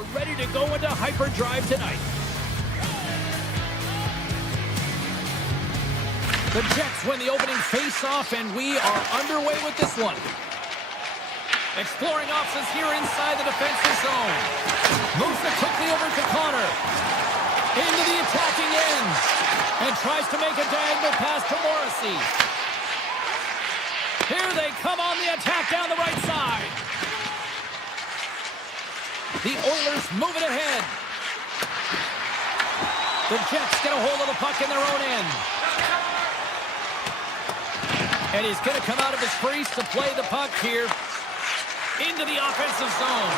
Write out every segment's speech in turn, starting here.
are ready to go into hyperdrive tonight. The Jets win the opening face-off, and we are underway with this one. Exploring options here inside the defensive zone. Moves it quickly over to Connor. Into the attacking end. And tries to make a diagonal pass to Morrissey. Here they come on the attack down the right side. The Oilers move it ahead. The Jets get a hold of the puck in their own end. And he's going to come out of his crease to play the puck here into the offensive zone.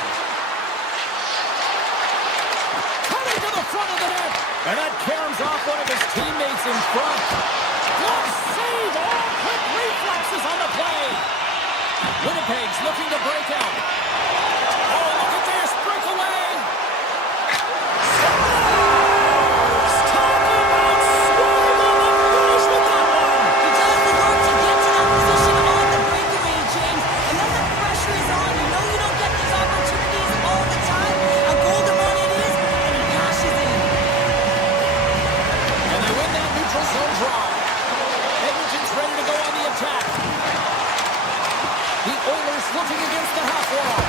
Coming to the front of the net. And that caroms off one of his teammates in front. Glove save. All quick reflexes on the play. Winnipeg's looking to break out. Oh, look at this. Breakaway. Looking against the half wall.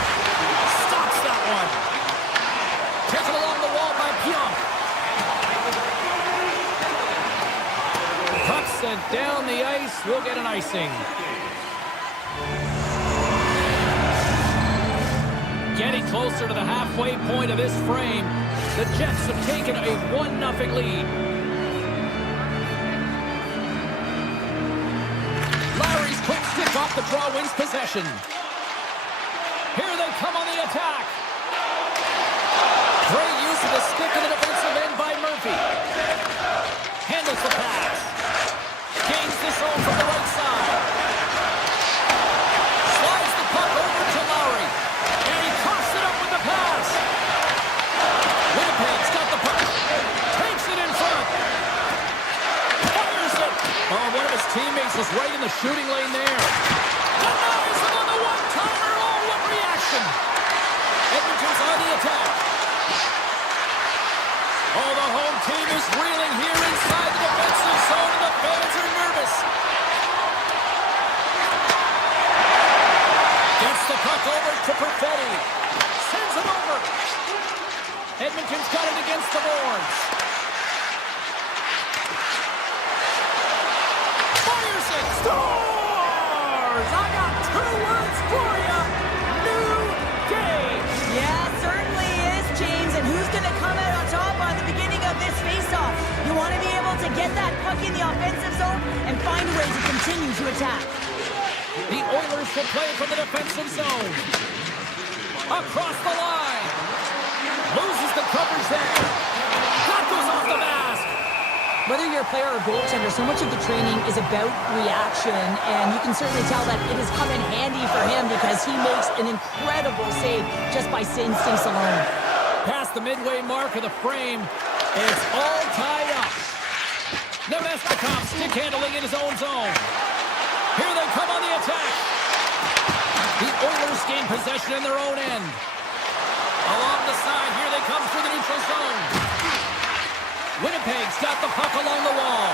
Stops that one. Taken along the wall by Pionk. Puck sent down the ice. We'll get an icing. Getting closer to the halfway point of this frame. The Jets have taken a 1-0 lead. Lowry's quick stick off the draw wins possession. Here they come on the attack. Great use of the stick in the defensive end by Murphy. Handles the pass. Gains this zone from the right side. Slides the puck over to Lowry. And he coughs it up with the pass. Winnipeg's got the puck. Takes it in front. Fires it. Oh, one of his teammates was right in the shooting lane there. Denies him on the one-timer. Edmonton's on the attack. Oh, the home team is reeling here inside the defensive zone, and the fans are nervous. Gets the puck over to Perfetti. Sends it over. Edmonton's got it against the boards. Fires it. Scores! I got 2 words for you. You want to be able to get that puck in the offensive zone and find a way to continue to attack. The Oilers will play from the defensive zone. Across the line. Loses the coverage there. That goes off the mask. Whether you're a player or goaltender, so much of the training is about reaction, and you can certainly tell that it has come in handy for him because he makes an incredible save just by instincts alone. Past the midway mark of the frame, it's all tied up. Nemestikov stick handling in his own zone. Here they come on the attack. The Oilers gain possession in their own end. Along the side, here they come through the neutral zone. Winnipeg's got the puck along the wall.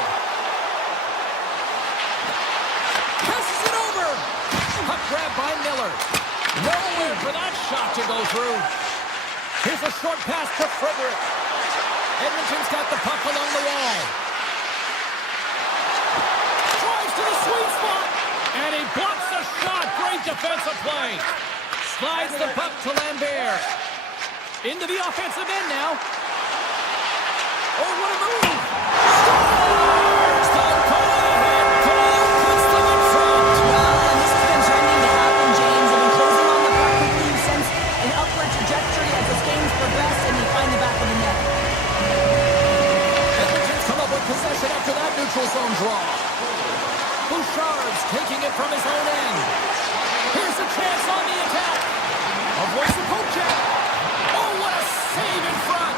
Passes it over. Puck grab by Miller. Nowhere for that shot to go through. Here's a short pass to Frederick. Edmonton's got the puck along the wall. Drives to the sweet spot. And he blocks the shot. Great defensive play. Slides the puck to Lambert. Into the offensive end now. Oh, what a move. Scores! The goal ahead. Goal puts them in front. Well, and this has been trending to happen, James. They've been closing on the puck quickly. You've sensed an upward trajectory as this game's progressed, and they find the back of the net. Edmonton's come up with possession after that neutral zone draw. Bouchard's taking it from his own end. Here's a chance on the attack. Avoids the poke check. Oh, what a save in front.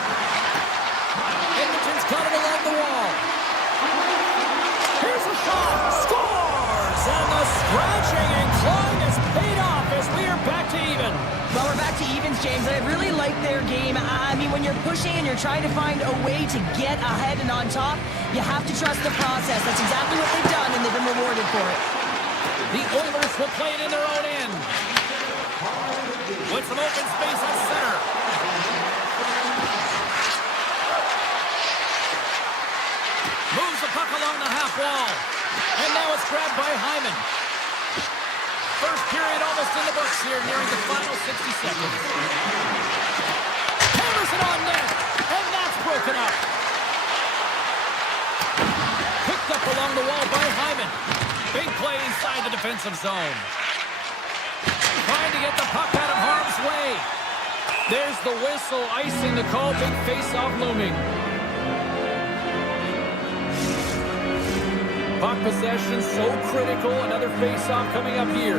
Edmonton's got it along the wall. Here's a shot. Scores! And the scratching and clawing has paid off as we are back to even. Well, we're back to evens, James, and I really like their game. I mean, when you're pushing and you're trying to find a way to get ahead and on top, you have to trust the process. That's exactly what they've done, and they've been rewarded for it. The Oilers will play it in their own end. With some open space at center. Moves the puck along the half wall. And now it's grabbed by Hyman. First period almost in the books here, nearing the final 60 seconds. Hammers it on net, and that's broken up. Picked up along the wall by Hyman. Big play inside the defensive zone. Trying to get the puck out of harm's way. There's the whistle, icing the call, big face-off looming. Puck possession so critical. Another face-off coming up here.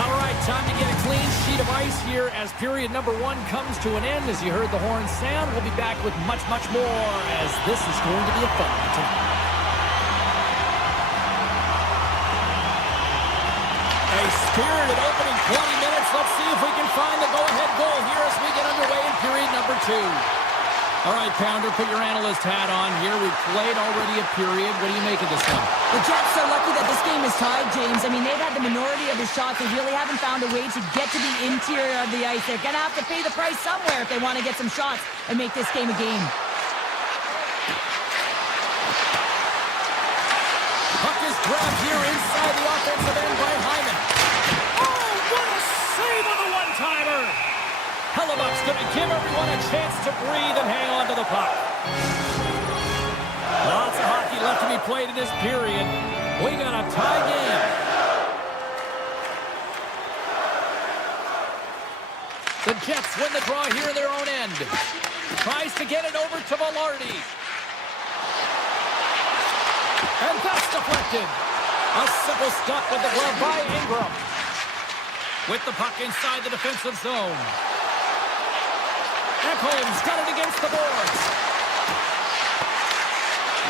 All right, time to get a clean sheet of ice here as period number 1 comes to an end. As you heard the horn sound, we'll be back with much, much more as this is going to be a fun one. A spirited opening 20 minutes. Let's see if we can find the go-ahead goal here as we get underway in period number 2. All right, Pounder, put your analyst hat on here. We've played already a period. What do you make of this one? The Jets are lucky that this game is tied, James. I mean, they've had the minority of the shots. They really haven't found a way to get to the interior of the ice. They're going to have to pay the price somewhere if they want to get some shots and make this game a game. Puck is grabbed here inside the offensive end by Hyman. Oh, what a save on the one-timer! Hellebuck's going to give everyone a chance to breathe and hang on to the puck. Lots of hockey left to be played in this period. We got a tie game. The Jets win the draw here in their own end. Tries to get it over to Velarde. And that's deflected. A simple stop with the glove by Ingram. With the puck inside the defensive zone. Ekholm's got it against the boards.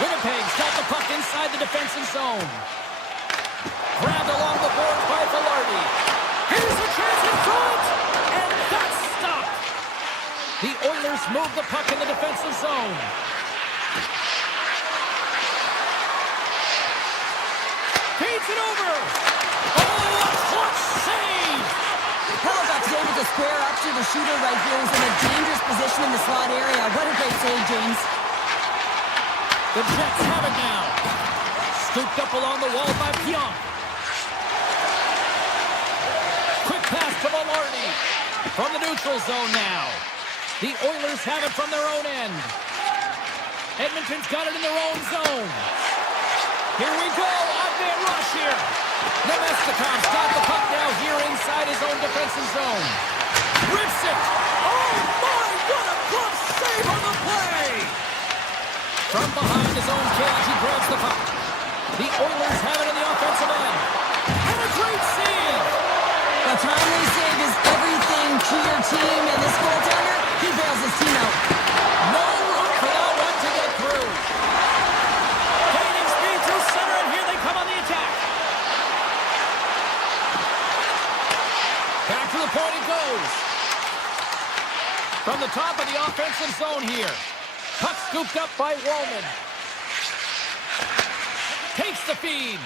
Winnipeg's got the puck inside the defensive zone. Grabbed along the boards by Velarde. Here's a chance in front! And that's stopped. The Oilers move the puck in the defensive zone. Feeds it over. Oh, a clutch save! Hellebuck's able to square up to the shooter right here. He's in a dangerous position in the slot area. What a great save, James. The Jets have it now. Scooped up along the wall by Pionk. Quick pass to Velarde. From the neutral zone now. The Oilers have it from their own end. Edmonton's got it in their own zone. Here we go. On-man rush here. Nemestikov's got the puck now here inside his own defensive zone. Rips it. Oh, my, what a glove save on the play. From behind his own cage, he grabs the puck. The Oilers have it in the offensive end. And a great save. A timely save is everything to your team, and this goaltender, he bails his team out. No room for that one to get through. Gaining speed through center, and here they come on the attack. Back to the point it goes. From the top of the offensive zone here. Puck scooped up by Wallman. Takes the feed.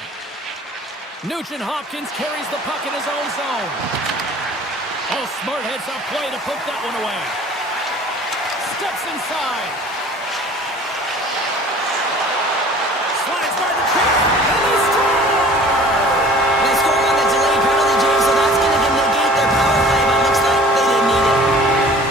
Nugent Hopkins carries the puck in his own zone. Oh, smart heads up play to put that one away. Steps inside. Slides by the check. And they score! They score on the delayed penalty, James, so that's going to negate their power play, but it looks like they didn't need it.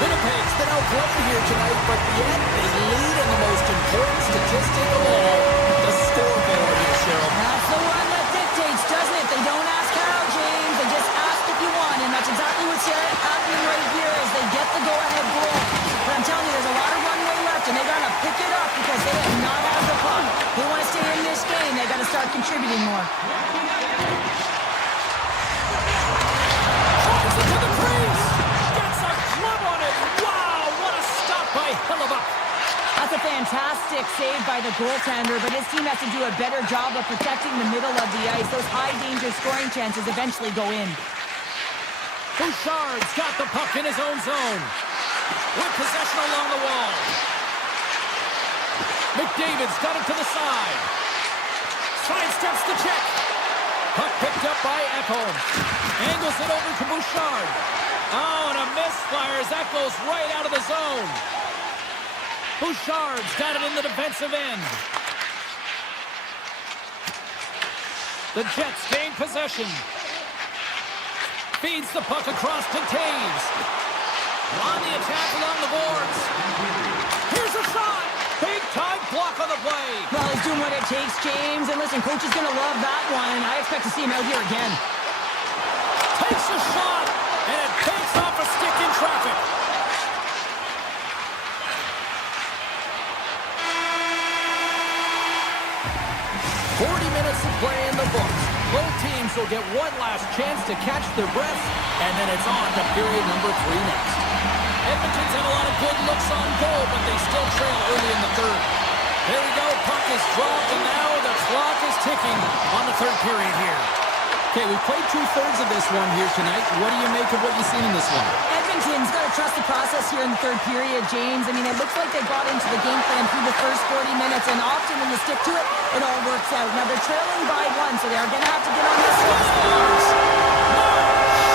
Winnipeg's been outplayed here tonight, but yet they lead in the most important statistic of all, the scoreboard here, Cheryl. That's the one that dictates, doesn't it? They don't ask how, James. They just ask if you want, and that's exactly what's happening right here as they get the go-ahead goal. But I'm telling you, there's a lot of runway left, and they got to pick it up because they have not had the puck. They want to stay in this game. They got to start contributing more. Drives it to the crease. Gets a glove on it. Wow, what a stop by Hellebuck. That's a fantastic fantastic save by the goaltender, but his team has to do a better job of protecting the middle of the ice. Those high-danger scoring chances eventually go in. Bouchard's got the puck in his own zone. With possession along the wall. McDavid's got it to the side. Sidesteps the check. Puck picked up by Ekholm. Angles it over to Bouchard. Oh, and a misfire as that goes right out of the zone. Bouchard's got it in the defensive end. The Jets gain possession. Feeds the puck across to Taves. On the attack along the boards. Here's a shot. Big time block on the play. Well, he's doing what it takes, James. And listen, coach is going to love that one. I expect to see him out here again. Takes a shot, and it takes off a stick in traffic. Minutes of play in the books. Both teams will get one last chance to catch their breath, and then it's on to period number 3 next. Edmonton's had a lot of good looks on goal, but they still trail early in the third. There we go. Puck is dropped, and now the clock is ticking on the third period here. Okay, we played 2/3 of this one here tonight. What do you make of what you've seen in this one? Edmonton's got to trust the process here in the third period, James. I mean, it looks like they got into the game plan through the first 40 minutes, and often when you stick to it, it all works out. Now, they're trailing by 1, so they're going to have to get on their skills.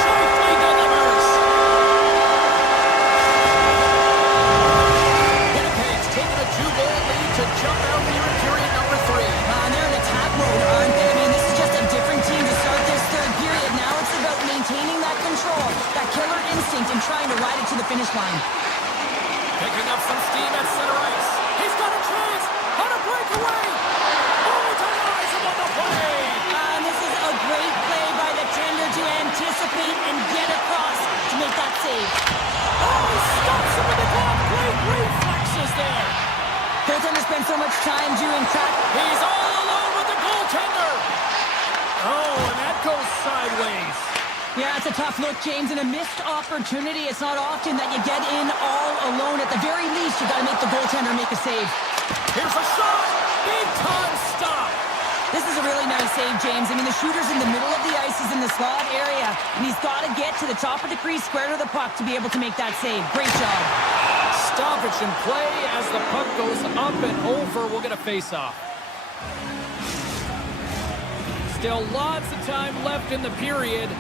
Safely delivers. Winnipeg's taken a 2-goal lead to jump out here in period number 3. They're in attack mode, aren't they? I mean, this is just a different team to start this third period. Now it's about maintaining that control, that killer instinct, and trying to ride it to the finish line. Picking up some steam at center ice. He's got a chance on a breakaway. Oh, denies him on the play. And this is a great play by the tender to anticipate and get across to make that save. Oh, he stops him with the glove. Great reflexes there. Goaltender spent so much time doing track. He's all alone with the goaltender. Oh, and that goes sideways. Yeah, it's a tough look, James, and a missed opportunity. It's not often that you get in all alone. At the very least, you got to make the goaltender make a save. Here's a shot. Big time stop. This is a really nice save, James. I mean, the shooter's in the middle of the ice. He's in the slot area, and he's got to get to the top of the crease, square to the puck, to be able to make that save. Great job. Stoppage in play as the puck goes up and over. We'll get a face-off. Still lots of time left in the period.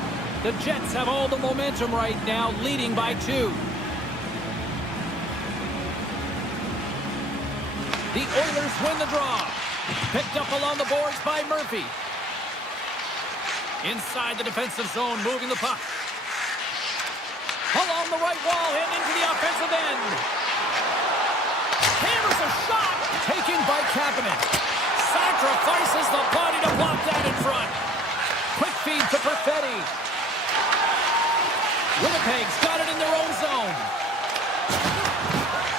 The Jets have all the momentum right now, leading by 2. The Oilers win the draw. Picked up along the boards by Murphy. Inside the defensive zone, moving the puck. Along the right wall and into the offensive end. Hammers a shot. Taken by Kapanen. Sacrifices the body to block that in front. Quick feed to Perfetti. Winnipeg's got it in their own zone.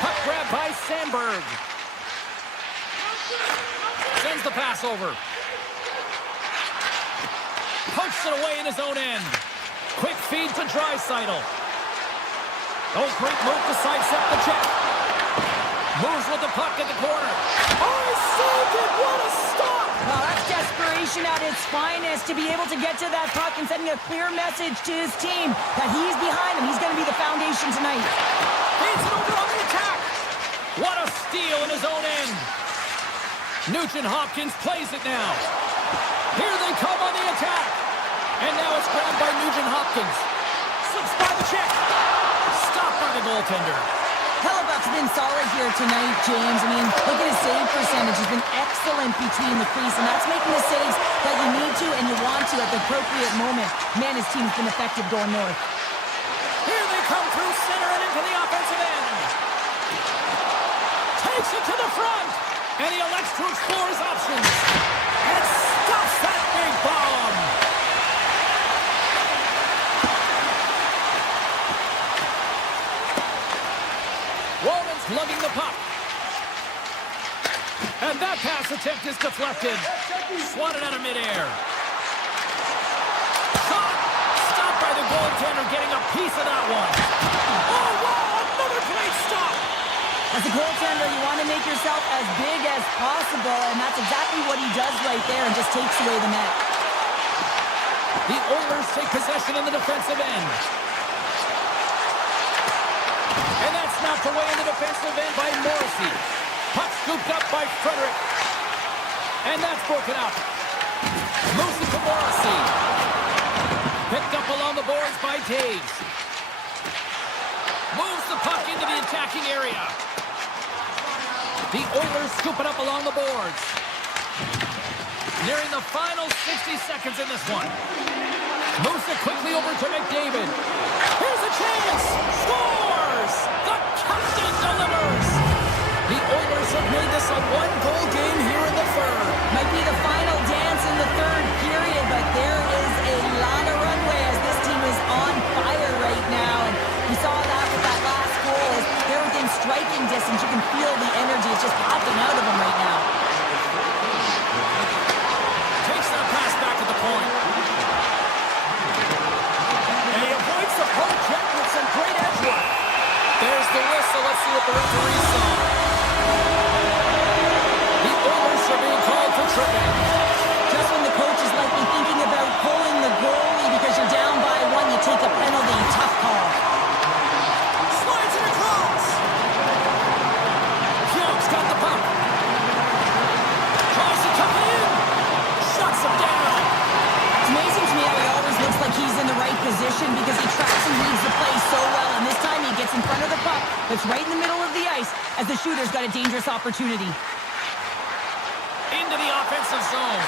Puck grab by Sandberg. Sends the pass over. Pokes it away in his own end. Quick feed to Draisaitl. Oh, great move to sidestep the check. Moves with the puck at the corner. Oh, he saved it! What a stop! Well, that's desperation at its finest, to be able to get to that puck and sending a clear message to his team that he's behind him. He's going to be the foundation tonight. Feeds it over on the attack. What a steal in his own end. Nugent-Hopkins plays it now. Here they come on the attack. And now it's grabbed by Nugent-Hopkins. Slips by the check. Stopped by the goaltender. Hellebuck's been solid here tonight, James. I mean, look at his save percentage. He's been excellent between the crease, and that's making the saves that you need to and you want to at the appropriate moment. Man, his team's been effective going north. Here they come through center and into the offensive end. Takes it to the front, and he elects to explore his options. And stuffs that big bomb. Roman's lugging the puck. And that pass attempt is deflected. Swatted out of midair. Shot! Stopped by the goaltender, getting a piece of that one. Oh, wow! Another great stop! That's a a goaltender, you want to make yourself as big as possible, and that's exactly what he does right there and just takes away the net. The Oilers take possession in the defensive end. And that's knocked away in the defensive end by Morrissey. Puck scooped up by Frederick. And that's broken up. Moves it to Morrissey. Picked up along the boards by Taves. Moves the puck into the attacking area. The Oilers scoop it up along the boards. Nearing the final 60 seconds in this one. Moves it quickly over to McDavid. Here's a chance. Scores! The captain delivers. The Oilers have made this a one-goal game here in the third. Might be the final dance in the third period, but there is a lot of runway as this team is on fire right now. And we saw that with that last goal. As they're within striking distance, you can feel the energy. It's just popping out of them right now. Takes that pass back to the point. And he avoids the poke check with some great edge work. There's the whistle. Let's see what the referee saw. The Oilers are being called for tripping. Just when the coach is likely thinking about pulling the goalie because you're down by one, you take a penalty. Tough call. Slides it across. Pug's got the puck. Tries to come in. Shuts him down. It's amazing to me how he always looks like he's in the right position because he tracks and reads the play so well. And this time he gets in front of the puck that's right in the middle of the ice as the shooter's got a dangerous opportunity. Into the offensive zone.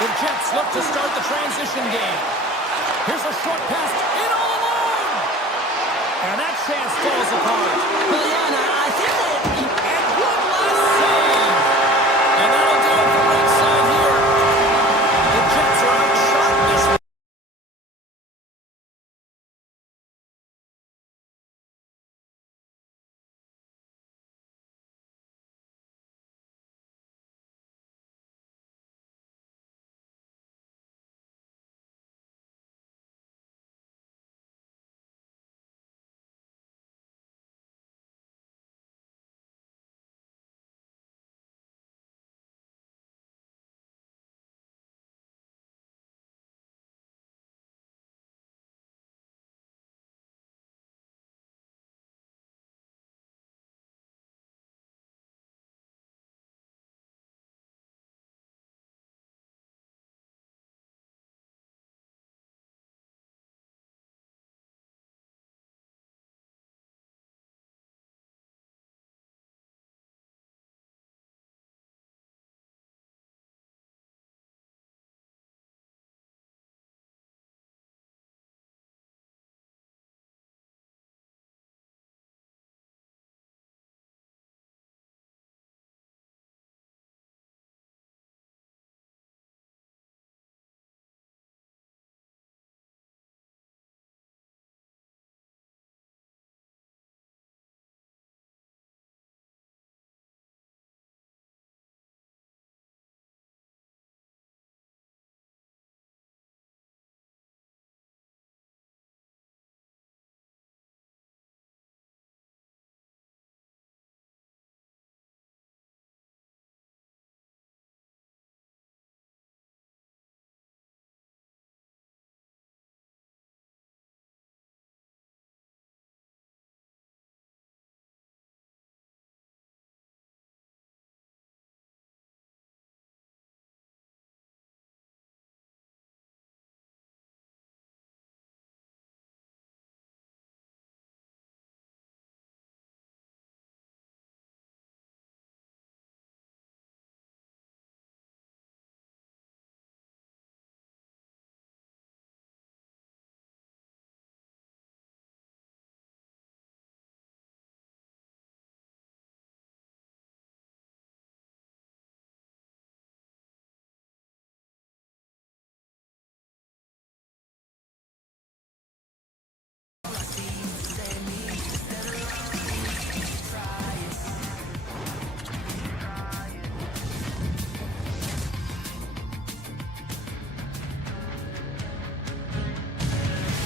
The Jets look to start the transition game. Here's a short pass in all alone. And that chance falls apart. Well, yeah, and I think that And one last save. And that'll do it for ringside here. The Jets are outshot in this one.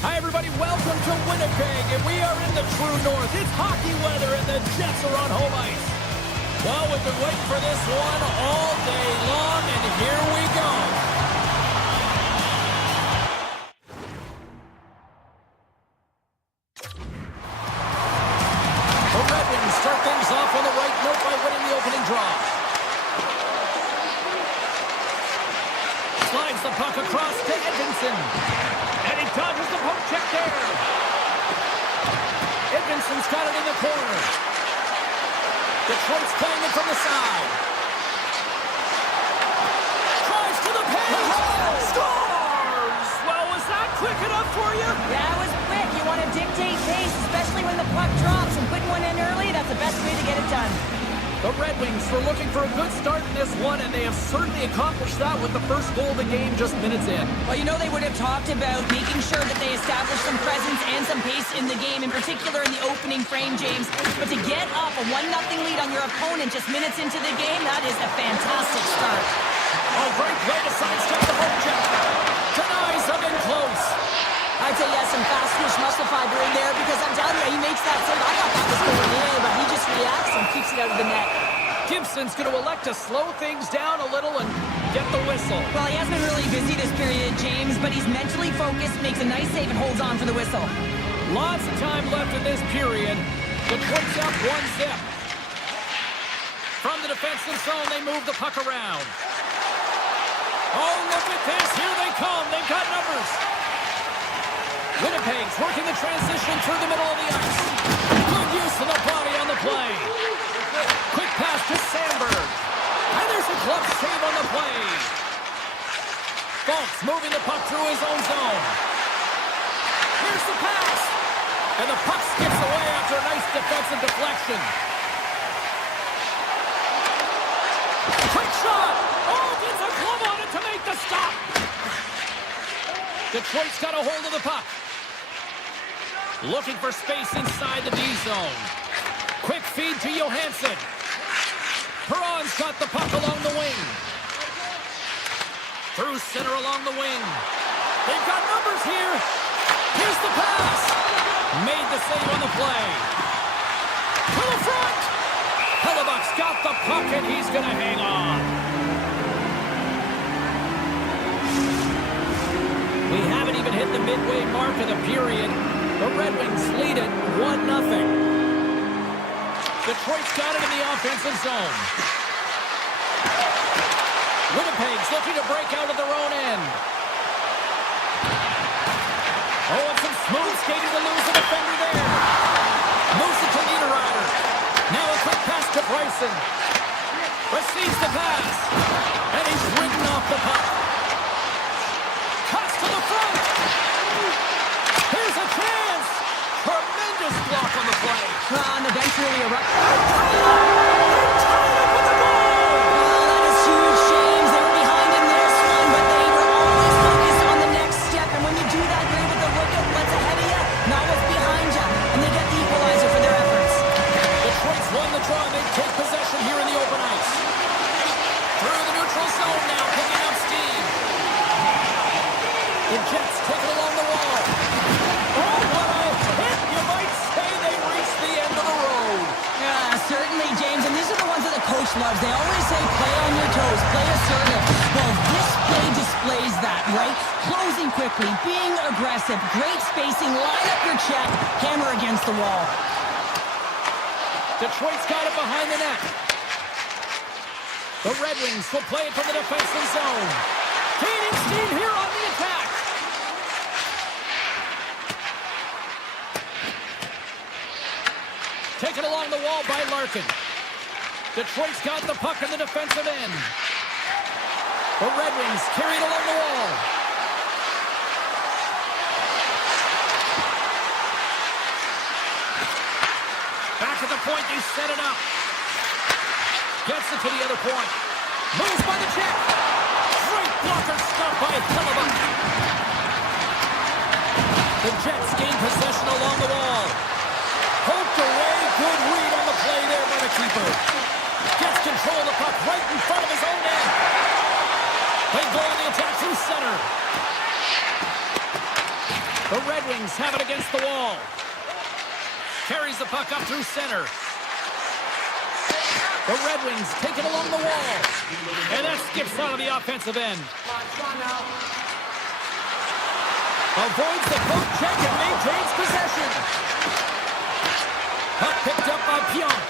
Hi, everybody. Welcome to Winnipeg, and we are in the true north. It's hockey weather, and the Jets are on home ice. Well, we've been waiting for this one all day long, and here we go. The Red Wings start things off on the right note by winning the opening draw. Slides the puck across to Edvinsson. And he dodges the poke check there. Edvinsson's got it in the corner. Detroit's playing it from the side. Drives to the paint. Scores! Well, was that quick enough for you? Yeah, it was quick. You want to dictate pace, especially when the puck drops, and putting one in early, that's the best way to get it done. The Red Wings were looking for a good start in this one, and they have certainly accomplished that with the first goal of the game just minutes in. Well, you know they would have talked about making sure that they establish some presence and some pace in the game, in particular in the opening frame, James. But to get up a 1-0 lead on your opponent just minutes into the game, that is a fantastic start. Oh, great play to sidestep the poke check. Denies them in close. I'd say yes, some fast twitch muscle fiber in there, because I'm telling you, he makes that save. I thought that was going in, but he just reacts and keeps it out of the net. Gibson's going to elect to slow things down a little and get the whistle. Well, he has been really busy this period, James, but he's mentally focused, makes a nice save, and holds on for the whistle. Lots of time left in this period. Detroit's up 1-0. From the defensive zone, they move the puck around. Oh, look at this. Here they come. They've got numbers. Winnipeg's working the transition through the middle of the ice. Good use of the body on the play. Quick pass to Sandberg. And there's a glove save on the play. Fultz moving the puck through his own zone. Here's the pass. And the puck skips away after a nice defensive deflection. Quick shot. Oh, gets a glove on it to make the stop. Detroit's got a hold of the puck. Looking for space inside the D zone. Quick feed to Johansson. Perron's got the puck along the wing. Through center along the wing. They've got numbers here. Here's the pass. Made the save on the play. To the front. Hellebuck's got the puck and he's going to hang on. We haven't even hit the midway mark of the period. The Red Wings lead it 1-0. Detroit's got it in the offensive zone. Winnipeg's looking to break out of their own end. Oh, and some smooth skating to lose the defender there. Moves it to Niederreiter. Now a quick pass to Bryson. Receives the pass. And he's ridden off the puck. Cuts to the front. Here's a chance. Tremendous block on the play. On the bench really erupted. That is huge, James. They were behind in this one, but they were always focused on the next step. And when you do that, you're able to look at what's ahead of you, not what's behind you. And they get the equalizer for their efforts. Detroit's won the draw. They take possession here in the open ice. Through the neutral zone now, picking up steam. The Jets take it along the wall. Oh, what a hit! You might say they reached the end of the road. Yeah, certainly, James. And these are the ones that the coach loves. They always say, play on your toes, play assertive. Well, this play displays that, right? Closing quickly, being aggressive, great spacing, line up your check, hammer against the wall. Detroit's got it behind the net. The Red Wings will play it from the defensive zone. Gaining steam here on the attack. Taken along the wall by Larkin. Detroit's got the puck in the defensive end. The Red Wings carried along the wall. Back at the point, they set it up. Gets it to the other point. Moves by the check. Great blocker stop by Hellebuck. The Jets gain possession along the wall. Poked away. Good read on the play there by the keeper. Gets control of the puck right in front of his own net. They go on the attack through center. The Red Wings have it against the wall. Carries the puck up through center. The Red Wings take it along the wall. And that skips out of the offensive end. Avoids the poke check and maintains possession. Puck picked up by Pionk.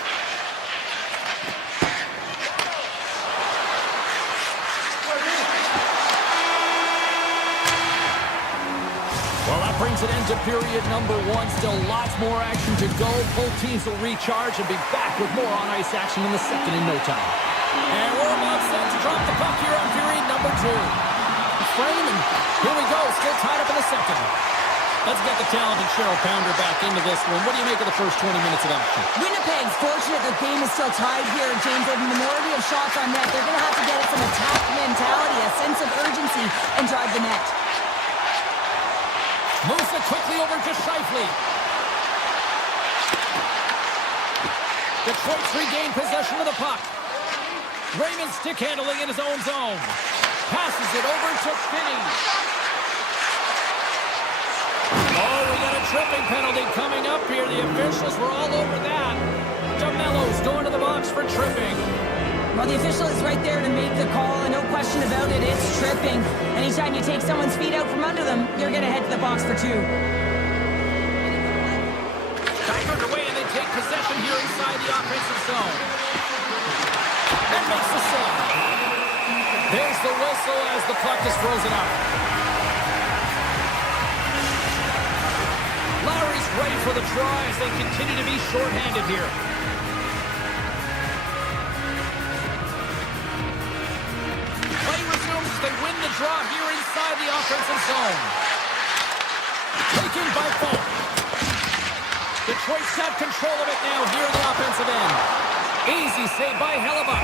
Well, that brings it into period number one. Still lots more action to go. Both teams will recharge and be back with more on-ice action in the second in no time. And we're about set to drop the puck here on period number two. Frame, and here we go. Still tied up in the second. Let's get the talented Cheryl Pounder back into this one. What do you make of the first 20 minutes of action? Winnipeg's fortunate the game is still tied here, James. They have a minority of shots on net. They're going to have to get it some attack mentality, a sense of urgency, and drive the net. Moves it quickly over to Scheifele. Detroit's regained possession of the puck. Raymond stick handling in his own zone. Passes it over to Finney. Oh, we got a tripping penalty coming up here. The officials were all over that. DeMello's going to the box for tripping. Well, the official is right there to make the call, and no question about it, it's tripping. Anytime you take someone's feet out from under them, you're going to head to the box for two. Back underway, and they take possession here inside the offensive zone. And makes the save. There's the whistle as the puck is frozen up. Lowry's ready for the draw as they continue to be shorthanded here. Play resumes. They win the draw here inside the offensive zone. Taken by Falk. Detroit's got control of it now here in the offensive end. Easy save by Hellebuck.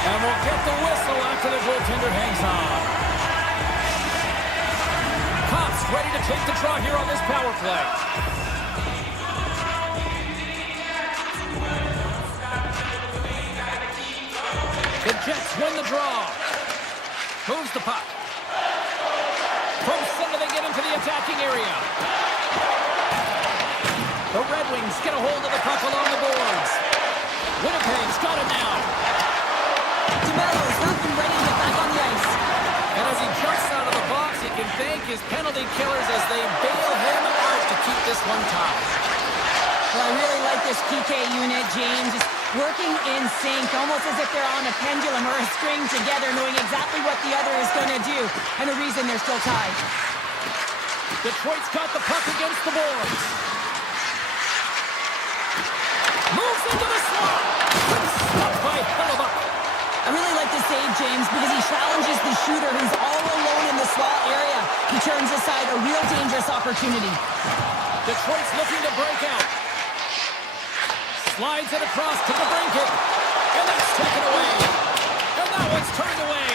And we'll get the whistle after the goaltender hangs on. Cops ready to take the draw here on this power play. The Jets win the draw. Moves the puck. From center they get into the attacking area. The Red Wings get a hold of the puck along the boards. Winnipeg's got it now. DeMello's up and ready to get back on the ice. And as he jumps out of the box, he can thank his penalty killers as they bail him out to keep this one tied. Well, I really like this PK unit, James. It's working in sync, almost as if they're on a pendulum or a string together, knowing exactly what the other is going to do, and the reason they're still tied. Detroit's got the puck against the boards. Moves into the slot. Stopped by Hellebuck. I really like this save, James, because he challenges the shooter who's all alone in the slot area. He turns aside a real dangerous opportunity. Detroit's looking to break out. Slides it across to the brinket. And that's taken away. And that one's turned away.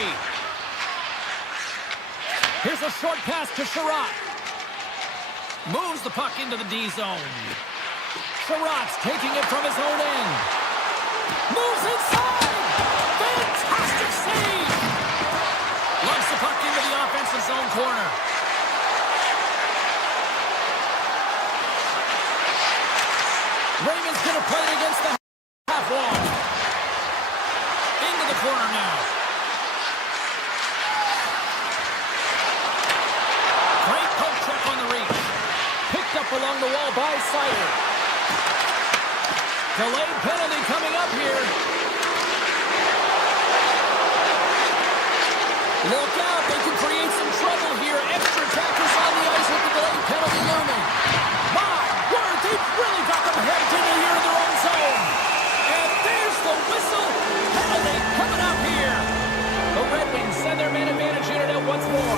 Here's a short pass to Sherratt. Moves the puck into the D zone. Sherratt's taking it from his own end. Moves inside. Fantastic save. Lumps the puck into the offensive zone corner. Raymond's going to play it against the half wall. Into the corner now. Great poke check on the reach. Picked up along the wall by Sider. Delayed penalty coming up here. Look out, they can create some trouble here. Extra attackers on the ice with the delayed penalty looming. My word, they've really got them headed into here in their own zone. And there's the whistle. Penalty coming up here. The Red Wings send their man advantage unit out once more.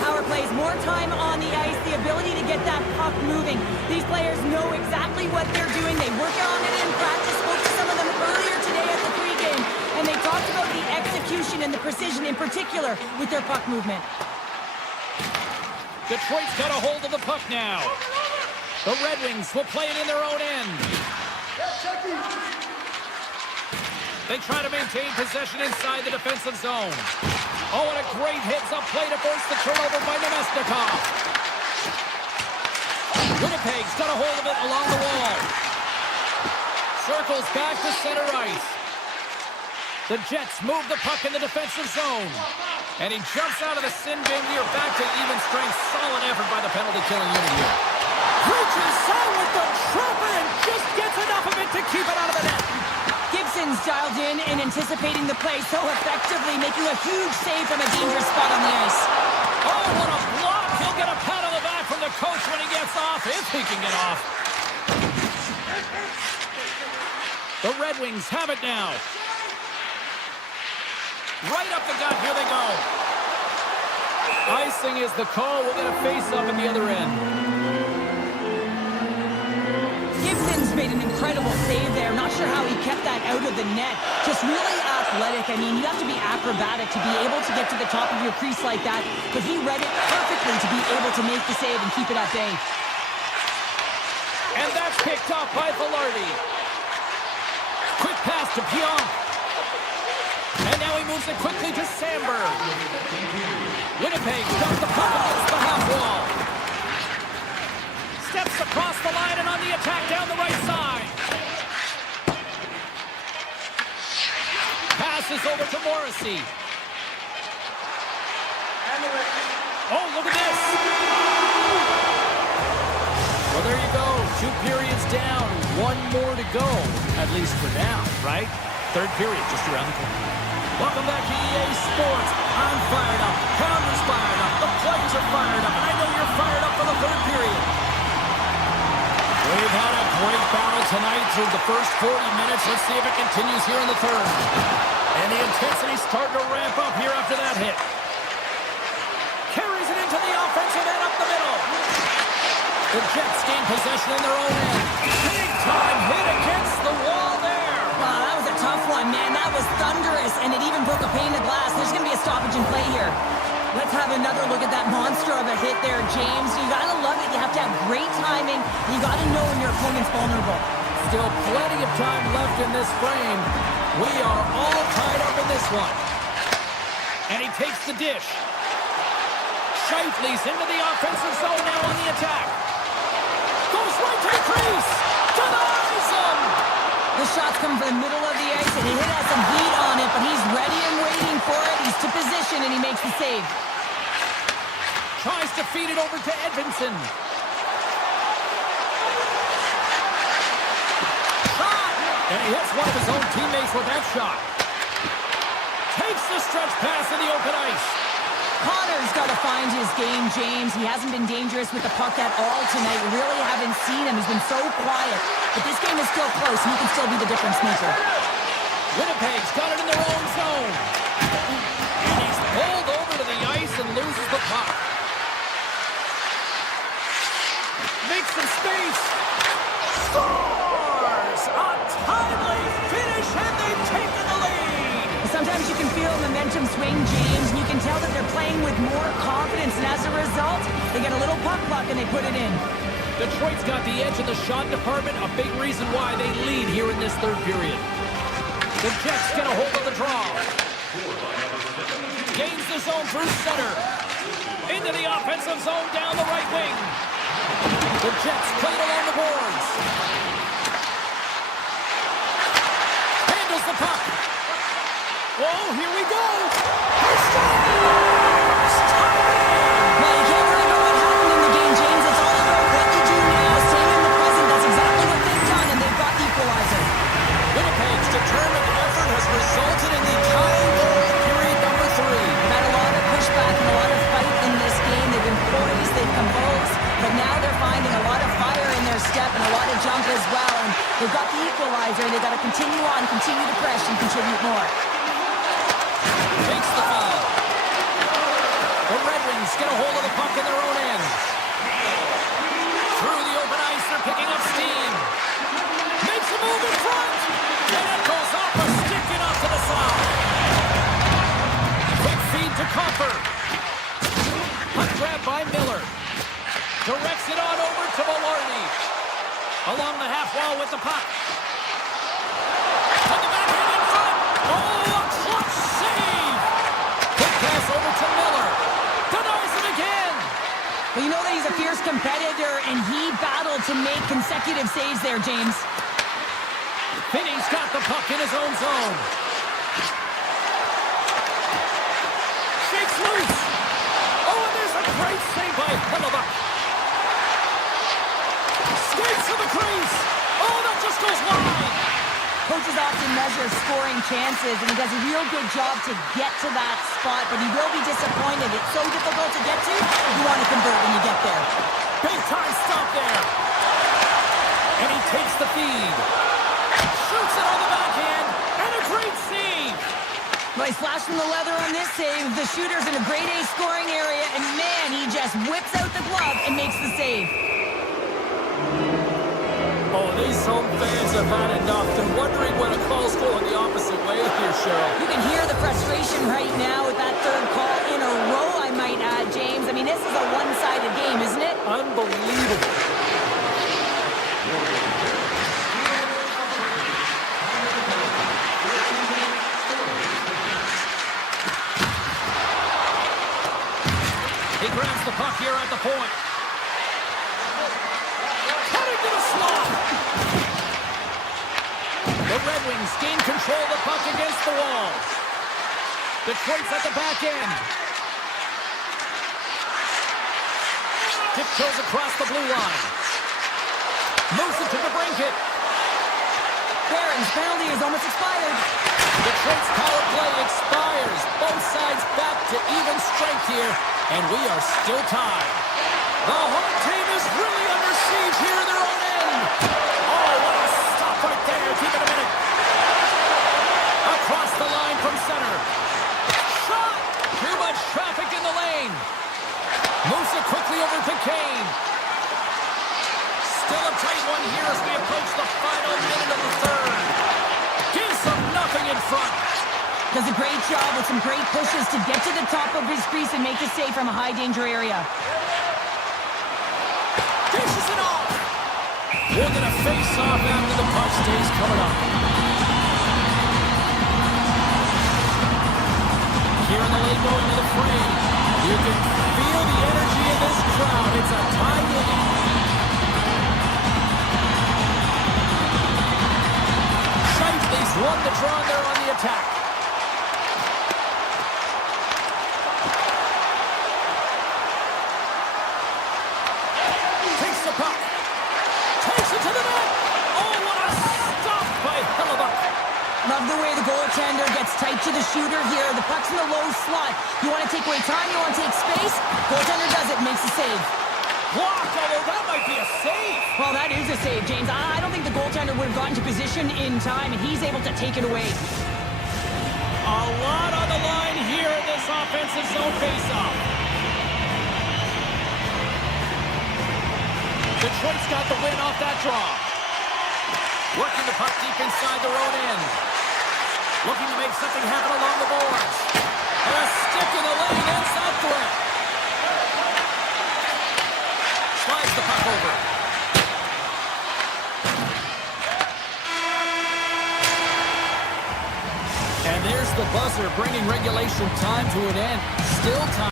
Power plays, more time on the ice, the ability to get that puck moving. These players know exactly what they're doing. They work on it in practice. Spoke to some of them earlier today at the pregame, and they talked about the execution and the precision in particular with their puck movement. Detroit's got a hold of the puck now. The Red Wings will play it in their own end. They try to maintain possession inside the defensive zone. Oh, and a great heads-up play to force the turnover by Nemesnikov. Winnipeg's got a hold of it along the wall. Circles back to center ice. The Jets move the puck in the defensive zone. And he jumps out of the sin bin. We are back to even strength. Solid effort by the penalty-killing unit here. Reaches out with the trooper and just gets enough of it to keep it out of the net. Gibson's dialed in and anticipating the play so effectively, making a huge save from a dangerous spot on the ice. Oh, what a block. He'll get a pat on the back from the coach when he gets off, if he can get off. The Red Wings have it now. Right up the gut. Here they go. Icing is the call. We'll get a face-up at the other end. Gibson's made an incredible save there. Not sure how he kept that out of the net. Just really athletic. I mean, you have to be acrobatic to be able to get to the top of your crease like that. But he read it perfectly to be able to make the save and keep it at bay. And that's picked up by Velarde. Quick pass to Pionk. And now he moves it quickly to Sandberg. Winnipeg dumps the puck against the half wall. Steps across the line and on the attack down the right side. Passes over to Morrissey. Oh, look at this. Well, there you go. 2 periods down. 1 more to go. At least for now, right? Third period just around the corner. Welcome back to EA Sports. I'm fired up. Pounder's fired up. The players are fired up. And I know you're fired up for the third period. We've had a great battle tonight through the first 40 minutes. Let's see if it continues here in the third. And the intensity's starting to ramp up here after that hit. Carries it into the offensive end up the middle. The Jets gain possession in their own end. Big time hit against the wall there. Wow, that was a tough one, man. That was thunderous, and it even broke a pane of glass. There's going to be a stoppage in play here. Let's have another look at that monster of a hit there, James. You got to love it. You have to have great timing. You got to know when your opponent's vulnerable. Still plenty of time left in this frame. We are all tied up in this one. And he takes the dish. Scheifele's into the offensive zone now on the attack. Goes right to the crease. Denies him. The shot's come from the middle of the ice, and he has some heat on it, but he's ready and waiting for it. He's to position, and he makes the save. Tries to feed it over to Edvinsson. Shot! And he hits one of his own teammates with that shot. Takes the stretch pass in the open ice. Connor's got to find his game, James. He hasn't been dangerous with the puck at all tonight. We really haven't seen him. He's been so quiet. But this game is still close, and he can still be the difference maker. Winnipeg's got it in their own zone. And he's pulled over to the ice and loses the puck. Makes some space. Scores! A timely finish, and they've taken the lead. Sometimes you can feel momentum swing, James, and you can tell that they're playing with more confidence, and as a result, they get a little puck luck and they put it in. Detroit's got the edge in the shot department, a big reason why they lead here in this third period. The Jets get a hold of the draw. Gains the zone through center. Into the offensive zone down the right wing. The Jets play it along the boards. Handles the puck. Oh, here we go. He scores! Well, you can't worry about what happened in the game, James. It's all about what you do now. Staying in the present, that's exactly what they've done, and they've got the equalizer. Winnipeg's determined effort has resulted in the tying goal in period number 3. They've had a lot of pushback and a lot of fight in this game. They've been poised, they've composed, but now they're finding a lot of fire in their step and a lot of jump as well. And they've got the equalizer, and they've got to continue on, continue to press, and contribute more. Takes the foul. The Red Wings get a hold of the puck in their own end. Through the open ice, they're picking up steam. Makes a move in front. And it goes off a stick and off to the side. Quick feed to Copper. Puck grab by Miller. Directs it on over to Velarde. Along the half wall with the puck. On the backhand in front. Oh, a clutch save. Quick pass over to Miller. Denies it again. Well, you know that he's a fierce competitor, and he battles to make consecutive saves there, James. Finney's got the puck in his own zone. Shakes loose. Oh, and there's a great save by Hellebuck. Skates to the crease. Oh, that just goes wide. Coaches often measure scoring chances, and he does a real good job to get to that spot, but he will be disappointed. It's so difficult to get to. You want to convert when you get there. Big time stop there. And he takes the feed. Shoots it on the backhand. And a great save. Nice flash from the leather on this save. The shooter's in a grade A scoring area, and man, he just whips out the glove and makes the save. Oh, these home fans have had enough. They're wondering when a call's going the opposite way here, Cheryl. You can hear the frustration right now with that third call in a row, I might add, James. I mean, this is a one-sided game, isn't it? Unbelievable. He grabs the puck here at the point. Cutting to the slot. The Red Wings gain control of the puck against the wall. Detroit's at the back end. Tiptoes across the blue line. Moves it to the brinket. Barron's penalty is almost expired. Detroit's power play expires. Both sides back to even strength here, and we are still tied. The home team is really under siege here in their own end. Oh, what a stop right there. Keep it a minute. Across the line from center. Shot! Too much traffic in the lane. Moves it quickly over to Kane. Still a tight one here as we approach the final minute of the third. Gives them nothing in front. Does a great job with some great pushes to get to the top of his crease and make the save from a high-danger area. Dishes it off. We're going to face off after the puck stays coming up. Here in the late going to the frame. You can feel the energy in this crowd. It's a tie game. Shifley's won the draw there on the attack. Takes the puck. Takes it to the net. Oh, what a stop by Hellebuck. Love the way the goaltender gets tight to the shooter here. The puck's in the low slot. You want to take away time, you want to take space. Goaltender does it, makes the save. Blocked, although that might be a save. Well, that is a save, James. I don't think the goaltender would have gotten to position in time, and he's able to take it away. A lot on the line here in this offensive zone faceoff. Detroit's got the win off that draw. Working the puck deep inside their own end. Looking to make something happen along the boards. And a stick in the lane ends that threat. Slides the puck over. And there's the buzzer, bringing regulation time to an end. Still time.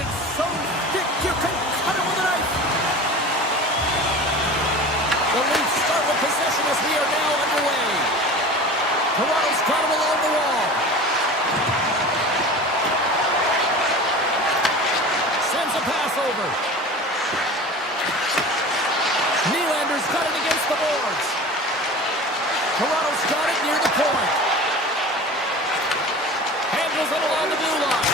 it's so thick you can cut it with a knife. The Leafs start with possession as we are now underway. Toronto's got him along the wall. Sends a pass over. Nylander's got it against the boards. Toronto's got it near the point. Handles it along the blue line.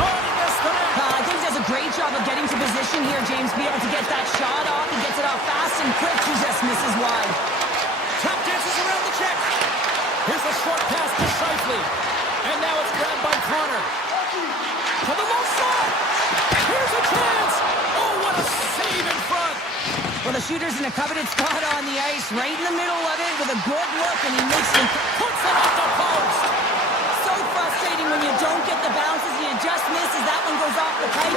Oh, he missed the net. I think he does a great job of getting to position here, James. Be able to get that shot off. He gets it off fast and quick. He just misses wide. Tap dances around the check. Here's a short pass to Scheifele. And now it's grabbed by Connor. To the low side. Here's a chance. Oh, what a save in front. Well, the shooter's in a coveted spot on the ice, right in the middle of it with a good look, and he makes it. Puts it off the post. So frustrating when you don't get the bounces and you just miss as that one goes off the pipe.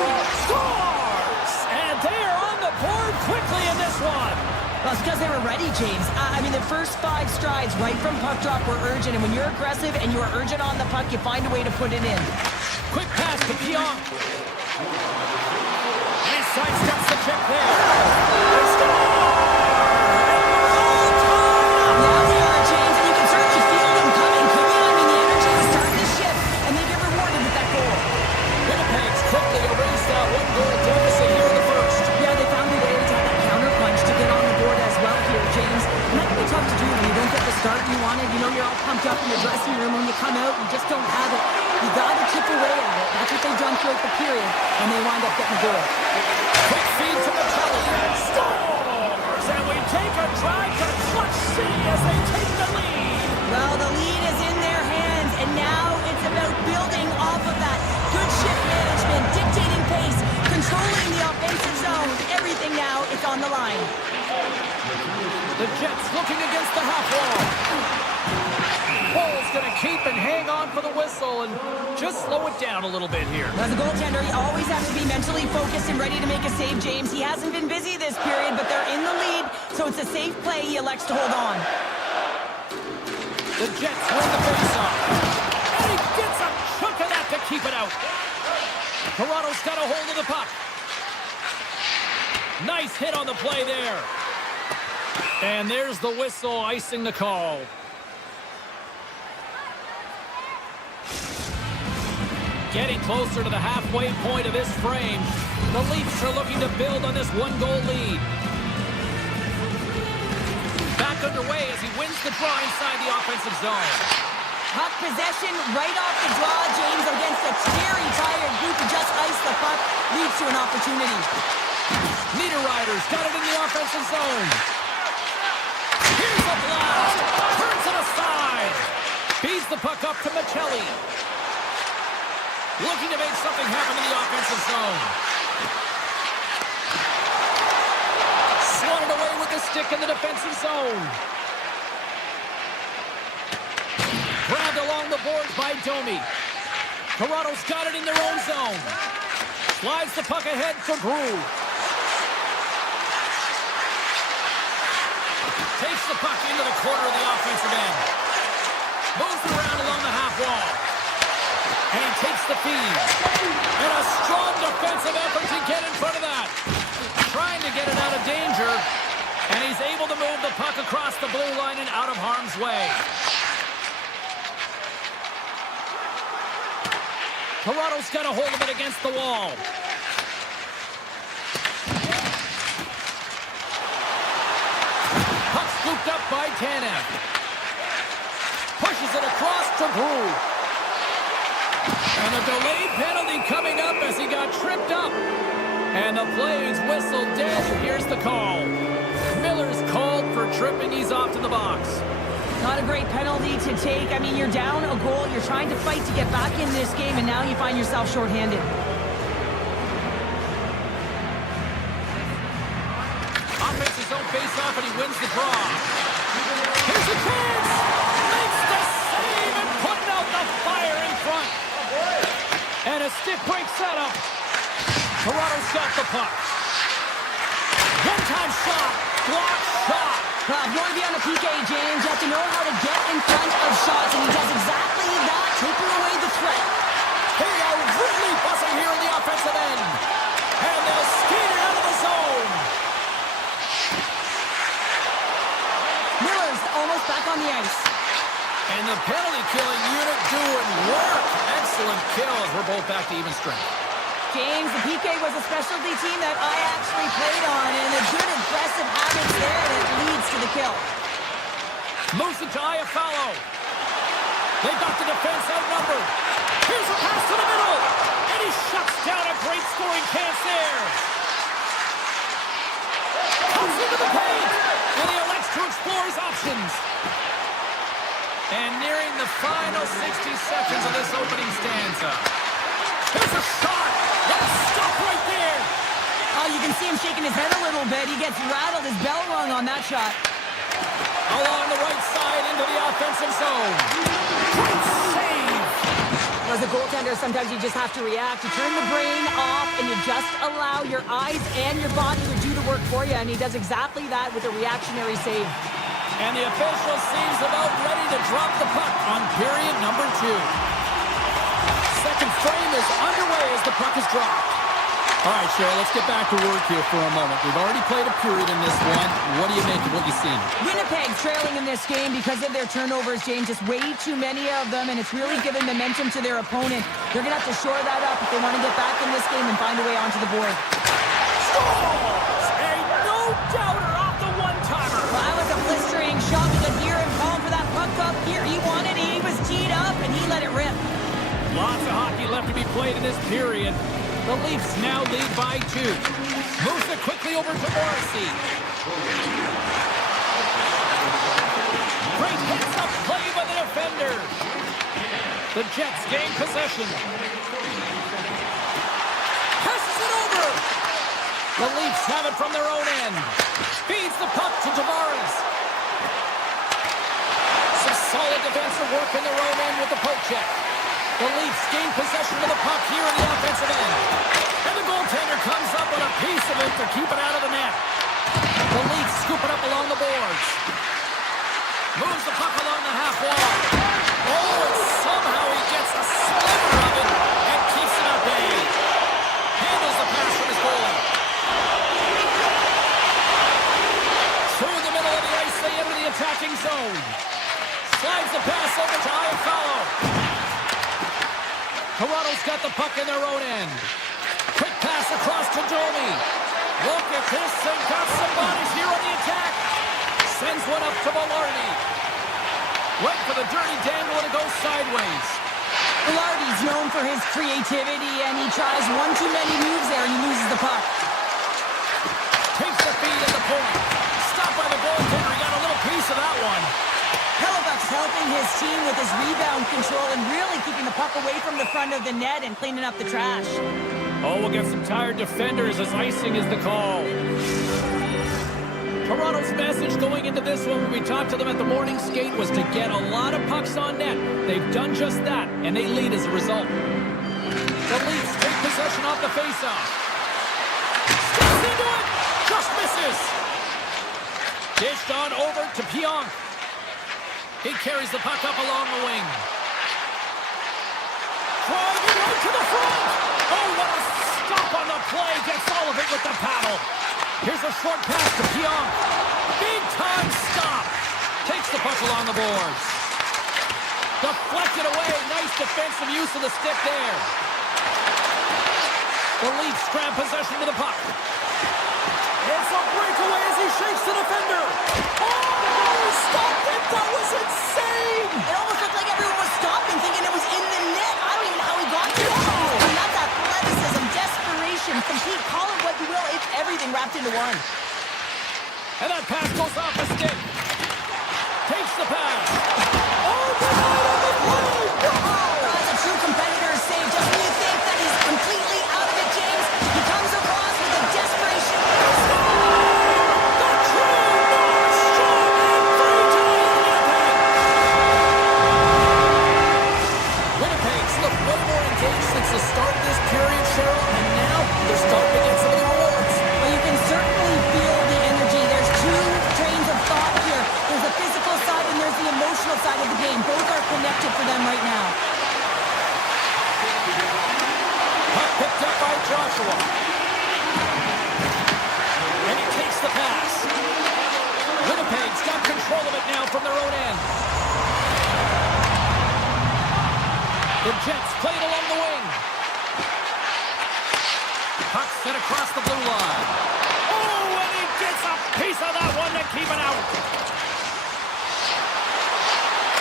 Scores! And they are on the board quickly in this one. Well, it's because they were ready, James. I mean, the first 5 strides right from puck drop were urgent, and when you're aggressive and you are urgent on the puck, you find a way to put it in. Quick pass to Pionk. And he sidesteps the check there. They score! Now we are, James, and you can certainly feel them coming. Come on, I mean, the energy is starting to shift, and they get rewarded with that goal. Winnipeg's quickly erased that 1-goal deficit here in the first. Yeah, they found a way to have that counter-punch to get on the board as well here, James. And that can be tough to do when you don't get the start you wanted. You know, you're all pumped up in the dressing room. When you come out, you just don't have it. You got to chip away at it. That's what they've done throughout the period, and they wind up getting a goal. Quick feed to Mackelly. Scores! And we take a drive to Clutch City as they take the lead. Well, the lead is in their hands, and now it's about building off of that. Good shift management, dictating pace, controlling the offensive zone. Everything now is on the line. The Jets looking against the half wall. Bull's going to keep and hang on for the whistle and just slow it down a little bit here. As a goaltender, you always have to be mentally focused and ready to make a save, James. He hasn't been busy this period, but they're in the lead, so it's a safe play. He elects to hold on. The Jets win the faceoff. And he gets a chunk of that to keep it out. Toronto's got a hold of the puck. Nice hit on the play there. And there's the whistle icing the call. Getting closer to the halfway point of this frame. The Leafs are looking to build on this 1-goal lead. Back underway as he wins the draw inside the offensive zone. Puck possession right off the draw, James, against a very tired group who just iced the puck, leads to an opportunity. Niederreiter's got it in the offensive zone. Here's a blast. Turns it aside. Feeds the puck up to Mackelly. Looking to make something happen in the offensive zone. Swatted away with the stick in the defensive zone. Grabbed along the boards by Domi. Toronto's got it in their own zone. Slides the puck ahead for Brew. Takes the puck into the corner of the offensive end. Moves around along the half wall. And he takes the feed. And a strong defensive effort to get in front of that. Trying to get it out of danger. And he's able to move the puck across the blue line and out of harm's way. Toronto's got a hold of it against the wall. Puck scooped up by Tanev. Pushes it across to Brew. And a delayed penalty coming up as he got tripped up. And the play's whistled dead. Here's the call. Miller's called for tripping. He's off to the box. Not a great penalty to take. I mean, you're down a goal. You're trying to fight to get back in this game, and now you find yourself shorthanded. Offenses don't face off, and he wins the draw. Here's a chance! Makes the save and putting out the fire in front. And a stick break setup. Toronto's got the puck. One-time shot. Block shot. If you want to be on the PK, James, you have to know how to get in front of shots, and he does exactly that, taking away the threat. They are really buzzing here in the offensive end. And they'll skate it out of the zone. Miller's almost back on the ice. And the penalty killing unit doing work. Excellent kills. We're both back to even strength. James, the PK was a specialty team that I actually played on, and a good aggressive habits there that leads to the kill. Moves it to Iafallo. They've got the defense outnumbered. Here's a pass to the middle. And he shuts down a great scoring chance there. Comes into the paint. And he elects to explore his options. And nearing the final 60 seconds of this opening stanza. Here's a shot. Let's stop right there. Oh, you can see him shaking his head a little bit. He gets rattled, his bell rung on that shot. Along the right side into the offensive zone. Great save. As a goaltender, sometimes you just have to react. You turn the brain off and you just allow your eyes and your body to do the work for you. And he does exactly that with a reactionary save. And the official seems about ready to drop the puck on period number 2. Second frame is underway as the puck is dropped. All right, Cheryl, let's get back to work here for a moment. We've already played a period in this one. What do you make of what you've seen? Winnipeg trailing in this game because of their turnovers, James. Just way too many of them, and it's really given momentum to their opponent. They're going to have to shore that up if they want to get back in this game and find a way onto the board. Scores! A no-doubter off the one-timer. Well, that was a blistering shot. We could hear him calling for that puck up here. He wanted it. He was teed up, and he let it rip. Lots of hockey left to be played in this period. The Leafs now lead by 2. Moves it quickly over to Morrissey. Great heads-up play by the defender. The Jets gain possession. Passes it over. The Leafs have it from their own end. Feeds the puck to Tavares. Some solid defensive work in their own end with the poke check. The Leafs gain possession of the puck here in the offensive end. And the goaltender comes up with a piece of it to keep it out of the net. The Leafs scoop it up along the boards. Moves the puck along the half wall. Oh, and somehow he gets a sliver of it and keeps it at bay. Handles the pass from his goalie. Through the middle of the ice, they enter the attacking zone. Slides the pass over to Iafallo. Toronto's got the puck in their own end. Quick pass across to Domi. Look at this, they've got some bodies here on the attack. Sends one up to Velarde. Went for the dirty dangle and it goes sideways. Velarde's known for his creativity, and he tries one too many moves there, and he loses the puck. Takes the feed at the point. Stopped by the goaltender. He got a little piece of that one. Hellebuyck's helping his team with his rebound control and really keeping the puck away from the front of the net and cleaning up the trash. Oh, we'll get some tired defenders as icing is the call. Toronto's message going into this one when we talked to them at the morning skate was to get a lot of pucks on net. They've done just that, and they lead as a result. The Leafs take possession off the faceoff. Steps into it! Just misses! Dished on over to Pionk. He carries the puck up along the wing. Driving right to the front! Oh, what a stop on the play! Gets all of it with the paddle. Here's a short pass to Pionk. Big time stop. Takes the puck along the boards. Deflected away. Nice defensive use of the stick there. The Leafs grab possession to the puck. It's a breakaway as he shakes the defender. Oh, stopped it. That was insane. It almost looked like everyone was stopping, thinking it was in the net. I don't even know how he got there. I mean, that's athleticism, desperation, compete, call it what you will. It's everything wrapped into one. And that pass goes off the stick. Takes the pass. Oh, God, on the play. That's a true competitor's save. Just when you think that he's completely out of it, James, he comes across with a desperation. The true North Strong and three-time Winnipeg. Winnipeg's looked way more engaged since the start of this period, Cheryl, and now they're starting to get some of the rewards. Well, you can certainly feel the energy. There's two trains of thought here. There's the physical side and there's the emotional side. it now from their own end. The Jets play it along the wing. Puck sent across the blue line. Oh, and he gets a piece of that one to keep it out.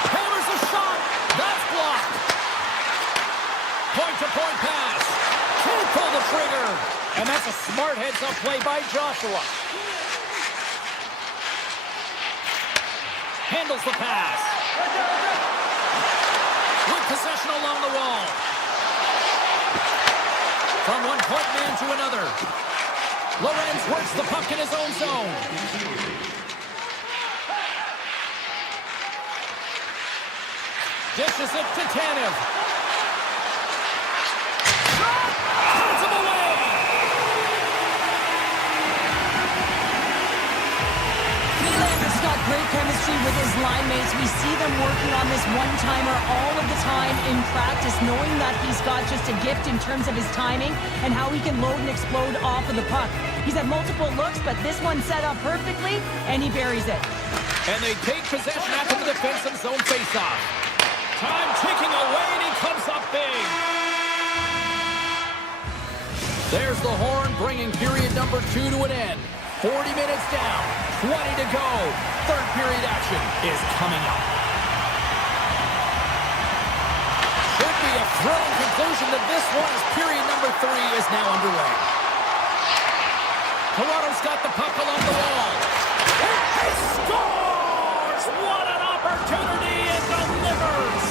Hammers a shot. That's blocked. Point-to-point pass. Can't pull the trigger. And that's a smart heads-up play by Joshua. Handles the pass. With possession along the wall. From one point man to another. Lorenz works the puck in his own zone. Dishes it to Tanev. Shot! Puts him away! Nylander's got great chemistry with his line mates. We see them working on this one-timer all of the time in practice, knowing that he's got just a gift in terms of his timing and how he can load and explode off of the puck. He's had multiple looks, but this one set up perfectly, and he buries it. And they take possession after the defensive zone faceoff. Time ticking away, and he comes up big. There's the horn, bringing period number 2 to an end. 40 minutes down, 20 to go. Third period action is coming up. Should be a thrilling conclusion to this one as period number 3 is now underway. Toronto's got the puck along the wall. And he scores! What an opportunity, and delivers!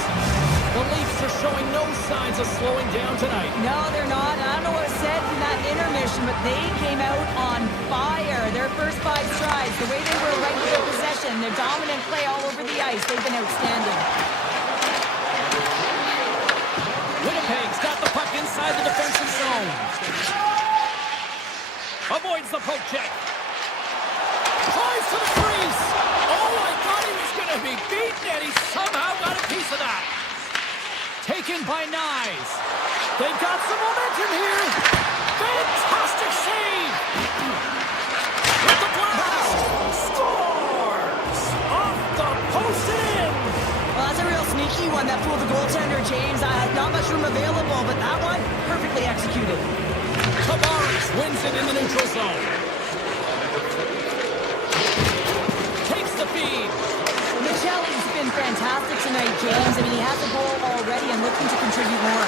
The Leafs are showing no signs of slowing down tonight. No, they're not. I don't know what was said in that intermission, but they came out on fire. Their first 5 strides, the way they were regular possession, their dominant play all over the ice, they've been outstanding. Winnipeg's got the puck inside the defensive zone. Avoids the poke check. Tries to the crease. Oh, I thought he was going to be beaten, and he somehow got a piece of that. Taken by Nyes. They've got some momentum here. Fantastic save. With the blast. Scores. Off the post and in. Well, that's a real sneaky one that fooled the goaltender, James. Not much room available, but that one, perfectly executed. Tavares wins it in the neutral zone. Takes the feed. Michelli's been fantastic tonight, James. I mean, he has a goal already and looking to contribute more.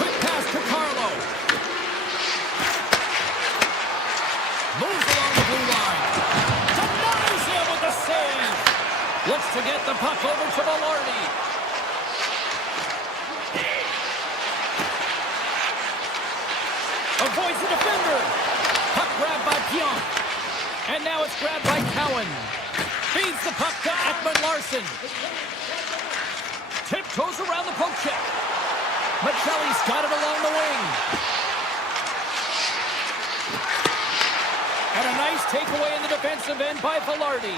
Quick pass to Carlo. Moves along the blue line. Denies him with the save. Looks to get the puck over to Velarde. Avoids the defender. Puck grabbed by Pionk. And now it's grabbed by Cowan. Feeds the puck to Ekman-Larsson. Tiptoes around the poke check. Michelli's got it along the wing. And a nice takeaway in the defensive end by Velarde.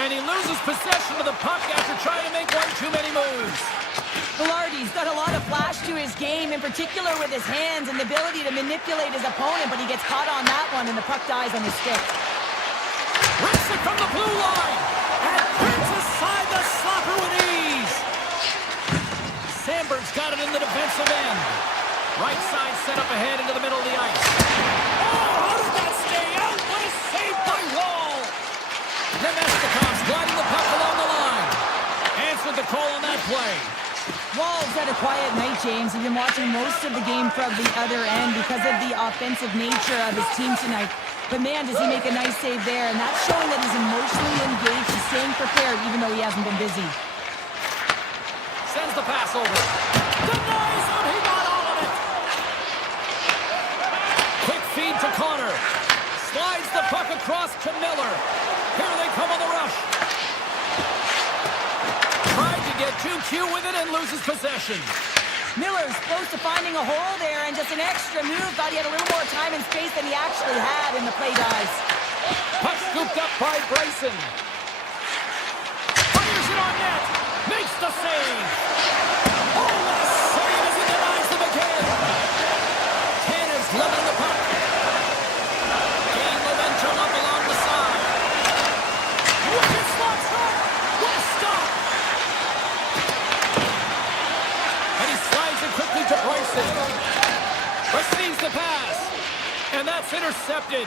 And he loses possession of the puck after trying to make one too many moves. Velarde's got a lot of flash to his game, in particular with his hands and the ability to manipulate his opponent, but he gets caught on that one and the puck dies on his stick. Rips it from the blue line and turns aside the slapper with ease. Sandberg's got it in the defensive end. Right side set up ahead into the middle of the ice. Oh, how did that stay out? What a save by Wall. Nemestikov's gliding the puck along the line. Answered the call on that play. Wall's had a quiet night, James. He's been watching most of the game from the other end because of the offensive nature of his team tonight. But man, does he make a nice save there, and that's showing that he's emotionally engaged. He's staying prepared even though he hasn't been busy. Sends the pass over. Denies him. He got all of it. Quick feed to Connor. Slides the puck across to Miller. Here they come on the rush. Tried to get too cute with it and loses possession. Miller's close to finding a hole there, and just an extra move. Thought he had a little more time and space than he actually had, and the play dies. Puck scooped up by Bryson. Fires it on net. Makes the save. Oh, what a save as he denies them again. Tanner's leveling the puck. Gain momentum racing. Receives the pass. And that's intercepted.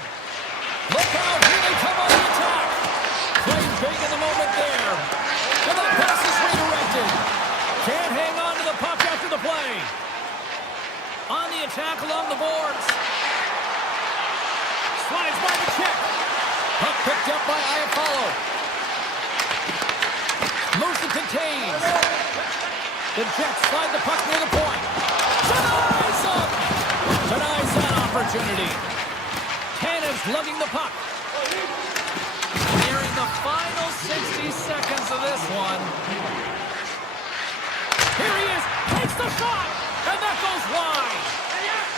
Look out, here they come on the attack. Playing big in the moment there. And that pass is redirected. Can't hang on to the puck after the play. On the attack along the boards. Slides by the check. Puck picked up by Iafallo. Moves to contains. The Jets slide the puck near the point. Denies up. Denies that opportunity. Cannon's lugging the puck. Nearing the final 60 seconds of this one. Here he is. Takes the shot. And that goes wide.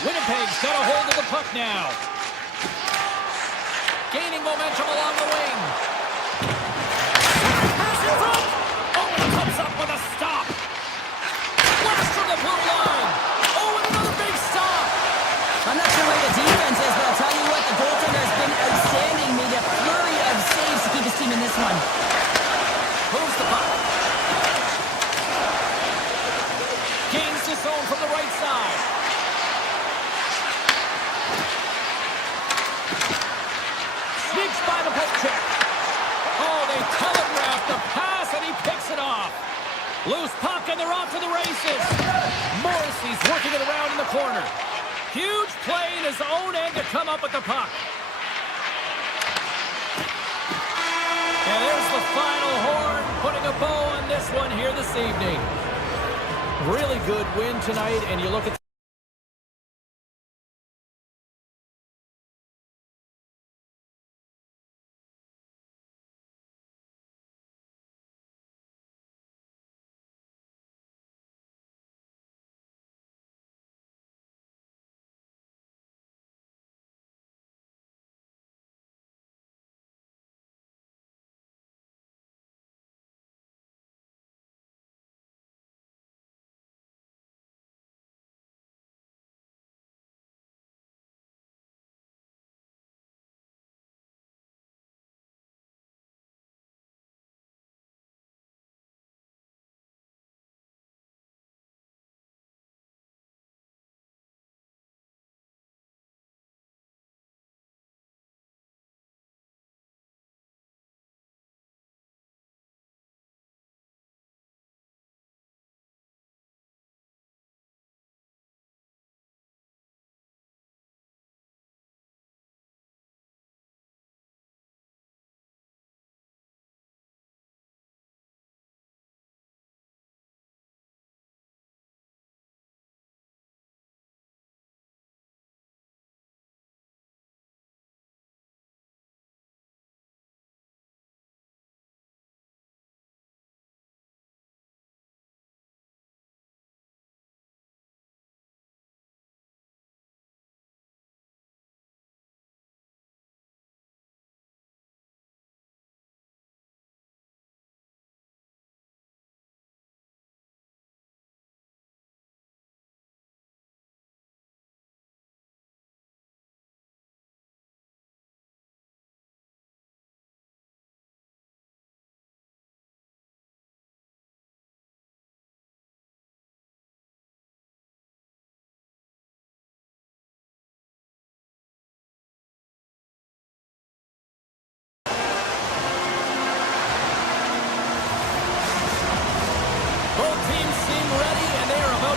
Winnipeg's got a hold of the puck now. Gaining momentum along the wing. Pass in front. Oh, he comes up with a stop. Blast from the blue line. Oh, and another big stop. I'm not sure where the defense is, but I'll tell you what, the goaltender has been outstanding. Made a flurry of saves to keep his team in this one. Moves the puck. Gains the zone from the right side. Sneaks by the poke check. Oh, they telegraphed the pass, and he picks it off. Loose puck, and they're off to the races. Morrissey's working it around in the corner. Huge play in his own end to come up with the puck. And there's the final horn, putting a bow on this one here this evening. Really good win tonight, and you look at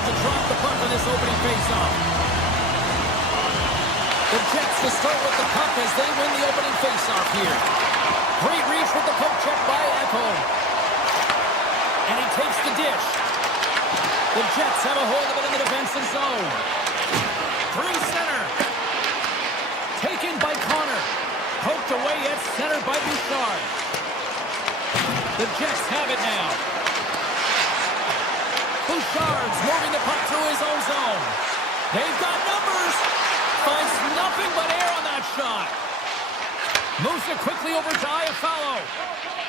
to drop the puck on this opening faceoff. The Jets to start with the puck as they win the opening faceoff here. Great reach with the poke check by Echo. And he takes the dish. The Jets have a hold of it in the defensive zone. Through center. Taken by Connor. Poked away at center by Bouchard. The Jets have it now. Bouchard's moving the puck through his own zone. They've got numbers. Finds nothing but air on that shot. Moves it quickly over to Iafallo.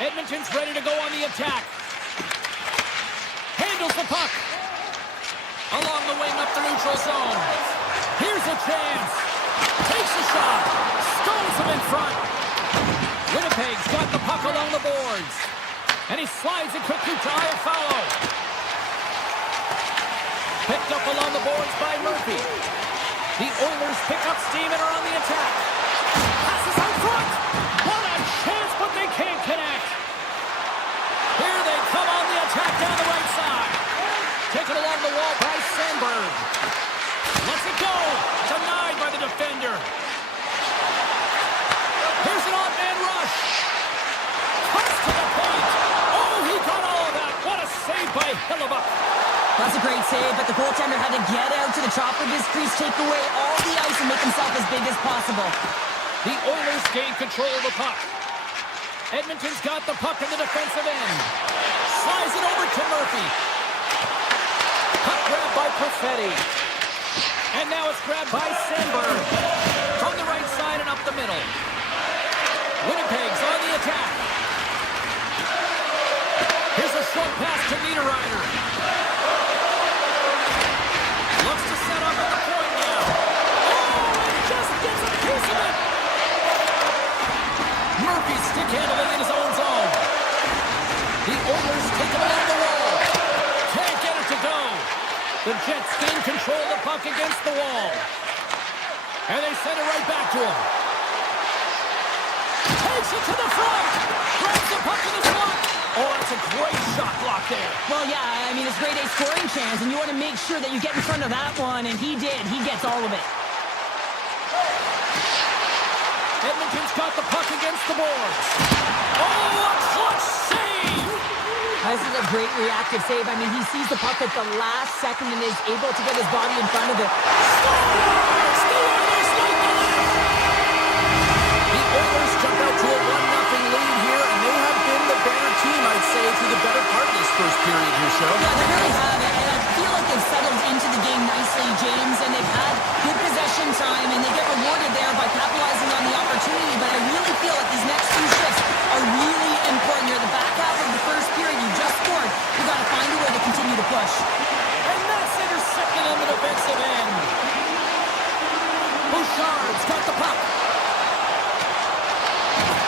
Edmonton's ready to go on the attack. Handles the puck. Along the wing up the neutral zone. Here's a chance. Takes a shot. Stones him in front. Winnipeg's got the puck along the boards. And he slides it quickly to Iafallo. Picked up along the boards by Murphy. The Oilers pick up steam and are on the attack. Passes out front. What a chance, but they can't connect. Here they come on the attack down the right side. Taken along the wall by Sandberg. Lets it go. Denied by the defender. Here's an off-man rush. Cuts to the point. Oh, he got all of that. What a save by Hillebuck. That's a great save, but the goaltender had to get out to the top of his crease, take away all the ice, and make himself as big as possible. The Oilers gain control of the puck. Edmonton's got the puck in the defensive end. Slides it over to Murphy. Puck grabbed by Perfetti. And now it's grabbed by Sandberg. From the right side and up the middle. Winnipeg's on the attack. Here's a short pass to Niederreiter. Looks to set up at the point now. Oh, and just gets a piece of it. Murphy stick handling in his own zone. The Oilers take him along the wall. Can't get it to go. The Jets gain control of the puck against the wall. And they send it right back to him. Takes it to the front. Grabs the puck in the slot. Oh, that's a great shot block there. Well, yeah, I mean, it's grade A scoring chance, and you want to make sure that you get in front of that one, and he did. He gets all of it. Edmonton's got the puck against the boards. Oh, a clutch save! This is a great reactive save. I mean, he sees the puck at the last second and is able to get his body in front of it. Scores! The Oilers lead the lead! The Oilers jump out to a 1-0 lead here, and they have been the better team, I'd say, through the better part of this first period here, Cheryl. Yeah, they really have it, and I feel like they've settled into the game nicely, James, and they've had good possession time, and they get rewarded there by capitalizing on the opportunity, but I really feel like these next few shifts are really important. You're the back half of the first period. You just scored. You got to find a way to continue to push. And that's intercepted on the defensive end. Bouchard's got the puck.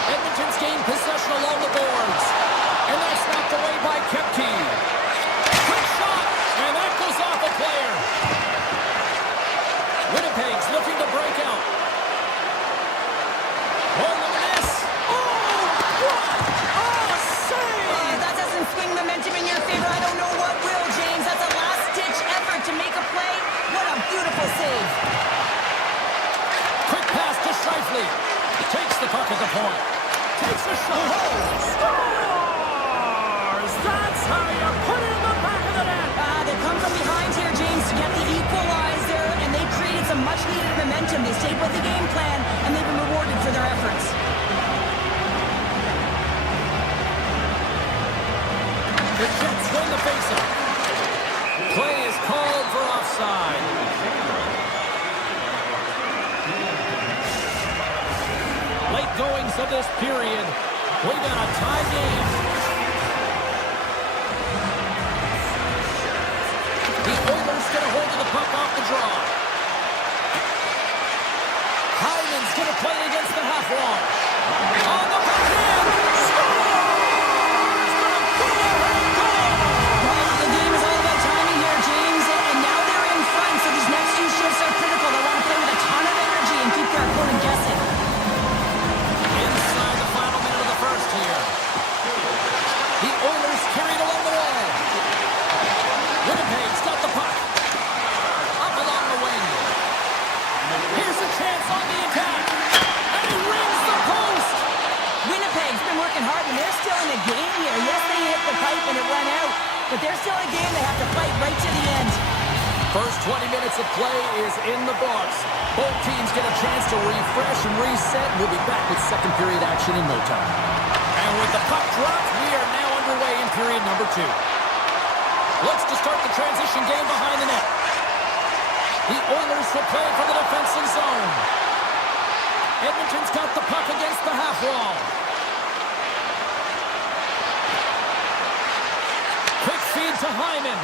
Edmonton's gained possession along the boards. And that's knocked away by Kepke. Quick shot, and that goes off a player. Winnipeg's looking to break out. Oh, look at this. Oh, what a save! That doesn't swing momentum in your favor. I don't know what will, James. That's a last-ditch effort to make a play. What a beautiful save. Quick pass to Scheifele. Takes the puck at the point. Takes a shot. Scores! That's how you put it in the back of the net. They come from behind here, James, to get the equalizer, and they created some much-needed momentum. They stayed with the game plan, and they've been rewarded for their efforts. The Jets win the faceoff. Play is called for offside. Late goings of this period. We've got a tie game. The Oilers get a hold of the puck off the draw. Hyman's going to play against the half wall. On the backhand. Scores! What a go-ahead goal! Well, the game is all about timing here, James, and now they're in front, so these next few shifts are critical. They want to play with a ton of energy and keep their opponent guessing. Inside the final minute of the first here. The Oilers carried along the wall. Winnipeg's got the puck. Up along the wing. Here's a chance on the attack. And he rings the post. Winnipeg's been working hard, and they're still in the game here. Yes, they hit the pipe and it went out, but they're still in the game. They have to fight right to the end. First 20 minutes of play is in the books. Both teams get a chance to refresh and reset. We'll be back with second period action in no time. And with the puck dropped, we are now underway in period number 2. Looks to start the transition game behind the net. The Oilers will play from the defensive zone. Edmonton's got the puck against the half wall. Quick feed to Hyman.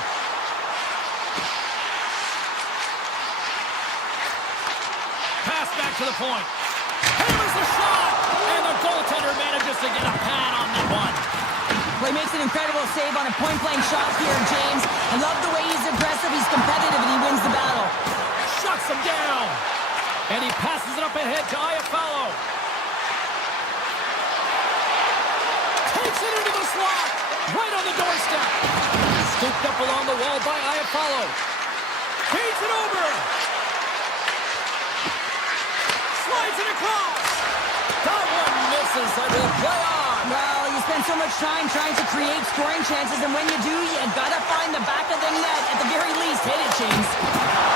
Pass back to the point. Hammers the shot! And the goaltender manages to get a pad on that one. Well, he makes an incredible save on a point-blank shot here, James. I love the way he's aggressive. He's competitive. ahead to Iafallo. Takes it into the slot. Right on the doorstep. Scooped up along the wall by Iafallo. Feeds it over. Slides it across. That one misses. I will play on. Well, you spend so much time trying to create scoring chances, and when you do, you gotta find the back of the net. At the very least, hit it, James.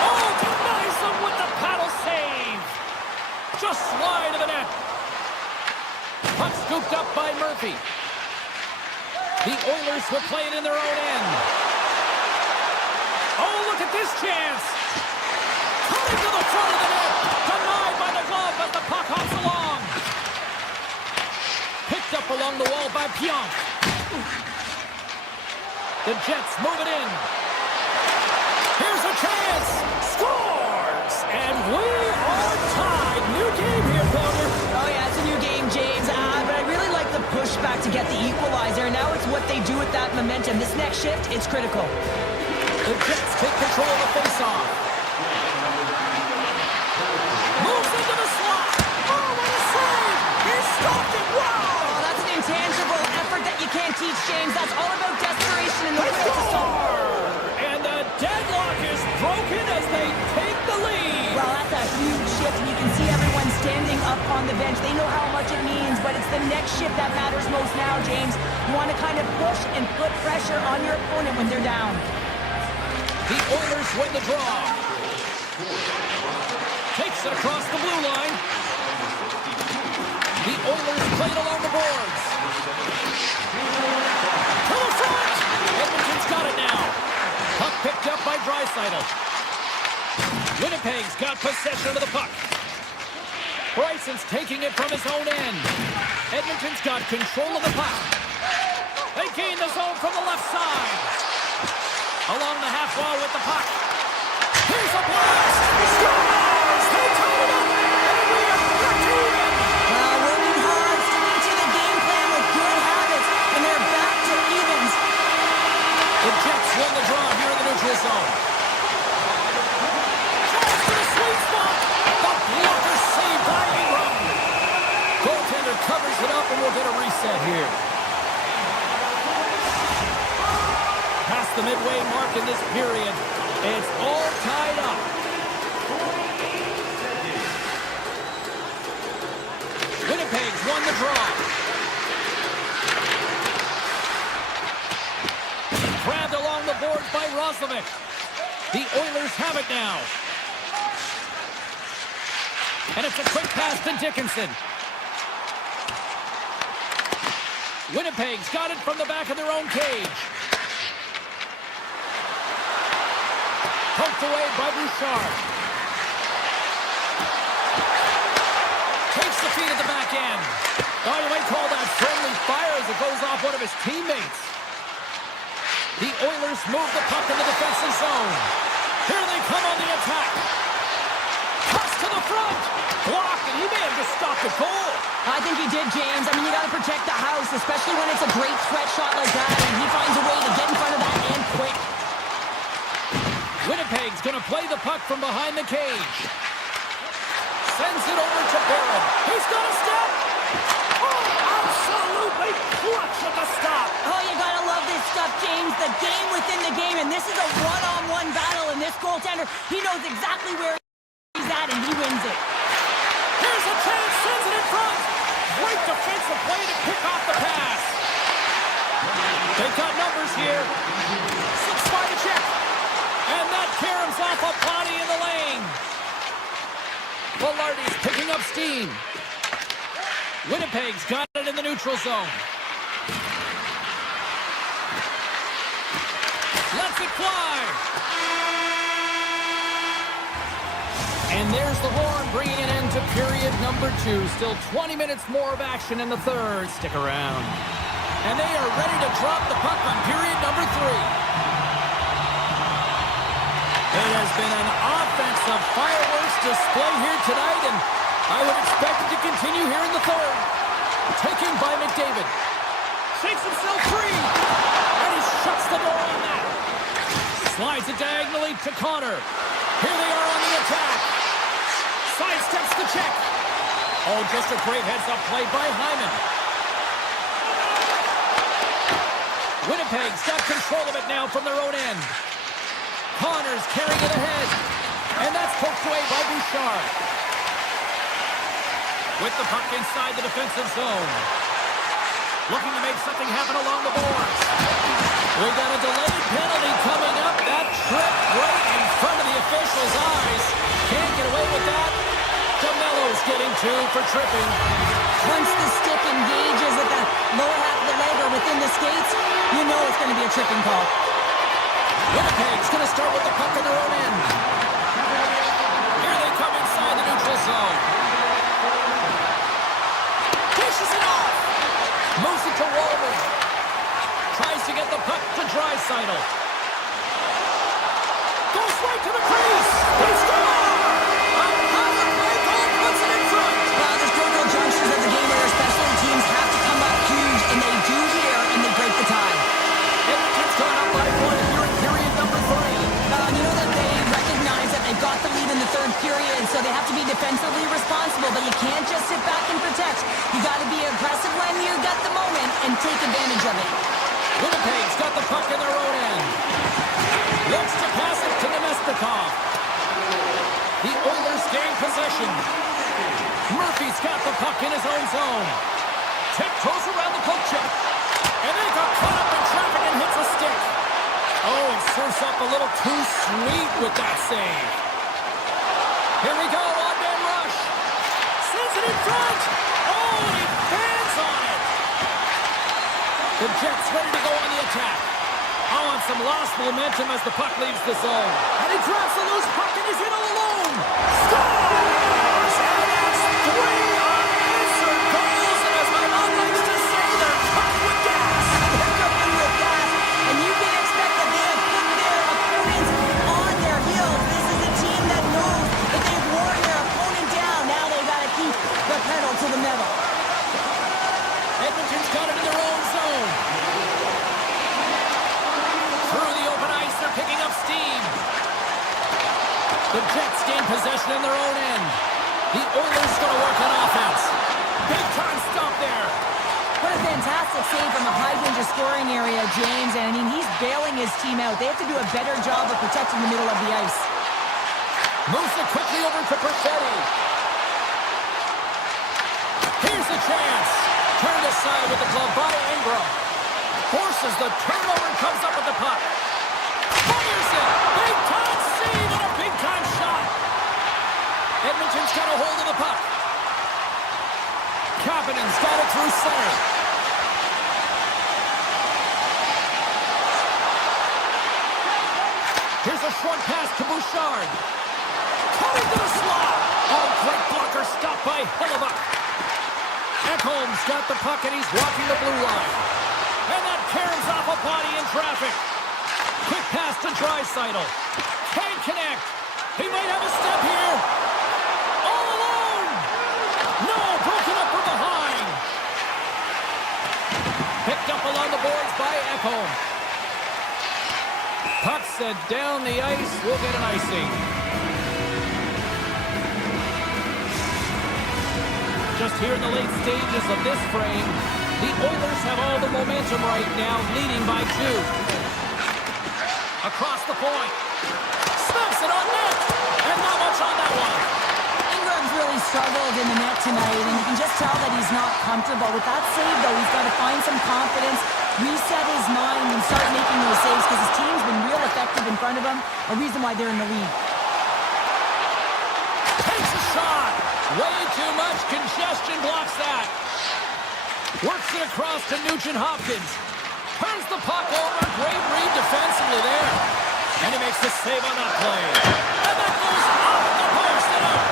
Oh, denies him with the paddle save. Just wide of the net. Puck scooped up by Murphy. The Oilers will play it in their own end. Oh, look at this chance. Coming to the front of the net. Denied by the glove as the puck hops along. Picked up along the wall by Pionk. The Jets move it in. Here's a chance. Scores! And we are tied. New game here, Boner. Oh, yeah, it's a new game, James. But I really like the pushback to get the equalizer. Now it's what they do with that momentum. This next shift, it's critical. The Jets take control of the faceoff. Moves into the slot. Oh, what a save! He stopped it. Wow! Oh, that's an intangible effort that you can't teach, James. That's all about desperation and the will to stop. And the deadlock is broken as they take the lead. Well, that's a huge shift, and you can see everyone standing up on the bench. They know how much it means, but it's the next shift that matters most now, James. You want to kind of push and put pressure on your opponent when they're down. The Oilers win the draw. Takes it across the blue line. The Oilers played along the boards. To the front! Edmonton's got it now. Puck picked up by Draisaitl. Winnipeg's got possession of the puck. Bryson's taking it from his own end. Edmonton's got control of the puck. They gain the zone from the left side. Along the half wall with the puck. Here's a blast! Scores! They tie it up! And we are back even! Well, working hard, sticking to the game plan with good habits, and they're back to evens. The Jets win the draw here in the neutral zone. Tries to the sweet spot. The blocker saved by Ingram. Goaltender covers it up, and we'll get a reset here. Past the midway mark in this period, it's all tied up. Winnipeg's won the draw. Grabbed along the boards by Roslovic. The Oilers have it now. And it's a quick pass to Dickinson. Winnipeg's got it from the back of their own cage. Poked away by Bouchard. Takes the feed at the back end. Oh, you might call that friendly fire as it goes off one of his teammates. The Oilers move the puck in the defensive zone. Here they come on the attack. Toss to the front. Blocked, and he may have just stopped the goal. I think he did, James. I mean, you got to protect the house, especially when it's a great threat shot like that, and he finds a way to get in front of that and quick. Winnipeg's going to play the puck from behind the cage. Sends it over to Barron. He's got a step. Oh, absolutely clutch at the stop. Oh, you got to love this stuff, James. The game within the game, and this is a one-on-one battle, and this goaltender, he knows exactly where he's at, and he wins it. Here's a chance, sends it in front. Great defensive play to pick off the pass. They've got numbers here. 6-5 to check. And that caroms off a body in the lane. Velarde's picking up steam. Winnipeg's got it in the neutral zone. Lets it fly. And there's the horn, bringing it into period number 2. Still 20 minutes more of action in the third. Stick around. And they are ready to drop the puck on period number 3. It has been an offensive fireworks display here tonight, and I would expect it to continue here in the third. Taken by McDavid. Shakes himself free, and he shuts the door on that. Slides it diagonally to Connor. Here they are on the attack. Sidesteps the check. Oh, just a great heads-up play by Hyman. Winnipeg's got control of it now from their own end. Connors carrying it ahead. And that's poked away by Bouchard. With the puck inside the defensive zone. Looking to make something happen along the boards. We got a delayed penalty coming up. That trip right in front of the official's eyes. Can't get away with that. DeMello's getting 2 for tripping. Once the stick engages at the lower half of the leg or within the skates, you know it's going to be a tripping call. Winnipeg's going to start with the puck on their own end. Here they come inside the neutral zone. Pushes it off. Moves it to Walden. Tries to get the puck to Draisaitl. Goes right to the crease. They score! A power play goal puts it in front. Well, there's critical junctures of the game where special teams have to come up huge, and they do here, and they break the tie. Edmonton's gone up by 1 here in period number 3. You know that they recognize that they've got the lead in the third period, so they have to be defensively responsible, but you can't just sit back and protect. You got to be aggressive when you got the moment and take advantage of it. Winnipeg's got the puck in their own end. Looks to pass it to Nemestikov. The Oilers gain possession. Murphy's got the puck in his own zone. Tiptoes around the poke check. And they got caught up in traffic and hits a stick. Oh, and surfs up a little too sweet with that save. Here we go, odd-man rush. Sends it in front. Oh, and he fans on it. The Jets ready to go on the attack. Oh, and some lost momentum as the puck leaves the zone. And he drops a loose puck and he's in all alone. Scores! And that's 3 unanswered goals. And as my mom likes to say, they're covered with gas. They're covered with gas, and you can expect that they have put their opponents on their heels. This is a team that knows that they've worn their opponent down. Now they got to keep the pedal to the metal. Edmonton's got it in their own zone. Through the open ice, they're picking up steam. The Jets gain possession in their own end. The Oilers going to work on offense. Big time stop there. What a fantastic save from a high-danger scoring area, James. And, I mean, he's bailing his team out. They have to do a better job of protecting the middle of the ice. Moves it quickly over to Perfetti. Here's a chance. Turned aside with the glove by Ingram. Forces the turnover and comes up with the puck. Fires it. Big time save and a big time shot. Edmonton's got a hold of the puck. Kapanen's got it through center. Here's a short pass to Bouchard. Coming to the slot. Oh, great blocker stopped by Hellebuyck. Ekholm's got the puck and he's walking the blue line. And that caroms off a body in traffic. Quick pass to Draisaitl. Can't connect. He might have a step here. All alone. No, broken up from behind. Picked up along the boards by Ekholm. Puck set down the ice. We'll get an icing. Just here in the late stages of this frame, the Oilers have all the momentum right now, leading by 2. Across the point. Snaps it on net. And not much on that one. Ingram's really struggled in the net tonight, and you can just tell that he's not comfortable. With that save, though, he's got to find some confidence, reset his mind, and start making those saves because his team's been real effective in front of him, a reason why they're in the lead. Takes a shot. Way too much congestion blocks that. Works it across to Nugent-Hopkins. Turns the puck over. Great read defensively there. And he makes the save on that play. And that goes off the post and out.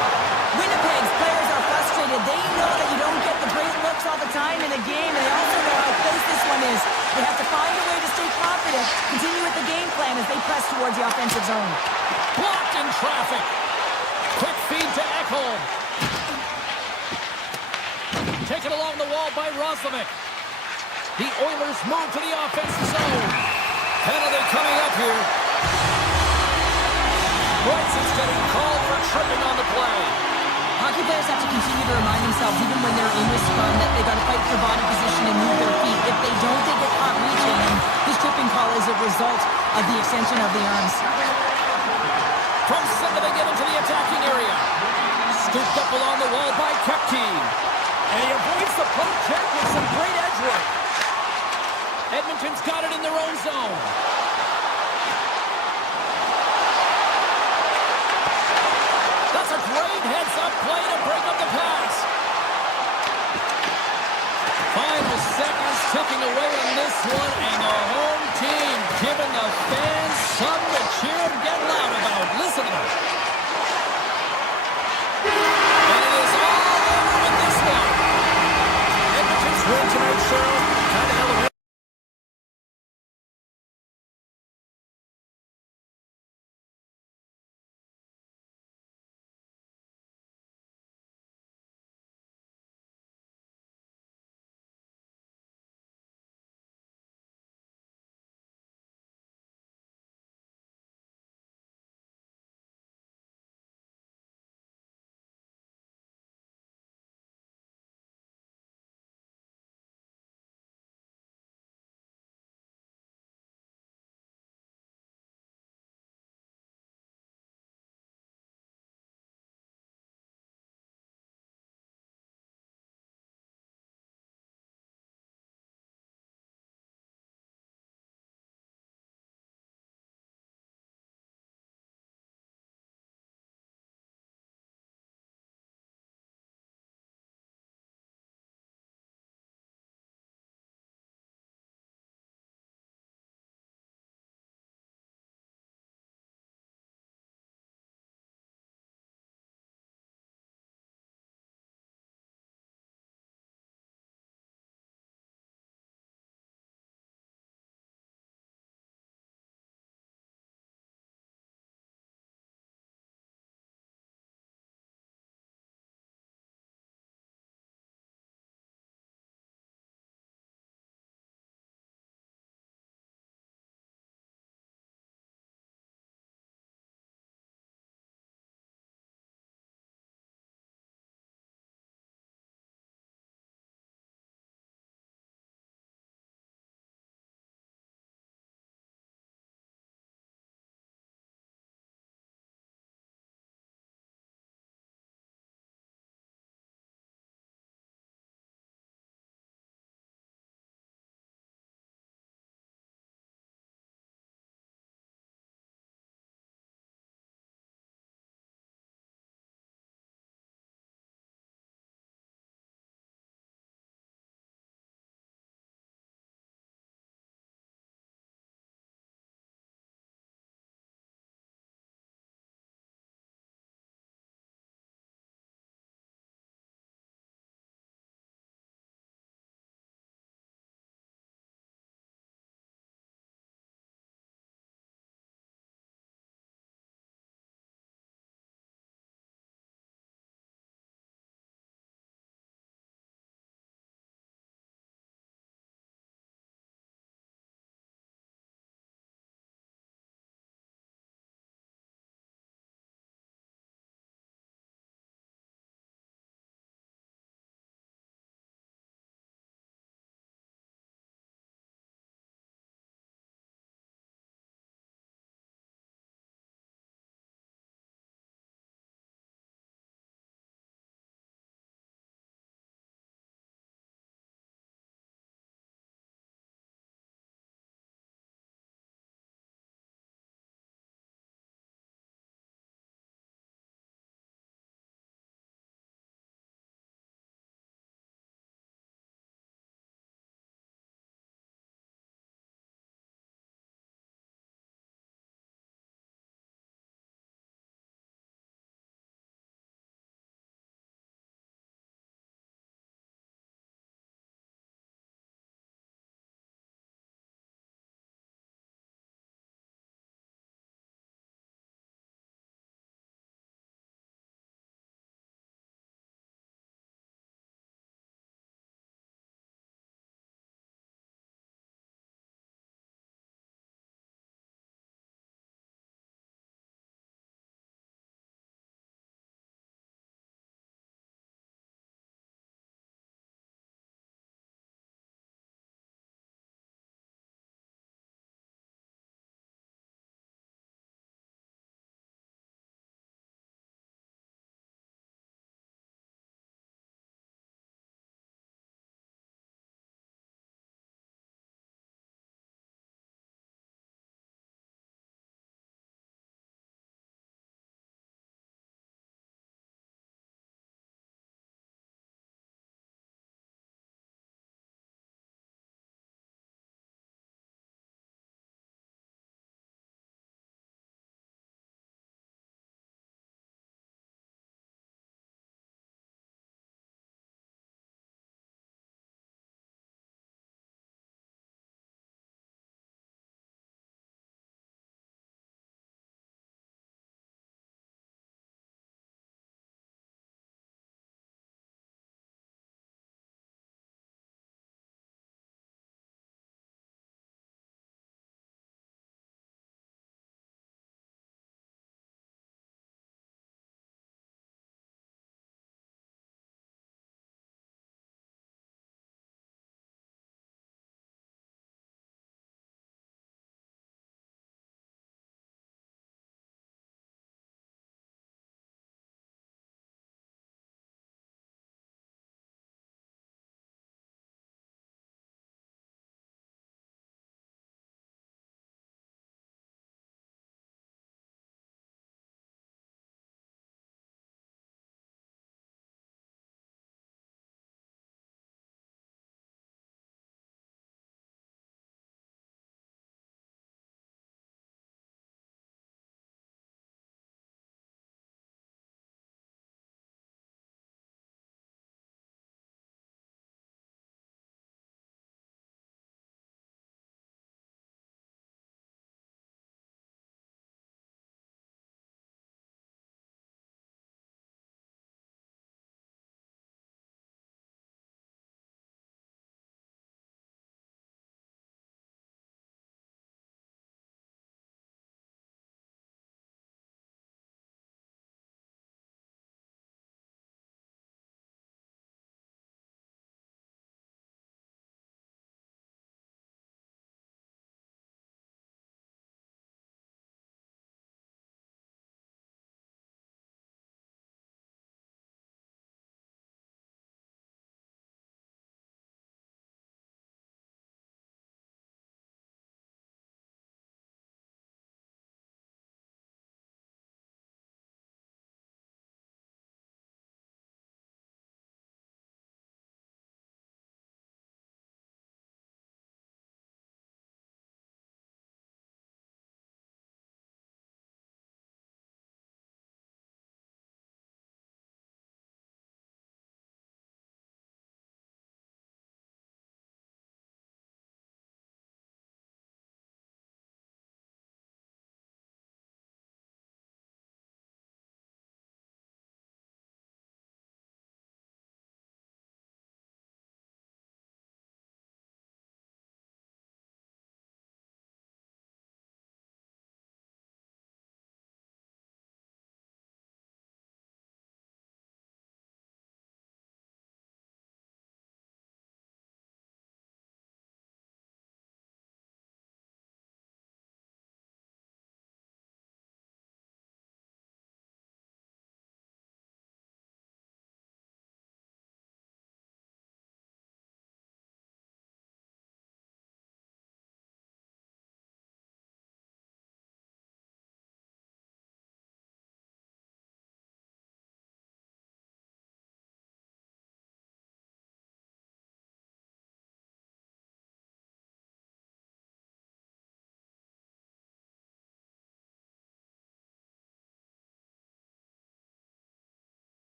Winnipeg's players are frustrated. They know that you don't get the great looks all the time in a game, and they also know how close this one is. They have to find a way to stay confident, continue with the game plan as they press towards the offensive zone. Blocked in traffic. Quick feed to Ekholm. Taken along the wall by Roslovic. The Oilers move to the offensive zone. Penalty coming up here. Bryson's getting called for tripping on the play. Hockey players have to continue to remind themselves, even when they're in this scrum, that they got to fight for body position and move their feet. If they don't, they get caught reaching, and this tripping call is a result of the extension of the arms. From center, they get into the attacking area. Scooped up along the wall by Kepke. And he avoids the poke check with some great edge work. Edmonton's got it in their own zone. That's a great heads-up play to break up the pass. Final seconds ticking away on this one, and the home team giving the fans something to cheer and get loud about. Listen to them. And it is all over with this one. Edmonton's win tonight, Cheryl. Kind of elevated.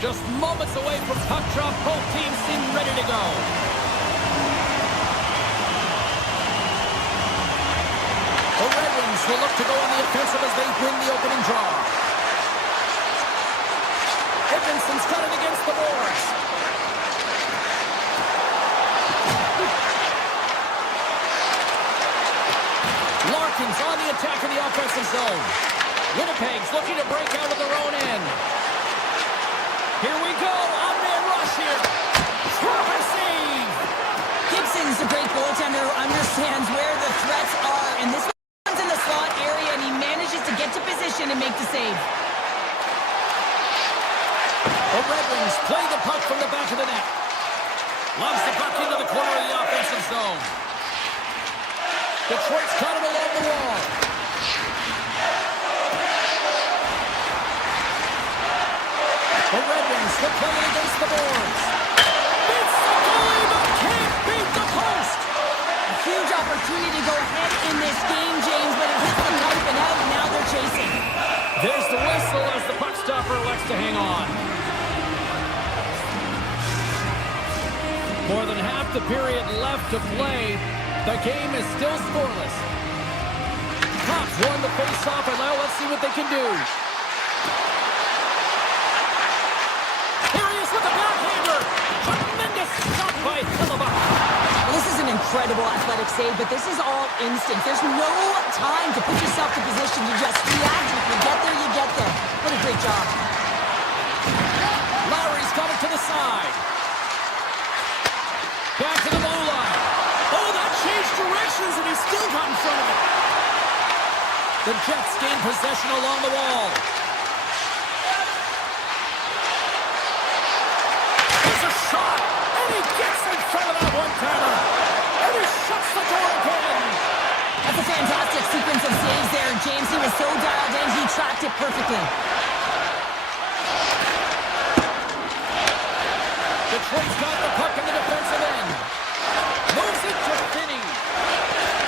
Just moments away from puck drop. Both teams seem ready to go. The Red Wings will look to go on the offensive as they win the opening draw. Edmondson's got it against the boards. Larkin's on the attack in the offensive zone. Winnipeg's looking to break out of their own end. Here we go. On-man rush here. Proper save. Gibson's a great goaltender who understands where the threats are, and this one's in the slot area, and he manages to get to position and make the save. The Red Wings play the puck from the back of the net. Loves the puck into the corner of the offensive zone. Detroit's got it along the wall. The Red Wings will play it against the boards. It's the goalie, but can't beat the post. A huge opportunity to go ahead in this game, James, but it hits the pipe and out, and now they're chasing. There's the whistle as the puck stopper elects to hang on. More than half the period left to play. The game is still scoreless. Cops won the face-off, and now let's see what they can do. Here he is with the backhander. Tremendous shot by Hellebuyck. Well, this is an incredible athletic save, but this is all instinct. There's no time to put yourself in position to just react. If you get there, you get there. What a great job. Lowry's got it to the side. Back to the blue line. Oh, that changed directions, and he still got in front of it. The Jets gain possession along the wall. There's a shot, and he gets in front of that one-timer. And he shuts the door again. That's a fantastic sequence of saves there, James. He was so dialed in, he tracked it perfectly. Detroit's got the puck in the defensive end. Moves it to Finney.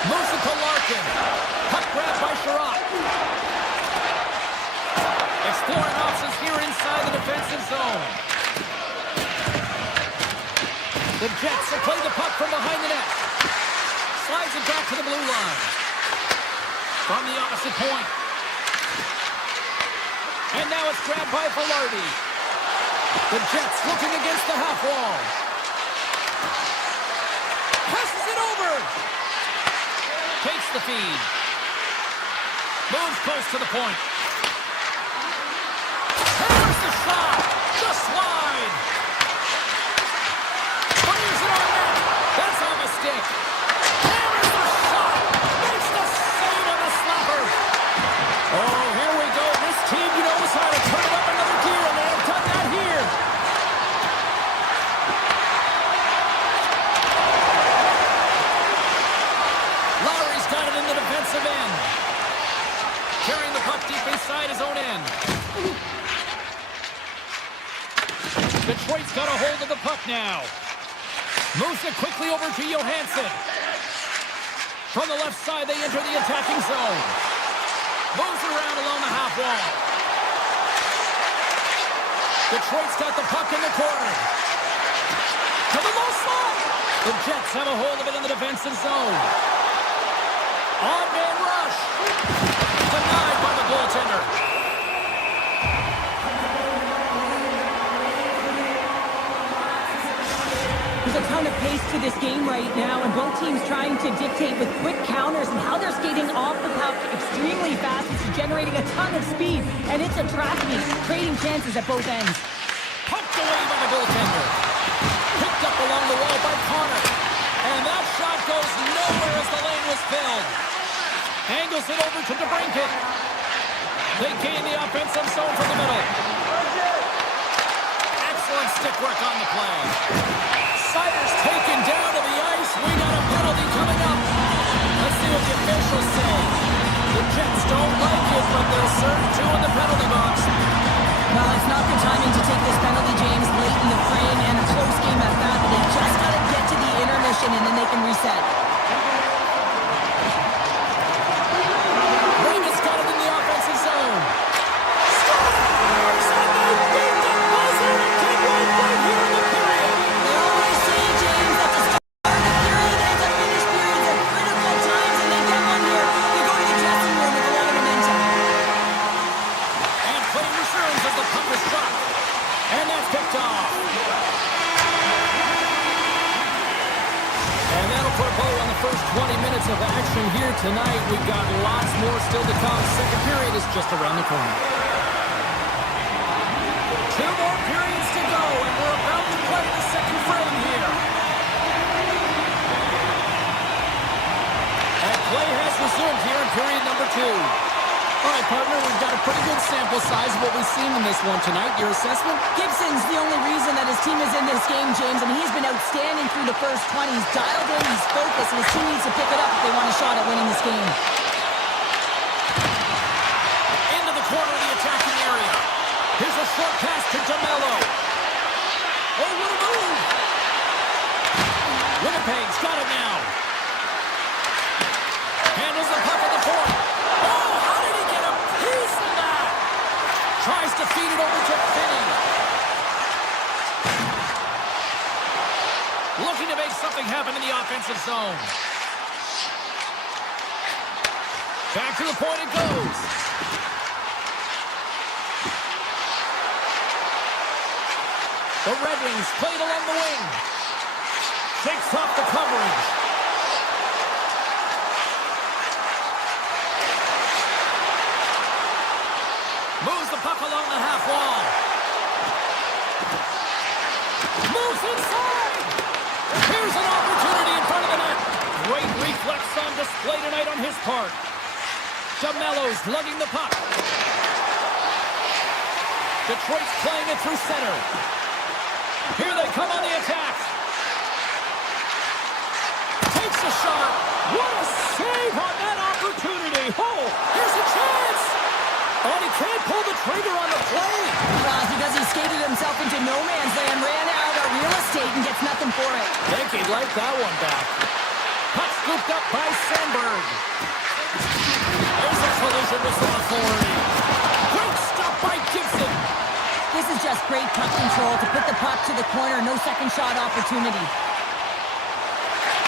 Moves it to Larkin. Puck grab by Sherratt. Exploring options here inside the defensive zone. The Jets will play the puck from behind the net. Slides it back to the blue line. From the opposite point. And now it's grabbed by Velarde. The Jets looking against the half wall. Passes it over. Takes the feed. Moves close to the point. Hammers the shot. Just wide. Fires it on net. That's on the stick. Hammers the shot. Makes the save on the slapper. Oh, here we go. This team knows how to turn it up another gear, and they have done that here. Lowry's got it in the defensive end. Carrying the puck deep inside his own end. Detroit's got a hold of the puck now. Moves it quickly over to Johansson. From the left side, they enter the attacking zone. Moves it around along the half wall. Detroit's got the puck in the corner. To the low slot. The Jets have a hold of it in the defensive zone. On-man rush. Denied by the goaltender. There's a ton of pace to this game right now, and both teams trying to dictate with quick counters and how they're skating off the puck extremely fast. It's generating a ton of speed, and it's attracting, creating chances at both ends. Poked away by the goaltender. Picked up along the wall by Connor. And that shot goes nowhere as the lane was filled. Angles it over to DeBrincat. They gain the offensive zone from the middle. Excellent stick work on the play. Sider's taken down to the ice. We got a penalty coming up. Let's see what the officials say. The Jets don't like it, but they'll serve two in the penalty box. Well, it's not good timing to take this penalty, James, late in the frame, and a close game at that, but they just got to get to the intermission, and then they can reset. Raymond's got it in the offensive zone. Scores! And they beat the buzzer! puck is dropped. And that's picked off. And that'll put a bow on the first 20 minutes of action here tonight. We've got lots more still to come. Second period is just around the corner. 2 more periods to go, and we're about to play the second frame here. And play has resumed here in period number 2. All right, partner, we've got a pretty good sample size of what we've seen in this one tonight. Your assessment? Gibson's the only reason that his team is in this game, James, and he's been outstanding through the first 20. He's dialed in, he's focused, and his team needs to pick it up if they want a shot at winning this game. Into the corner of the attacking area. Here's a short pass to DeMello. Oh, what a move! Winnipeg's got it now. Handles the puck at the point. Oh, how did he get a piece of that? Tries to feed it over to Finney. Looking to make something happen in the offensive zone. Back to the point it goes. The Red Wings played along the wing. Shakes off the coverage. Moves the puck along the half wall. Moves inside. Here's an opportunity in front of the net. Great reflex on display tonight on his part. DeMello's lugging the puck. Detroit's playing it through center. Here they come on the attack. Takes a shot. What a save on that opportunity. Oh, here's a chance. Oh, he can't pull the trigger on the play. Because he skated himself into no man's land, ran out of real estate, and gets nothing for it. Think he'd like that one back. Puck scooped up by Sandberg. There's a collision with some authority. Great stop by Gibson. This is just great puck control to put the puck to the corner. No second shot opportunity.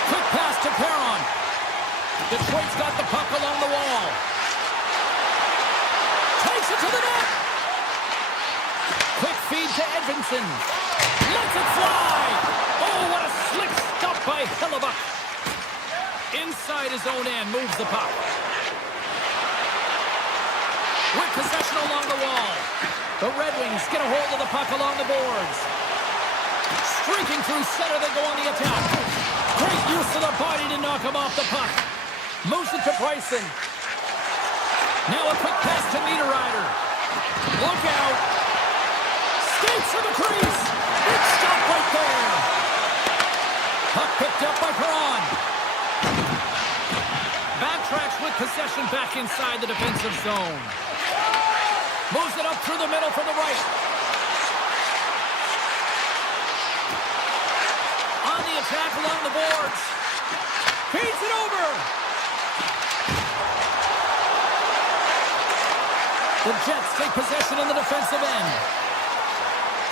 Quick pass to Perron. Detroit's got the puck along the wall. Takes it to the net. Quick feed to Edvinsson. Lets it fly. Oh, what a slick stop by Hellebuyck. Inside his own end, moves the puck. With possession along the wall. The Red Wings get a hold of the puck along the boards. Streaking through center, they go on the attack. Great use of the body to knock him off the puck. Moves it to Bryson. Now a quick pass to Niederreiter. Look out. Skates to the crease. Big stop right there. Puck picked up by Perron. Backtracks with possession back inside the defensive zone. Moves it up through the middle from the right. On the attack along the boards. Feeds it over. The Jets take possession in the defensive end.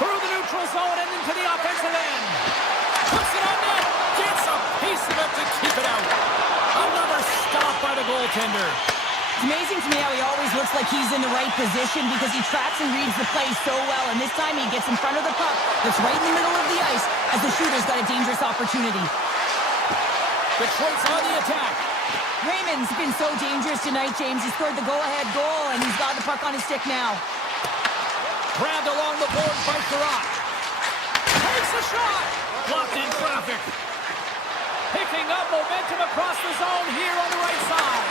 Through the neutral zone and into the offensive end. Puts it on net. Gets a piece of it to keep it out. Another stop by the goaltender. It's amazing to me how he always looks like he's in the right position because he tracks and reads the play so well, and this time he gets in front of the puck that's right in the middle of the ice as the shooter's got a dangerous opportunity. Detroit's on the attack. Raymond's been so dangerous tonight, James. He scored the go-ahead goal, and he's got the puck on his stick now. Grabbed along the boards by Sherratt. Takes a shot. Blocked in traffic. Picking up momentum across the zone here on the right side.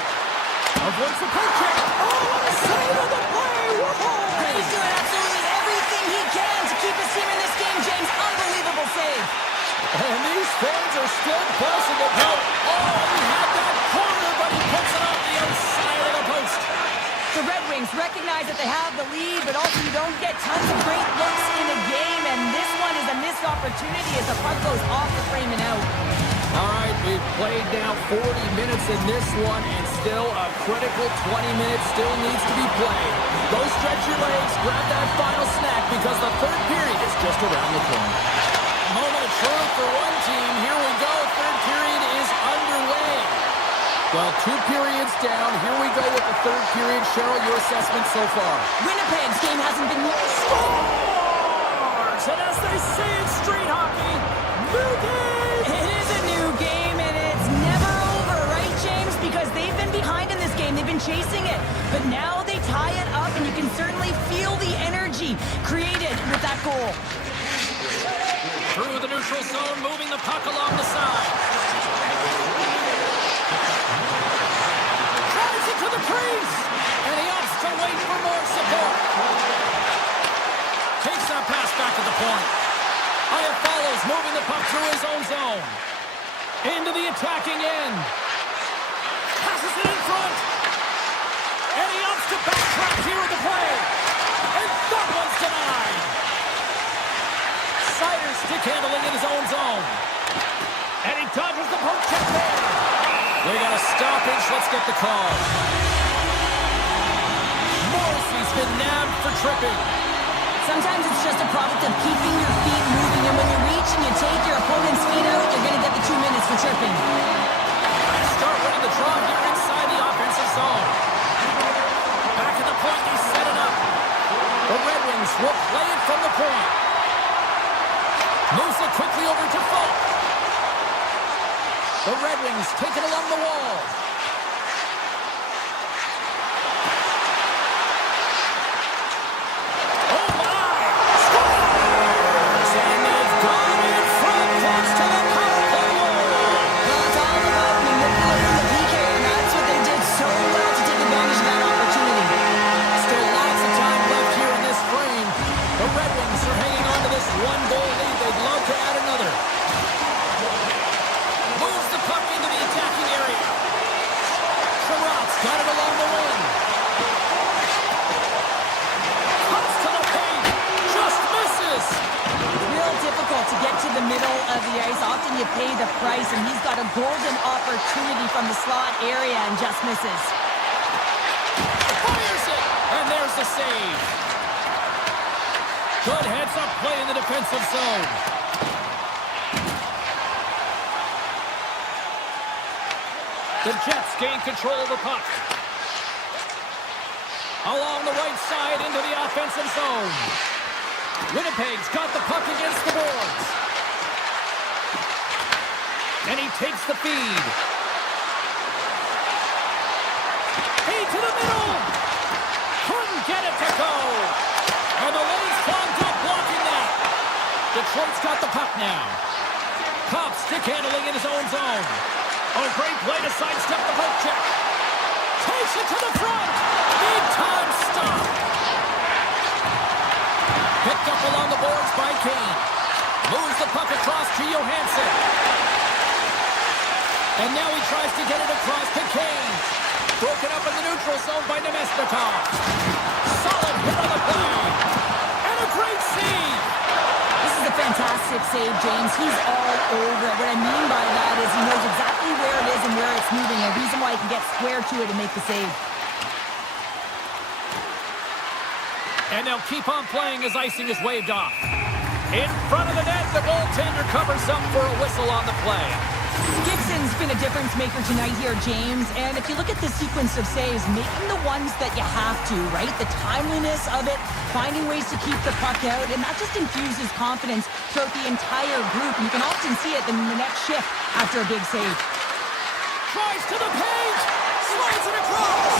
Avoids the poke check. Oh, what a save on the play. Whoa. He's doing absolutely everything he can to keep his team in this game, James. Unbelievable save. And these fans are still busting about. Oh, he had that corner, but he puts it off the outside of the post. The Red Wings recognize that they have the lead, but also you don't get tons of great looks in a game, and this one is a missed opportunity as the puck goes off the frame and out. All right, we've played now 40 minutes in this one, and still a critical 20 minutes still needs to be played. Go stretch your legs, grab that final snack, because the third period is just around the corner. Moment of truth for one team. Here we go. Third period is underway. Well, 2 periods down. Here we go with the third period. Cheryl, your assessment so far? Winnipeg's game hasn't been... Scores! And as they say in street hockey, new game! It is a new game, and it's never over, right, James? Because they've been behind in this game. They've been chasing it. But now they tie it up, and you can certainly feel the energy created with that goal. Through the neutral zone, moving the puck along the side. Drives it to the crease, and he opts to wait for more support. Takes that pass back to the point. Aya follows, moving the puck through his own zone. Into the attacking end. Passes it in front. And he opts to backtrack here with the play. And that one's denied. Sider stick handling in his own zone. And he dodges the poke check there. We got a stoppage. Let's get the call. Morrissey's been nabbed for tripping. Sometimes it's just a product of keeping your feet moving, and when you reach and you take your opponent's feet out, you're going to get the 2 minutes for tripping. Start winning the draw here inside the offensive zone. Back at the point, they set it up. The Red Wings will play it from the point. Moves it quickly over to Falk. The Red Wings take it along the wall. Oh my! Scores! And they've gone in front, close to the power play goal. Well, it's all about manipulating the PK, and that's what they did so well to take advantage of that opportunity. Still lots of time left here in this frame. The Red Wings are hanging on to this 1-goal lead. They'd love to add another. Moves the puck into the attacking area. Sherratt's got it along the wing. Cuts to the paint. Just misses. Real difficult to get to the middle of the ice. Often you pay the price, and he's got a golden opportunity from the slot area and just misses. Fires it. And there's the save. Good heads-up play in the defensive zone. The Jets gain control of the puck. Along the right side into the offensive zone. Winnipeg's got the puck against the boards. And he takes the feed. Hey, to the middle. Couldn't get it to go. And the Leafs clogged up blocking that. Detroit's got the puck now. Cobb stick handling in his own zone. Oh, great play to sidestep the poke check. Takes it to the front. Big time stop. Picked up along the boards by Kane. Moves the puck across to Johansson. And now he tries to get it across to Kane. Broken up in the neutral zone by Nemesnikov. Solid hit on the play. And a great save. This is a fantastic save, James. He's all over it. What I mean by that is he knows exactly where it is and where it's moving. A reason why he can get square to it and make the save. And they'll keep on playing as icing is waved off. In front of the net, the goaltender covers up for a whistle on the play. Gibson's been a difference maker tonight here, James. And if you look at the sequence of saves, making the ones that you have to, right? The timeliness of it, finding ways to keep the puck out, and that just infuses confidence throughout the entire group. You can often see it in the next shift after a big save. Drives to the paint, slides it across,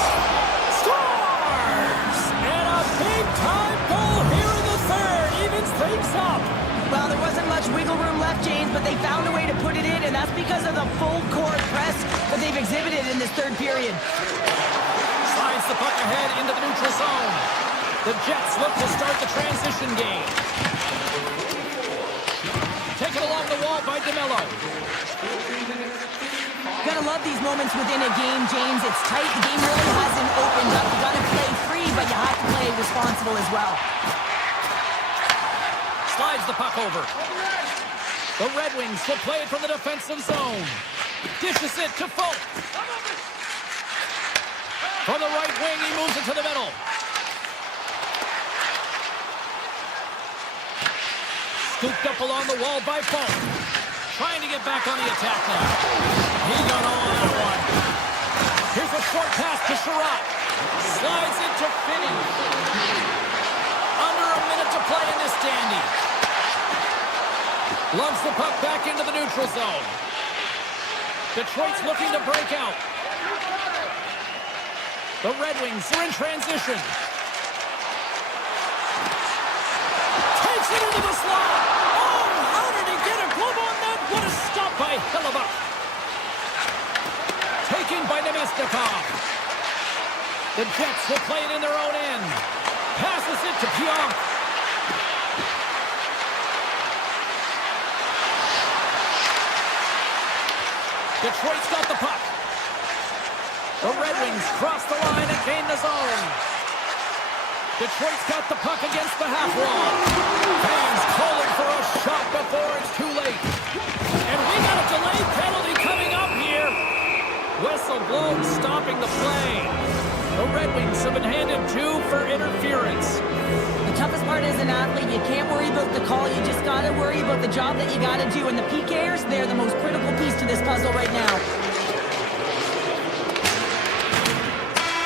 scores! And a big-time goal here in the third, evens things up. Well, there wasn't much wiggle room left, James, but they found a way to put it in, and that's because of the full court press that they've exhibited in this third period. Slides the puck ahead into the neutral zone. The Jets look to start the transition game. Taken along the wall by DeMello. Gotta love these moments within a game, James. It's tight. The game really hasn't opened up. You gotta play free, but you have to play responsible as well. Slides the puck over. The Red Wings will play it from the defensive zone. Dishes it to Falk. From the right wing, he moves it to the middle. Scooped up along the wall by Falk. Trying to get back on the attack now. He got all that one. neutral zone. Detroit's looking to break out. The Red Wings are in transition. Takes it into the slot. Oh, how did he get a glove on that? What a stop by Hellebuck. Taken by Nemestikov. The Jets will play it in their own end. Passes it to Pionk. Detroit's got the puck. The Red Wings cross the line and gain the zone. Detroit's got the puck against the half wall. Fans calling for a shot before it's too late. And we got a delayed penalty coming up here. Whistle blown, stopping the play. The Red Wings have been handed 2 for interference. The toughest part as an athlete, you can't worry about the call. You just got to worry about the job that you got to do. And the PKers, they're the most critical piece to this puzzle right now.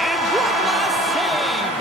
And one last save.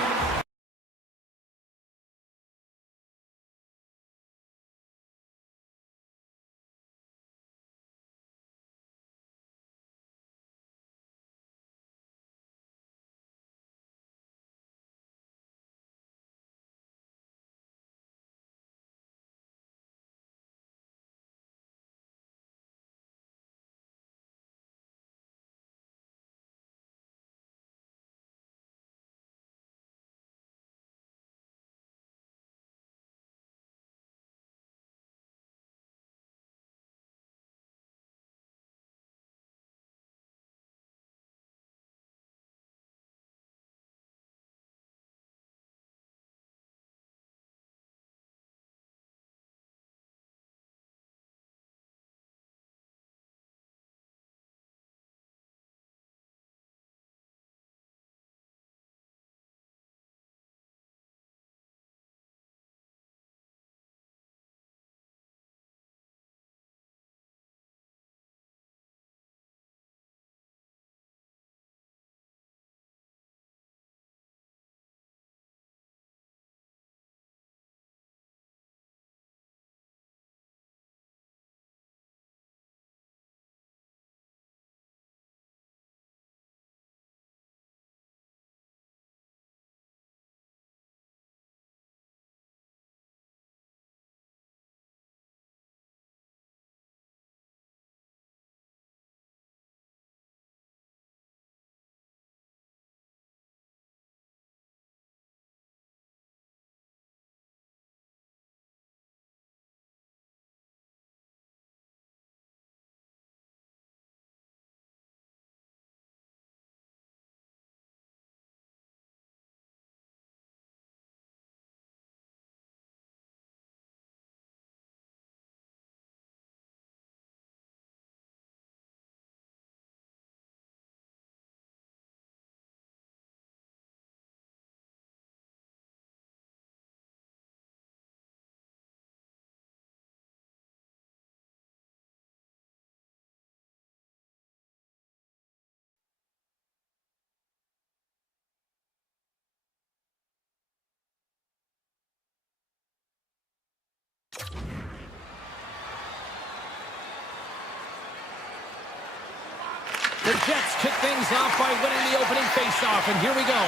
The Jets kick things off by winning the opening faceoff, and here we go.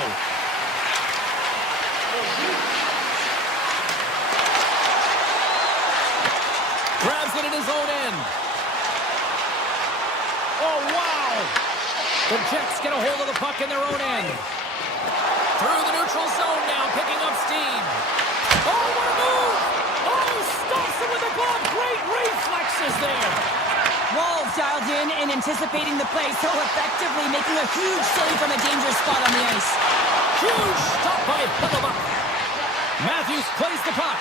Grabs it in his own end. Oh, wow! The Jets get a hold of the puck in their own end. Through the neutral zone now, picking up steam. Oh, what a move! Oh, stops it with a glove. Great reflexes there. Walls dialed in and anticipating the play so effectively, making a huge save from a dangerous spot on the ice. Huge stop by Hellebuck. Matthews plays the puck.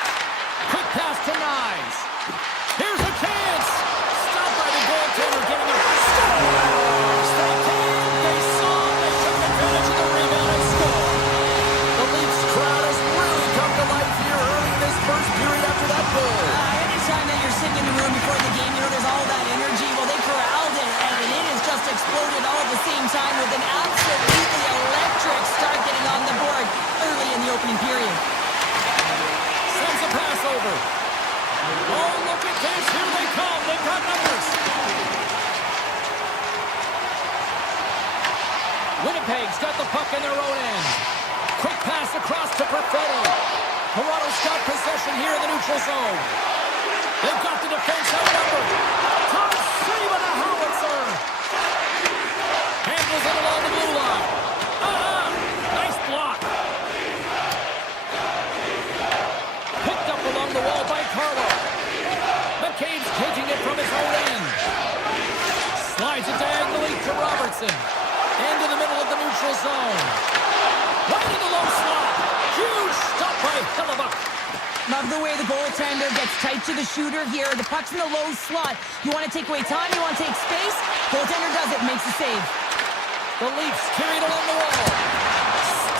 Quick pass to Nyes. Here's a chance. Stopped by the goaltender, getting a stop. They came, they saw, they took advantage of the rebound and scored. The Leafs crowd has really come to life here early in this first period after that goal. Anytime that you're sitting in the room before the game, you know there's all that energy. Well, they corralled it, and it has just exploded all at the same time with an absolutely electric start getting on the board early in the opening period. Sends a pass over. Oh, look at dance, here they come. They've got numbers. Winnipeg's got the puck in their own end. Quick pass across to Perfetti. Toronto's got possession here in the neutral zone. They've got the defense outnumbered. Top save on the howitzer. Handles it along the blue line. Nice block. Picked up along the wall by Carlo. McCabe's taking it from his own end. Slides it diagonally to Robertson. Into the middle of the neutral zone. Right in the low slot. Huge stop by Hellebuck. Love the way the goaltender gets tight to the shooter here. The puck's in the low slot. You want to take away time, you want to take space. Goaltender does it, makes the save. The Leafs carry it along the wall.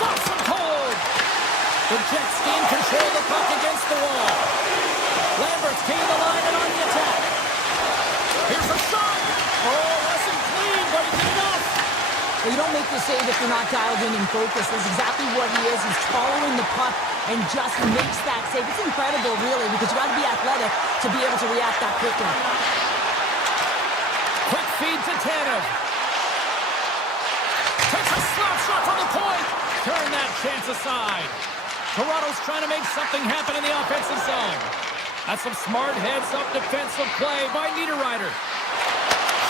Stops him cold. The Jets gain control of the puck against the wall. Lambert's gained the line and on the attack. Here's a shot. Oh, wasn't clean, but he did enough. Well, you don't make the save if you're not dialed in and focused. That's exactly what he is. He's following the puck and just makes that save. It's incredible, really, because you got to be athletic to be able to react that quickly. Quick feed to Tanev. Takes a slap shot from the point. Turn that chance aside. Toronto's trying to make something happen in the offensive zone. That's some smart heads-up defensive play by Niederreiter.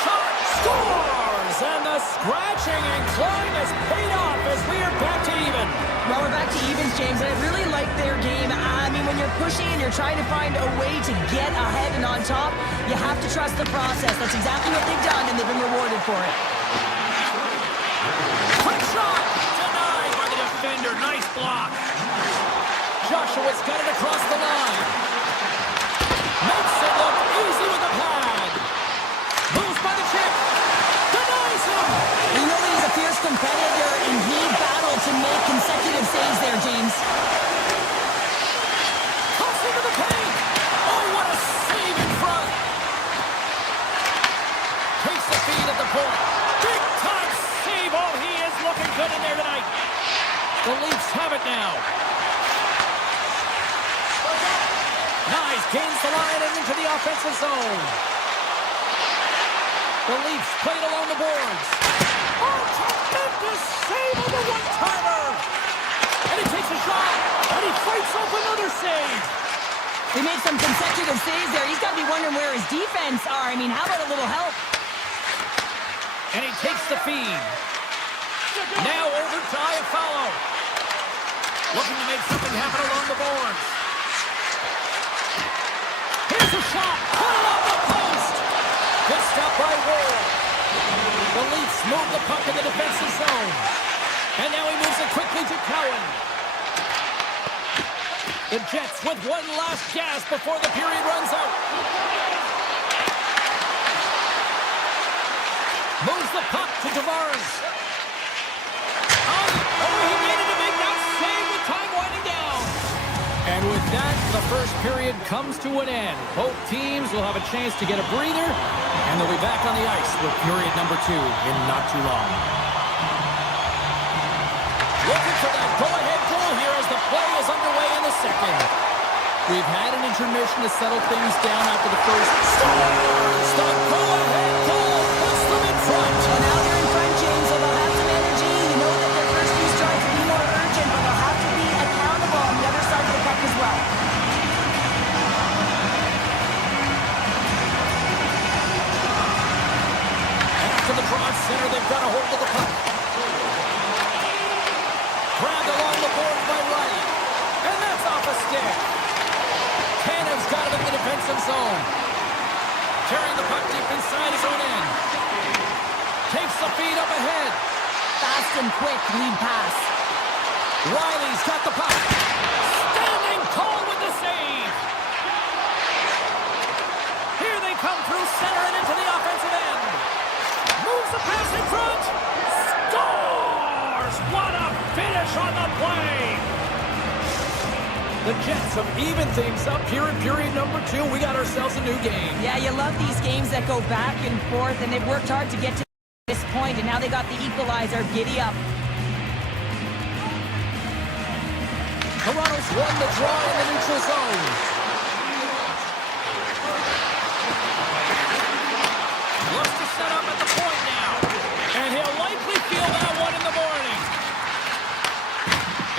Shot scores! And the scratching and clawing has paid off as we are back to even. Well, we're back to evens, James, and I really like their game. I mean, when you're pushing and you're trying to find a way to get ahead and on top, you have to trust the process. That's exactly what they've done, and they've been rewarded for it. Quick shot! Denied by the defender. Nice block. Joshua's got it across the line. Makes it look easy with the pad. Moves by the check. Denies him. You know that he's a fierce competitor, and he battled to make consecutive saves there, James. Toss into the paint. Oh, what a save in front. Takes the feed at the point. Big time save. Oh, he is looking good in there tonight. The Leafs have it now. Nice, gains the line and into the offensive zone. The Leafs played along the boards. Oh, tremendous save on the one-timer. And he takes a shot, and he fights off another save. They made some consecutive saves there. He's got to be wondering where his defense are. I mean, how about a little help? And he takes the feed. Now over to Iafallo. Looking to make something happen along the boards. Here's a shot. Put it off the post. Good stop by Ward. The Leafs move the puck in the defensive zone. And now he moves it quickly to Cowan. The Jets with one last gasp before the period runs out. Moves the puck to Tavares. He made it to make that save with time winding down. And with that, the first period comes to an end. Both teams will have a chance to get a breather, and they'll be back on the ice with period number 2 in not too long. Looking for that go-ahead goal here as the play is underway in the second. We've had an intermission to settle things down after the first. Scores! The go-ahead goal puts them in front. And now they're in front, James, so they'll have some energy. You know that their first few strikes will be more urgent, but they'll have to be accountable on the other side of the puck as well. After the draw center, they've got a hold of the puck. Grabbed along the boards by Wright. And that's off a stick. Tanev's got it in the defensive zone. Carrying the puck deep inside his own end. Takes the feed up ahead. Fast and quick lead pass. Riley's got the puck. Standing tall with the save. Here they come through center and into the offensive end. Moves the pass in front. Scores! What a finish on the play. The Jets have evened things up here in period number 2. We got ourselves a new game. Yeah, you love these games that go back and forth, and they've worked hard to get to this point, and now they got the equalizer. Giddy up. Toronto's won the draw in the neutral zone. Looks to set up at the point now. And he'll likely feel that one in the morning.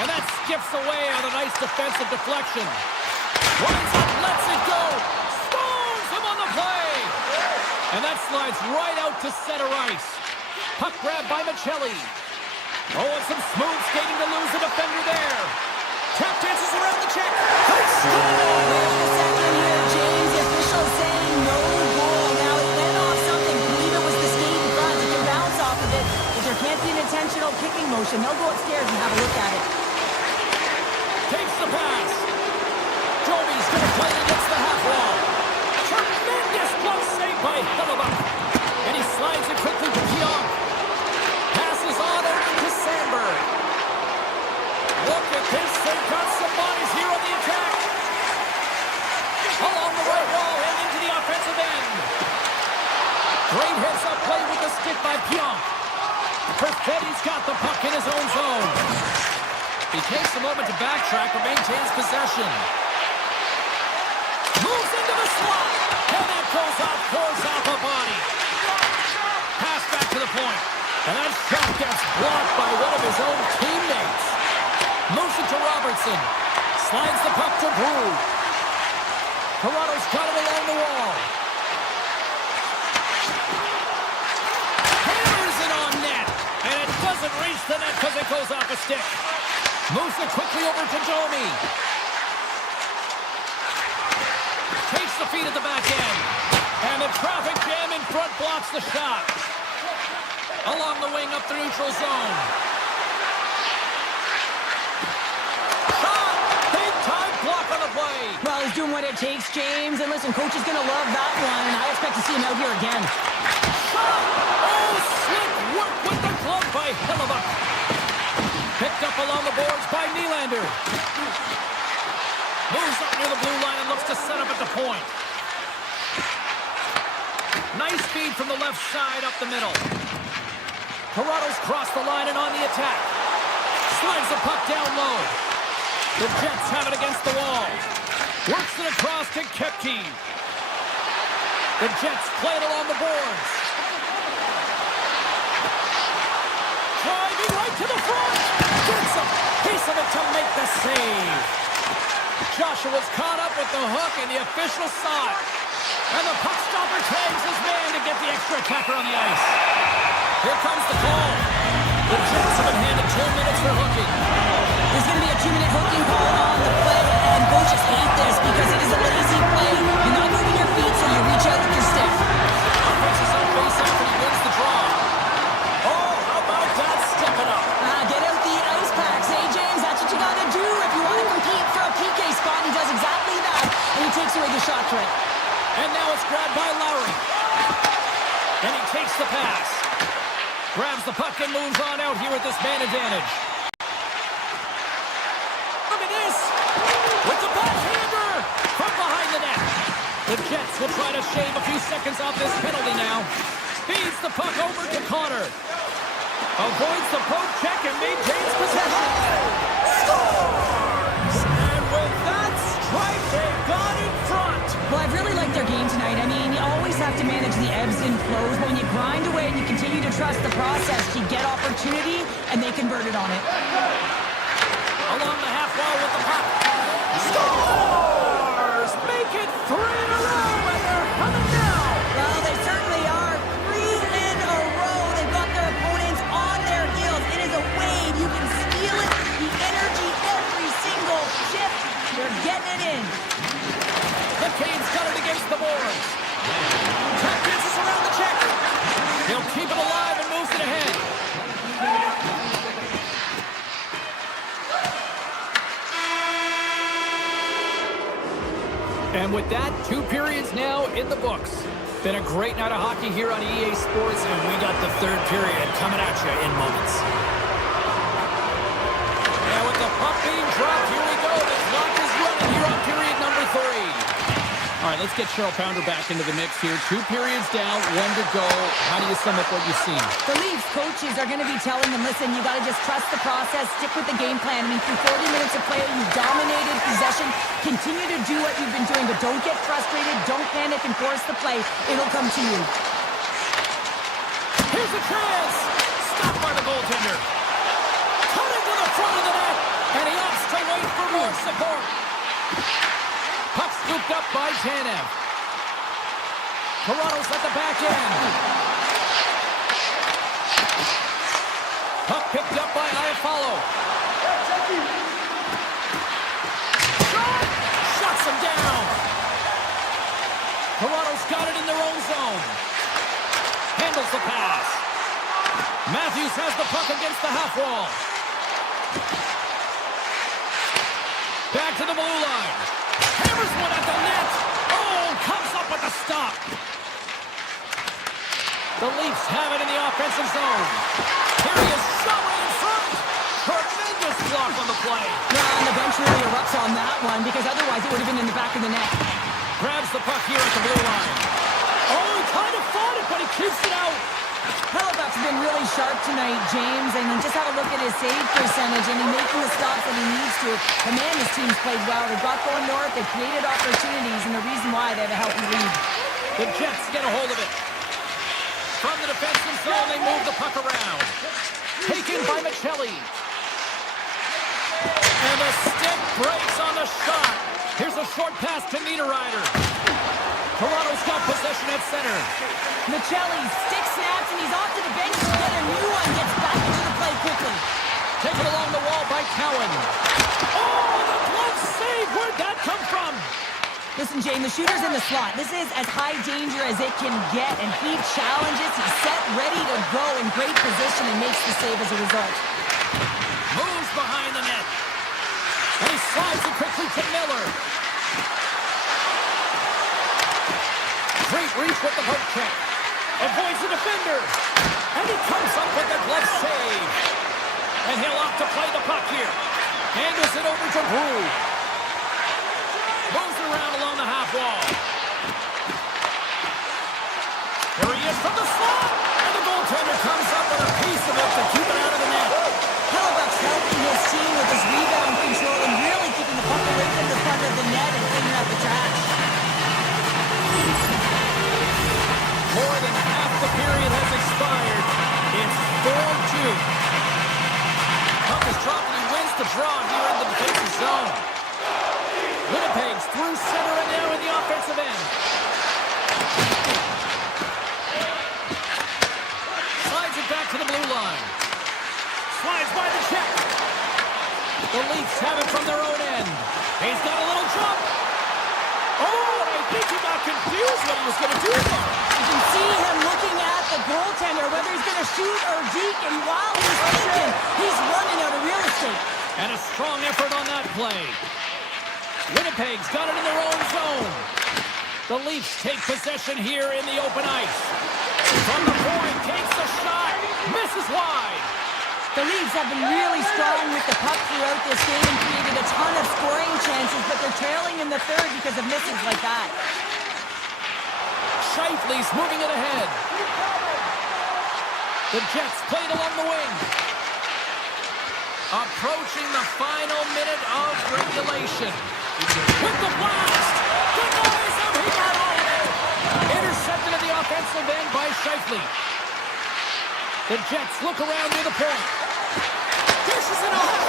And that skips away on a nice defensive deflection. Runs up, lets it go. Stones him on the play. And that slides right out to center ice. Puck grab by Michelli. Oh, and some smooth skating to lose a defender there. Tap dances around the check. Wait a second here, James. The official saying no goal. Now, it went off something. I believe it was the skate in front. It can bounce off of it. If there can't be an intentional kicking motion, they'll go upstairs and have a look at it. Takes the pass. Joby's going to play it against the half wall. Tremendous close save by Hellebuck. And he slides it quickly to Pionk. Passes on over to Sandberg. Look at this. They've got some bodies here on the attack. Along the right wall and into the offensive end. Great heads-up play with the stick by Pionk. Perfetti's got the puck in his own zone. He takes a moment to backtrack but maintains possession. Moves into the slot. And that goes out, pours off a body. Pass back to the point. And that shot gets blocked by one of his own teammates. Moves it to Robertson. Slides the puck to Brew. Toronto's got it along the wall. Hammers it on net. And it doesn't reach the net because it goes off a stick. Moves it quickly over to Domi. Takes the feed at the back end. And the traffic jam in front blocks the shot. Along the wing up the neutral zone. Shot! Big time block on the play. Well, he's doing what it takes, James. And listen, coach is going to love that one. And I expect to see him out here again. Shot! Oh, slick work with the glove by Hellebuck. Picked up along the boards by Nylander. Moves up near the blue line and looks to set up at the point. Nice speed from the left side up the middle. Toronto's crossed the line and on the attack. Slides the puck down low. The Jets have it against the wall. Works it across to Kepke. The Jets play it along the boards. Driving right to the front. Gets a piece of it to make the save. Joshua's caught up with the hook and the official saw it. And the puck stopper tags his man to get the extra attacker on the ice. Here comes the call. The Jets have been handed 2 minutes for hooking. There's going to be a 2-minute hooking call on the play, and coaches hate this because it is a lazy play. You're not moving your feet, so you reach out with your stick. Offense is on face off and he wins the draw. Oh, how about that? Step it up. Get out the ice packs, hey, James? That's what you got to do if you want to compete for a PK spot. He does exactly that, and he takes away the shot trick. And now it's grabbed by Lowry. And he takes the pass. Grabs the puck and moves on out here with this man advantage. Look at this. With the backhander from behind the net. The Jets will try to shave a few seconds off this penalty now. Feeds the puck over to Connor. Avoids the poke check and maintains possession. Scores! And with that strike, they got in front. Well, I've really liked their game tonight. I mean, you always have to manage the ebbs and flows, but when you grind away and you continue to trust the process, you get opportunity, and they converted on it. Along the half wall with the puck. Scores! Make it 3 in a row, and they're coming now. Well, they certainly are. 3 in a row. They've got their opponents on their heels. It is a wave. You can feel it. The energy every single shift. They're getting it in. The Canes got it against the boards. Tap dances around the check. He'll keep it alive and moves it ahead. And with that, 2 periods now in the books. Been a great night of hockey here on EA Sports, and we got the 3rd period coming at you in moments. And with the puck being dropped, here we go. The clock is running here on period number 3. All right, let's get Cheryl Pounder back into the mix here. 2 periods down, 1 to go. How do you sum up what you've seen? The Leafs coaches are going to be telling them, listen, you got to just trust the process, stick with the game plan. I mean, through 40 minutes of play, you dominated possession. Continue to do what you've been doing, but don't get frustrated. Don't panic and force the play. It'll come to you. Here's a chance. Stopped by the goaltender. Cutting to the front of the net, and he opts to wait for more support. Puck scooped up by Tanev. Toronto's at the back end. Puck picked up by Iafallo. Shot! Shuts him down. Toronto's got it in their own zone. Handles the pass. Matthews has the puck against the half wall. Back to the blue line. Hammers one at the net. Oh, comes up with the stop. The Leafs have it in the offensive zone. Here he is, shot right in front. Tremendous block on the play. Well, and the bench really erupts on that one because otherwise it would have been in the back of the net. Grabs the puck here at the blue line. Oh, he kind of fought it, but he keeps it out. Hellebuyck's been really sharp tonight, James, and just have a look at his save percentage, and he's making the stops that he needs to. The man, his team's played well. They got going north, they created opportunities, and the reason why they have a healthy lead. The Jets get a hold of it. From the defensive zone, they move the puck around. Taken by Michelli. And the stick breaks on the shot. Here's a short pass to Niederreiter. Toronto's got possession at center. Michelli, stick snaps, and he's off to the bench to get a new one. Gets back into the play quickly. Taken along the wall by Cowan. Oh, the glove save! Where'd that come from? Listen, Jane, the shooter's in the slot. This is as high danger as it can get, and he challenges. He's set, ready to go, in great position, and makes the save as a result. Moves behind the net. And he slides it quickly to Miller. Great reach with the poke check. Avoids the defender. And he comes up with the glove save. And he'll opt to play the puck here. Angles it over to Brew. Moves around along the half wall. Here he is from the slot. And the goaltender comes up with a piece of it to keep it out of the net. Hellebuyck's helping his team with his rebound control and really keeping the puck away from the front of the net and cleaning up the trash. More than half the period has expired. It's 4-2. Puck is dropped and he wins the draw here in the defensive zone. Winnipeg's through center and now in the offensive end. Slides it back to the blue line. Slides by the check. The Leafs have it from their own end. He's got a little jump. Oh, I think he got confused what he was going to do there. You can see him looking at the goaltender, whether he's going to shoot or deke, and while he's thinking, he's running out of real estate. And a strong effort on that play. Winnipeg's got it in their own zone. The Leafs take possession here in the open ice. From the point, takes the shot, misses wide. The Leafs have been really strong with the puck throughout this game and created a ton of scoring chances, but they're trailing in the third because of misses like that. Scheifele's moving it ahead. The Jets played along the wing. Approaching the final minute of regulation. With the blast! Denies him! He got all of it! Intercepted at the offensive end by Scheifele. The Jets look around near the point. Dishes it off!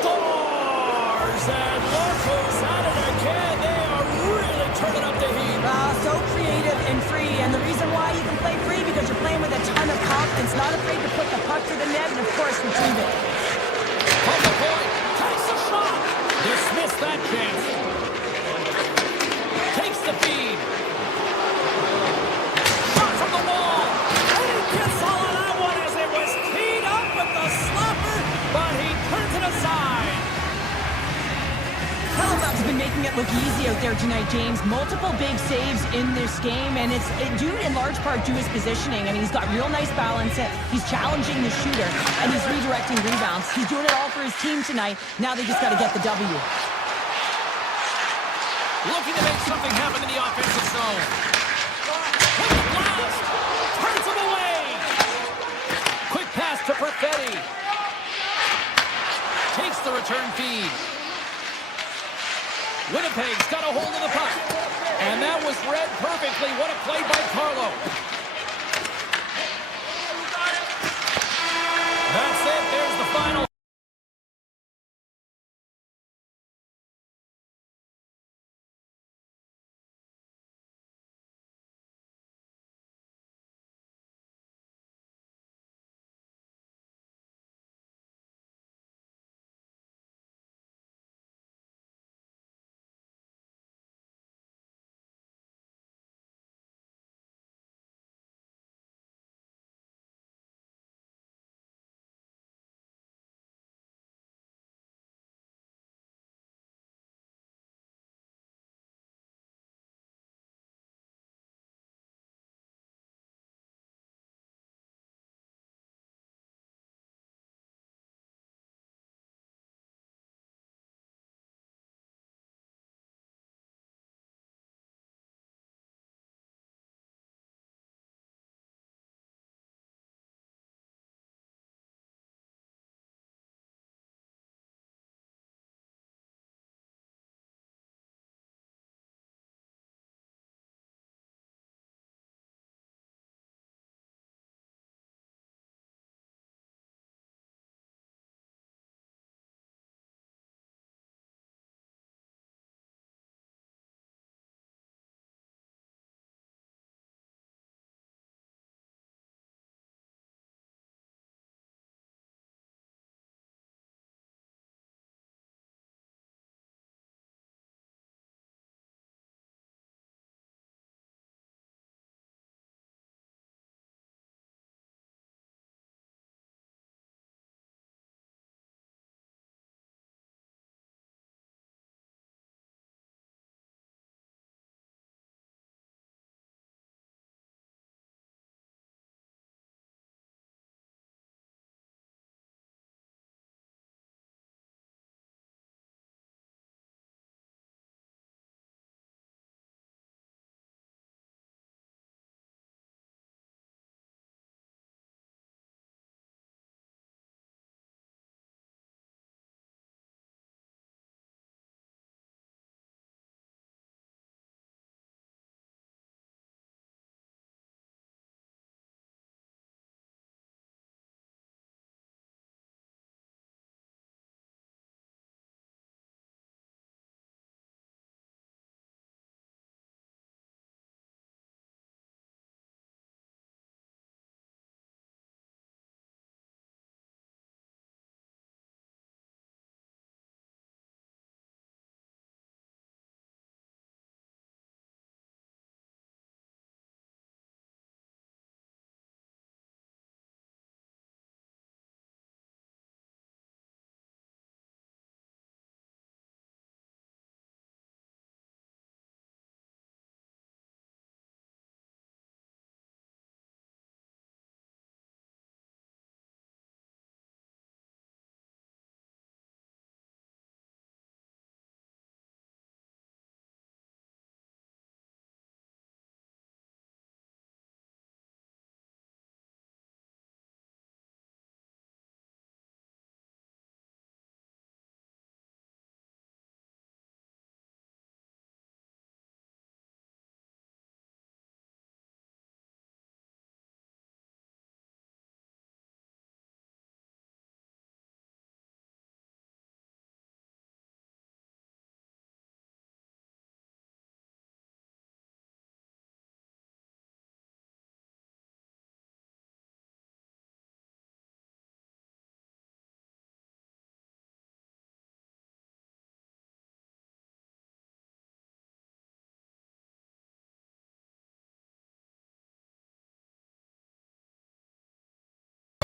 Stars! And Marco's at it again. They are really turning up the heat. So creative and free, and the reason why you can play free because you're playing with a ton of confidence, not afraid to put the puck to the net, and of course retrieve it. From the point, takes the shot. Dismiss that chance. Takes the feed. Shot from the wall. And he gets all of that one as it was teed up with the slapper, but he turns it aside. Hellebuyck's been making it look easy out there tonight, James. Multiple big saves in this game, and it's due in large part to his positioning. I mean, he's got real nice balance. He's challenging the shooter, and he's redirecting rebounds. He's doing it all for his team tonight. Now they just got to get the W. Looking to make something happen in the offensive zone. With the blast. Turns him away. Quick pass to Perfetti. Takes the return feed. Winnipeg's got a hold of the puck. And that was read perfectly. What a play by Carlo. That's it. There's the final.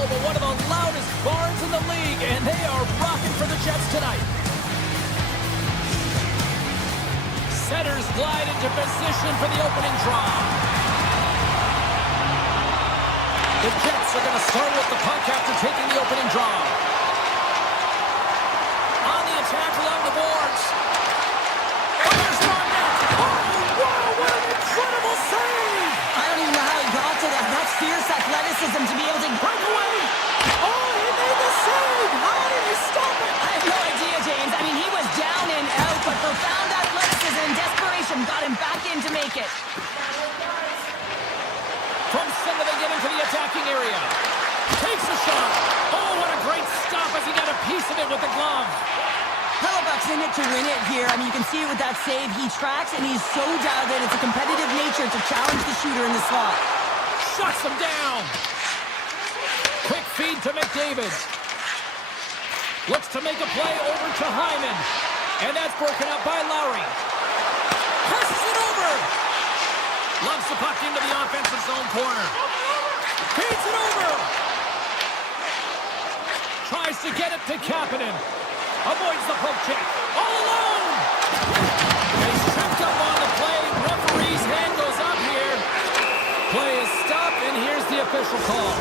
One of the loudest barns in the league, and they are rocking for the Jets tonight. Setters glide into position for the opening draw. The Jets are going to start with the puck after taking the opening draw. On the attack along the boards. Oh, there's one net. face of it with the glove. Hellebuck's in it to win it here. I mean, you can see it with that save. He tracks, and he's so dialed in. It's a competitive nature to challenge the shooter in the slot. Shuts him down. Quick feed to McDavid. Looks to make a play over to Hyman. And that's broken up by Lowry. Passes it over. Loves the puck into the offensive zone corner. Feeds it over. Tries to get it to Kapanen. Avoids the poke check. All alone. He's tripped up on the play. Referee's hand goes up here. Play is stopped, and here's the official call.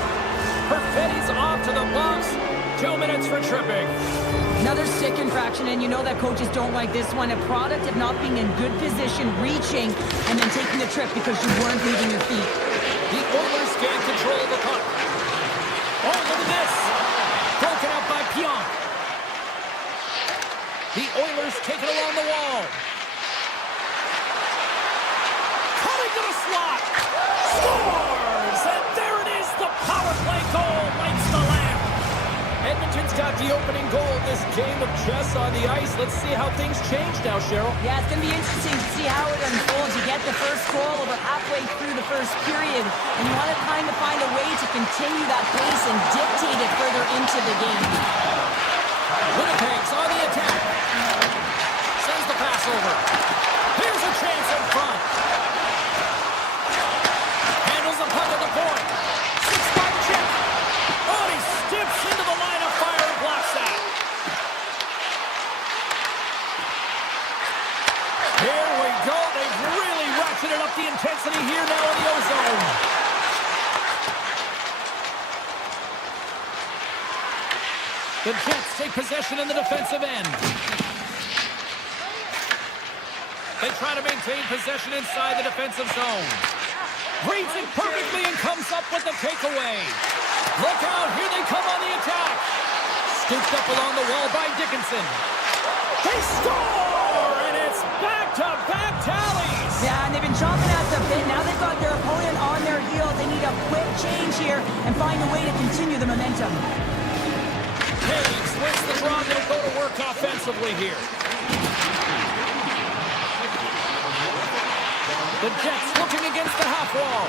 Perfetti's off to the box. 2 minutes for tripping. Another stick infraction, and you know that coaches don't like this one. A product of not being in good position, reaching, and then taking the trip because you weren't leaving your feet. The Oilers gain control of the puck. Oh, look at this. Broken up by Pionk. The Oilers take it along the wall. Cutting to the slot. Scores! And there it is. The power play goal lights the lamp. Edmonton's got the opening goal of this game of chess on the ice. Let's see how things change now, Cheryl. Yeah, it's going to be interesting to see how it unfolds. You get the first goal over halfway through the first period, and you want to kind of find a way to continue that pace and dictate it further into the game. Winnipeg's on the attack. Sends the pass over. Here's a chance in front. Handles the puck at the point. 6-5 chip. Oh, he steps into the line of fire and blocks that. Here we go. They've really ratcheted up the intensity here now in the O-zone. The Jets take possession in the defensive end. They try to maintain possession inside the defensive zone. Reads it perfectly and comes up with the takeaway. Look out, here they come on the attack. Scooped up along the wall by Dickinson. They score, and it's back-to-back tallies. Yeah, and they've been chomping at the bit. Now they've got their opponent on their heels. They need a quick change here and find a way to continue the momentum. Hayes wins the draw. They'll go to work offensively here. The Jets looking against the half wall.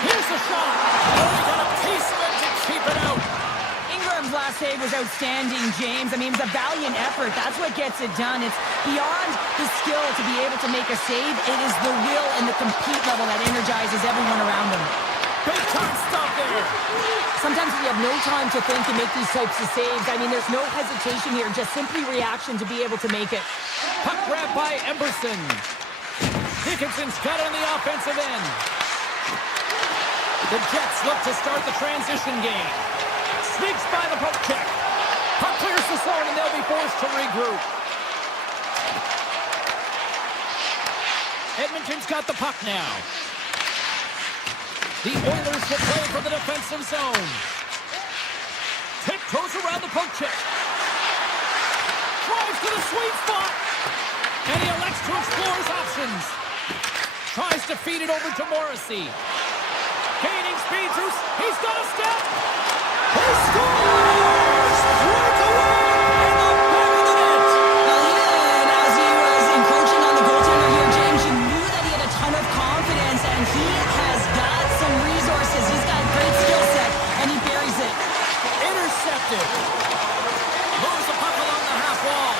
Here's the shot. Oh, he got a piece of it to keep it out. Ingram's last save was outstanding, James. I mean, it was a valiant effort. That's what gets it done. It's beyond the skill to be able to make a save. It is the will and the compete level that energizes everyone around them. Big time stop there. Sometimes we have no time to think and make these types of saves. I mean, there's no hesitation here, just simply reaction to be able to make it. Puck grab by Emberson. Dickinson's got it on the offensive end. The Jets look to start the transition game. Sneaks by the poke check. Puck clears the zone, and they'll be forced to regroup. Edmonton's got the puck now. The Oilers will play for the defensive zone. Tiptoes around the poke check. Drives to the sweet spot. And he elects to explore his options. Tries to feed it over to Morrissey. Gaining speed through. He's got a step. He scores! Breakaway in the back of the net. Well, even as he was encroaching on the goaltender here, James, you knew that he had a ton of confidence, and he has got some resources. He's got great skill set, and he buries it. Intercepted. Moves the puck along the half wall.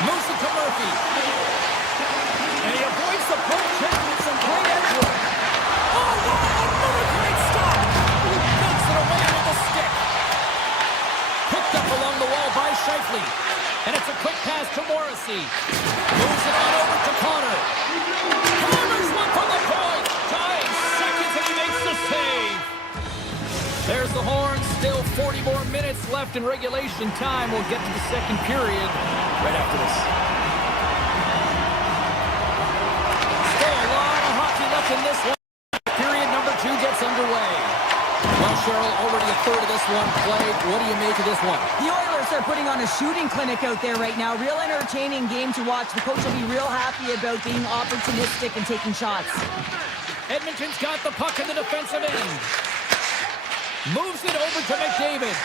Moves it to Murphy. And he avoids the poke check with some great edge work. Oh, wow, another great stop. Knocks it away with the stick. Picked up along the wall by Scheifele. And it's a quick pass to Morrissey. Moves it on over to Connor. Connor's one from the point. Tying seconds, and he makes the save. There's the horn. Still 40 more minutes left in regulation time. We'll get to the second period right after this. Still a lot of hockey left in this one. Period number 2 gets underway. Well, Cheryl, already a third of this one played. What do you make of this one? The Oilers are putting on a shooting clinic out there right now. Real entertaining game to watch. The coach will be real happy about being opportunistic and taking shots. Edmonton's got the puck in the defensive end. Moves it over to McDavid.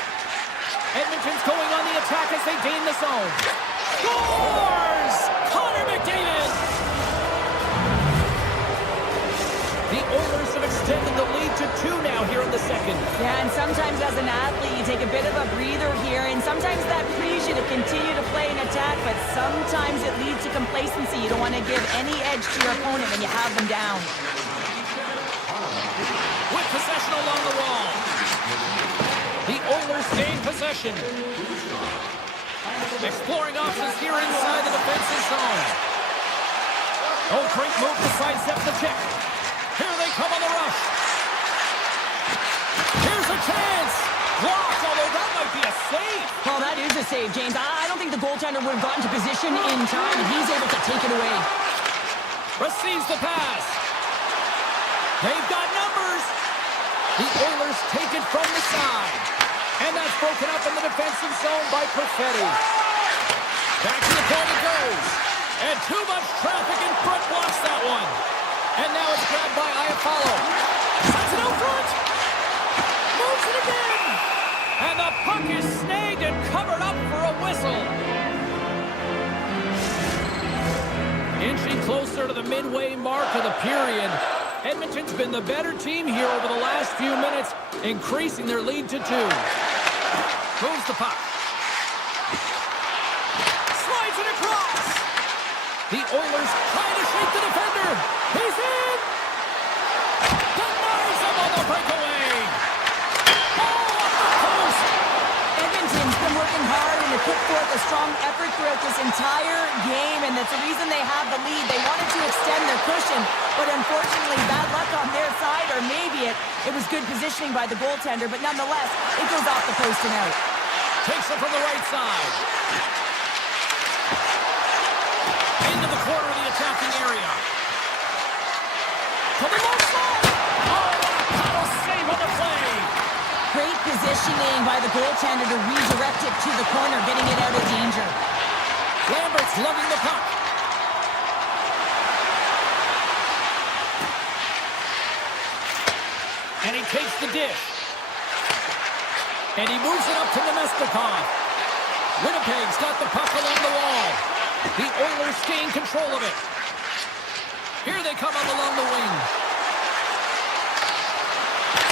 Edmonton's going on the attack as they gain the zone. Scores! Connor McDavid! The Oilers have extended the lead to 2 now here in the second. Yeah, and sometimes as an athlete, you take a bit of a breather here, and sometimes that frees you to continue to play an attack, but sometimes it leads to complacency. You don't want to give any edge to your opponent when you have them down. With possession along the wall. The Oilers gain possession. Exploring options here inside the defensive zone. O'Krink move to sidestep the check. Here they come on the rush. Here's a chance. Blocked, although that might be a save. Well, that is a save, James. I don't think the goaltender would have gotten to position in time. He's able to take it away. Receives the pass. They've got numbers. The Oilers take it from the side. And that's broken up in the defensive zone by Perfetti. Back to the point it goes. And too much traffic in front blocks that one. And now it's grabbed by Iafallo. Sends it out front. Moves it again. And the puck is snagged and covered up for a whistle. Inching closer to the midway mark of the period. Edmonton's been the better team here over the last few minutes, increasing their lead to 2. Moves the puck. Slides it across. The Oilers trying to shake the defender. He's in. Denies him on the breakaway. Oh, off the post. Edmonton's been working hard and they put forth a strong effort throughout this entire game, and that's the reason they have the lead. They wanted to extend their cushion, but unfortunately bad luck on their side, or maybe it was good positioning by the goaltender, but nonetheless, it goes off the post and out. Takes it from the right side. Into the corner of the attacking area. To the left side. Oh, what a paddle save on the play. Great positioning by the goaltender to redirect it to the corner, getting it out of danger. Lambert's lugging the puck. And he takes the dish. And he moves it up to Nemestikov. Winnipeg's got the puck along the wall. The Oilers gain control of it. Here they come up along the wing.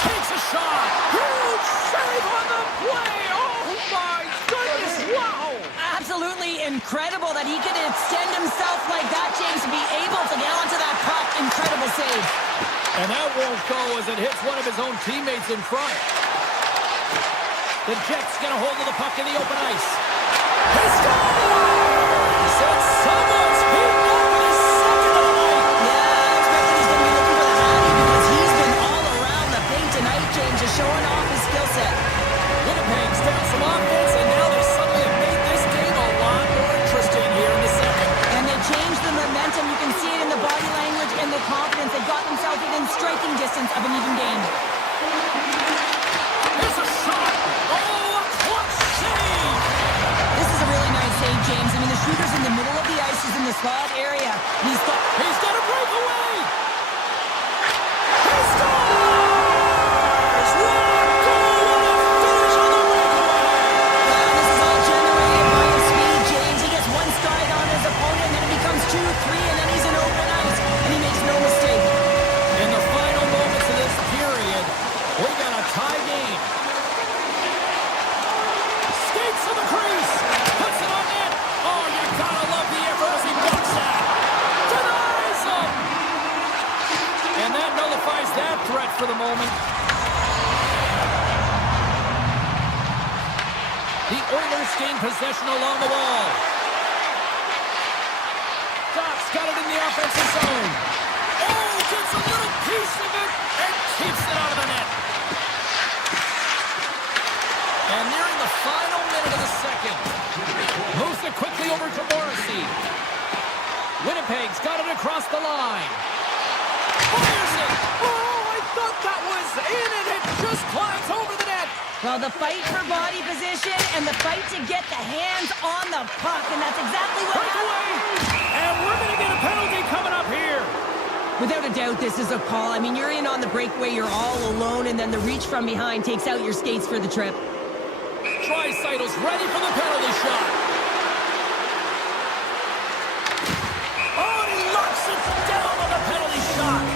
Takes a shot. Huge save on the play. Oh, my goodness. Wow. Absolutely incredible that he could extend himself like that, James, to be able to get onto that puck. Incredible save. And that won't go as it hits one of his own teammates in front. The Jets get a hold of the puck in the open ice. He scores! And someone's beaten up with his second of the night. Yeah, I expect that he's going to be looking for the Hattie because he's been all around the paint tonight, James, just showing off his skill set. Winnipeg's down some offense, and now they suddenly have made this game a lot more interesting here in the second. And they changed the momentum. You can see it in the body language and the confidence. They got themselves within striking distance of an even game. Here's a shot. Oh, a clutch save. This is a really nice save, James. I mean, the shooter's in the middle of the ice. He's in the slot area. He's got a breakaway. He scores! What a goal and a finish on the breakaway. This is all generated by his speed, James. He gets one stride on his opponent, and then it becomes 2, 3, and then he's in open ice, and he makes no mistake. In the final moments of this period, we got a tie game. Skates to the crease. Puts it on net. Oh, you gotta love the effort as he blocks that. Denies him. And that nullifies that threat for the moment. The Oilers gain possession along the wall. Doc's got it in the offensive zone. Oh, gets a little piece of it and keeps it out of the net. And nearing the final minute of the second. Moves it quickly over to Morrissey. Winnipeg's got it across the line. Fires it. Oh, I thought that was in and it just climbs over the net. Well, the fight for body position and the fight to get the hands on the puck, and that's exactly what happened. Breakaway. And we're going to get a penalty coming up here. Without a doubt, this is a call. I mean, you're in on the breakaway, you're all alone, and then the reach from behind takes out your skates for the trip. Tricytle's ready for the penalty shot. Oh, and he locks it down on the penalty shot.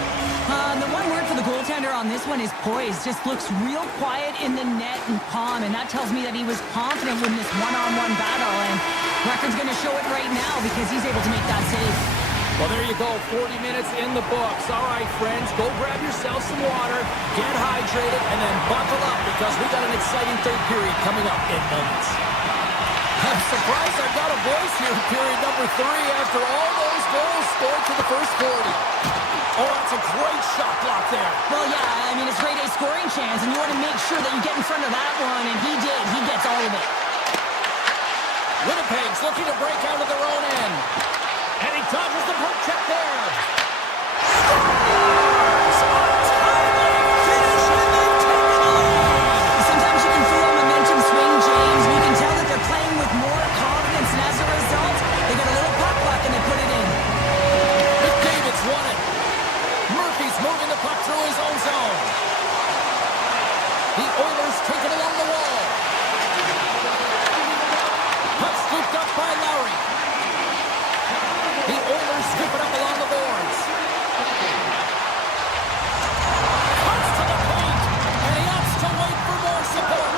The one word for the goaltender on this one is poised. Just looks real quiet in the net and calm, and that tells me that he was confident in this one-on-one battle, and record's going to show it right now because he's able to make that save. Well, there you go. 40 minutes in the books. All right, friends, go grab yourself some water, get hydrated, and then buckle up because we got an exciting third period coming up in moments. I'm surprised I've got a voice here in period number 3 after all those goals scored to the first 40. Oh, that's a great shot block there. Well, yeah, I mean, it's grade A scoring chance, and you want to make sure that you get in front of that one, and he did. He gets all of it. Winnipeg's looking to break out of their own end. And he dodges the poke check there. Scores! A timely finish, and they've taken the lead. Sometimes you can feel a momentum swing, James. You can tell that they're playing with more confidence, and as a result, they got a little puck luck, and they put it in. McDavid's won it. Murphy's moving the puck through his own zone. The Oilers take it along the wall. Puck scooped up by Lowry. The Oilers scoop it up along the boards. Cuts to the paint, and he opts to wait for more support.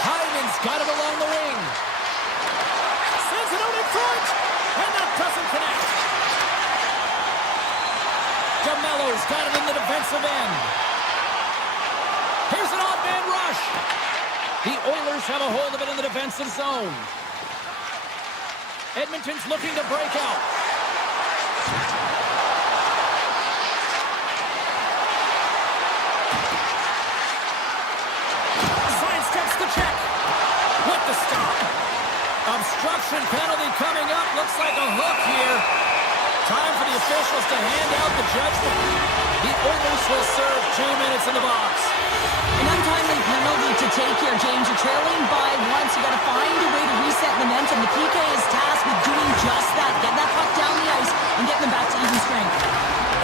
Hyman's got it along the wing. Sends it out in front, and that doesn't connect. DeMello's got it in the defensive end. Here's an odd man rush. The Oilers have a hold of it in the defensive zone. Edmonton's looking to break out. Sidesteps the check. With the stop. Obstruction penalty coming up. Looks like a hook here. Time for the officials to hand out the judgment. The Oilers will serve 2 minutes in the box. An untimely penalty to take here, James. You're trailing by once. You got to find a way to reset momentum. The PK is tasked with doing just that. Get that puck down the ice and get them back to even strength.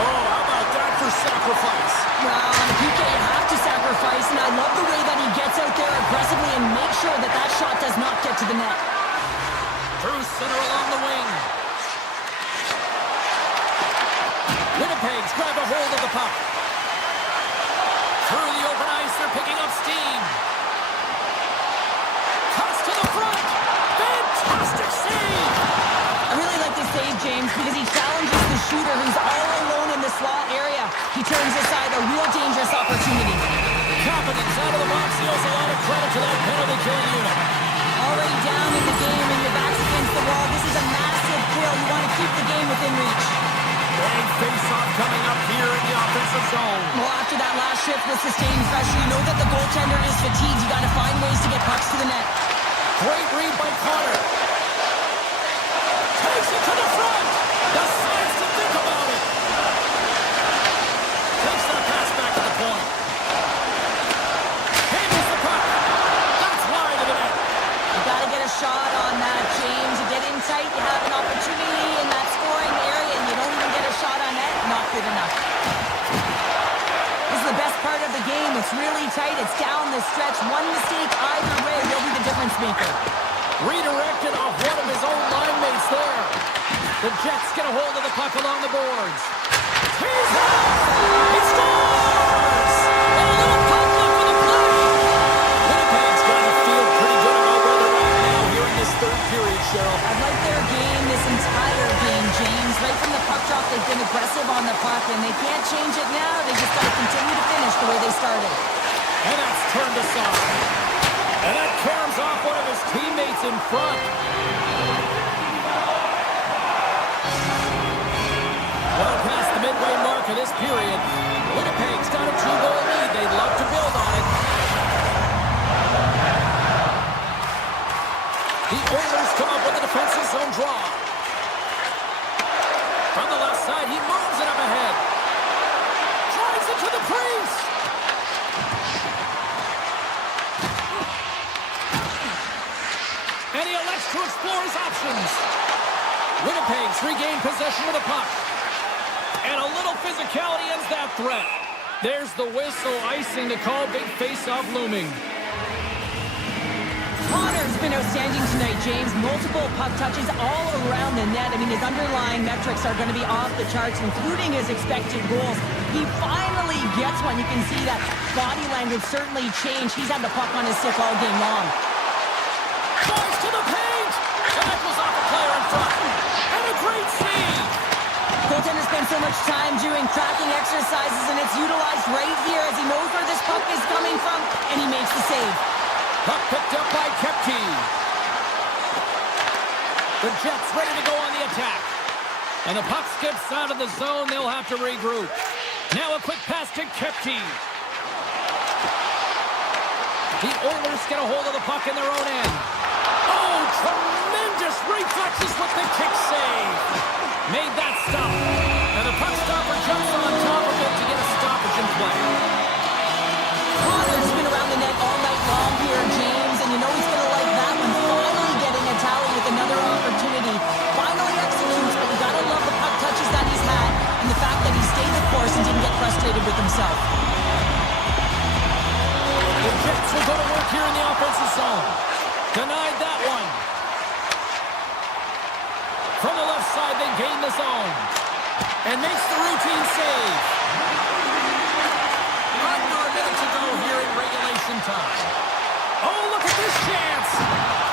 Oh, how about that for sacrifice? Well, on the PK, you have to sacrifice, and I love the way that he gets out there aggressively and makes sure that that shot does not get to the net. Through center along the wing. Winnipeg's grab a hold of the puck. Through the open ice, they're picking up steam. Cuts to the front. Fantastic save. I really like this save, James, because he challenges the shooter who's all alone in the slot area. He turns aside a real dangerous opportunity. Confidence out of the box. He owes a lot of credit to that penalty killing unit. Already down in the game and your back's against the wall. This is a massive kill. You want to keep the game within reach. Big face-off coming up here in the offensive zone. Well, after that last shift with sustained pressure, you know that the goaltender is fatigued. You got to find ways to get pucks to the net. Great read by Connor. Takes it to the front. Decides to think about it. Takes that pass back to the point. Handles the puck. That's wide of the net. You got to get a shot on that, James. You get in tight, you have an opportunity in that scoring area, and you don't even get a shot on net. Not good enough. This is the best part of the game. It's really tight. It's down the stretch. One mistake either way will be the difference maker. Redirected off one of his own line mates there. The Jets get a hold of the puck along the boards. He's out! He scores! And a little puck left for the play. Winnipeg's got to feel pretty good about where they're at now here in this third period, Cheryl. I like their game this entire game, James. Right from the puck drop, they've been aggressive on the puck, and they can't change it now. They just got to continue to finish the way they started. And that's turned aside. And that caroms off one of his teammates in front. Well past the midway mark of this period, Winnipeg's got a 2-goal lead. They'd love to build on it. The Oilers come up with a defensive zone draw. From the left side, he moves it up ahead. Drives it to the crease. And he elects to explore his options. Winnipeg's regained possession of the puck. And a little physicality ends that threat. There's the whistle, icing to call, big face-off looming. Connor's been outstanding tonight, James. Multiple puck touches all around the net. I mean, his underlying metrics are going to be off the charts, including his expected goals. He finally gets one. You can see that body language certainly changed. He's had the puck on his stick all game long. Fires to the paint! And that goes off a player in front. And a great save! Goaltender spends so much time doing tracking exercises, and it's utilized right here as he knows where this puck is coming from, and he makes the save. Puck picked up by Kepke. The Jets ready to go on the attack. And the puck skips out of the zone. They'll have to regroup. Now a quick pass to Kepke. The Oilers get a hold of the puck in their own end. Oh, tremendous reflexes with the kick save. Made that stop. And the puck stopper jumps on top of it to get a stoppage in play. Connor's been around the net all night long here, James, and you know he's going to like that one. Finally getting a tally with another opportunity. Finally executes, but you got to love the puck touches that he's had and the fact that he stayed the course and didn't get frustrated with himself. The Jets will go to work here in the offensive zone. Denied that one. From the left side, they gain the zone. And makes the routine save. Under a minute to go here in regulation time. Oh, look at this chance.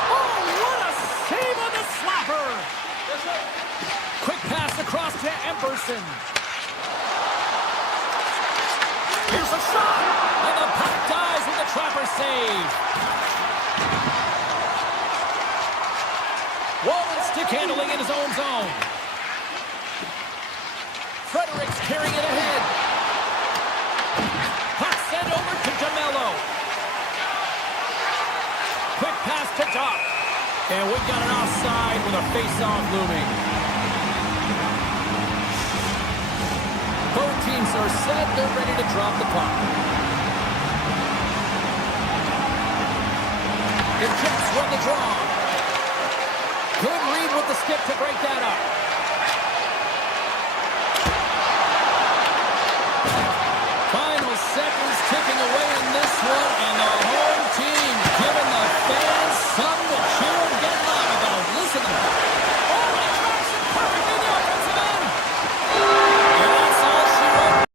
Oh, what a save on the slapper. Quick pass across to Emberson. Here's a shot. And the puck dies with the trapper save. Walden stick handling in his own zone. Fredericks carrying it ahead. Puck sent over to DeMello. Quick pass to Doc. And we've got an offside with a face-off looming. Both teams are set. They're ready to drop the puck. The Jets run the draw. Good read with the stick to break that up. Final seconds ticking away in this one, and the home team giving the fans something to cheer and get loud about. Listen to that. Oh, he tracks it perfectly in the offensive end. And that's all she wrote.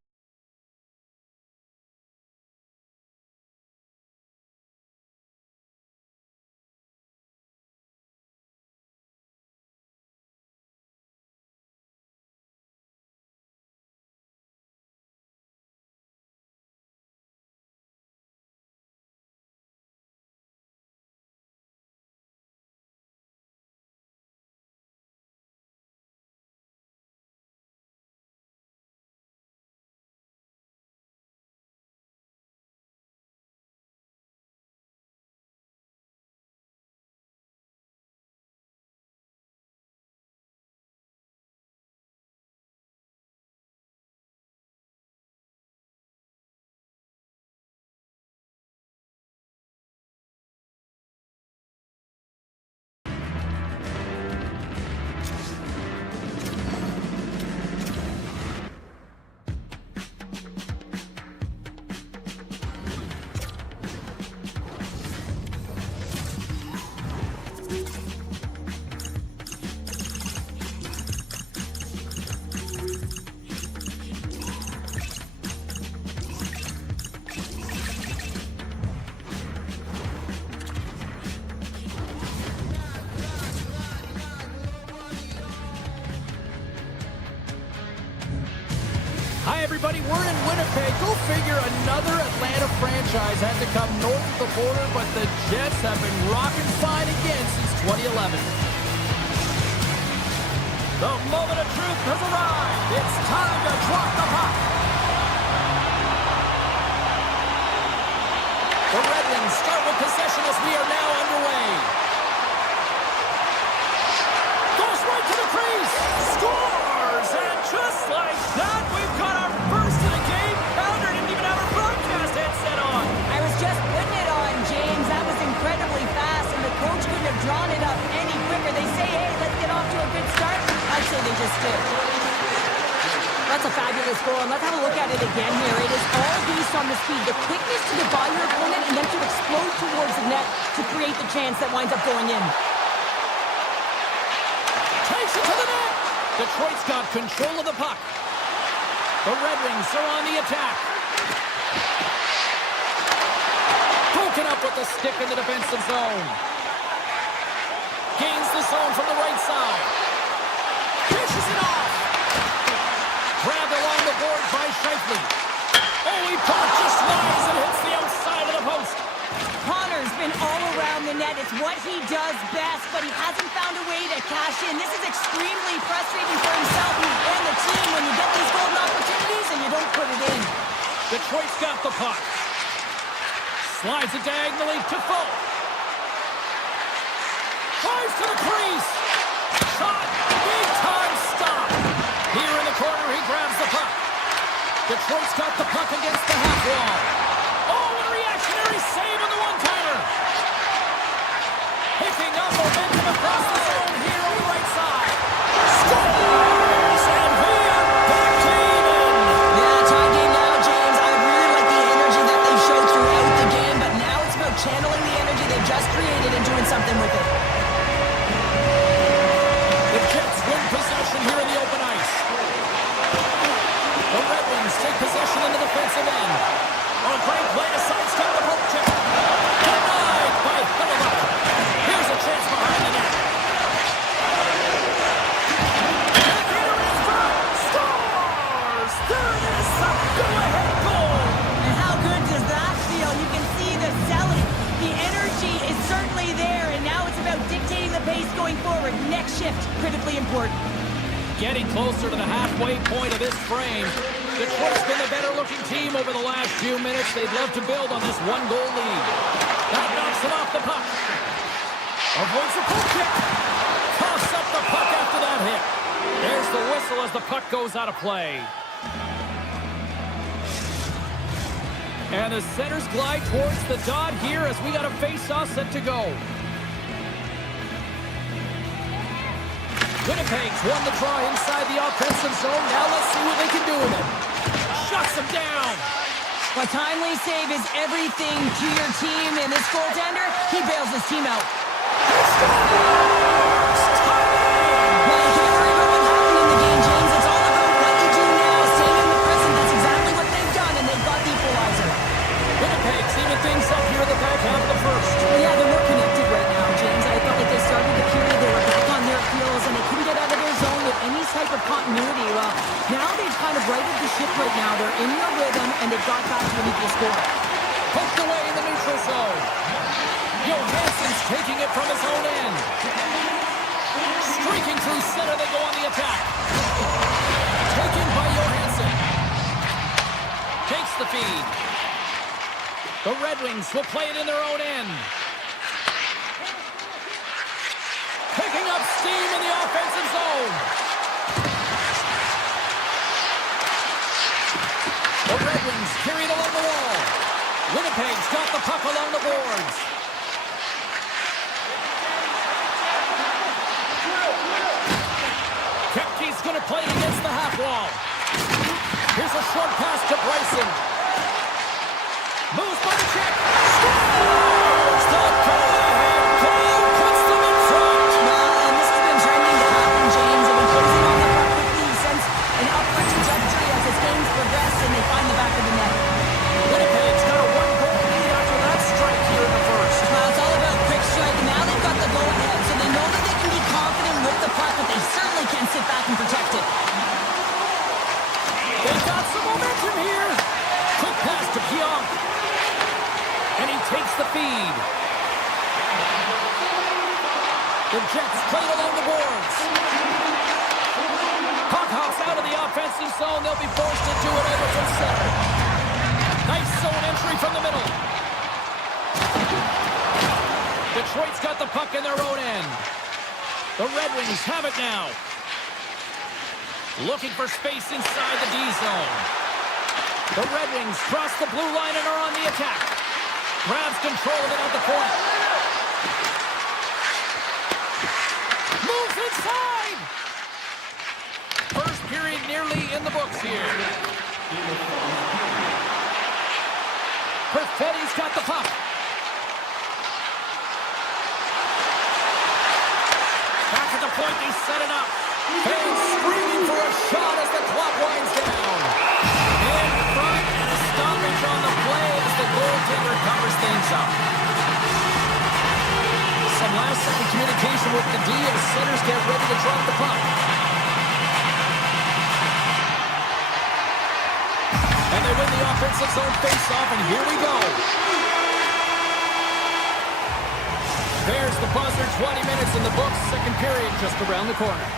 Hi, everybody. We're in Winnipeg. Go figure, another Atlanta franchise had to come north of the border, but the Jets have been rocking fine again since 2011. The moment of truth has arrived. It's time to drop the puck. The Red Wings start with possession as we are now underway. Goes right to the crease. Scores! And just like that, we've got our first of the game. Pounder didn't even have our broadcast headset on. I was just putting it on, James. That was incredibly fast, and the coach couldn't have drawn it up any quicker. They say, hey, let's get off to a good start. I'd say they just did. That's a it again here. It is all based on the speed, the quickness to get by your opponent and then to explode towards the net to create the chance that winds up going in. Takes it to the net. Detroit's got control of the puck. The Red Wings are on the attack. Broken up with the stick in the defensive zone. Gains the zone from the right side. Pushes it off. Grabbed along the boards by Scheifele. Oh, ePuck just flies and hits the outside of the post. Connor's been all around the net. It's what he does best, but he hasn't found a way to cash in. This is extremely frustrating for himself and the team when you get these golden opportunities and you don't put it in. Detroit's got the puck. Slides it diagonally to Foe. Drives to the crease. Shot. Big time stop. Here in the corner, he grabs the puck. Detroit's got the puck against the half wall. Oh, and a reactionary save on the one-timer. Picking up momentum across the zone here on the right side. Scores! And we are back to even. Yeah, tie game now, James. I really like the energy that they showed throughout the game, but now it's about channeling the energy they just created and doing something with it. The Jets win possession here in the open ice. The Red Wings take possession in the defensive end. A great play to sidestep the poke check. Denied by Hellebuck. Here's a chance behind the net. Backhander is from Stars. There it is. A go-ahead goal. And how good does that feel? You can see the selling. The energy is certainly there, and now it's about dictating the pace going forward. Next shift, critically important. Getting closer to the halfway point of this frame. Detroit's been the better-looking team over the last few minutes. They'd love to build on this one-goal lead. That knocks it off the puck. Avoids the puck kick. Coughs up the puck after that hit. There's the whistle as the puck goes out of play. And the centers glide towards the dot here as we got a face-off set to go. Winnipeg's won the draw inside the offensive zone. Now let's see what they can do with it. Shuts them down. A timely save is everything to your team, and this goaltender, he bails his team out. Well, you can't worry about what happened in the game, James. It's all about what you do now, staying in the present. That's exactly what they've done, and they've got the equalizer. Winnipeg's even things up here in the back half of the first. Well, yeah, they're more connected right now, James. I felt like they started the period, they were back on their heels, and they couldn't get out of their zone with any type of continuity. Well, now they've kind of righted the ship right now. They're in their rhythm, and they've got back to an equal score. Poked away in the neutral zone. Johansson's taking it from his own end. Streaking through center, they go on the attack. Taken by Johansson. Takes the feed. The Red Wings will play it in their own end. Picking up steam in the offensive zone. The Red Wings carried along the wall. Winnipeg's got the puck along the boards. Kepke's going to play it against the half wall. Here's a short pass to Bryson. Moves by the check. Scores! The go-ahead goal puts them in front. Well, and this has been trending to happen, James. They've been closing on the puck quickly since an upward trajectory as this game's progressed, and they find the back of the net. Winnipeg's got a one-goal lead after that strike here in the first. Well, it's all about quick strike. Now they've got the go-ahead, so they know that they can be confident with the puck, but they certainly can't sit back and protect it. They've got some momentum here. Quick pass to Pionk. And he takes the feed. The Jets played along the boards. Puck hops out of the offensive zone. They'll be forced to do it over from center. Nice zone entry from the middle. Detroit's got the puck in their own end. The Red Wings have it now. Looking for space inside the D zone. The Red Wings cross the blue line and are on the attack. Grabs control of it at the point. Moves inside. First period nearly in the books here. Perfetti's got the puck. Back at the point, they set it up. Fans screaming for a shot as the clock winds down. In front, and a stoppage on the play as the goaltender covers things up. Some last-second communication with the D as centers get ready to drop the puck. And they win the offensive zone face-off, and here we go. There's the buzzer, 20 minutes in the books, second period just around the corner.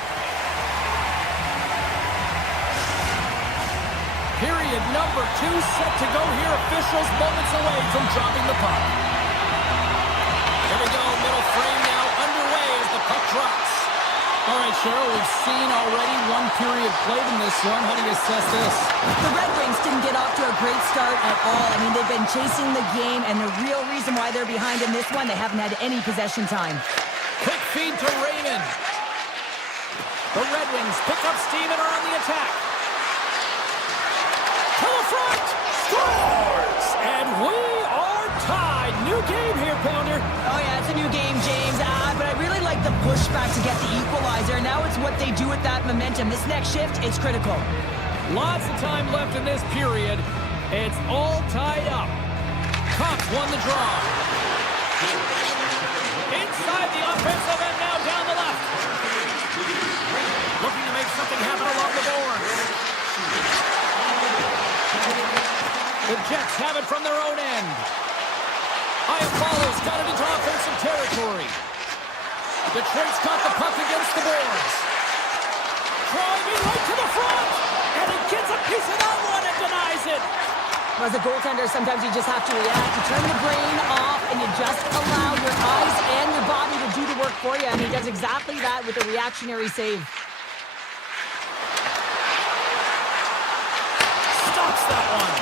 Period number 2 set to go here. Officials moments away from dropping the puck. Here we go, middle frame now underway as the puck drops. All right, Cheryl, we've seen already one period played in this one. How do you assess this? The Red Wings didn't get off to a great start at all. I mean, they've been chasing the game, and the real reason why they're behind in this one, they haven't had any possession time. Quick feed to Raymond. The Red Wings pick up steam and are on the attack. To the front, scores! And we are tied. New game here, Pounder. Oh, yeah, it's a new game, James. But I really like the pushback to get the equalizer. Now it's what they do with that momentum. This next shift, it's critical. Lots of time left in this period. It's all tied up. Cox won the draw. Inside the offensive end now down the left. Looking to make something happen along the boards. The Jets have it from their own end. Iafallo's got it into offensive territory. Detroit's got the puck against the boards. Driving right to the front. And he gets a piece of that one and denies it. As a goaltender, sometimes you just have to react. You turn the brain off and you just allow your eyes and your body to do the work for you. And he does exactly that with a reactionary save. Stops that one.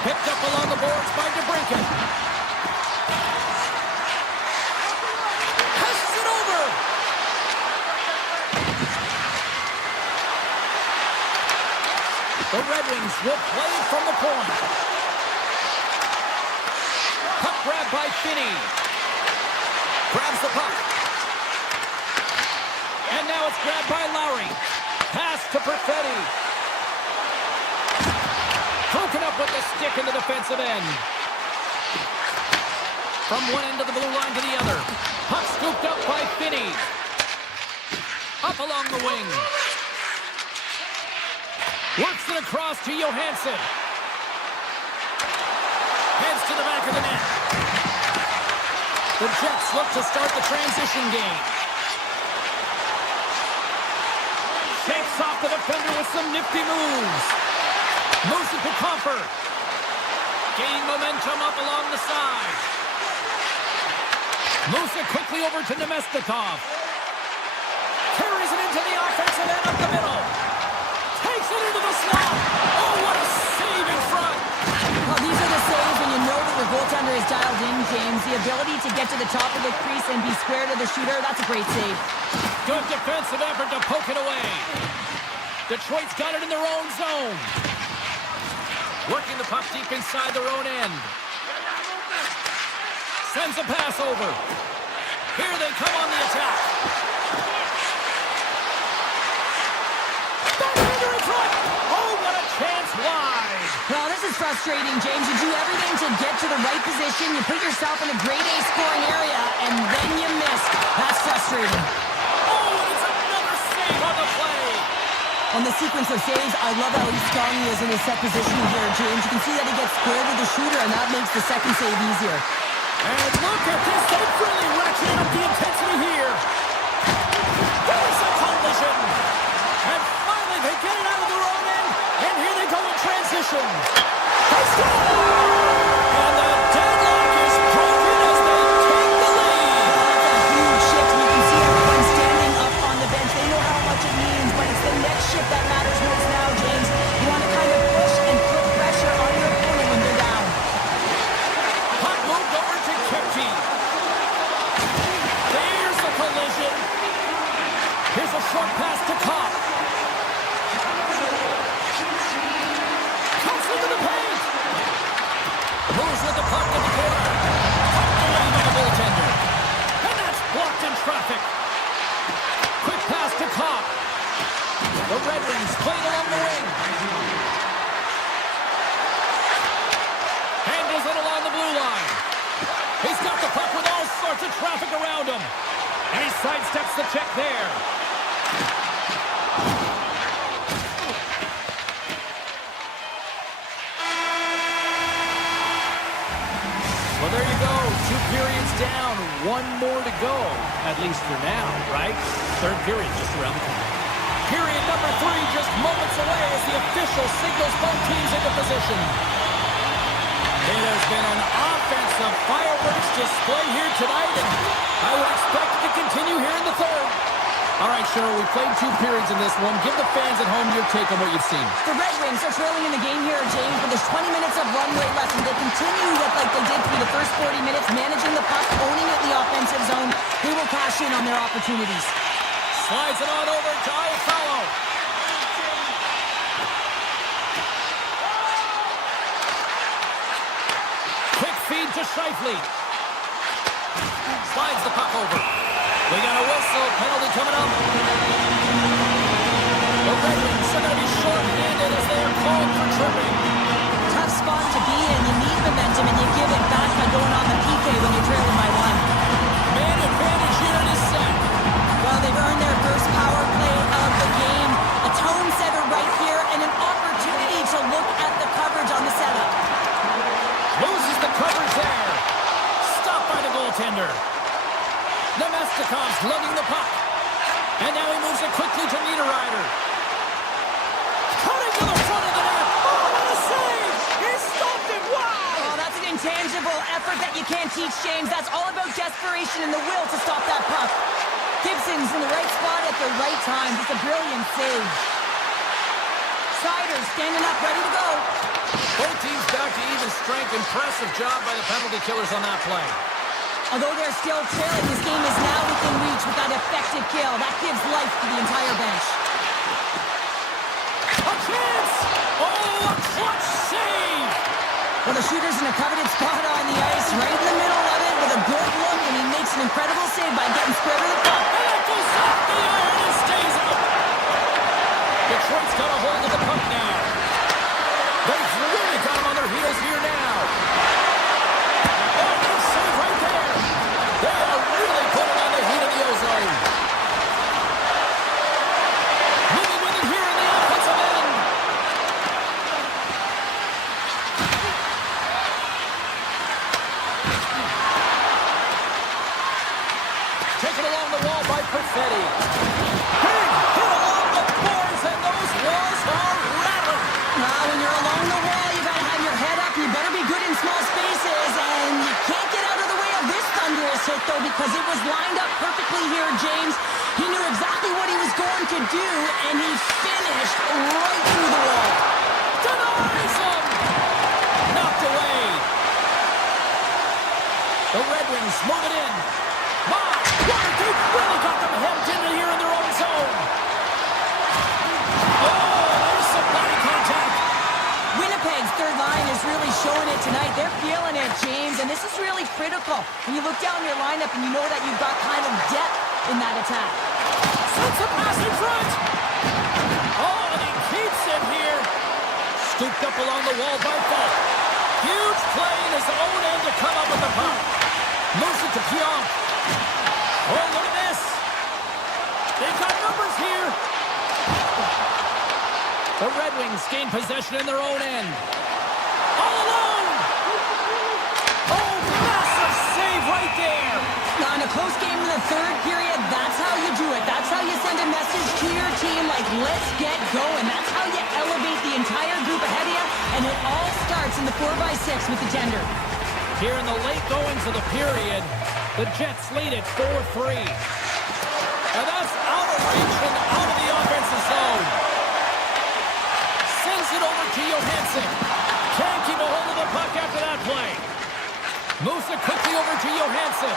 Picked up along the boards by DeBrincat. Passes it over. The Red Wings will play it from the point. Puck grab by Finney. Grabs the puck. And now it's grabbed by Lowry. Pass to Perfetti. Broken up with the stick in the defensive end. From one end of the blue line to the other. Puck scooped up by Finney. Up along the wing. Works it across to Johansson. Heads to the back of the net. The Jets look to start the transition game. Shakes off the defender with some nifty moves. Moves it to Comfort. Gaining momentum up along the side. Moves it quickly over to Nemestikov. Carries it into the offensive end up the middle. Takes it into the slot. Oh, what a save in front. Well, these are the saves when you know that your goaltender is dialed in, James. The ability to get to the top of the crease and be square to the shooter, that's a great save. Good defensive effort to poke it away. Detroit's got it in their own zone. Working the puck deep inside their own end. Sends a pass over. Here they come on the attack. Backhander in front. Oh, what a chance wide. Well, this is frustrating, James. You do everything to get to the right position. You put yourself in a grade A scoring area, and then you miss. That's frustrating. Oh, and it's another save on the play. On the sequence of saves, I love how strong he is in his set position here, James. You can see that he gets square to the shooter, and that makes the second save easier. And look at this. They've really ratcheted up the intensity here. There's a collision. And finally, they get it out of their own end. And here they go in transition. They score! And the deadlock is broken as they take the lead. That's a huge shift. You can see everyone standing up on the bench. They know how much it means, but it's the next shift that matters most now, James. You want to kind of push and put pressure on your opponent when they're down. Puck moved over to Kempty. There's the collision. Here's a short pass to Kopp. Moves with the puck in the corner. Pucked away by the goaltender. And that's blocked in traffic. Quick pass to Kopp. The Red Wings played along the wing. Handles it along the blue line. He's got the puck with all sorts of traffic around him. And he sidesteps the check there. Well, there you go. 2 periods down. 1 more to go. At least for now, right? Third period just around the corner. Period number 3 just moments away as the official signals both teams into position. It has been an offensive fireworks display here tonight, and I would expect it to continue here in the third. All right, Cheryl, we played 2 periods in this one. Give the fans at home your take on what you've seen. The Red Wings are trailing in the game here, James, but there's 20 minutes of runway left, and they continue with like they did through the first 40 minutes, managing the puck, owning it in the offensive zone. They will cash in on their opportunities. Slides it on over to Iafallo. Quick feed to Scheifele. Slides the puck over. We got a whistle. Penalty coming up. The Red Wings are going to be short-handed as they are called for tripping. Tough spot to be in. You need momentum, and you give it back by going on the PK when you're trailing by 1. Man advantage here is set. Well, they've earned their first power play of the game. A tone setter right here, and an opportunity to look at the coverage on the setup. Loses the coverage there. Stopped by the goaltender. Nemestikov's lugging the puck. And now he moves it quickly to Niederreiter. Cutting to the front of the net. Oh, what a save! He stopped it. Wow! Oh, that's an intangible effort that you can't teach, James. That's all about desperation and the will to stop that puck. Gibson's in the right spot at the right time. Just a brilliant save. Siders standing up, ready to go. Both teams back to even strength. Impressive job by the penalty killers on that play. Although they're still trailing, this game is now within reach with that effective kill. That gives life to the entire bench. A chance! Oh, a clutch save! Well, the shooter's in a coveted spot on the ice, right in the middle of it with a good look, and he makes an incredible save by getting square to the puck. And it goes off the iron and stays out. Detroit's got a hold of the puck now. They've really got him on their heels here now. Oh, nice save right there. They are really putting on the heat of the ozone. Moving with it here in the offensive end. Taken along the wall by Perfetti. Big hit along the boards, and those walls are rattling. Now, when you're along the wall, you gotta have your head up. You better be good in small spaces, and you can't get out of the way of this thunderous hit, though, because it was lined up perfectly here, James. He knew exactly what he was going to do, and he finished right through the wall. Denies him. Knocked away. The Red Wings move it in. My, they've really got them hemmed in here in their own zone. Oh, there's some body contact. Winnipeg's third line is really showing it tonight. They're feeling it, James, and this is really critical. When you look down your lineup and you know that you've got kind of depth in that attack. Sends a pass in front. Oh, and he keeps it here. Scooped up along the wall by Falk. Huge play in his own end to come up with the puck. Moves it to Pionk. Oh, look at this. They've got numbers here. The Red Wings gain possession in their own end. All alone. Oh, massive save right there. Now, in a close game in the third period, that's how you do it. That's how you send a message to your team like, let's get going. That's how you elevate the entire group ahead of you, and it all starts in the 4x6 with the tender. Here in the late goings of the period, the Jets lead it 4-3. And that's out of reach and out of the offensive zone. Sends it over to Johansson. Can't keep a hold of the puck after that play. Moves it quickly over to Johansson.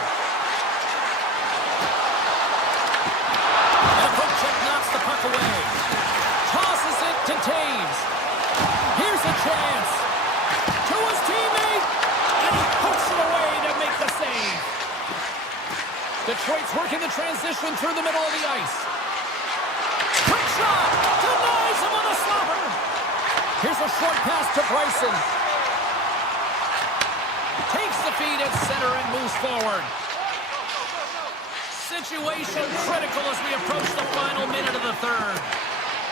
And a poke check knocks the puck away. Tosses it to Taves. Here's a chance. To his teammate. Detroit's working the transition through the middle of the ice. Quick shot! Denies him on the slapper! Here's a short pass to Bryson. Takes the feed at center and moves forward. Situation critical as we approach the final minute of the third.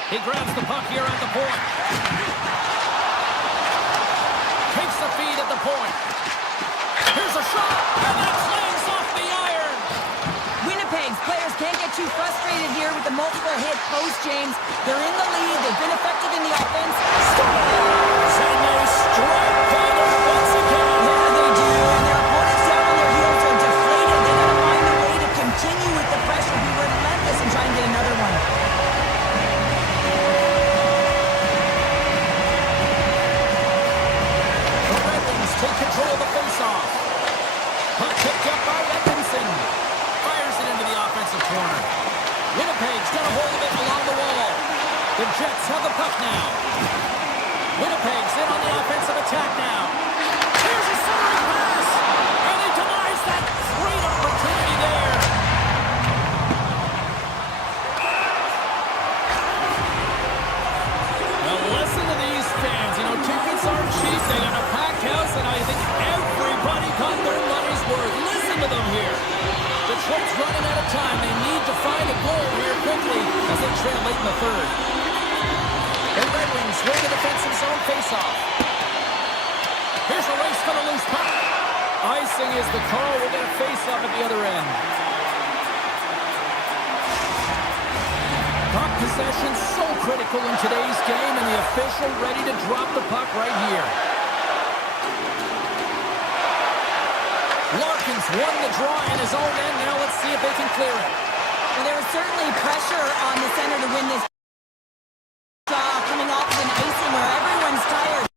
He grabs the puck here at the point. Takes the feed at the point. Here's a shot, and that clangs off the iron. Winnipeg's players can't get too frustrated here with the multiple hit post, James. They're in the lead. They've been effective in the offense. And they strike Vander once again. Yeah, they do. And their opponents down on their heels are deflated. They got to find a way to continue with the pressure, be relentless, and try and get another one. The Red Wings take control of the faceoff. Puck picked up by Edmondson. Fires it into the offensive corner. Winnipeg's got a hold of it along the wall. The Jets have the puck now. Winnipeg's in on the offensive attack now. Here's a centering pass. And he denies that great opportunity there. Now listen to these fans. You know, tickets aren't cheap. They got a packed house, and I think everybody got their money's worth. Listen to them here. Detroit's running out of time. They need to find a goal here quickly as they trail late in the third. The Red Wings win the defensive zone faceoff. Here's a race for the loose puck. Icing is the call. We'll get a face-off at the other end. Puck possession so critical in today's game, and the official ready to drop the puck right here. Larkin's won the draw in his own end. Now let's see if they can clear it. Well, there was certainly pressure on the center to win this draw, coming off of an icing where everyone's tired.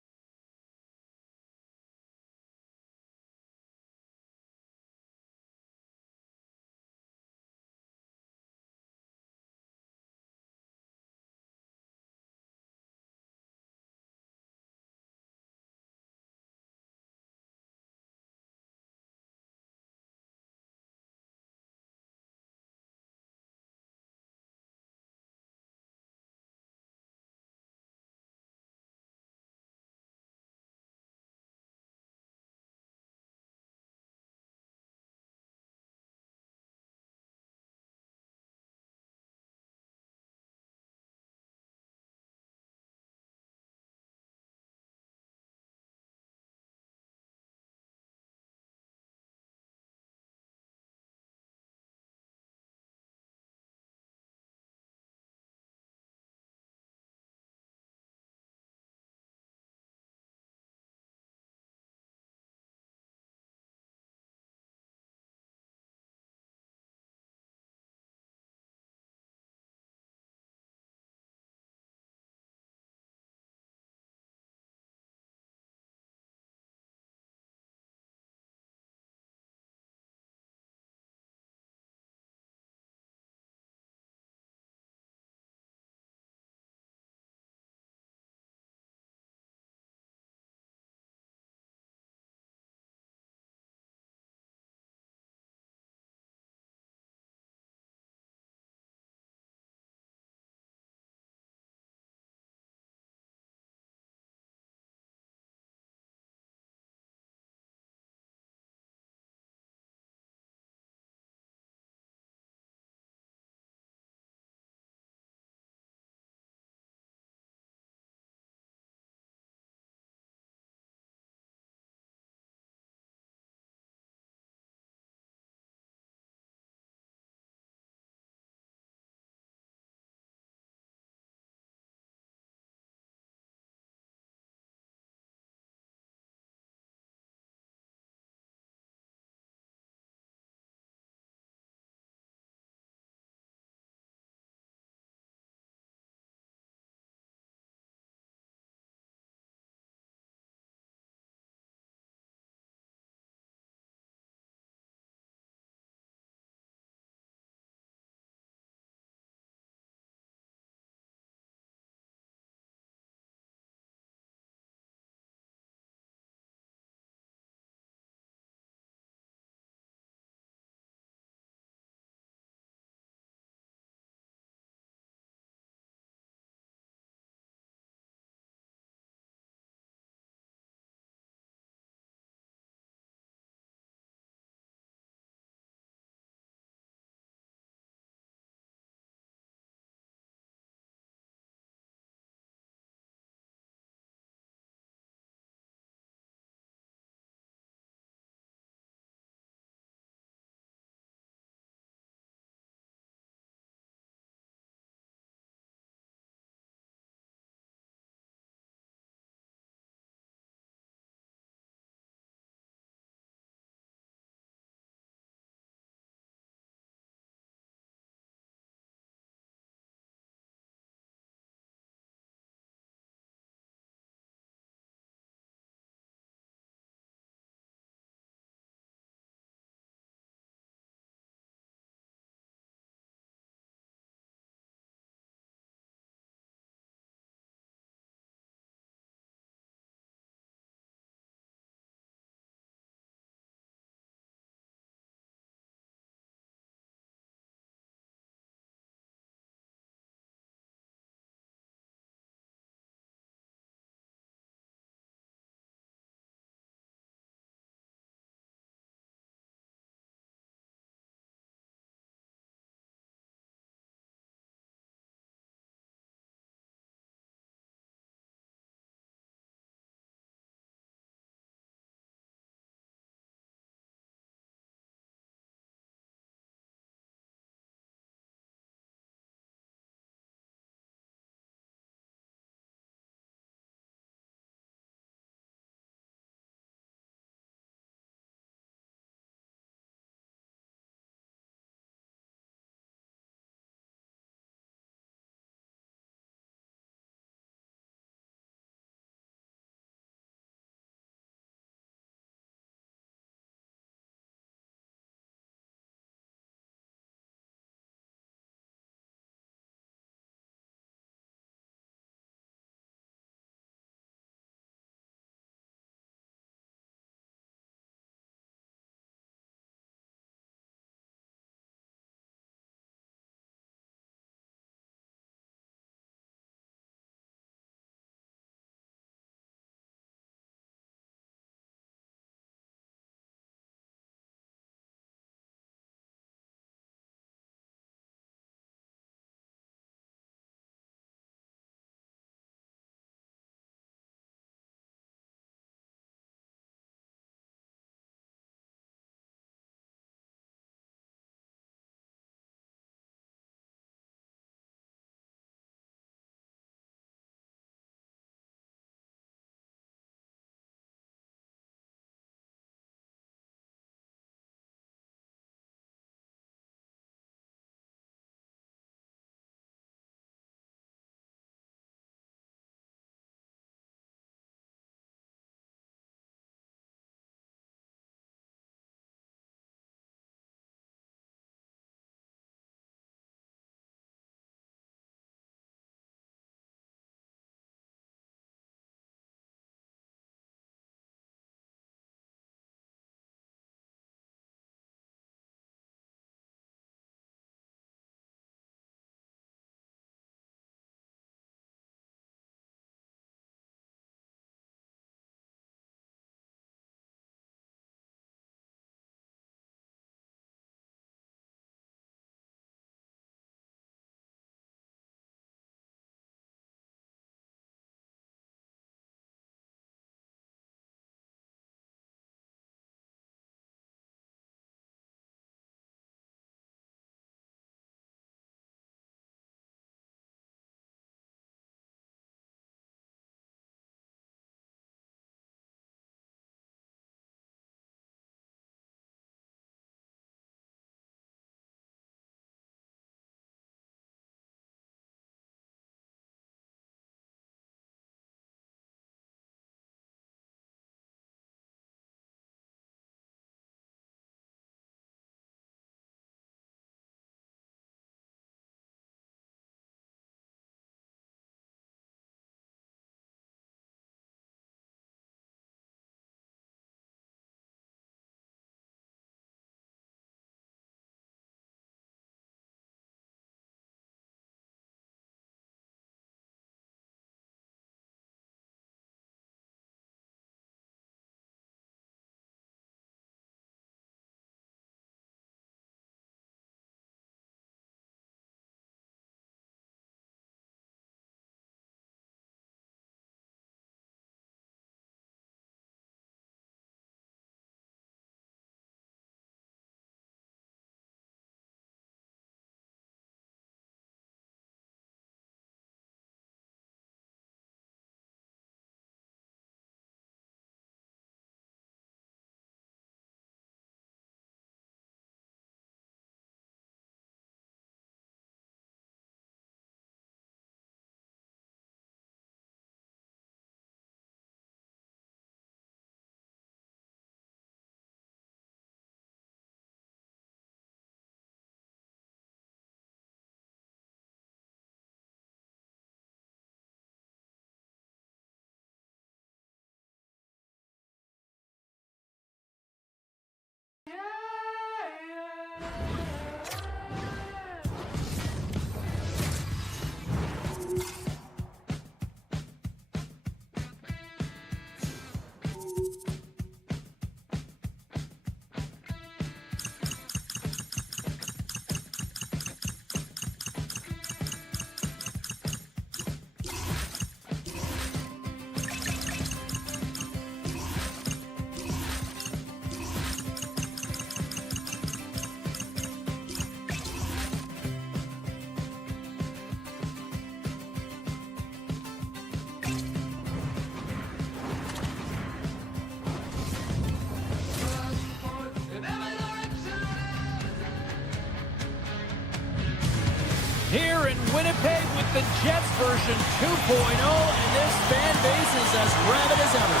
Here in Winnipeg with the Jets version 2.0, and this fan base is as rabid as ever.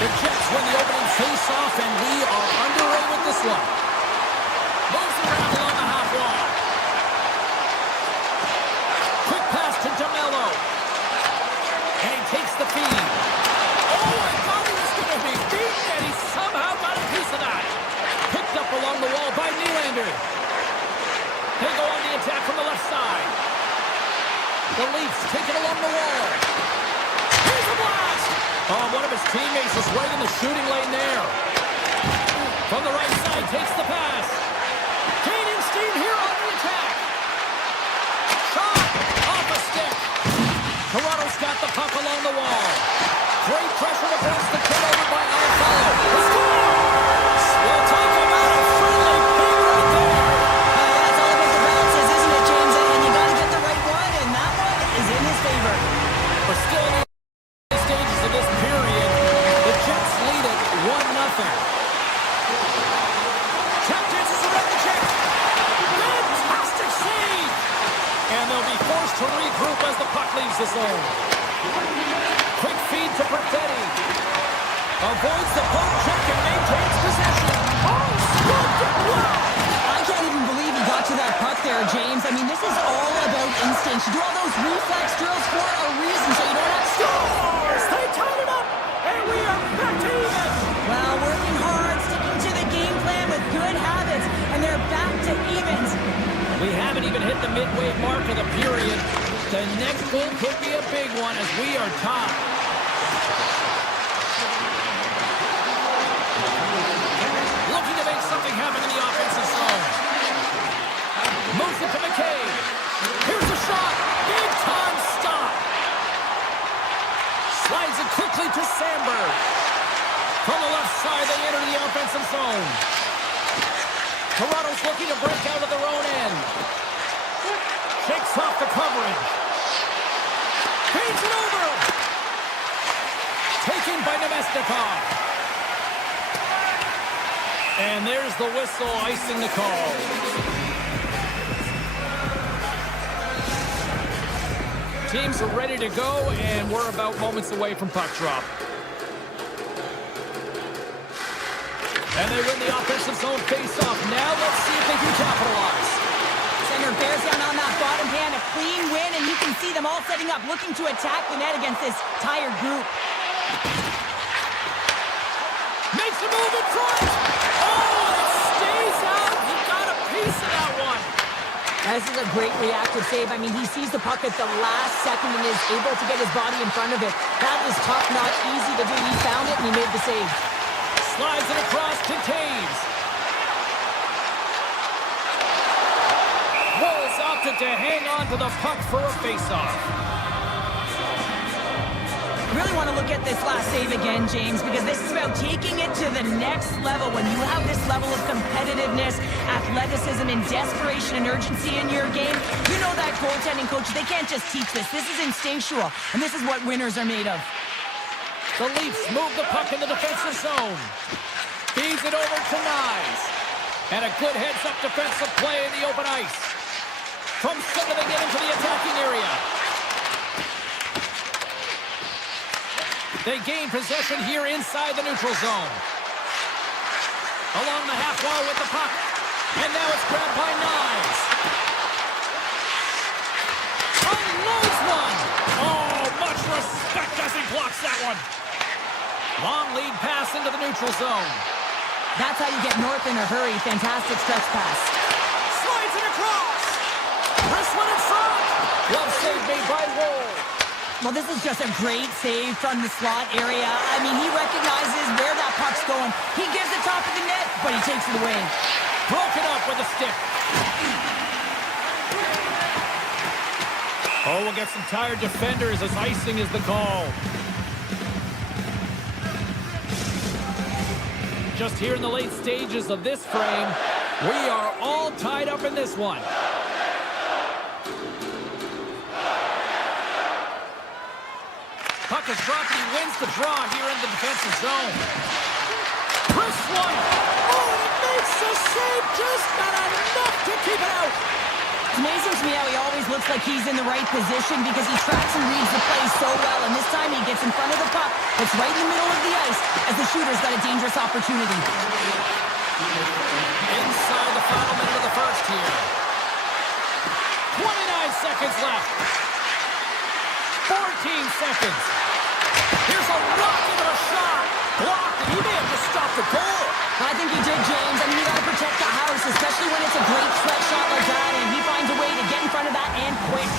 The Jets win the opening face-off, and we are underway with this one. Moves around along the half wall. Quick pass to DeMello. And he takes the feed. Oh, I thought he was going to be beaten, and he somehow got a piece of that. Picked up along the wall by Nylander. They go on the attack from the left side. The Leafs take it along the wall. Here's a blast! Oh, one of his teammates is right in the shooting lane there. From the right side, takes the pass. Gaining steam here on the attack. Shot! Off a stick. Toronto's got the puck along the wall. Great pressure to force the turnover by Alfaro. We'll talk about a friendly ping right there. That's all about the bounces, isn't it, James? And you got to get the right one, and that one is in his favor. We're still in the stages of this period. The Jets lead it 1-0. Tap dances around the check. Fantastic save. And they'll be forced to regroup as the puck leaves the zone. Quick feed to Perfetti. Avoids the poke check and maintains possession. Oh, scooped it well. I can't even believe he got to that puck there, James. I mean, this is all about instinct. You do all those reflex drills for a reason, so you don't have to... Scores! They tied it up, and we are back to even. Well, working hard, sticking to the game plan with good habits, and they're back to evens. We haven't even hit the midway mark of the period. The next goal could be a big one as we are tied. Looking to make something happen in the offensive zone. Moves it to McKay. Here's a shot. Big time stop. Slides it quickly to Sandberg. From the left side, they enter the offensive zone. Toronto's looking to break out of their own end. Shakes off the coverage. Feeds it over. Taken by Nemestikov. And there's the whistle icing the call. Teams are ready to go, and we're about moments away from puck drop. And they win the offensive zone face-off. Now let's see if they can capitalize. Center bears down on that bottom hand, a clean win, and you can see them all setting up, looking to attack the net against this tired group. Makes a move in front. Oh, it stays out. He got a piece of that one. This is a great reactive save. I mean, he sees the puck at the last second and is able to get his body in front of it. That was tough, not easy to do. He found it, and he made the save. Slides it across to Taves. Wolves opted to hang on to the puck for a face-off. I really want to look at this last save again, James, because this is about taking it to the next level. When you have this level of competitiveness, athleticism, and desperation and urgency in your game, you know that goaltending coach, they can't just teach this. This is instinctual, and this is what winners are made of. The Leafs move the puck in the defensive zone. Feeds it over to Nyes. And a good heads-up defensive play in the open ice. From center, they get into the attacking area. They gain possession here inside the neutral zone. Along the half wall with the puck. And now it's grabbed by Nyes. Unloads one. Oh, much respect as he blocks that one. Long lead pass into the neutral zone. That's how you get north in a hurry. Fantastic stretch pass. Slides it across. This one in front. Glove save made by Woll. Well, this is just a great save from the slot area. I mean, he recognizes where that puck's going. He gives it top of the net, but he takes it away. Broken up with a stick. Oh, we'll get some tired defenders as icing is the call. Just here in the late stages of this frame, we are all tied up in this one. Puck is dropped, he wins the draw here in the defensive zone. Chris one. Oh, it makes a save, just not enough to keep it out. It's amazing to me how he always looks like he's in the right position because he tracks and reads the play so well, and this time he gets in front of the puck. It's right in the middle of the ice as the shooter's got a dangerous opportunity. Inside the final minute of the first here. 29 seconds left. 14 seconds. Here's a rocket of a shot. Blocked, and he may have just stopped the goal. I think he did, James. I mean, you got to protect the house, especially when it's a great threat shot like that, and he finds a way to get in front of that and quick.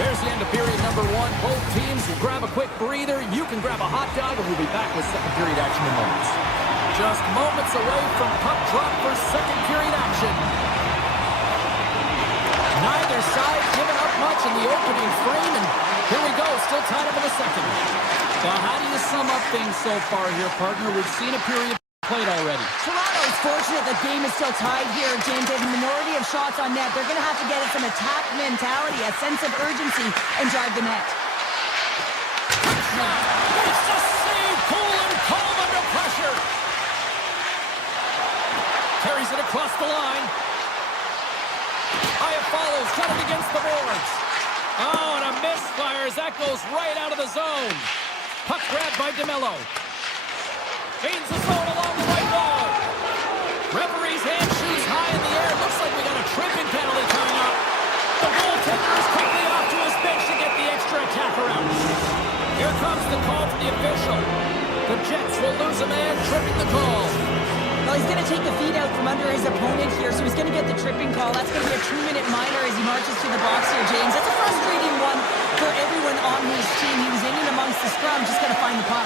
There's the end of period number one. Both teams will grab a quick breather. You can grab a hot dog, and we'll be back with second period action in moments. Just moments away from puck drop for second period action. Neither side giving up much in the opening frame, and here we go, still tied up in the second. Well, how do you sum up things so far here, partner? We've seen a period played already. Toronto's fortunate the game is still tied here, James. They have a minority of shots on net. They're going to have to get some attack mentality, a sense of urgency, and drive the net. It's a save, cool and calm under pressure. Carries it across the line. Aya follows, got it against the boards. Oh, and a misfire as that goes right out of the zone. Puck grabbed by DeMello. Gains the zone along the right wall. Referee's hand shoots high in the air. Looks like we got a tripping penalty coming up. The goaltender is quickly off to his bench to get the extra attacker out. Here comes the call from the official. The Jets will lose a man, tripping the call. Well, he's going to take the feed out from under his opponent here, so he's going to get the tripping call. That's going to be a 2-minute minor as he marches to the box here, James. That's a frustrating one for everyone on his team. He was in and amongst the scrum, just got to find the puck.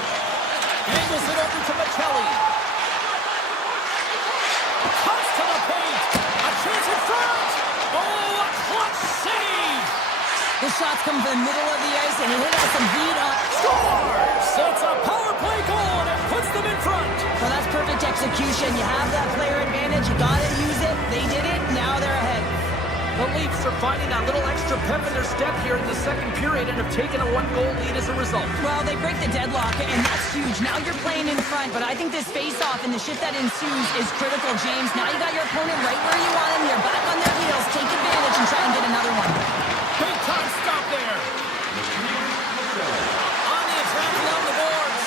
Angles it over to Michelli. Cuts to the paint. A chance in front. Oh, a clutch save. The shots come from the middle of the ice, and he hit out some heat on. Scores! It's a power play goal, and it puts them in front. Well, that's perfect execution. You have that player advantage. You got to use it. They did it. Now they're ahead. The Leafs are finding that little extra pep in their step here in the second period and have taken a one-goal lead as a result. Well, they break the deadlock, and that's huge. Now you're playing in front, but I think this face-off and the shift that ensues is critical, James. Now you got your opponent right where you want them. They're back on their heels. Take advantage and try and get another one. Big time stop there. On the attack along the boards.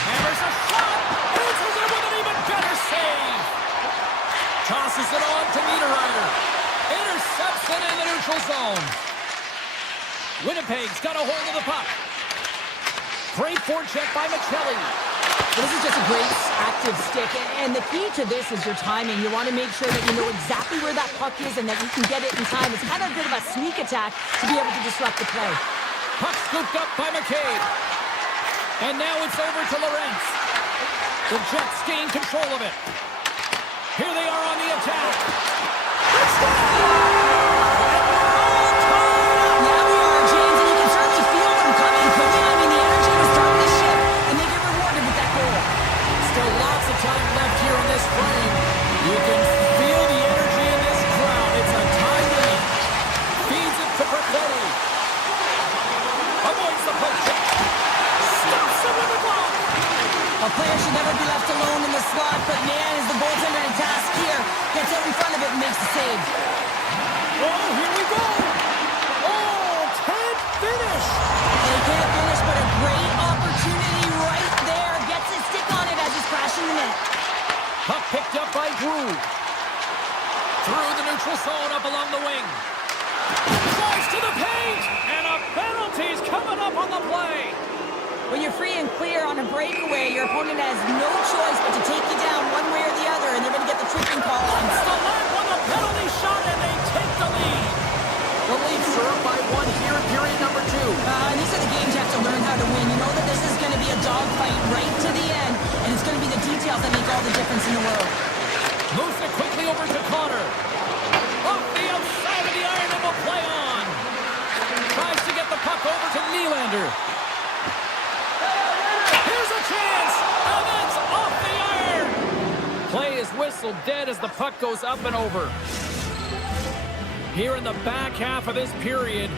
Hammers a shot. Answers it with an even better save. Tosses it on to Niederreiter. Intercepts it in the neutral zone. Winnipeg's got a hold of the puck. Great forecheck by Michelli. This is just a great active stick, and the key to this is your timing. You want to make sure that you know exactly where that puck is and that you can get it in time. It's kind of a bit of a sneak attack to be able to disrupt the play. Puck scooped up by McCabe. And now it's over to Lorentz. The Jets gain control of it. Here they are on the attack. Let's go! Yeah, we are, James, and you can certainly feel them coming quickly. I mean, the energy was starting to shift, and they get rewarded with that goal. Still lots of time left here in this frame. You can feel the energy in this crowd. It's a tie game. Feeds it to Perfetti. Avoids the poke check. Stops it with a glove. A player should never be left alone in the slot, but man, is the goaltender to task here. Gets out in front of it and makes the save. Oh, here we go. Oh, can't finish. They can't finish, but a great opportunity right there. Gets his stick on it as he's crashing the net. Puck picked up by Drew. Through the neutral zone up along the wing. Drives to the paint, and a penalty's coming up on the play. When you're free and clear on a breakaway, your opponent has no choice but to take you down one way or the other, and they're going to get the tripping call on. Stalag won the penalty shot, and they take the lead. The Leafs are up by one here in period number two. And these are the games you have to learn how to win. You know that this is going to be a dogfight right to the end, and it's going to be the details that make all the difference in the world. Moves it quickly over to Connor. Off the outside of the iron, and will play on. Tries to get the puck over to Nylander. Here's a chance, and it's off the iron. Play is whistled dead as the puck goes up and over. Here in the back half of this period,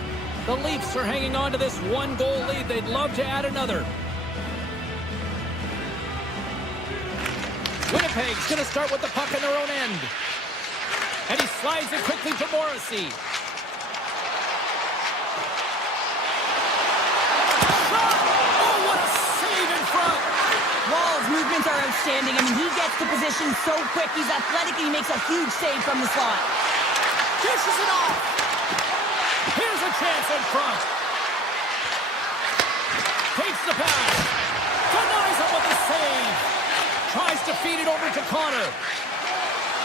the Leafs are hanging on to this one-goal lead. They'd love to add another. Winnipeg's going to start with the puck in their own end. And he slides it quickly to Morrissey. Shot! Oh, what a save in front! Wall's movements are outstanding. I mean, he gets the position so quick. He's athletic and he makes a huge save from the slot. Dishes it off! Here's a chance in front. Takes the pass. Denies it with a save. Tries to feed it over to Connor.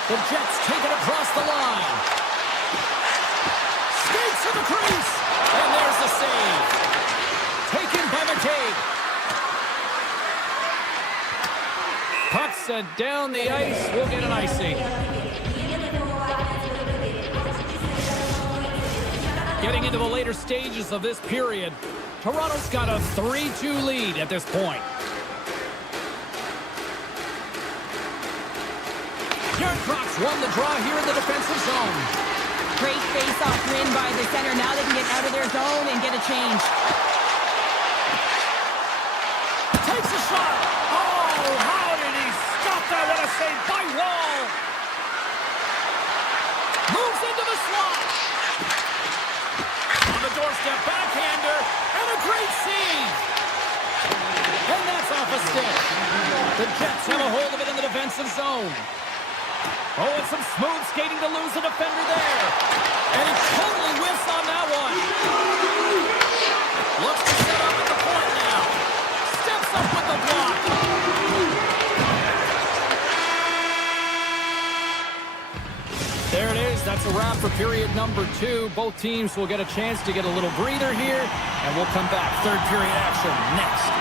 The Jets take it across the line. Skates to the crease. And there's the save. Taken by McCabe. Puck sent down the ice. We'll get an icing. Getting into the later stages of this period, Toronto's got a 3-2 lead at this point. Crocs won the draw here in the defensive zone. Great face-off win by the center. Now they can get out of their zone and get a change. Takes a shot. Oh, how did he stop that? What a save by Wall. Moves into the slot. On the doorstep, backhander, and a great save. And that's off a stick. The Jets have a hold of it in the defensive zone. Oh, and some smooth skating to lose the defender there. And he totally whiffs on that one. Looks to set up at the point now. Steps up with the block. There it is. That's a wrap for period number 2. Both teams will get a chance to get a little breather here. And we'll come back. Third period action next.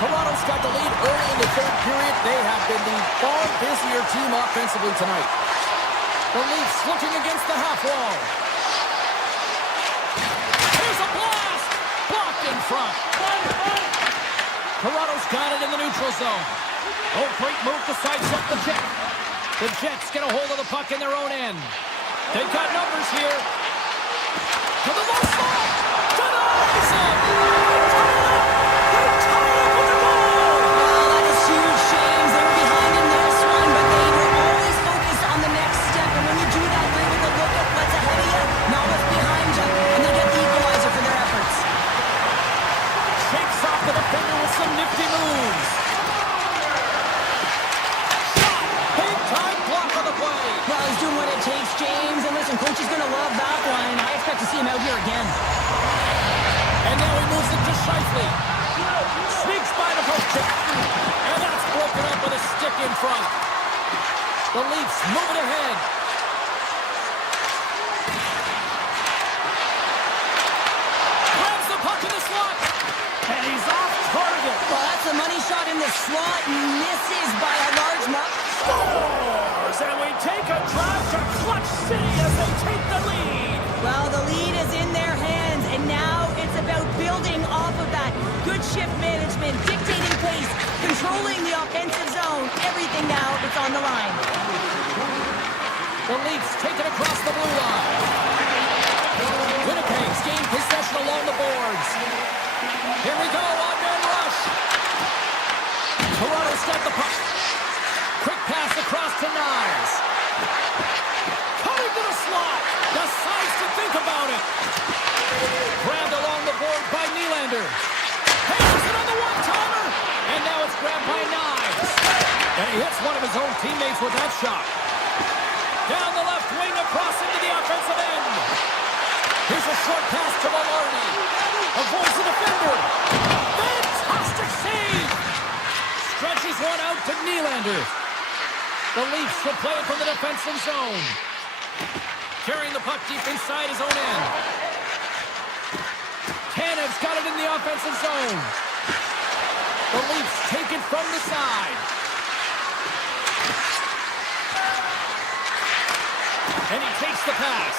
Toronto's got the lead early in the third period. They have been the far busier team offensively tonight. The Leafs looking against the half wall. Here's a blast! Blocked in front. Toronto's got it in the neutral zone. Oh, great move to sidestep the Jet. The Jets get a hold of the puck in their own end. They've got numbers here. To the low slot. Denies him! Some nifty moves. Shot! Big time block on the play. Well, he's doing what it takes, James. And listen, coach is going to love that one. I expect to see him out here again. And now he moves it to Scheifele. Sneaks by the post check. And that's broken up with a stick in front. The Leafs move it ahead. Grabs the puck in the slot. And he's off target. Well, that's a money shot in the slot. Misses by a large mark. Scores! And we take a drive to Clutch City as they take the lead. Well, the lead is in their hands, and now it's about building off of that. Good shift management, dictating pace, controlling the offensive zone. Everything now, it's on the line. The Leafs take it across the blue line. Winnipeg's gained possession along the boards. Here we go, on-man rush. Toronto's got the puck. Quick pass across to Niles. Cutting to the slot. Decides to think about it. Grabbed along the board by Nylander. Hammers it on the one-timer. And now it's grabbed by Niles. And he hits one of his own teammates with that shot. Down the left wing across into the offensive end. Here's a short pass to Maloney. Avoids the defender. Fantastic save. Stretches one out to Nylander. The Leafs will play it from the defensive zone. Carrying the puck deep inside his own end. Tanev's got it in the offensive zone. The Leafs take it from the side. And he takes the pass.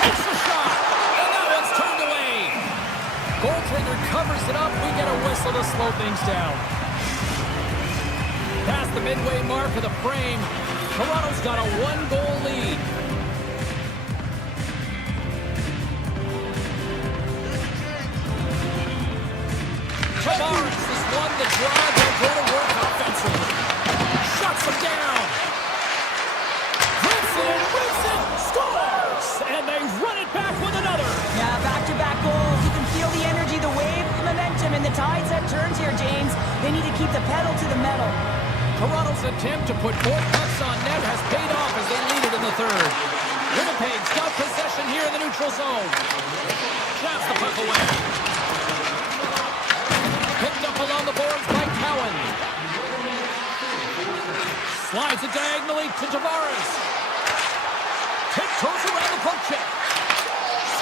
Takes the shot. And that one's turned away. Goaltender covers it up. We get a whistle to slow things down. Past the midway mark of the frame, Toronto's got a 1-goal lead. Tavares has won the draw. They'll go to work offensively. Shuts They need to keep the pedal to the metal. Toronto's attempt to put more pucks on net has paid off as they lead it in the third. Winnipeg's got possession here in the neutral zone. Shafts the puck away. Picked up along the boards by Cowan. Slides it diagonally to Tavares. Tiptoes around the puck check.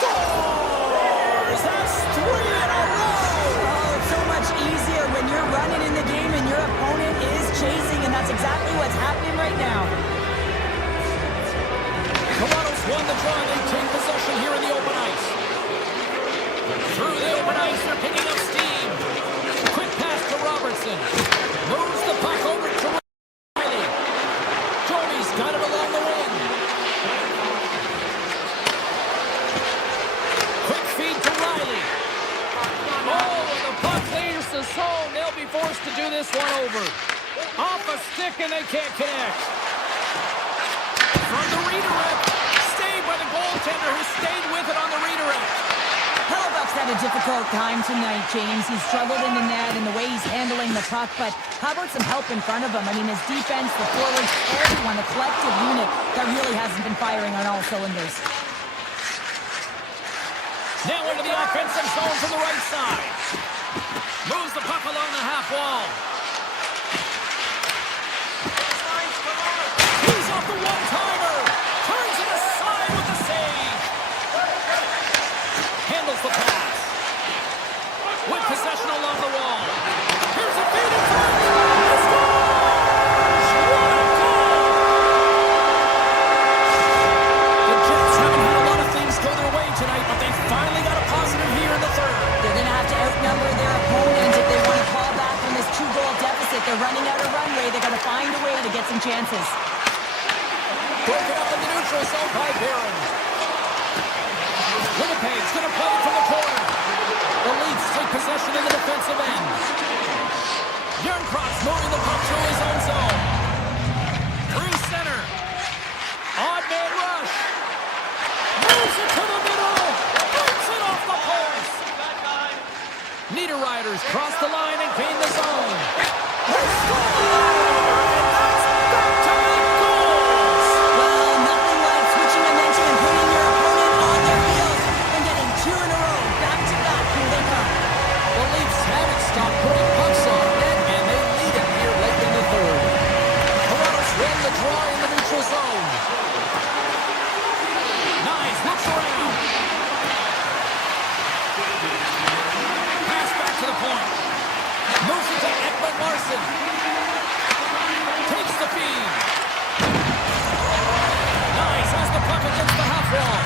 Scores! That's 3 in a row! Oh, it's so much easier when you're running in the game and your opponent is chasing, and that's exactly what's happening right now. Toronto's won the draw. They take possession here in the open ice. Through the open ice, they're picking up steam. Quick pass to Robertson. Moves the puck over to Riley. Jody's got it along the wing. Quick feed to Riley. Oh, and the puck leaves the zone. They'll be forced to do this one over. Off a stick, and they can't connect. From the redirect. Stayed by the goaltender, who stayed with it on the redirect. Hellebuyck's had a difficult time tonight, James. He's struggled in the net and the way he's handling the puck, but how about some help in front of him? I mean, his defense, the forwards, everyone, the collective unit that really hasn't been firing on all cylinders. Now into the offensive zone from the right side. Moves the puck along the half wall. He's off the one-timer. Turns it aside with the save. Handles the pass. With possession along the wall. Here's a feed in front. He scores! What a goal! The Jets haven't had a lot of things go their way tonight, but they finally got a positive here in the third. They're going to have to outnumber their opponent if they want to call back from this 2-goal deficit. They're running out of runway. They're going to find a way to get some chances. Broken up in the neutral zone by Barron. Winnipeg's going to play it from the corner. The Leafs take possession in the defensive end. Yerncroft's moving the puck through his own zone. Through center. Odd man rush. Moves it to the middle. Breaks it off the post. Niederreiter's cross the line and gain the zone. They score! And that's back-to-back goals! Well, nothing like switching momentum and putting your opponent on their heels and getting 2 in a row. Back-to-back, here they come. The Leafs haven't stopped putting pucks on net, and they lead it here late in the third. Toronto's win the draw in the neutral zone. Nice, looks around. Pass back to the point. Moves it to Ekman Larson. Takes the feed. Nice, has the puck against the half wall.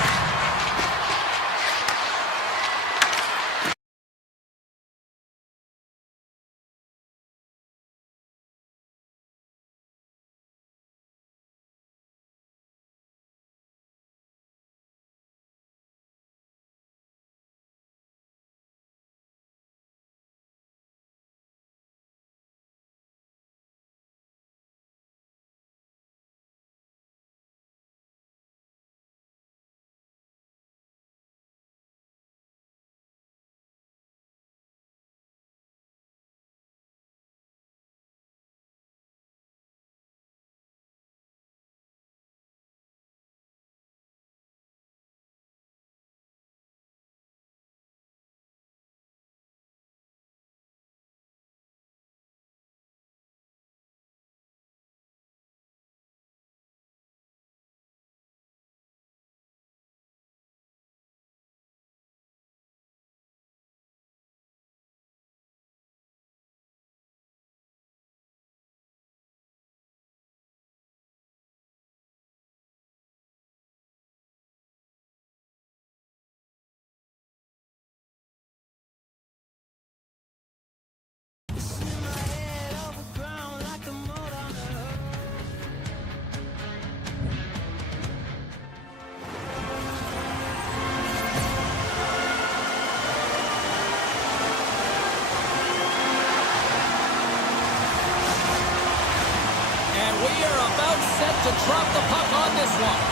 Set to drop the puck on this one.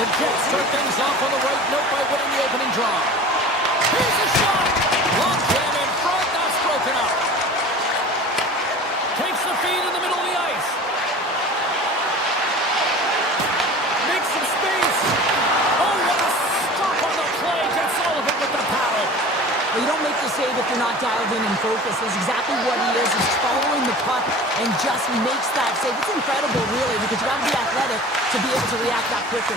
The Jets start things off on the right note by winning the opening draw. Here's a shot. Long jam save if you're not dialed in and focused. That's exactly what he is. He's following the puck and just makes that save. It's incredible, really, because you got to be athletic to be able to react that quickly.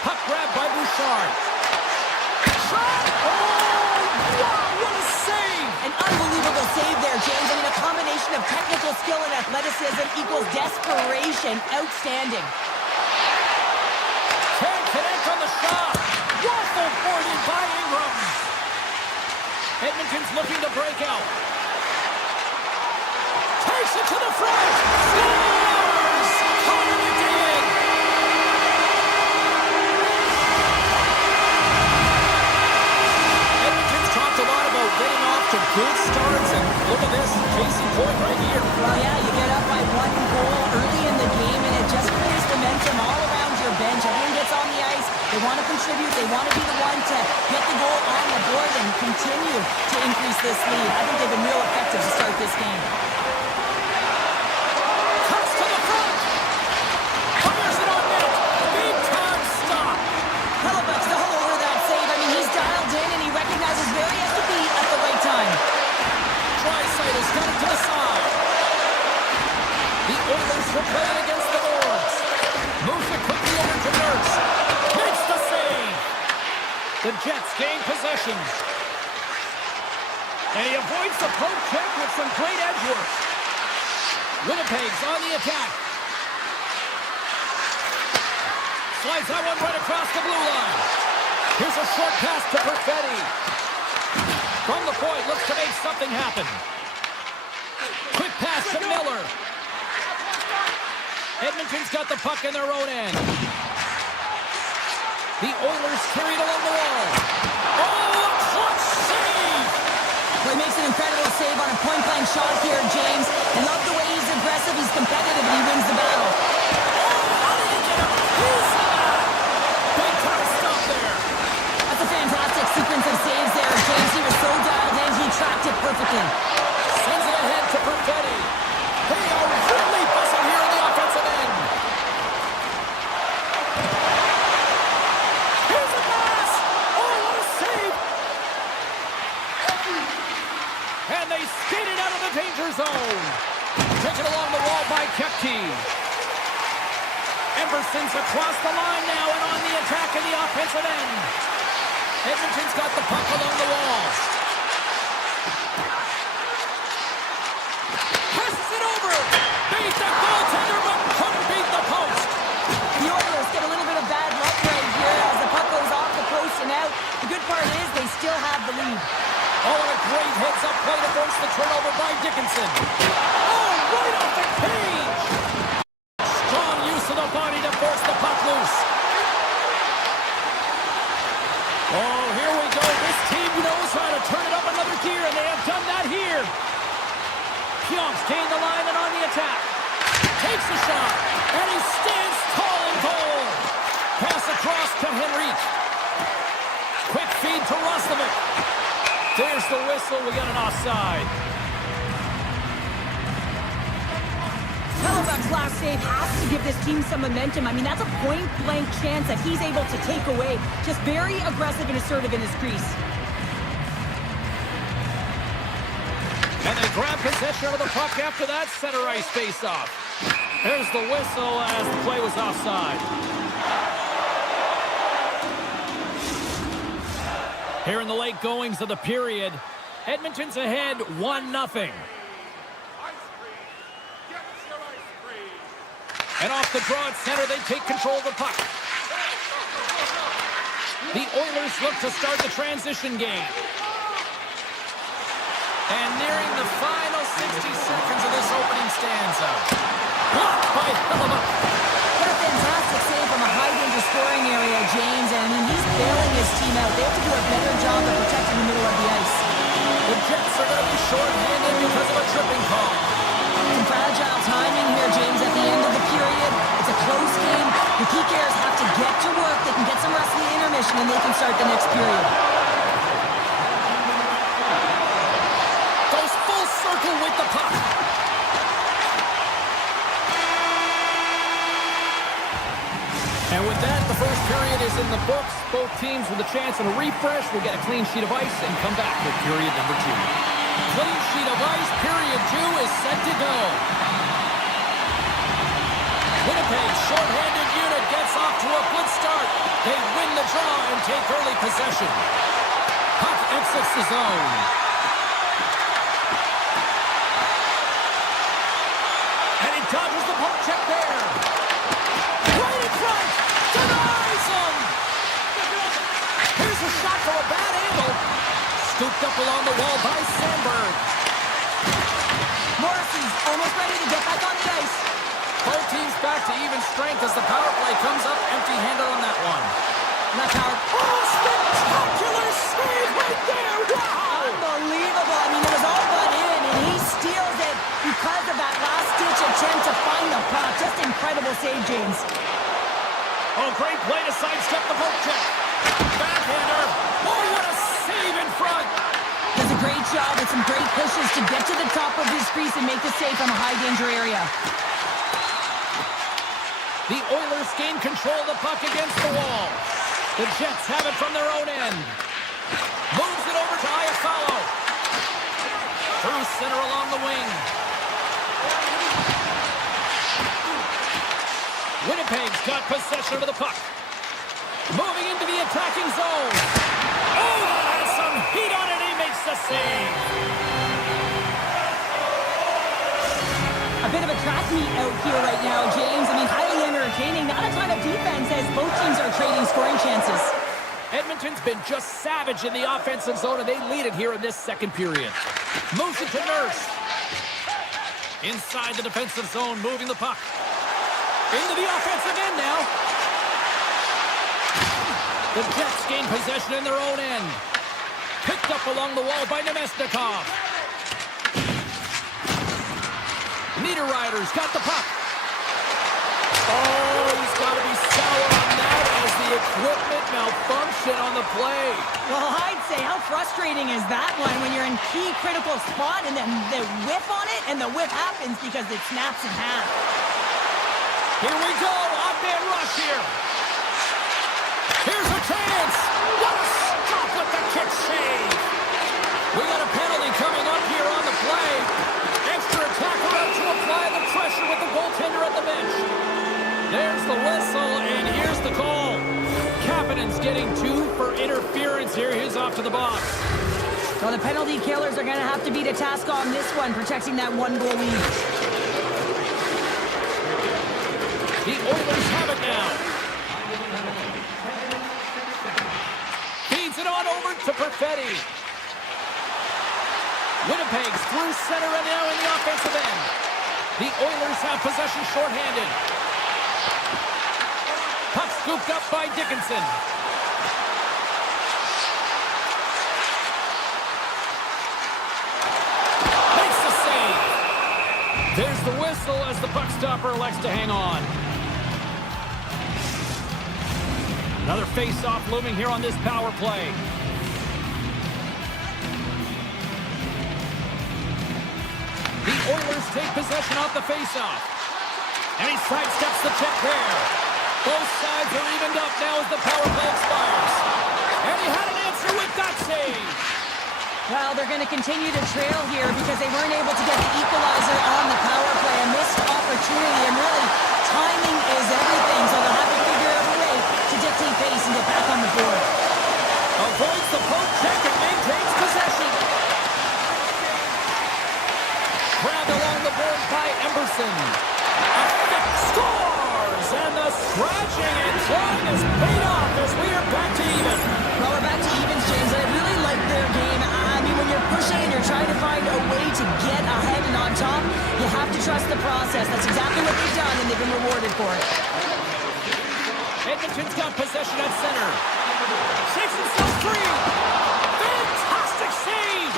Puck grabbed by Bouchard. Shot! Oh, wow, what a save! An unbelievable save there, James. I mean, a combination of technical skill and athleticism equals desperation. Outstanding. Can't connect on the shot. Waffle boarded by Ingram. Edmonton's looking to break out. Takes it to the front. Scores! Connor McDavid. Edmonton's talked a lot about getting off to good starts, and look at this, case in point right here. Well, yeah, you get up by 1 goal early in the game, and it just creates momentum all around your bench. Everyone gets on the ice. They want to contribute. They want to be the one to get the goal on the board and continue to increase this lead. I think they've been real effective to start this game. Cuts to the front. Fires it on net. Big time stop. Hellebuck's all over that save. I mean, he's dialed in, and he recognizes where he has to be at the right time. Draisaitl got it to the side. The Oilers were playing against the boards. Moves it quickly over to Nurse. Makes the save. The Jets gain possession. And he avoids the poke check with some great edge work. Winnipeg's on the attack. Slides that one right across the blue line. Here's a short pass to Perfetti. From the point, looks to make something happen. Quick pass to Miller. Edmonton's got the puck in their own end. The Oilers carried along the wall. Oh, a clutch save! Well, he makes an incredible save on a point-blank shot here, James. I love the way he's aggressive, he's competitive, and he wins the battle. Oh, how did he get a piece of that? Big time stop there. That's a fantastic sequence of saves there, James. He was so dialed in, he tracked it perfectly. Sends it ahead to Perfetti. They are really buzzing here on the offensive end. Here's a pass. Oh, what a save. And they skated out of the danger zone. Taken along the wall by Kepke. Emerson's across the line now and on the attack in the offensive end. Edmonton's got the puck along the wall. Passes it over. Beat the goaltender, but couldn't beat the post. The Oilers get a little bit of bad luck right here as the puck goes off the post and out. The good part is they still have the lead. Oh, and a great heads-up play to force the turnover by Dickinson. Oh, right off the cage. Strong use of the body to force the puck loose. Oh, here we go. This team knows how to turn it up another gear, and they have done that here. Pionk's gained the line and on the attack. Takes a shot, and he stands tall in goal. Pass across to Henrique. Quick feed to Roslovic. There's the whistle. We got an offside. Hellebuck's last save has to give this team some momentum. I mean, that's a point-blank chance that he's able to take away. Just very aggressive and assertive in his crease. And they grab possession of the puck after that center ice face-off. There's the whistle as the play was offside. Here in the late goings of the period, Edmonton's ahead 1-0. And off the draw at center, they take control of the puck. The Oilers look to start the transition game. And nearing the final 60 seconds of this opening stanza. Blocked by Hellebuck. What a fantastic save from a high-danger scoring area, James. And I mean, he's bailing his team out. They have to do a better job of protecting the middle of the ice. The Jets are going to be short-handed because of a tripping call. Some fragile timing here, James, at the end of the period. It's a close game. The PKers have to get to work. They can get some rest in the intermission, and they can start the next period. Goes full circle with the puck. And with that, the first period period is in the books. Both teams with a chance and a refresh will get a clean sheet of ice and come back with period number 2. Clean sheet of ice, period 2 is set to go. Winnipeg's shorthanded unit gets off to a good start. They win the draw and take early possession. Puck exits the zone. And he dodges the poke check there. Right in front. Denies him. Here's a shot from a bad angle. Scooped up along the wall by Sandberg. Morrissey's almost ready to get back on the ice. Both teams back to even strength as the power play comes up empty-handed on that one. Not power. Oh, spectacular save right there! Wow! Unbelievable. I mean, it was all but in, and he steals it because of that last-ditch attempt to find the puck. Just incredible save, James. Oh, great play to sidestep the poke check. Backhander. Oh, what a save in front. Does a great job with some great pushes to get to the top of his crease and make the save from a high-danger area. The Oilers gain control of the puck against the wall. The Jets have it from their own end. Moves it over to Iafallo. Through center along the wing. Winnipeg's got possession of the puck. Moving into the attacking zone. Oh, that has some heat on it. He makes the save. A bit of a track meet out here right now, James. I mean, highly entertaining. Not a ton of defense as both teams are trading scoring chances. Edmonton's been just savage in the offensive zone, and they lead it here in this second period. Moves it to Nurse. Inside the defensive zone, moving the puck. Into the offensive end now. The Jets gain possession in their own end. Picked up along the wall by Nemesnikov. Niederreiter's got the puck. Oh, he's got to be sour on that as the equipment malfunction on the play. Well, I'd say, how frustrating is that one when you're in key critical spot and then the whiff on it, and the whiff happens because it snaps in half. Here we go, odd-man rush here. Here's a chance. What a stop with the kick save. We got a penalty coming up here on the play. Extra attacker out to apply the pressure with the goaltender at the bench. There's the whistle, and here's the call. Kapanen's getting 2 for interference here. He's off to the box. Well, the penalty killers are going to have to beat a task on this one, protecting that 1-goal lead. The Oilers have it now. Feeds it on over to Perfetti. Winnipeg's through center and now in the offensive end. The Oilers have possession shorthanded. Puck scooped up by Dickinson. Makes the save. There's the whistle as the puck stopper elects to hang on. Another face-off looming here on this power play. The Oilers take possession off the face-off. And he sidesteps the check there. Both sides are evened up now as the power play expires. And he had an answer with that save. Well, they're going to continue to trail here because they weren't able to get the equalizer on the power play. A missed opportunity, and really, timing is everything, so they'll have to figure out a way to dictate pace and get back on the board. Avoids the poke check and maintains possession. Grabbed along the board by Emberson. Scores! And the scratching and clawing is paid off as we are back to even. Well, we're back to evens, James. I really like their game. I mean, when you're pushing and you're trying to find a way to get ahead and on top, you have to trust the process. That's exactly what they've done, and they've been rewarded for it. Edmonton's got possession at center. Shakes himself free. Fantastic save!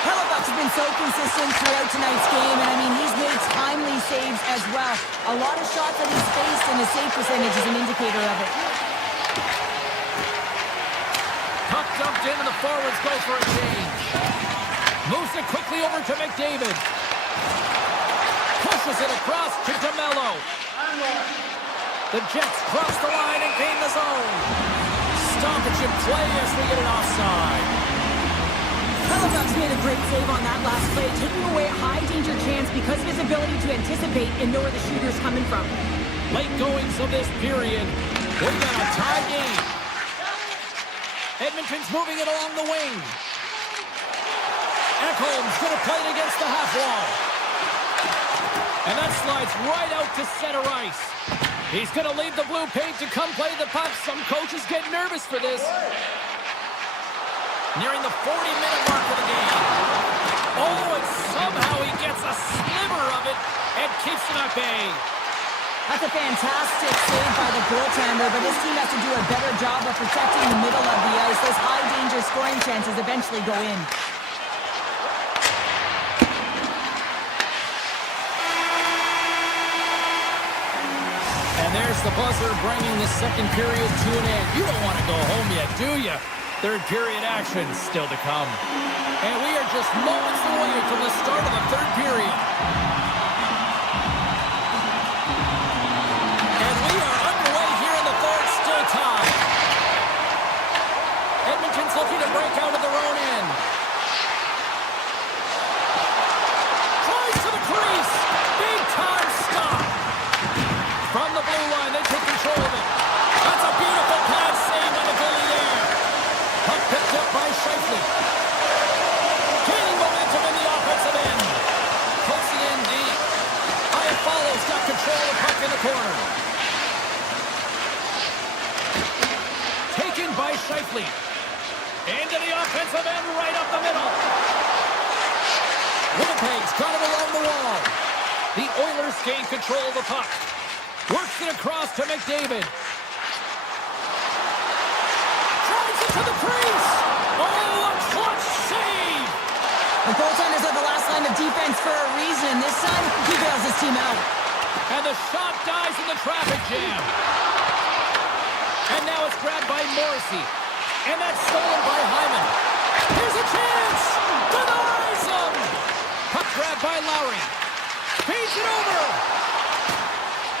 Hellebuyck's been so consistent throughout tonight's game, and I mean, he's made timely saves as well. A lot of shots that he's faced, and his save percentage is an indicator of it. Puck dumped in, and the forwards go for a change. Moves it quickly over to McDavid. Pushes it across to DeMello. The Jets cross the line and gain the zone. Stoppage in play as we get an offside. Halifax made a great save on that last play, taking away a high-danger chance because of his ability to anticipate and know where the shooter's coming from. Late goings of this period. We've got a tie game. Edmonton's moving it along the wing. Ekholm's going to play it against the half wall. And that slides right out to center ice. He's going to leave the blue paint to come play the puck. Some coaches get nervous for this. Nearing the 40-minute mark of the game. Oh, and somehow he gets a sliver of it and keeps it at bay. That's a fantastic save by the goaltender, but his team has to do a better job of protecting the middle of the ice. Those high-danger scoring chances eventually go in. And there's the buzzer bringing the second period to an end. You don't want to go home yet, do you? Third period action still to come. And we are just moments away from the start of the third period. And we are underway here in the third, still tied. Edmonton's looking to break out of their own end. Tries to the crease. Big time stop. From the blue line, they take control of it. That's a beautiful pass save on the goalie there. Puck picked up by Scheifele. Gaining momentum in the offensive end. Puts it in deep. Iafallo's got control of the puck in the corner. Taken by Scheifele. Into the offensive end, right up the middle. Winnipeg's got it along the wall. The Oilers gain control of the puck. Works it across to McDavid. Drives it to the crease. Oh, a clutch save. The goaltenders are the last line of defense for a reason. This time, he bails his team out. And the shot dies in the traffic jam. And now it's grabbed by Morrissey. And that's stolen by Hyman. Here's a chance. Denies him. Puck grabbed by Lowry. Feeds it over.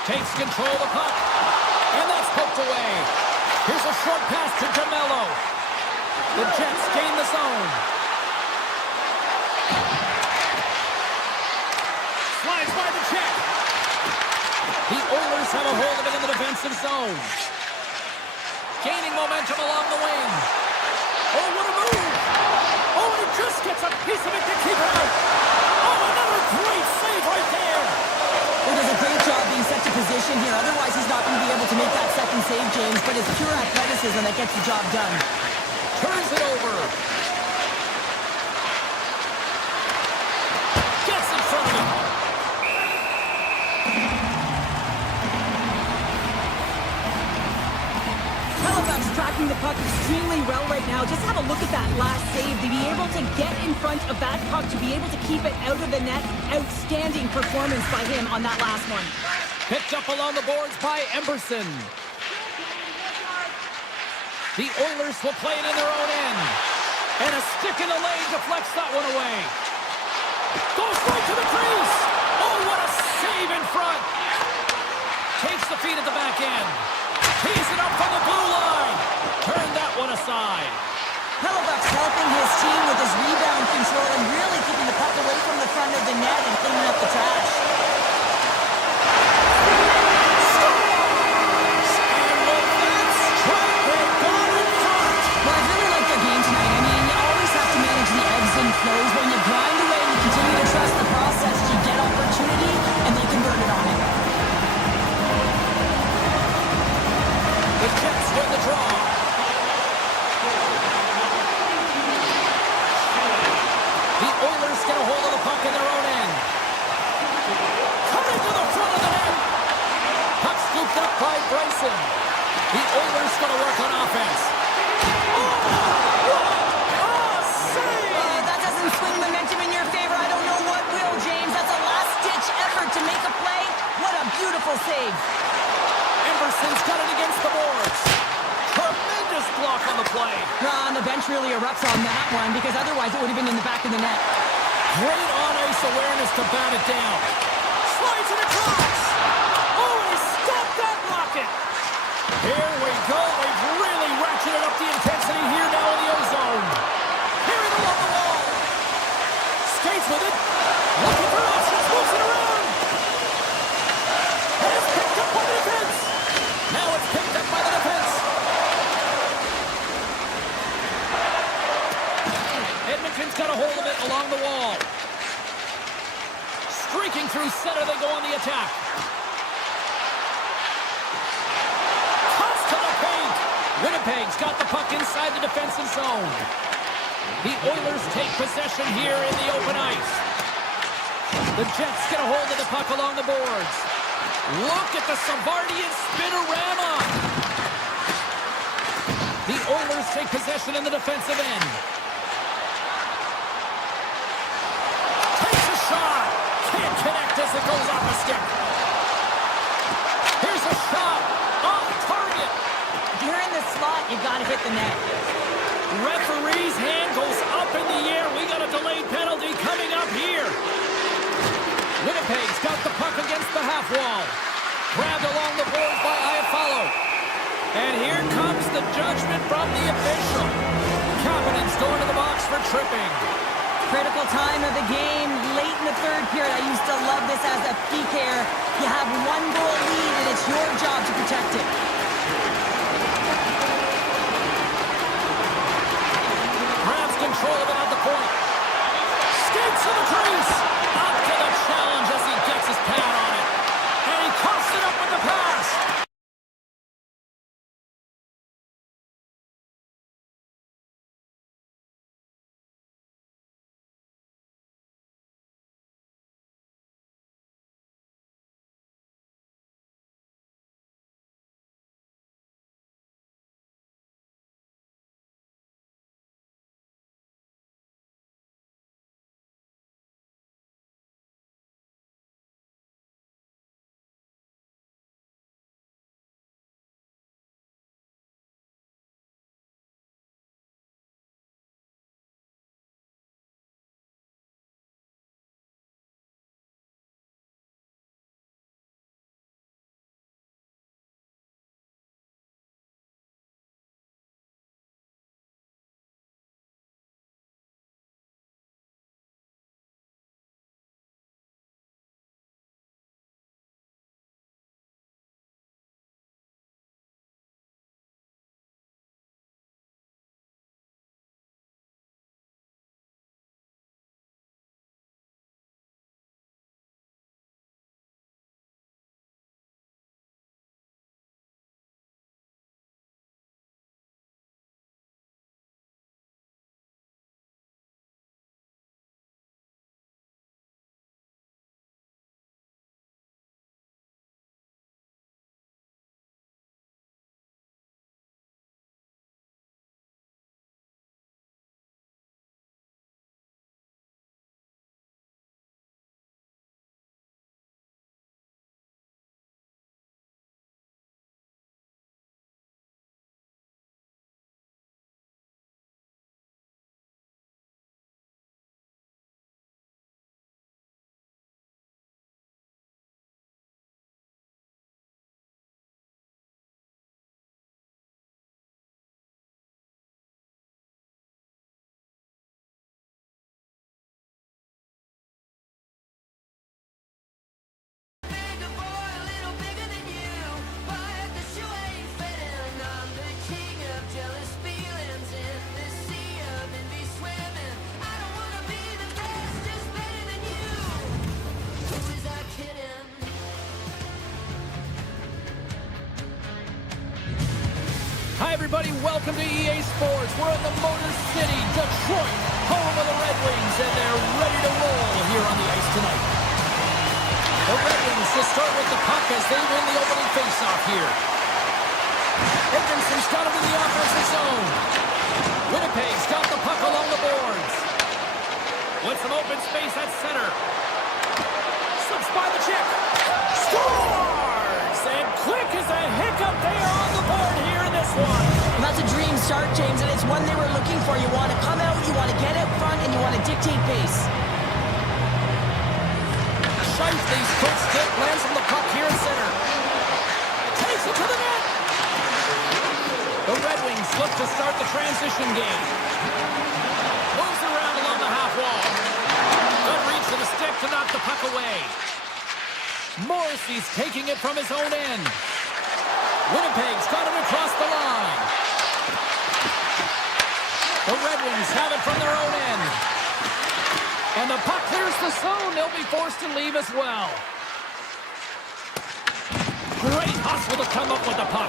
Takes control of the puck. And that's poked away. Here's a short pass to DeMello. The Jets gain the zone. Slides by the check. The Oilers have a hold of it in the defensive zone. Gaining momentum along the wing. Oh, what a move. Oh, and he just gets a piece of it to keep it out. Oh, another great save right there. He does a great job being set to position here. Otherwise, he's not going to be able to make that second save, James. But it's pure athleticism that gets the job done. Turns it over. Gets in front of him. Halifax tracking the puck extremely well right now. Just have a look at that last save. To be able to get in front of that puck, to be able to keep it out of the net. Outstanding performance by him on that last one. Picked up along the boards by Emberson. The Oilers will play it in their own end. And a stick in the lane deflects that one away. Goes right to the crease. Oh, what a save in front. Takes the feed at the back end. Tees it up from the blue line. Turn that one aside. Halifax helping his team with his rebound control and really keeping the puck away from the front of the net and cleaning up the trash. Well, I really like their game tonight. I mean, you always have to manage the ebbs and flows. When you grind away and you continue to trust the process, you get opportunity and they convert it on it. The Jets win the draw. The Oilers get a hold of the puck in their own end. Coming to the front of the net. Puck scooped up by Bryson. The Oilers going to work on offense. That doesn't swing momentum in your favor. I don't know what will, James. That's a last-ditch effort to make a play. What a beautiful save. Emerson's got it against the boards. Tremendous block on the play. And the bench really erupts on that one because otherwise it would have been in the back of the net. Great on-ice awareness to bat it down. Slides it across. Oh, he stopped that rocket. Here we go. They've really ratcheted up the intensity here now in the O-zone. Here it along the wall. Skates with it. Looking for options. Moves it around. And it's picked up by the defense. Now it's picked up by the defense. Edmonton's got a hold of it along the wall. Streaking through center, they go on the attack. Toss to the paint. Winnipeg's got the puck inside the defensive zone. The Oilers take possession here in the open ice. The Jets get a hold of the puck along the boards. Look at the Savardian spinorama. The Oilers take possession in the defensive end. Takes a shot. Can't connect as it goes off the stick. Here's a shot. Off target. If you're in the slot, you got to hit the net. Referee's hand goes up in the air. We got a delayed penalty coming up here. Winnipeg's got the puck against the half wall. Grabbed along the boards by Iafallo. And here comes the judgment from the official. Kapanen's going to the box for tripping. Critical time of the game, late in the third period. I used to love this as a PKer. You have one goal lead, and it's your job to protect it. Grabs control of it at the point. Skates to the crease. Up to the challenge as he gets his pad on it. And he coughs it up with the pass. Hi, everybody. Welcome to EA Sports. We're in the Motor City, Detroit, home of the Red Wings, and they're ready to roll here on the ice tonight. The Red Wings to start with the puck as they win the opening faceoff here. Edmonton's got it in the offensive zone. Winnipeg's got the puck along the boards. With some open space at center. Slips by the check. Scores! And quick as a hiccup, they are on the board here in this one. Well, that's a dream start, James, and it's one they were looking for. You want to come out, you want to get out front, and you want to dictate pace. Shifley's quick stick lands on the puck here in center. Takes it to the net. to start the transition game. Moves it around along the half wall. Good reach to the stick to knock the puck away. Morrissey's taking it from his own end. Winnipeg's got it across the line. The Red Wings have it from their own end. And the puck clears the zone. They'll be forced to leave as well. Great hustle to come up with the puck.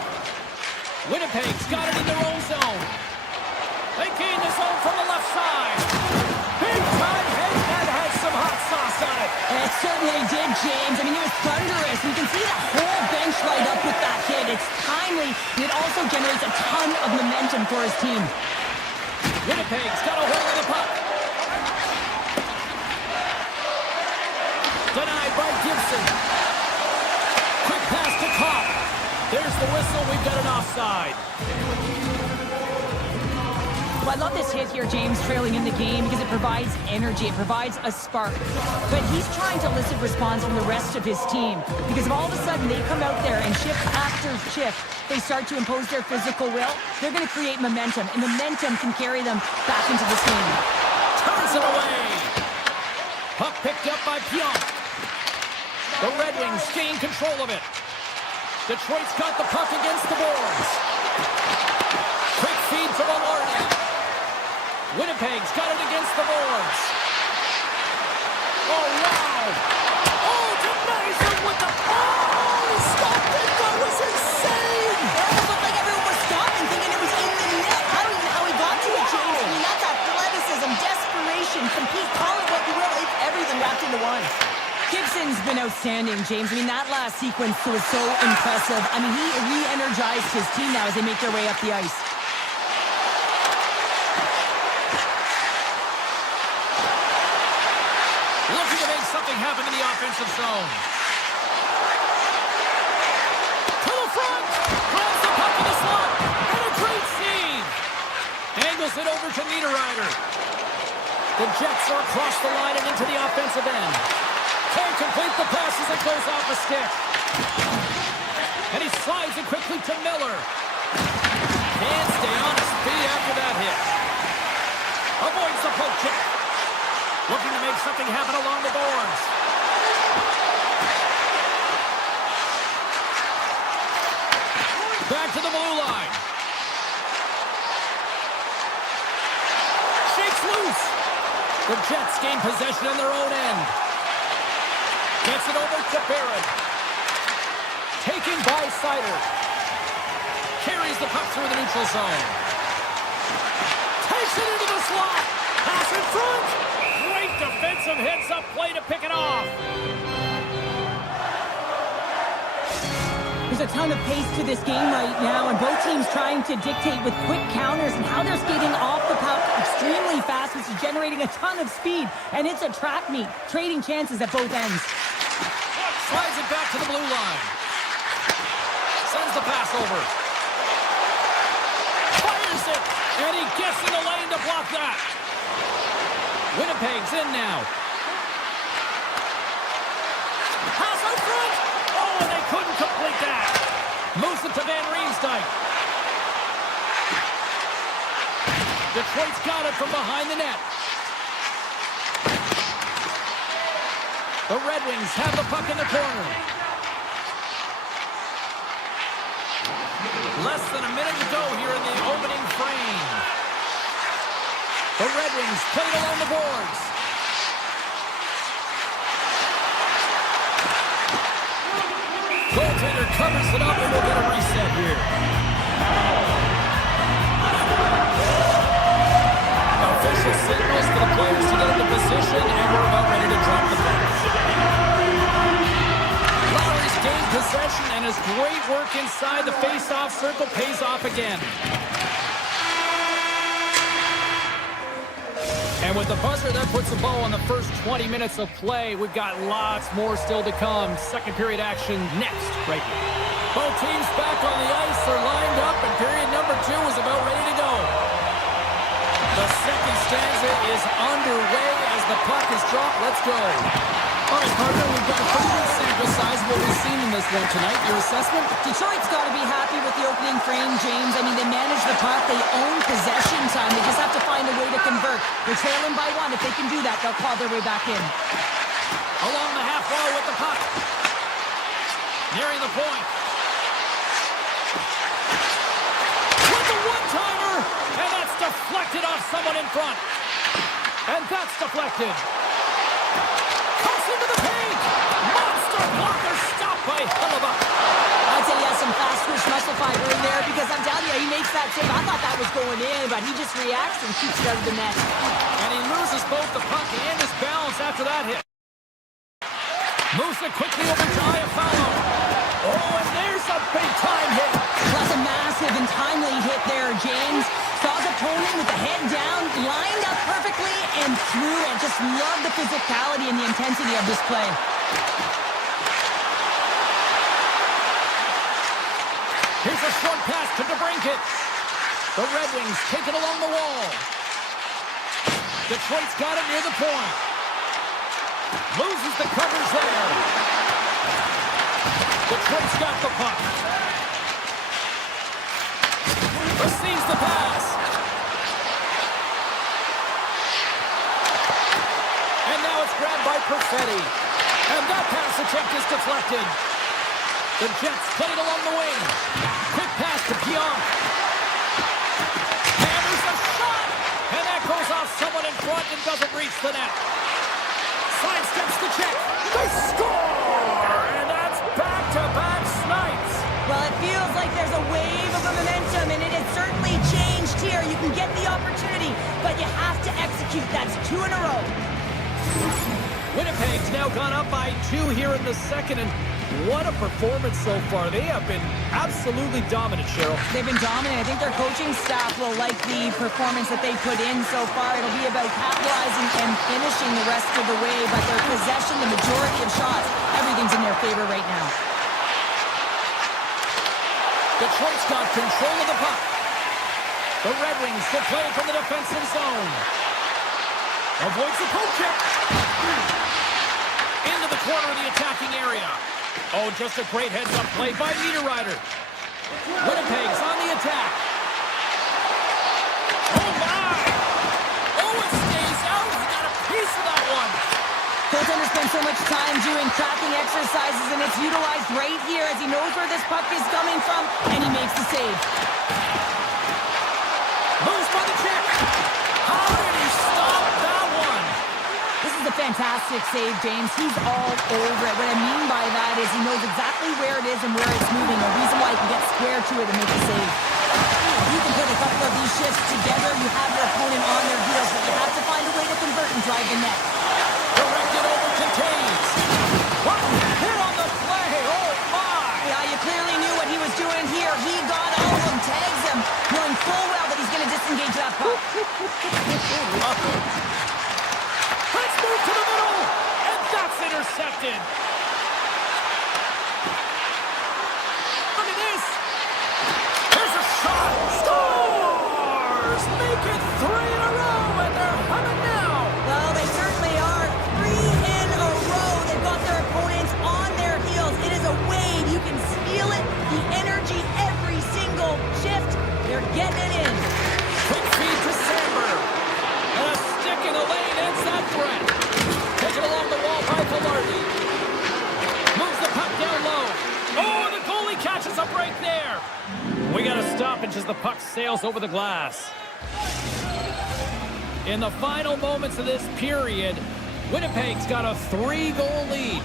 Winnipeg's got it in their own zone. They gain the zone from the left side. Big time hit that had some hot sauce on it. It certainly did, James. I mean, it was thunderous. You can see the whole bench light up with that hit. It's timely, and it also generates a ton of momentum for his team. Winnipeg's got a hold of the puck. Denied by Gibson. Quick pass to Kopp. There's the whistle. We've got an offside. Well, I love this hit here, James, trailing in the game because it provides energy. It provides a spark. But he's trying to elicit response from the rest of his team because if all of a sudden they come out there and shift after shift, they start to impose their physical will, they're going to create momentum, and momentum can carry them back into this game. Turns it away. Puck picked up by Pionk. The Red Wings gain control of it. Detroit's got the puck against the boards. Quick feed to Velarde. Winnipeg's got it against the boards. Oh, wow. Oh, denies him with the... Oh, he stopped it. That was insane. It almost looked like everyone was stopping, thinking it was in the net. I don't even know how he got to it, James. I mean, that's athleticism, desperation, compete, call it what you will. It's everything wrapped into one. Gibson's been outstanding, James. I mean, that last sequence was so impressive. I mean, he re-energized his team now as they make their way up the ice. Looking to make something happen in the offensive zone. To the front. Grabs the puck in the slot. And a great save. Angles it over to Niederreiter. The Jets are across the line and into the offensive end. Can't complete the pass as it goes off a stick. And he slides it quickly to Miller. Can't stay on his feet after that hit. Avoids the poke check. Looking to make something happen along the boards. Back to the blue line. Shakes loose. The Jets gain possession on their own end. Gets it over to Barron. Taken by Sider. Carries the puck through the neutral zone. Takes it into the slot. Pass in front. Great defensive heads-up play to pick it off. There's a ton of pace to this game right now, and both teams trying to dictate with quick counters and how they're skating off the puck extremely fast, which is generating a ton of speed. And it's a track meet, trading chances at both ends. Slides it back to the blue line. Sends the pass over. Fires it, and he gets in the lane to block that. Winnipeg's in now. Pass out front. Oh, and they couldn't complete that. Moves it to Van Riemsdyk. Detroit's got it from behind the net. The Red Wings have the puck in the corner. Less than a minute to go here in the opening frame. The Red Wings play it along the boards. Goaltender covers it up, and we'll get a reset here. Official signals for the players to get into position, and we're about ready to drop the puck. Lowry's gained possession, and his great work inside the face-off circle pays off again. And with the buzzer, that puts a bow on the first 20 minutes of play. We've got lots more still to come. Second period action next, right here. Both teams back on the ice. They're lined up, and period number 2 is about ready to go. The second stanza is underway as the puck is dropped. Let's go. All right, partner, we've got a pretty good sample size of what we've seen in this one tonight. Your assessment? Detroit's got to be happy with the opening frame, James. I mean, they manage the puck. They own possession time. They just have to find a way to convert. They're trailing by one. If they can do that, they'll claw their way back in. Along the half wall with the puck. Nearing the point. With the one-timer! And that's deflected off someone in front. And that's deflected. Comes into the paint. Monster blocker stopped by Hellebuyck. I'd say he has some fast-twitch muscle fiber in there because I'm telling you, he makes that save. I thought that was going in, but he just reacts and keeps it out of the net. And he loses both the puck and his balance after that hit. Moves it quickly over to Iafallo. Oh, and there's a big-time hit. That's a massive and timely hit there, James. Saw his opponent with the head down, lined up perfectly, and threw it. Just love the physicality and the intensity of this play. Here's a short pass to DeBrincat. The Red Wings take it along the wall. Detroit's got it near the point. Loses the coverage there. Detroit's got the puck. Receives the pass. And now it's grabbed by Perfetti. And that pass attempt is deflected. The Jets play it along the wing. Quick pass to Pionk. Hammers a shot. And that goes off someone in front and doesn't reach the net. Sidesteps the check. They score! And that's back-to-back snipes. Well, it feels like there's a wave of momentum, and it has certainly changed here. You can get the opportunity, but you have to execute. That's 2 in a row. Winnipeg's now gone up by 2 here in the second, and what a performance so far. They have been absolutely dominant, Cheryl. They've been dominant. I think their coaching staff will like the performance that they put in so far. It'll be about capitalizing and finishing the rest of the way, but their possession, the majority of shots, everything's in their favor right now. Detroit's got control of the puck. The Red Wings will play it from the defensive zone. Avoids the poke check. Into the corner of the attacking area. Oh, just a great heads-up play by Niederreiter. Winnipeg's on the attack. Oh, my! Oh, it stays out. He got a piece of that one. Goaltender spends so much time doing tracking exercises, and it's utilized right here as he knows where this puck is coming from, and he makes the save. Moves by the check. How did he stop that one? This is a fantastic save, James. He's all over it. What I mean by that is he knows exactly where it is and where it's moving. A reason why he can get square to it and make the save. You can put a couple of these shifts together. You have your opponent on their heels, but you have to find a way to convert and drive the net. Directed over to Taves. What hit on the play? Oh, my! Yeah, you clearly knew what he was doing here. He got all of them, tags him, knowing full well that he's going to disengage that puck. Let's move to the middle, and that's intercepted. Look at this. There's a shot. Scores! Make it 3 in a row, and they're humming now. Well, they certainly are. 3 in a row. They've got their opponents on their heels. It is a wave. You can feel it. The energy every single shift. They're getting it in. Quick feed to Sandberg. And a stick in the lane ends that threat. Taken along the wall by Velarde. Moves the puck down low. Oh, the goalie catches a break there. We got a stoppage as the puck sails over the glass. In the final moments of this period, Winnipeg's got a 3-goal lead.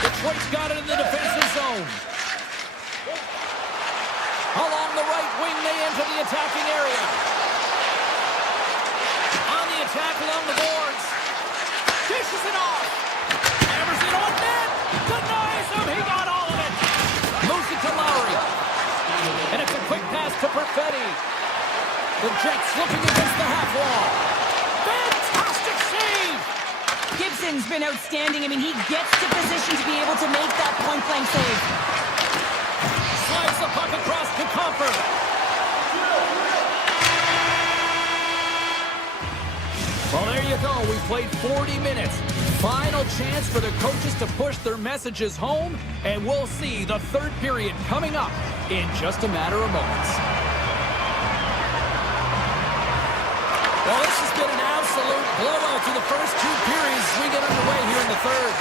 Detroit's got it in the defensive zone. Along the right wing, they enter the attacking area. On the attack along the boards. Dishes it off. Hammers it on net. Denies him. He got all of it. Moves it to Lowry. And it's a quick pass to Perfetti. The Jets looking against the half wall. Fantastic save. Gibson's been outstanding. I mean, he gets to position to be able to make that point-blank save. Slides the puck across to Comfort. go. We've played 40 minutes. Final chance for the coaches to push their messages home, and we'll see the third period coming up in just a matter of moments. Well, this has been an absolute blowout through the first two periods as we get underway here in the third.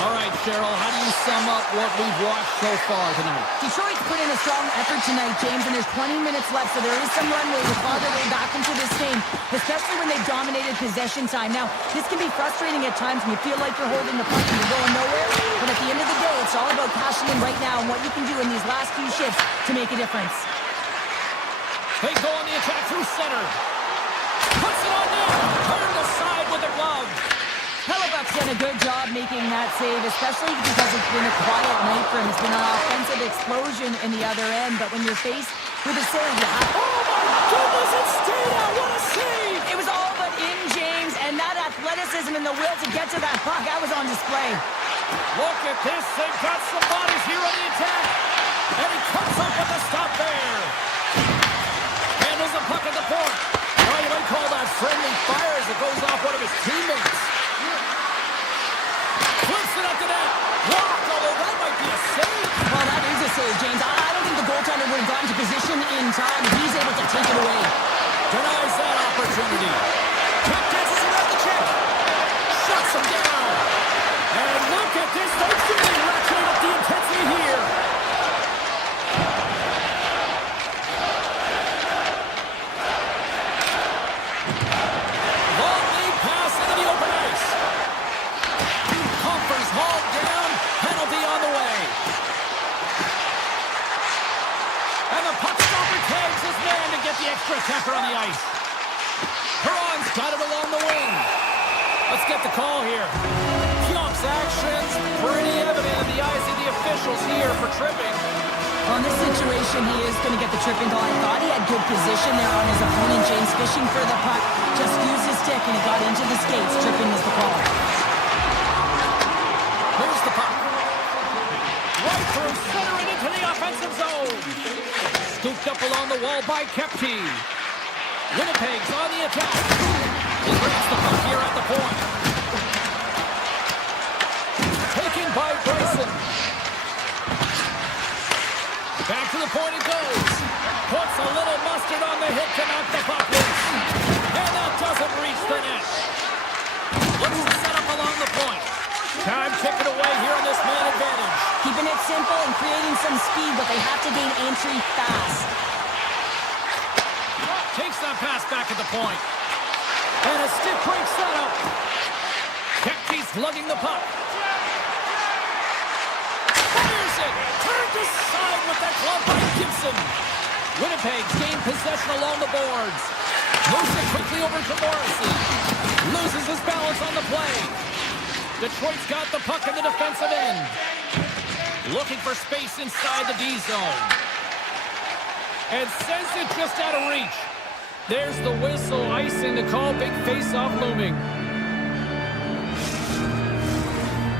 All right, Cheryl, how do you sum up what we've watched so far tonight? Detroit's put in a strong effort tonight, James, and there's 20 minutes left, so there is some runway to claw their way back into this game, especially when they've dominated possession time. Now, this can be frustrating at times when you feel like you're holding the puck and you're going nowhere, but at the end of the day, it's all about cashing in right now and what you can do in these last few shifts to make a difference. They go on the attack through center. Puts it on net. Turned aside with a glove. Hellebuck's done a good job making that save, especially because it's been a quiet night for him. It's been an offensive explosion in the other end, but when you're faced with a save, you have... Oh, my goodness, it stayed out. What a save. It was all but in, James, and that athleticism and the will to get to that puck, that was on display. Look at this. They've got some bodies here on the attack. And he comes up with a stop there. Handles the puck at the point. Oh, you might call that friendly fire as it goes off one of his teammates. Flips it up to net. Blocked, although that might be a save. Well, that is a save, James. I don't think the goaltender would have gotten to position in time. He's able to take it away. Denies that opportunity. Kick dances around the check. Shuts him down. And look at this. They're really ratcheting up the intensity here. Long lead pass into the open ice. Comfers hauled down. Penalty on the way. And the puck stopper tags his man to get the extra attacker on the ice. Perron's got it along the wing. Let's get the call here. Pionk's actions pretty evident in the eyes of the officials here for tripping. On this situation, he is going to get the tripping call. I thought he had good position there on his opponent. James fishing for the puck. Just used his stick and it got into the skates. Tripping is the call. Here's the puck. Right through center and into the offensive zone. Scooped up along the wall by Kepke. Winnipeg's on the attack. He grabs the puck here at the point. Taken by Bryson. Back to the point it goes. Puts a little mustard on the hit to knock the puck loose. And that doesn't reach the net. Looks to set up along the point. Time ticking away here on this man advantage. Keeping it simple and creating some speed, but they have to gain entry fast. Takes that pass back at the point. And a stick breaks that up. Kepke's lugging the puck. Fires it. Turned aside with that glove by Gibson. Winnipeg's gained possession along the boards. Moves it quickly over to Morrissey. Loses his balance on the play. Detroit's got the puck in the defensive end. Looking for space inside the D zone. And sends it just out of reach. There's the whistle, icing the call, big face-off looming.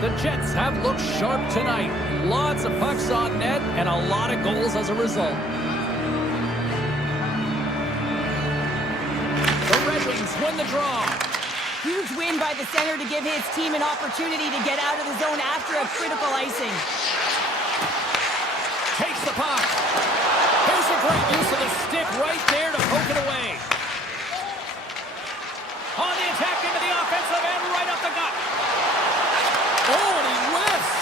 The Jets have looked sharp tonight. Lots of pucks on net and a lot of goals as a result. The Red Wings win the draw. Huge win by the center to give his team an opportunity to get out of the zone after a critical icing. Takes the puck. Here's a great use of the stick right there to poke it away. On the attack into the offensive end, right up the gut. Oh, and he whiffs.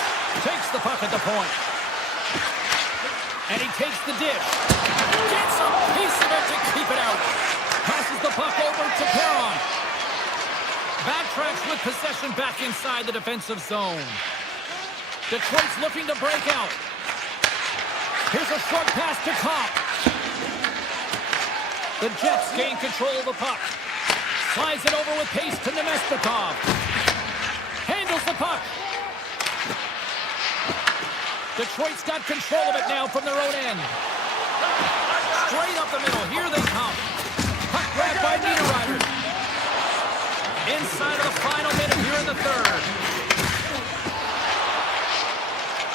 Takes the puck at the point. And he takes the dish. Gets a piece of it to keep it out. Passes the puck over to Perron. Backtracks with possession back inside the defensive zone. Detroit's looking to break out. Here's a short pass to Kopp. The Jets gain control of the puck. Slides it over with pace to Nemestikov. Handles the puck. Detroit's got control of it now from their own end. Straight up the middle. Here they come. Puck grabbed by Niederreiter. Inside of the final minute here in the third.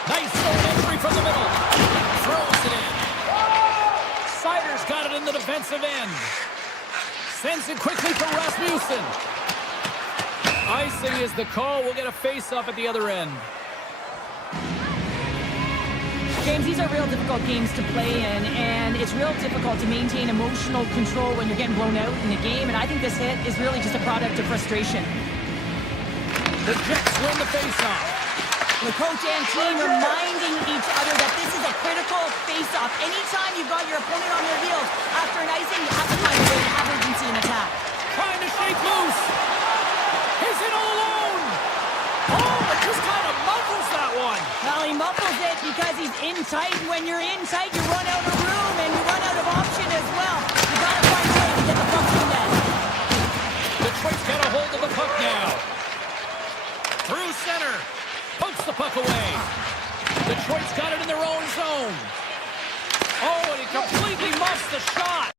Nice zone entry from the middle. Throws it in. Sider's got it in the defensive end. Sends it quickly for Rasmussen. Icing is the call. We'll get a face-off at the other end. James, these are real difficult games to play in, and it's real difficult to maintain emotional control when you're getting blown out in the game, and I think this hit is really just a product of frustration. The Jets win the face-off. The coach and team reminding each other that this is a critical face-off. Anytime you've got your opponent on their heels after an icing, you have to find a way to have urgency in attack. Trying to shake loose. He's in all alone. Oh, but just kind of muffles that one. Well, he muffles it because he's in tight. When you're in tight, you run out of room and you run out of option as well. You got to find a way to get the puck in net. Detroit's got a hold of the puck now. Through center. Pokes the puck away. Detroit's got it in their own zone. Oh, and he completely muffs the shot.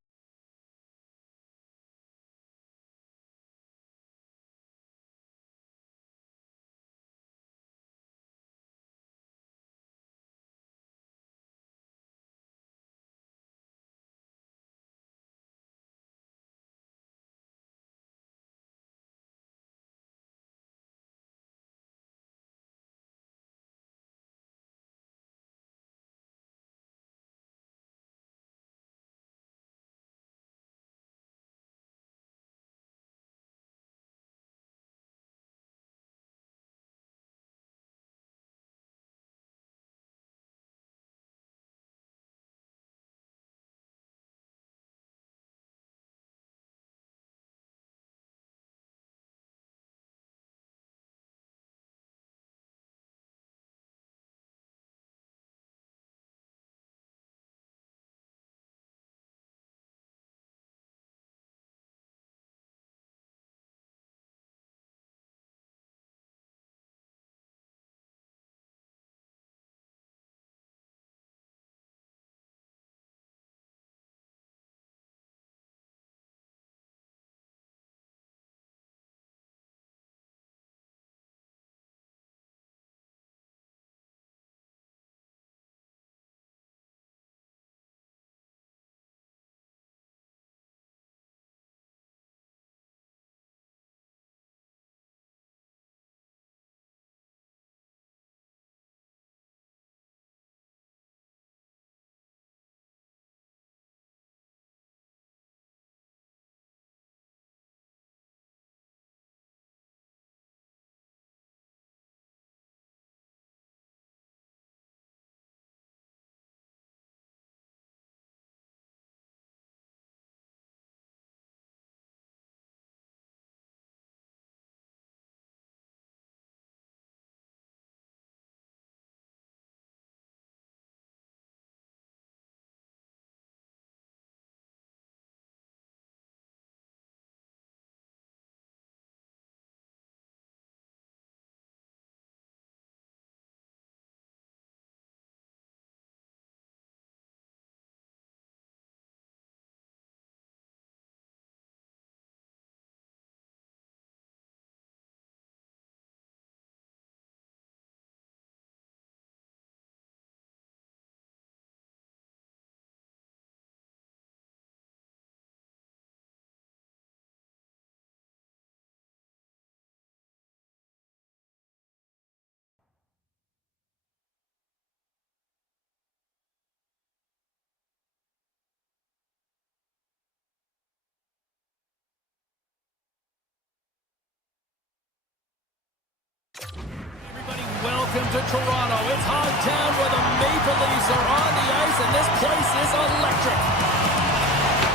Everybody, welcome to Toronto. It's Hogtown where the Maple Leafs are on the ice, and this place is electric.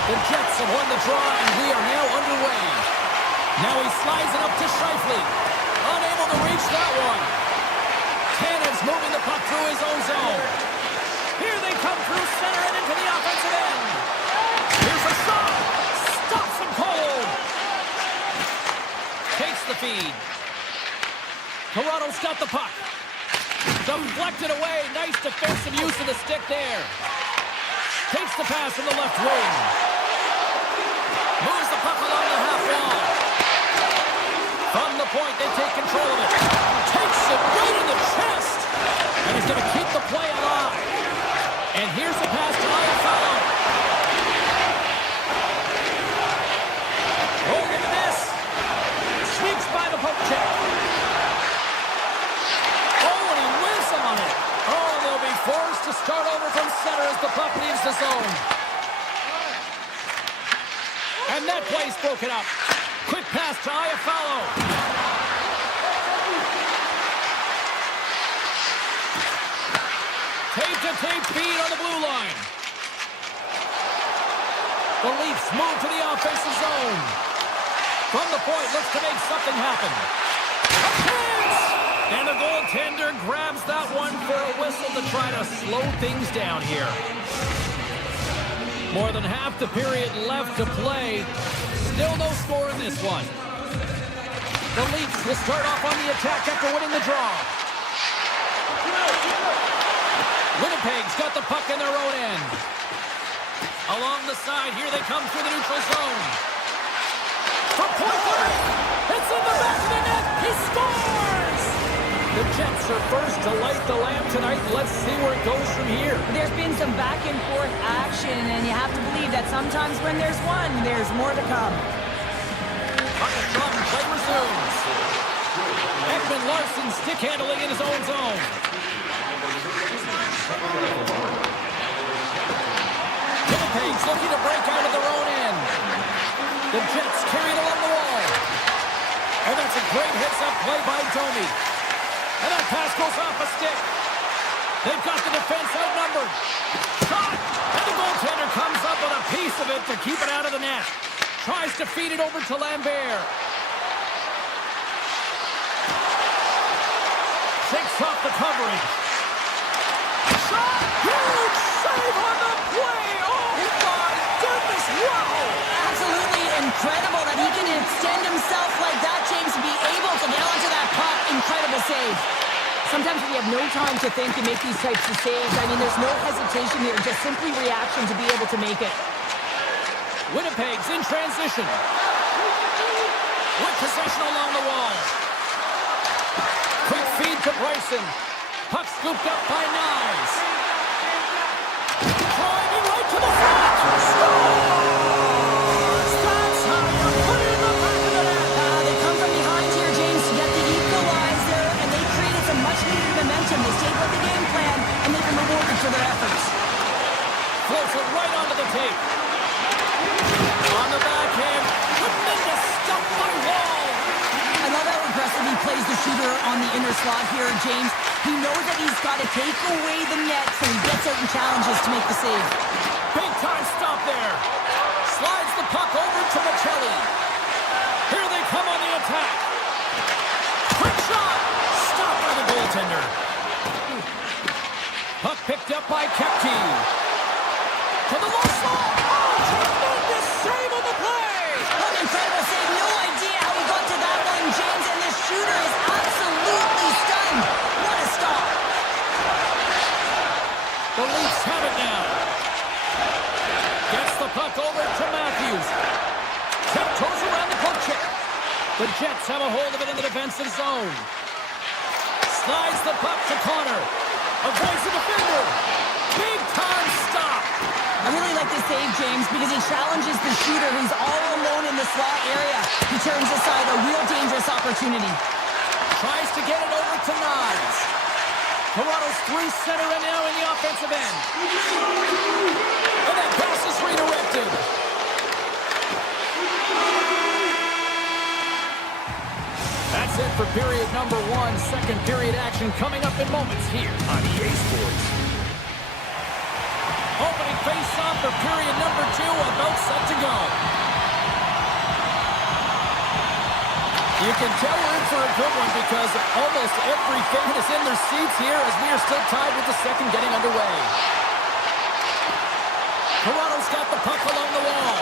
The Jets have won the draw, and we are now underway. Now he slides it up to Scheifele. Unable to reach that one. Tannen's moving the puck through his own zone. Here they come through center and into the offensive end. Here's a shot. Stops him cold. Takes the feed. Toronto's got the puck. Deflected away. Nice defensive use of the stick there. Takes the pass from the left wing. Moves the puck along the half wall. From the point, they take control of it. Takes it right in the chest. And he's going to keep the play alive. And here's the pass to Iafallo. Oh, look at this. Sweeps by the poke. that play's broken up. Quick pass to Iafallo. Tape-to-tape feed on the blue line. The Leafs move to the offensive zone. From the point, looks to make something happen. A chance! And the goaltender grabs that one for a whistle to try to slow things down here. More than half the period left to play. Still no score in this one. The Leafs will start off on the attack after winning the draw. Winnipeg's got the puck in their own end. Along the side, here they come through the neutral zone. From point blank, it's in the back of the net. He scores! The Jets are first to light the lamp tonight. Let's see where it goes from here. There's been some back and forth action, and you have to believe that sometimes when there's one, there's more to come. Puck is dropped and play resumes. Ekman Larsson stick handling in his own zone. Winnipeg's looking to break out of their own end. The Jets carry it along the wall. And that's a great hits-up play by Domi. And that pass goes off a stick. They've got the defense outnumbered. Shot! And the goaltender comes up with a piece of it to keep it out of the net. Tries to feed it over to Lambert. Shakes off the coverage. Shot! Huge save on the play! Oh my goodness! Wow! Absolutely incredible that he can extend himself like that, James, to be able to get onto that puck. Incredible save. Sometimes we have no time to think and make these types of saves. I mean, there's no hesitation here, just simply reaction to be able to make it. Winnipeg's in transition. With possession along the wall. Quick feed to Bryson. Puck scooped up by Nyes. Driving right to the front. Scores! That's how you put it in the back of the net. They come from behind here, James, to get the equalizer, and they created some much-needed momentum. They stayed with the game plan, and they've been rewarded for their efforts. Floats it right onto the tape. On the backhand. Tremendous stuff by Wall. I love how aggressive he plays the shooter on the inner slot here, James. He knows that he's got to take away the net, so he gets out and challenges to make the save. Big time stop there. Slides the puck over to Michelli. Here they come on the attack. Quick shot. Stopped by the goaltender. Puck picked up by Kepke. To the low slot. Oh, tremendous save on the play. What an incredible save. No idea how he got to that one, James, and the shooter is absolutely stunned. What a stop. The Leafs have it now. Gets the puck over to Matthews. Tiptoes around the poke check. The Jets have a hold of it in the defensive zone. Slides the puck to Connor. Avoids the defender. Big time stop. I really like this save, James, because he challenges the shooter who's all alone in the slot area. He turns aside a real dangerous opportunity. Tries to get it over to Nyes. Toronto's through center and now in the offensive end. And that pass is redirected. That's it for period number one. Second period action coming up in moments here on EA Sports. Opening face-off for period number two, about set to go. You can tell we're in for a good one because almost every fan is in their seats here as we are still tied with the second getting underway. Toronto's got the puck along the wall.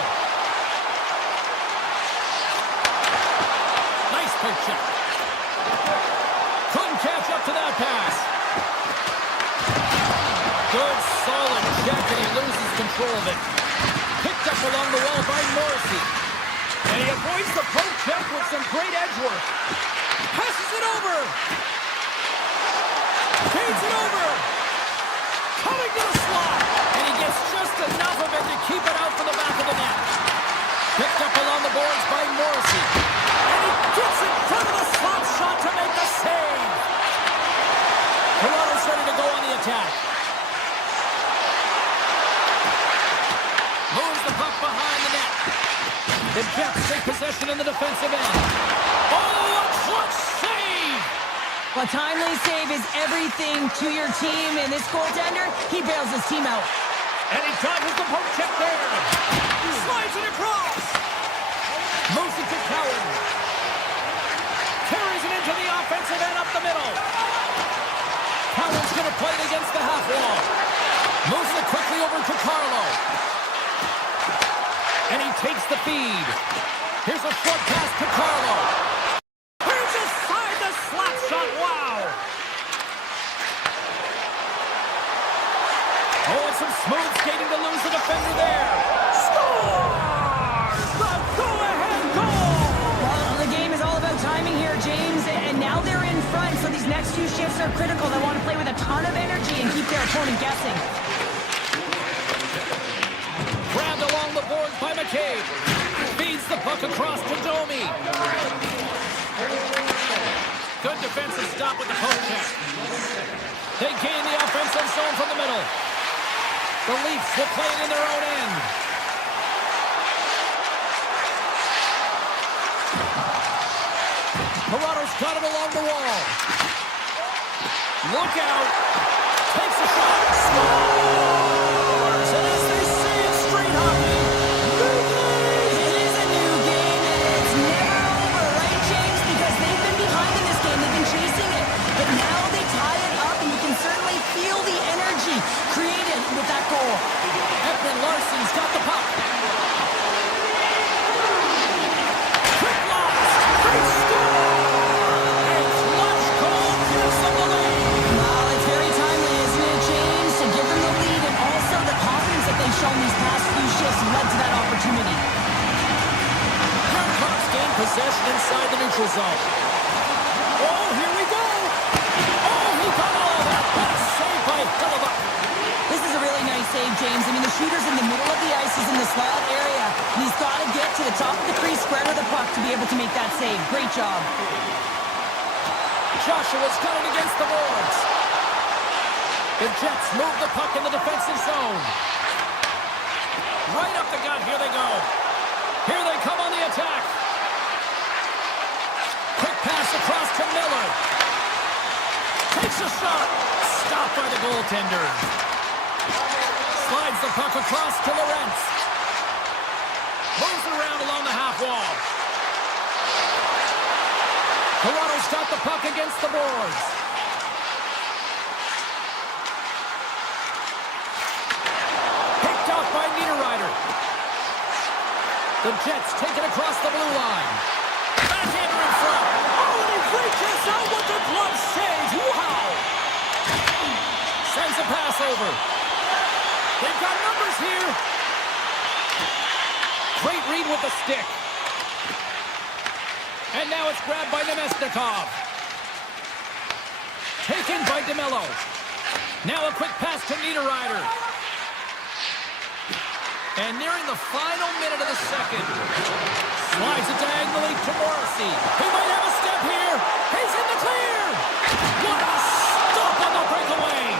Nice poke check. Couldn't catch up to that pass. Good, solid check, and he loses control of it. Picked up along the wall by Morrissey. And he avoids the poke check with some great edge work. Passes it over. Feeds it over. Coming to the slot. And he gets just enough of it to keep it out for the back of the net. Picked up along the boards by Morrissey. And he gets in front of the slot shot to make the save. Toronto's ready to go on the attack. Moves the puck behind the net. The Jets take possession in the defensive end. Oh, a clutch save! A timely save is everything to your team, and this goaltender, he bails his team out. And he dodges the poke check there. He slides it across. Moves it to Cowan. Carries it into the offensive end up the middle. Cowan's going to play it against the half wall. Moves it quickly over to Carlo. And he takes the feed. Here's a short pass to Carlo. Here's aside the slap shot. Wow. Oh, and some smooth skating to lose the defender there. Scores! The go-ahead goal! Well, the game is all about timing here, James, and now they're in front, so these next few shifts are critical. They want to play with a ton of energy and keep their opponent guessing. Grabbed along the boards by McCabe. Feeds the puck across to Domi. Good defensive stop with the poke check. They gain the offensive zone from the middle. The Leafs will play it in their own end. Toronto's got it along the wall. Look out. Takes a shot. Scores! And as they say in street hockey, new game! It is a new game, and it's never over, right, James? Because they've been behind in this game. They've been chasing it. But now they tie it up, and you can certainly feel the energy created with that goal. Edwin Larson's got the puck. Quick loss. They score! And clutch goal gives them the lead. Well, it's very timely, isn't it, James? To give them the lead, and also the confidence that they've shown these past few shifts led to that opportunity. Blackhawks gain possession inside the neutral zone. Oh, here we go. Oh, he got all of that. What a save by Hellebuyck. This is a really nice save, James. I mean, the shooter's in the middle of the ice. He's in the slot area, and he's got to get to the top of the crease, square to the puck to be able to make that save. Great job. Joshua's got it against the boards. The Jets move the puck in the defensive zone. Right up the gut. Here they go. Here they come on the attack. Quick pass across to Miller. Takes a shot. Stopped by the goaltender. Slides the puck across to Lorentz. Moves it around along the half wall. Toronto's got the puck against the boards. Picked off by Niederreiter. The Jets take it across the blue line. Backhander in front. Oh, and he reaches out with the glove save. Wow! Sends a pass over. They've got numbers here. Great read with the stick. And now it's grabbed by Nemesnikov. Taken by DeMello. Now a quick pass to Niederreiter. And nearing the final minute of the second. Slides it diagonally to Morrissey. He might have a step here. He's in the clear. What a stop on the breakaway.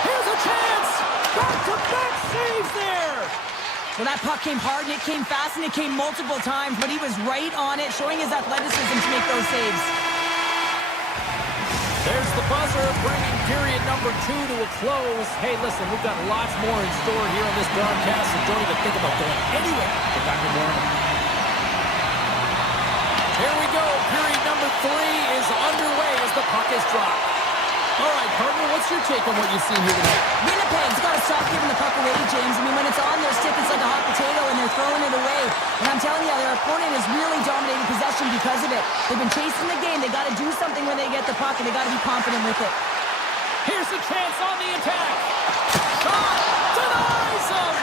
Here's a chance. Back-to-back saves there. Well, that puck came hard, and it came fast, and it came multiple times, but he was right on it, showing his athleticism to make those saves. There's the buzzer, bringing period number 2 to a close. Hey, listen, we've got lots more in store here on this broadcast, so don't even think about going anywhere. Get back to work. Here we go. Period number 3 is underway as the puck is dropped. All right, partner, what's your take on what you've seen here tonight? Winnipeg's got to stop giving the puck away, James. I mean, when it's on their stick, it's like a hot potato, and they're throwing it away. And I'm telling you, their opponent is really dominating possession because of it. They've been chasing the game. They got to do something when they get the puck, and they got to be confident with it. Here's a chance on the attack. Shot! Denies him!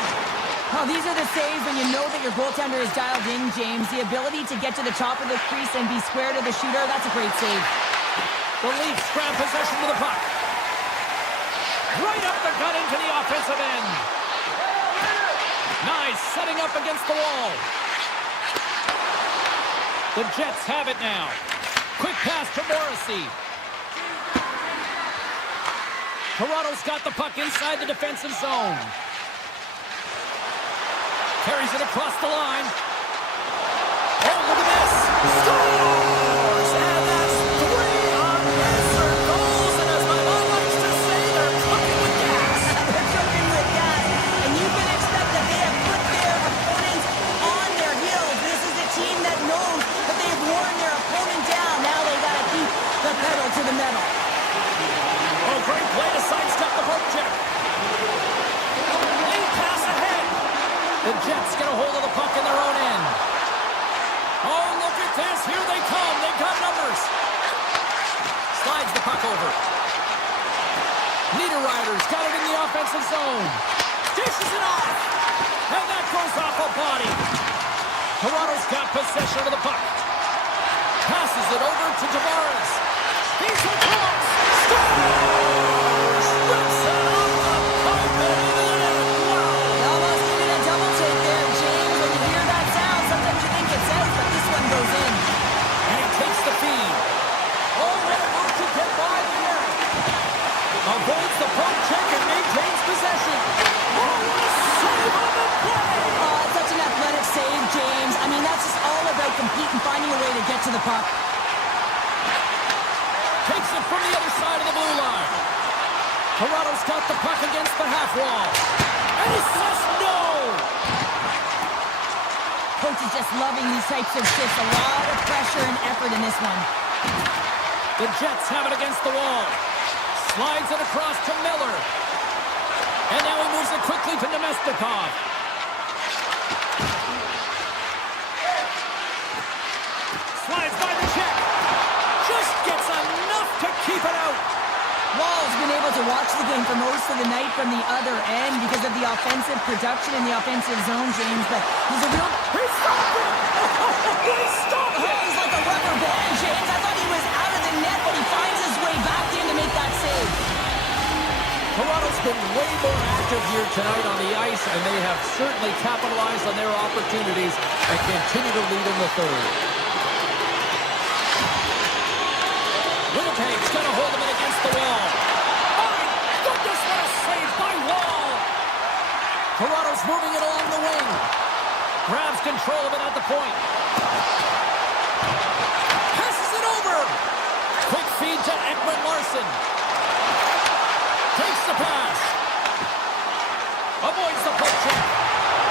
Oh, these are the saves when you know that your goaltender is dialed in, James. The ability to get to the top of the crease and be square to the shooter, that's a great save. The Leafs grab possession of the puck. Right up the gut into the offensive end. Nice, setting up against the wall. The Jets have it now. Quick pass to Morrissey. Toronto's got the puck inside the defensive zone. Carries it across the line. The Jets get a hold of the puck in their own end. Oh, look at this. Here they come. They've got numbers. Slides the puck over. Niederreiter's got it in the offensive zone. Dishes it off. And that goes off a body. Toronto's got possession of the puck. Passes it over to Tavares. He's across. Scores! Rips it off the pipe and into the net. Wow! You almost needed a double take there, James. When you hear that sound, sometimes you think it's out, but this one goes in. And he takes the feed. Oh, what a move to get by the net. Avoids the poke check and maintains possession. Oh, what a save on the play! Oh, such an athletic save, James. I mean, that's just all about competing, finding a way to get to the puck. Takes it from the other side of the blue line. Toronto's got the puck against the half wall. And he says no! Coach is just loving these types of shifts. A lot of pressure and effort in this one. The Jets have it against the wall. Slides it across to Miller. And now he moves it quickly to Nemestikov. Slides by the check. Just gets enough to keep it out. Wall's been able to watch the game for most of the night from the other end because of the offensive production in the offensive zone, James. But he's a real... He stopped it! He stopped Oh, it! he's like a rubber band, James. I thought he was out of the net, but he finds his way back in to make that save. Toronto's been way more active here tonight on the ice, and they have certainly capitalized on their opportunities and continue to lead in the third. Winnipeg's got a hold of it against the wall. My goodness, what a save by Wall! Toronto's moving it along the wing. Grabs control of it at the point. Passes it over. Quick feed to Ekman Larsson. Takes the pass. Avoids the poke check.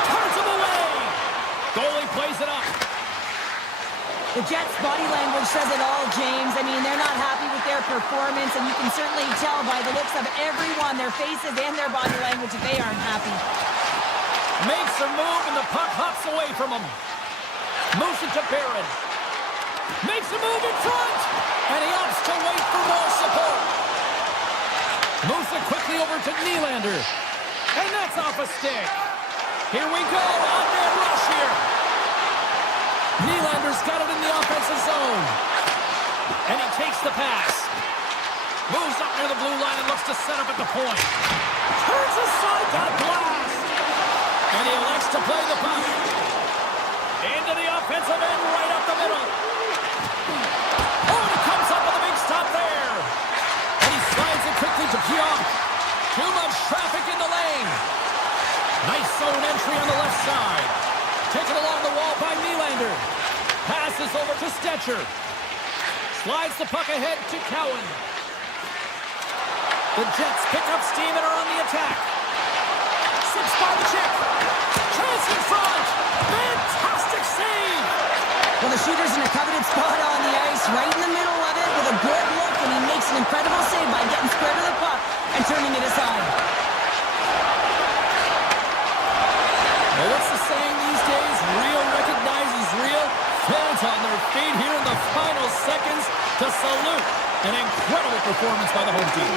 Turns him away. Goalie plays it up. The Jets' body language says it all, James. I mean, they're not happy with their performance, and you can certainly tell by the looks of everyone, their faces and their body language, that they aren't happy. Makes a move, and the puck hops away from him. Moves it to Barron. Makes a move in front, and he opts to wait for more support. Moves it quickly over to Nylander, and that's off a stick. Here we go, on-man rush here. Nylander's got it in the offensive zone. And he takes the pass. Moves up near the blue line and looks to set up at the point. Turns aside that blast. And he elects to play the puck. Into the offensive end, right up the middle. Oh, and he comes up with a big stop there. And he slides it quickly to Pionk. Too much traffic in the lane. Nice zone entry on the left side. Taken along the wall by Nylander. Passes over to Stetcher. Slides the puck ahead to Cowan. The Jets pick up steam and are on the attack. Sips by the check. Chance in front. Fantastic save. Well, the shooter's in a coveted spot on the ice, right in the middle of it with a good look, and he makes an incredible save by getting square to the puck and turning it aside. Well, what's the saying these days? Real recognizes real. Fans on their feet here in the final seconds to salute an incredible performance by the home team.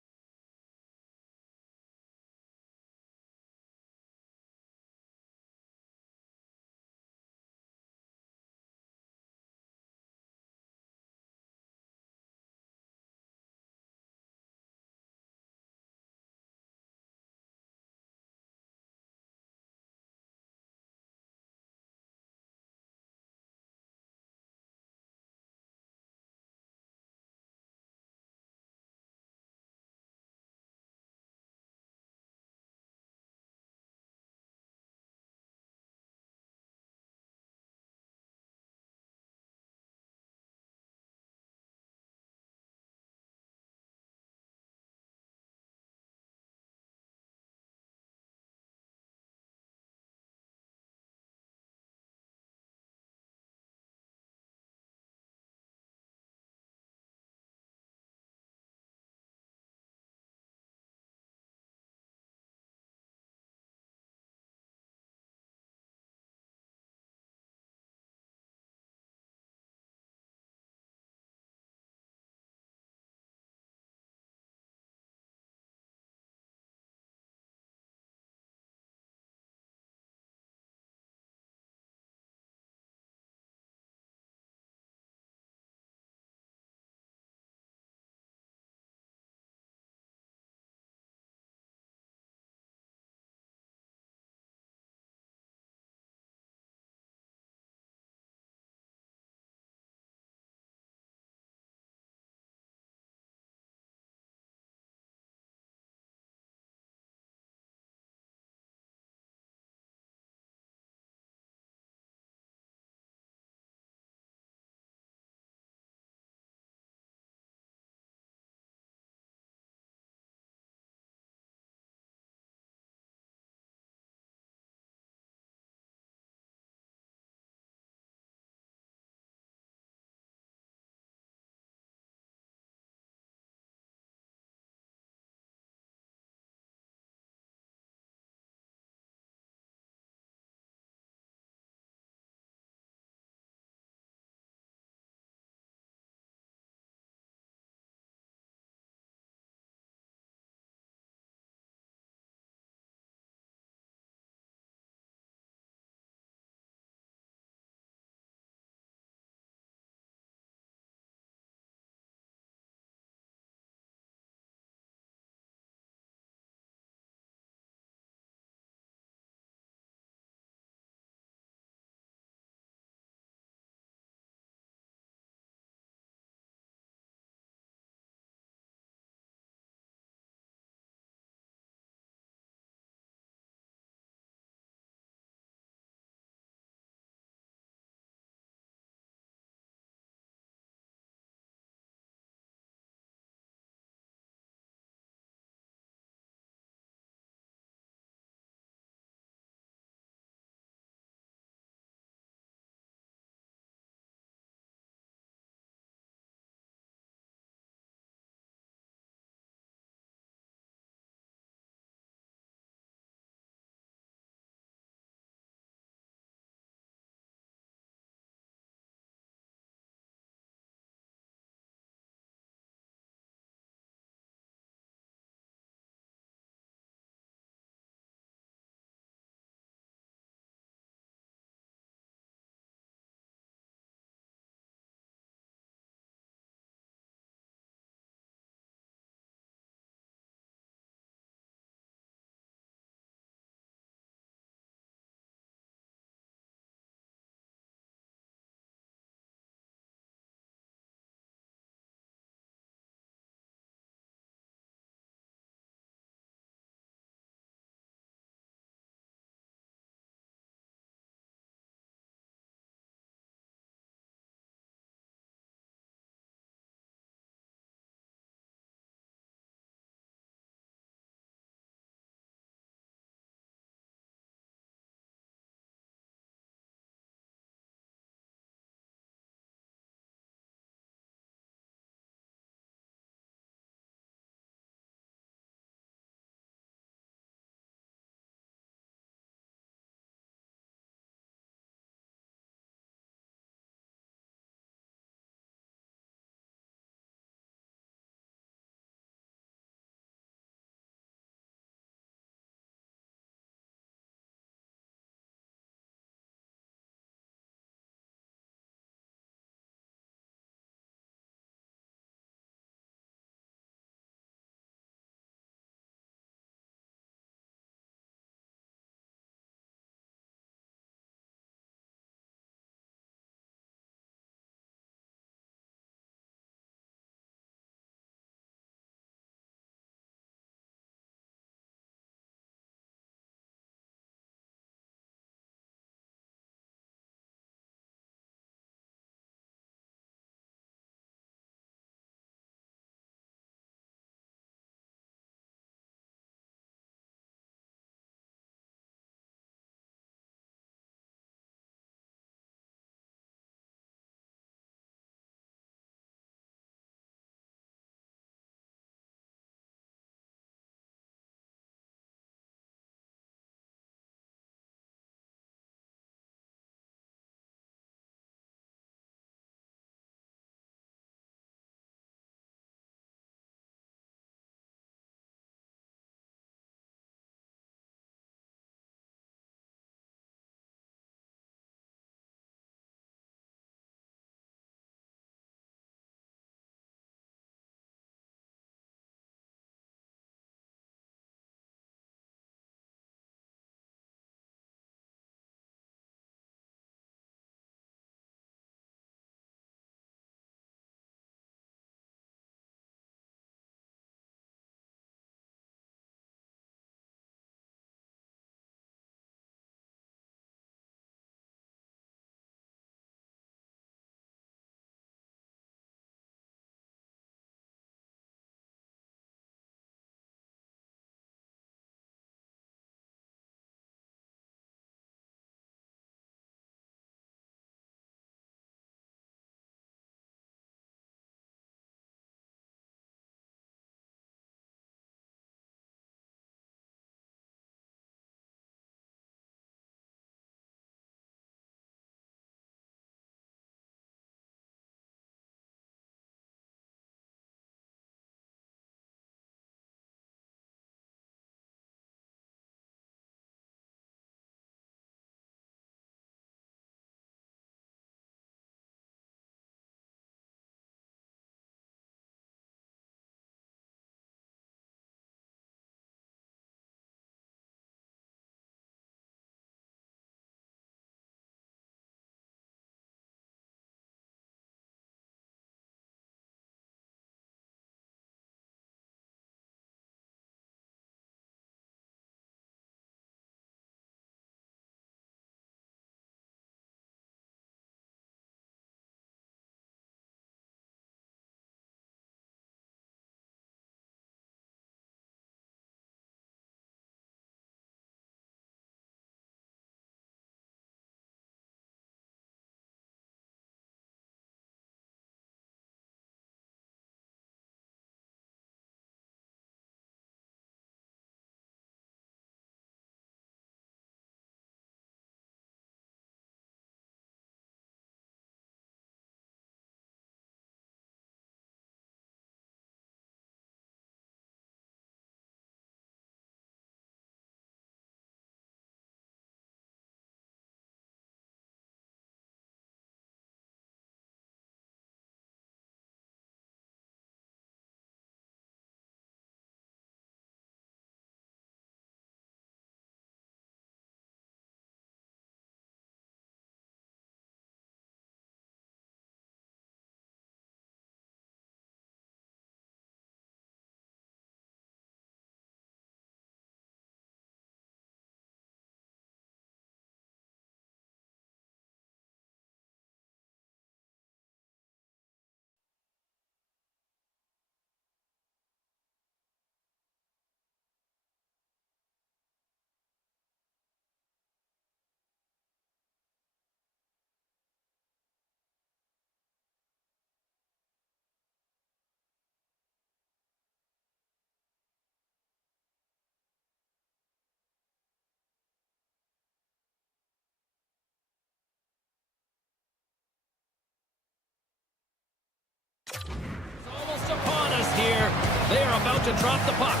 They are about to drop the puck.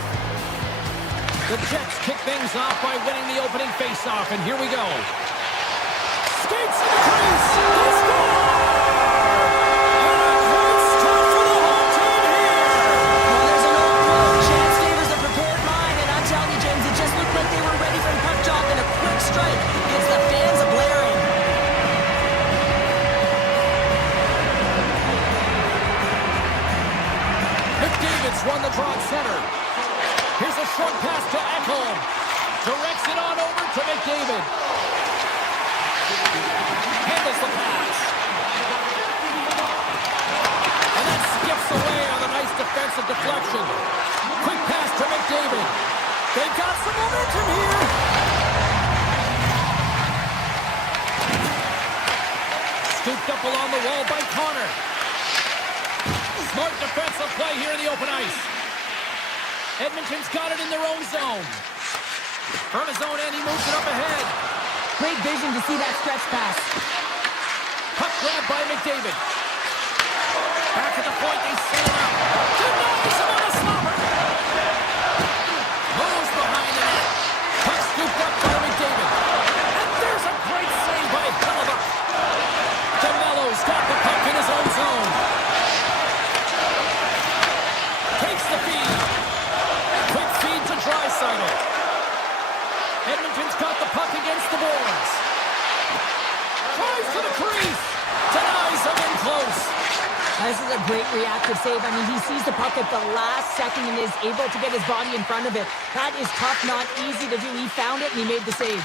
The Jets kick things off by winning the opening faceoff, and here we go. Skates in the crease. They score! And a great start for the home team here. Well, there's an old quote. Chance favors a prepared mind, and I'm telling you, James, it just looked like they were ready for the puck drop, and a quick strike gets the fans a-blaring. McDavid's won the draw at center. Here's a short pass to Ekholm. Directs it on over to McDavid. Handles the pass. And that skips away on a nice defensive deflection. Quick pass to McDavid. They've got some momentum here. Scooped up along the wall by Connor. Smart defensive play here in the open ice. Edmonton's got it in their own zone. From his own end, he moves it up ahead. Great vision to see that stretch pass. Puck grabbed by McDavid. Back at the point, they set it up. Denies him on a slobber. Moves behind the net. Puck scooped up by McDavid. And there's a great save by Hellebuck. DeMello's got the puck in his own zone. Takes the feed. Quick feed to Draisaitl. Edmonton's got the puck against the boards. Tries to the crease. Denies him in close. This is a great reactive save. I mean, he sees the puck at the last second and is able to get his body in front of it. That is tough, not easy to do. He found it and he made the save.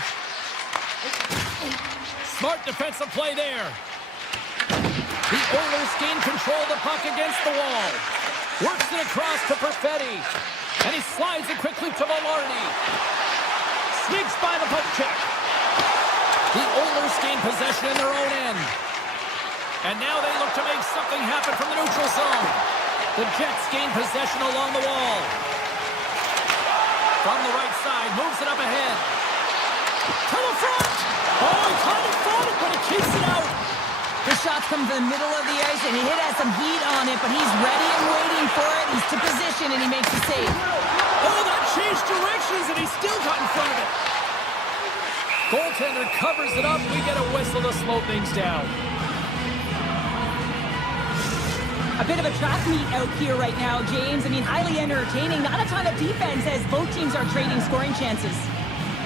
Smart defensive play there. The Oilers gain control of the puck against the wall. Works it across to Perfetti. And he slides it quickly to Maloney. Sneaks by the puck check. The Oilers gain possession in their own end. And now they look to make something happen from the neutral zone. The Jets gain possession along the wall. From the right side, moves it up ahead. To the front! Oh, he kind of fought it, but he keeps it out. The shots come from the middle of the ice, and it has some heat on it, but he's ready and waiting for it. He's to position, and he makes the save. Oh, that changed directions, and he still got in front of it. Goaltender covers it up. We get a whistle to slow things down. A bit of a track meet out here right now, James. I mean, highly entertaining. Not a ton of defense as both teams are trading scoring chances.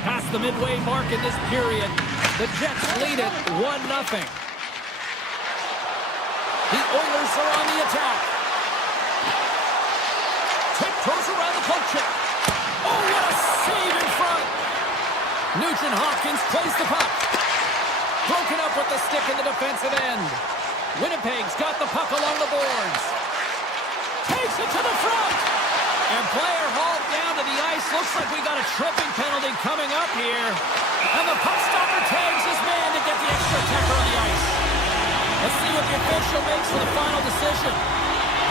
Past the midway mark in this period, the Jets lead it 1-0. The Oilers are on the attack. Tiptoes around the poke check. Oh, what a save in front. Nugent Hopkins plays the puck. Broken up with the stick in the defensive end. Winnipeg's got the puck along the boards. Takes it to the front. And player hauled down to the ice. Looks like we got a tripping penalty coming up here. And the puck stopper tags his man to get the extra attacker on the ice. Let's see what the official makes for the final decision.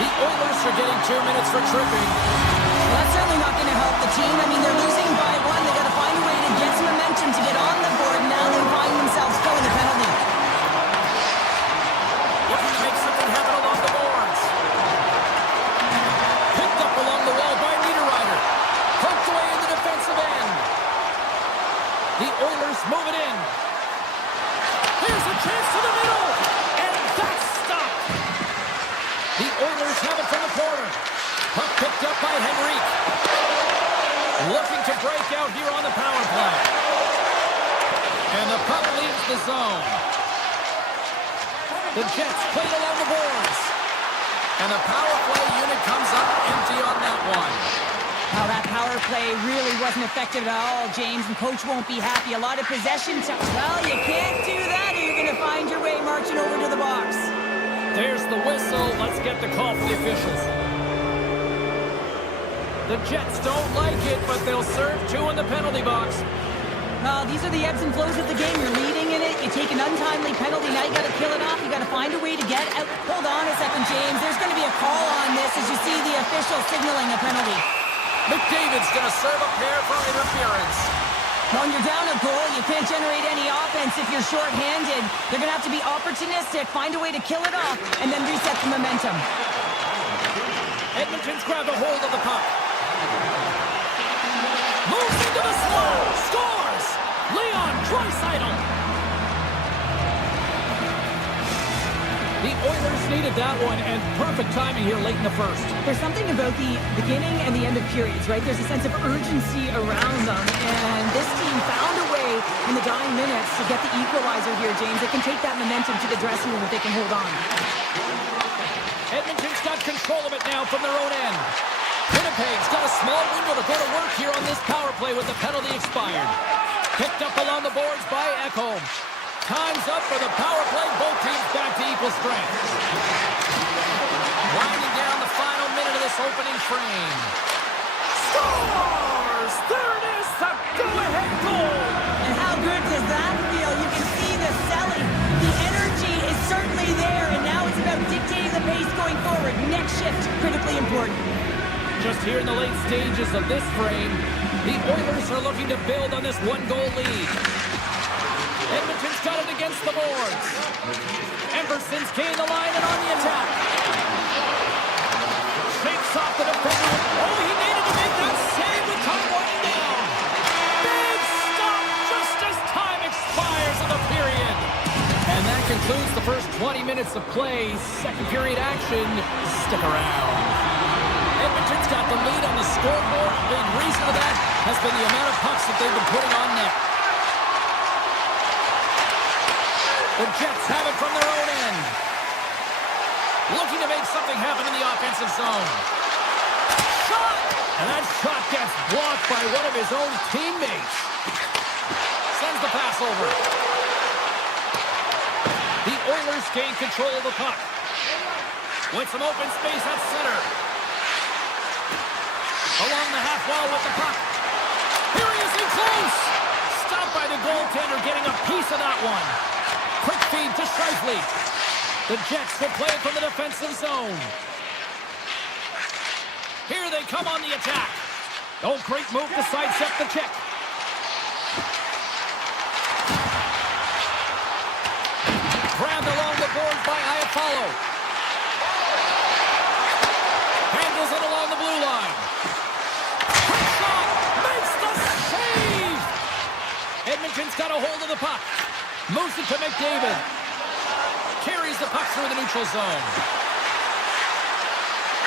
The Oilers are getting 2 minutes for tripping. Well, that's certainly not going to help the team. I mean, they're losing by one. They got to find a way to get some momentum to get on the board. Now they find themselves filling the penalty. Looking to make something happen along the boards. Picked up along the wall by Niederreiter. Poked away in the defensive end. The Oilers move it in. Here's a chance to the middle. And that's stopped. The Oilers have it from the corner. Puck picked up by Henrique. Looking to break out here on the power play. And the puck leaves the zone. The Jets play it along the boards. And the power play unit comes up empty on that one. Now that power play really wasn't effective at all, James, and coach won't be happy. A lot of possession. Well, you can't do that or you're going to find your way marching over to the box. There's the whistle. Let's get the call for the officials. The Jets don't like it, but they'll serve 2 in the penalty box. These are the ebbs and flows of the game. You're leading in it. You take an untimely penalty. Now you got to kill it off. You got to find a way to get out. Hold on a second, James. There's going to be a call on this as you see the official signaling a penalty. McDavid's going to serve a pair for interference. When you're down a goal, you can't generate any offense if you're shorthanded. They're going to have to be opportunistic, find a way to kill it off, and then reset the momentum. Edmonton's grabbed a hold of the puck. Moves into the slot. Scores! Leon Draisaitl. The Oilers needed that one, and perfect timing here late in the first. There's something about the beginning and the end of periods, right? There's a sense of urgency around them, and this team found a way in the dying minutes to get the equalizer here, James. They can take that momentum to the dressing room if they can hold on. Edmonton's got control of it now from their own end. Winnipeg's got a small window to go to work here on this power play with the penalty expired. Picked up along the boards by Ekholm. Time's up for the power play. Both teams back to equal strength. Winding down the final minute of this opening frame. Scores! There it is, the go-ahead goal! And how good does that feel? You can see the selling. The energy is certainly there, and now it's about dictating the pace going forward. Next shift, critically important. Just here in the late stages of this frame, the Oilers are looking to build on this one-goal lead. Edmonton's got it against the boards. Emberson's gained the line and on the attack. Shakes off the defender. Oh, he needed to make that save with time winding down. Big stop just as time expires in the period. And that concludes the first 20 minutes of play. Second period action. Stick around. Edmonton's got the lead on the scoreboard. The big reason for that has been the amount of pucks that they've been putting on net. The Jets have it from their own end. Looking to make something happen in the offensive zone. Shot! And that shot gets blocked by one of his own teammates. Sends the pass over. The Oilers gain control of the puck. With some open space at center. Along the half wall with the puck. Here he is in close. Stopped by the goaltender, getting a piece of that one. Quick feed to Scheifele. The Jets will play it from the defensive zone. Here they come on the attack. Oh, great move to sidestep the check. Grabbed along the boards by Iafallo. Handles it along the blue line. Quick shot. Makes the save. Edmonton's got a hold of the puck. Moves it to McDavid. Carries the puck through the neutral zone.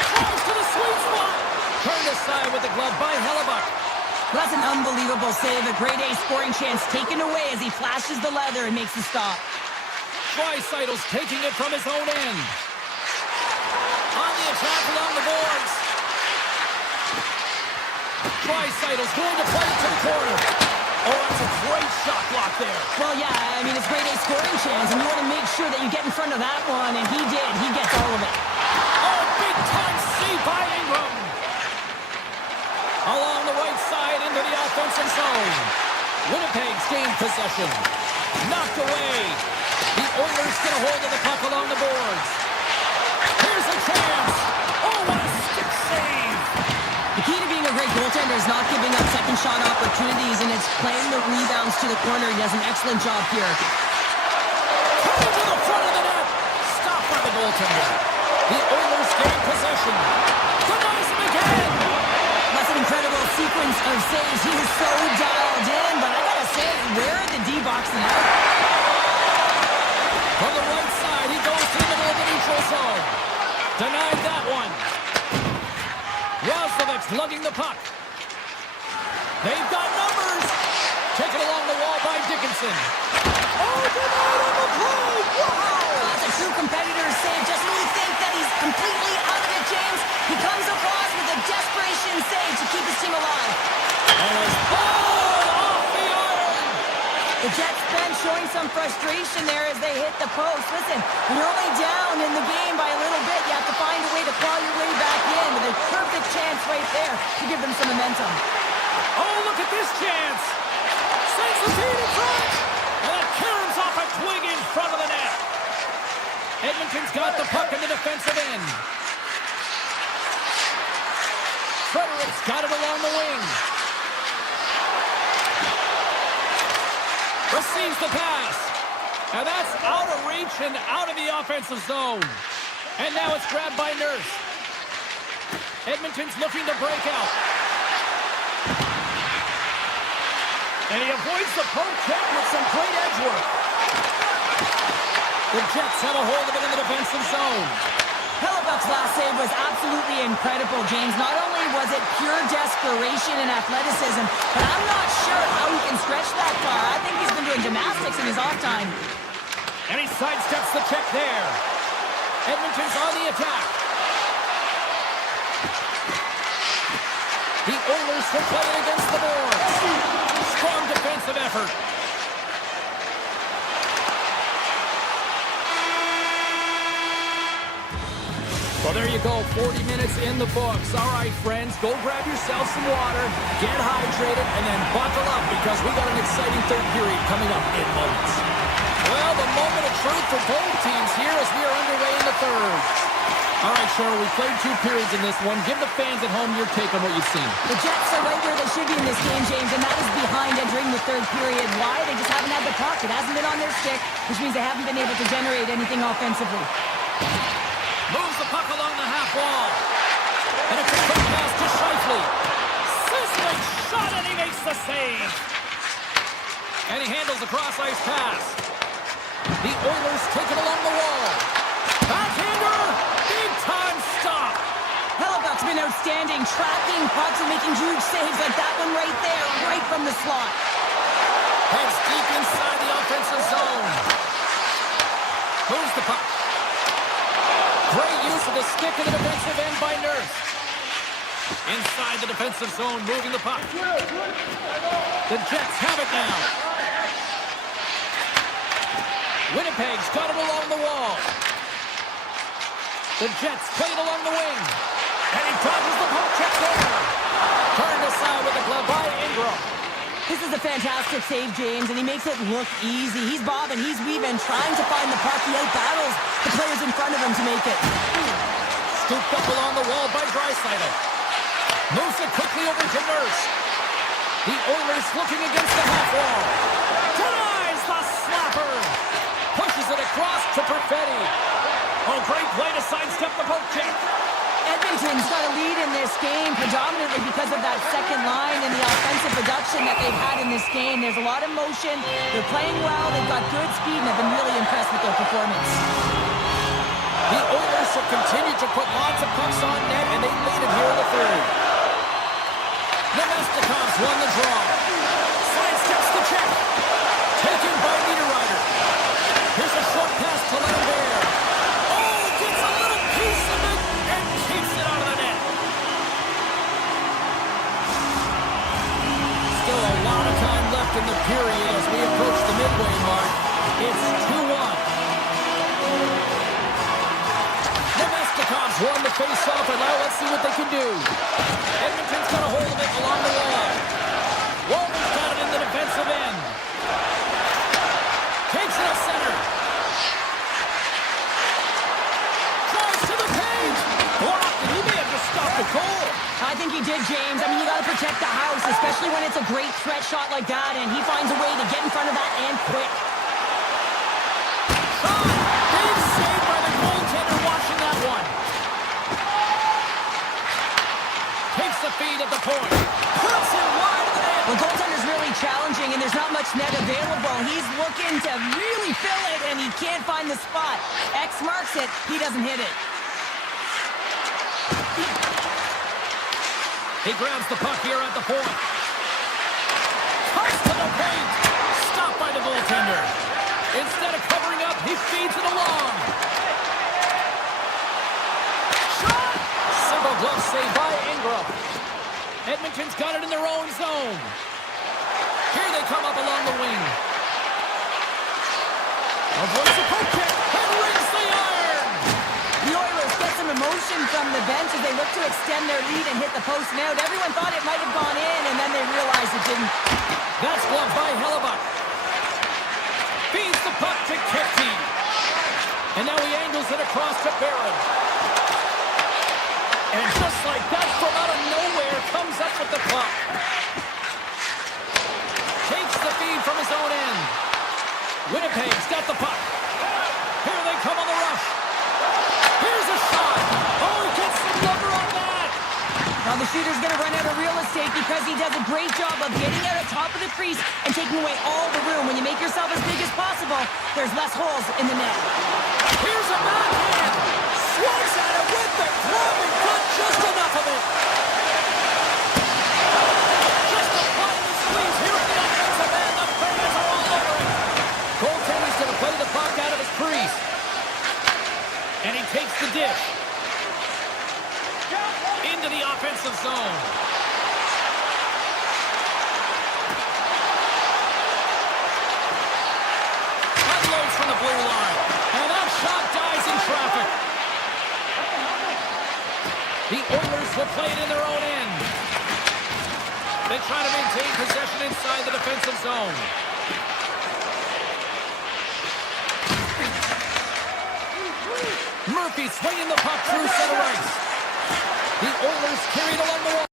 Throws to the sweet spot. Turned aside with the glove by Hellebuck. That's an unbelievable save. A grade A scoring chance taken away as he flashes the leather and makes the stop. Draisaitl's taking it from his own end. On the attack along the boards. Draisaitl's going to play it to the corner. Oh, that's a great shot block there. Well, yeah, I mean, it's grade A scoring chance, and you want to make sure that you get in front of that one, and he did. He gets all of it. Oh, big-time save by Ingram. Along the right side into the offensive zone. Winnipeg's gained possession. Knocked away. The Oilers get a hold of the puck along the boards. Here's a chance. Oh, what a stick save. The key to being a great goaltender is not giving up second shot opportunities, and it's playing the rebounds to the corner. He does an excellent job here. Coming to the front of the net. Stopped by the goaltender. The Oilers gain possession. Denies him again. That's an incredible sequence of saves. He is so dialed in, but I gotta say, where are the D-boxing out? From the right side, he goes to the middle of the neutral zone. Denied that one. Roslovic's lugging the puck. They've got numbers. Taken along the wall by Dickinson. Oh, denied on the play. Wow. That's a true competitor's save. Just when you think that he's completely out of it, James, he comes across with a desperation save to keep his team alive. And it's ball off the iron. The Jets bench showing some frustration there as they hit the post. Listen, when you're only down in the game by a little bit, you have to find a way to claw your way back in with a perfect chance right there to give them some momentum. Oh, look at this chance. Sends the feed in front. And it caroms off a twig in front of the net. Edmonton's got the puck in the defensive end. Frederick's got it along the wing. Receives the pass. And that's out of reach and out of the offensive zone. And now it's grabbed by Nurse. Edmonton's looking to break out. And he avoids the poke check with some great edge work. The Jets have a hold of it in the defensive zone. Hellebuck's last save was absolutely incredible, James. Not only was it pure desperation and athleticism, but I'm not sure how he can stretch that far. I think he's been doing gymnastics in his off time. And he sidesteps the check there. Edmonton's on the attack. The Oilers will play it against the boards. Strong defensive effort. Well, there you go, 40 minutes in the books. All right, friends, go grab yourself some water, get hydrated, and then buckle up because we got an exciting third period coming up in moments. Well, the moment of truth for both teams here as we are underway in the third. All right, Cheryl, we played 2 periods in this one. Give the fans at home your take on what you've seen. The Jets are right where they should be in this game, James, and that is behind entering the third period. Why? They just haven't had the puck. It hasn't been on their stick, which means they haven't been able to generate anything offensively. Moves the puck along the half wall. And it's a quick pass to Scheifele. Sizzling shot, and he makes the save. And he handles the cross-ice pass. The Oilers take it along the wall. Backhander! Big-time stop. Hellebuck's been outstanding, tracking pucks and making huge saves like that one right there, right from the slot. Heads deep inside the offensive zone. Moves the puck. Great use of the stick in the defensive end by Nurse. Inside the defensive zone, moving the puck. The Jets have it now. Winnipeg's got it along the wall. The Jets play it along the wing. And he dodges the poke check there. Turned aside with the glove by Ingram. This is a fantastic save, James, and he makes it look easy. He's bobbing, he's weaving, trying to find the puck. He out-battles the players in front of him to make it. Scooped up along the wall by Draisaitl. Moves it quickly over to Nurse. The Oilers looking against the half wall. Denies the slapper. Pushes it across to Perfetti. Oh, great play to sidestep the poke check. Edmonton's got a lead in this game predominantly because of that second line and the offensive production that they've had in this game. There's a lot of motion. They're playing well. They've got good speed, and I've been really impressed with their performance. The Oilers have continued to put lots of pucks on net, and they lead it here in the third. Nemestikov's won the draw. Sidesteps the check. Taken by Niederreiter. Here's a short pass to Lambert. Oh, gets a little piece of it and keeps it out of the net. Still a lot of time left in the period as we approach the midway mark. It's 2-1. Nemestikov's won the face-off, and now let's see what they can do. Edmonton's got a hold of it along the wall. Walton's got it in the defensive end. Takes it to center. Drives to the page. Blocked, and he may have just stopped the goal. I think he did, James. I mean, you got to protect the house, especially when it's a great threat shot like that, and he finds a way to get in front of that and quick. Shot! Big save by the goaltender watching that one. Takes the feed at the point. Puts it wide of the net. The goaltender's really challenging, and there's not much net available. He's looking to really fill it, and he can't find the spot. X marks it. He doesn't hit it. He grabs the puck here at the point. Cuts to the paint. Stopped by the goaltender. Instead of covering up, he feeds it along. Shot! Single glove save by Ingram. Edmonton's got it in their own zone. Here they come up along the wing. Avoids the poke check and rings the iron. The Oilers get some emotion from the bench as they look to extend their lead and hit the post and out. Everyone thought it might have gone in, and then they realized it didn't. That's gloved by Hellebuck. Feeds the puck to Kipke. And now he angles it across to Barron. And just like that, from out of nowhere, comes up with the puck. Takes the feed from his own end. Winnipeg's got the puck. Here they come on the rush. Here's a shot. Oh, he gets the number on that. The shooter's going to run out of real estate because he does a great job of getting out at top of the crease and taking away all the room. When you make yourself as big as possible, there's less holes in the net. Here's a backhand. Swings at it with the glove and got just enough of it. Just applying the squeeze here at the offensive end. The fans are all over it. Goaltender's going to play the puck out of his crease. And he takes the dish. Into the offensive zone. Unloads from the blue line. And that shot dies in traffic. The Oilers will play it in their own end. They try to maintain possession inside the defensive zone. Murphy swinging the puck through center ice. The Oilers carried along the wall.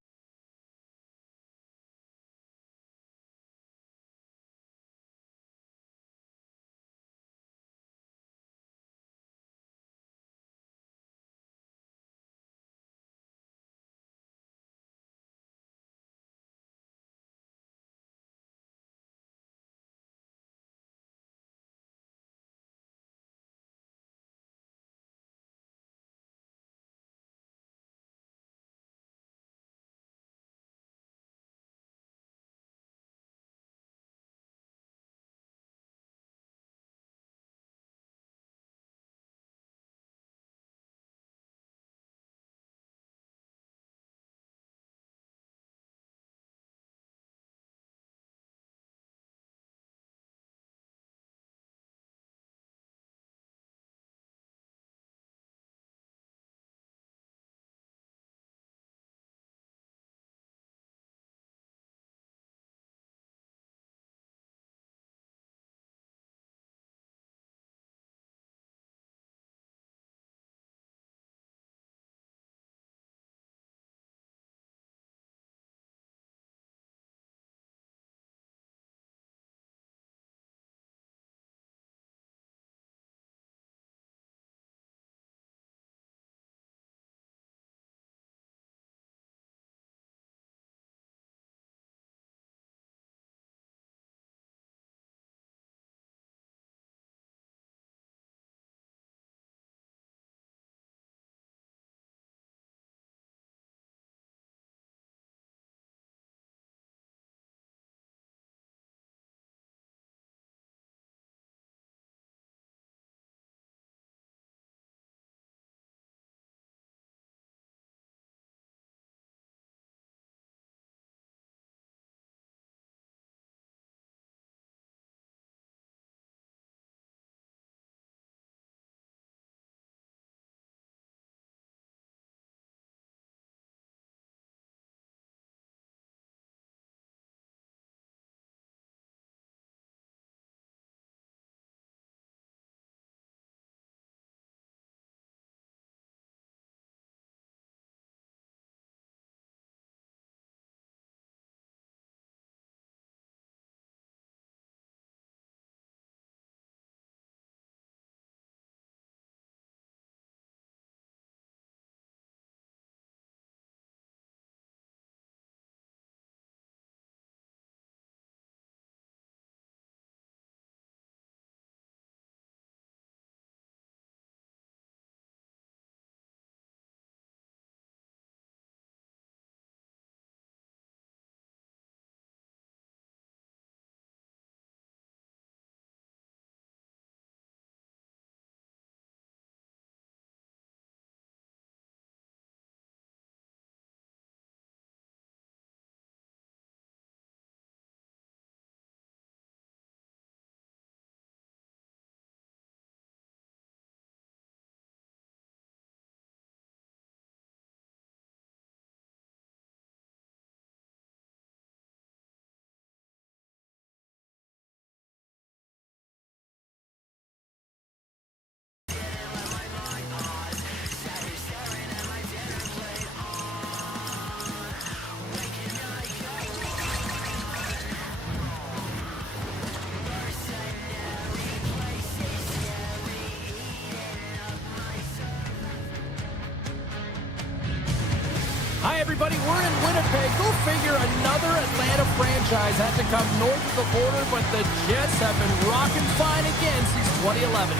Hi, everybody. We're in Winnipeg. Go figure, another Atlanta franchise had to come north of the border, but the Jets have been rocking fine again since 2011.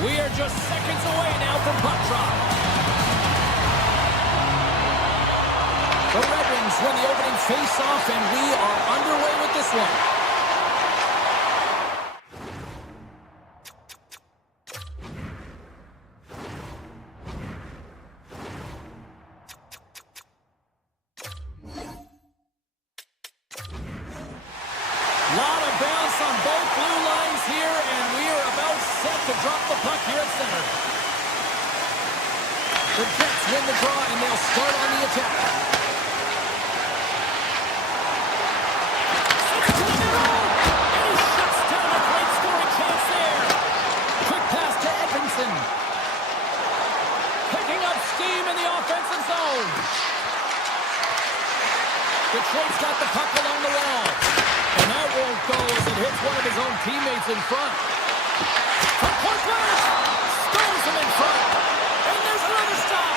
We are just seconds away now from puck drop. The Red Wings win the opening face-off, and we are underway with this one. Lot of bounce on both blue lines here, and we are about set to drop the puck here at center. The Jets win the draw, and they'll start on the attack. Sends it to the middle, and he shuts down a great scoring chance there. Quick pass to Edmondson. Picking up steam in the offensive zone. Detroit's got the puck along the wall. And that won't go as it hits one of his own teammates in front. From point blank, stones him in front. And there's another stop.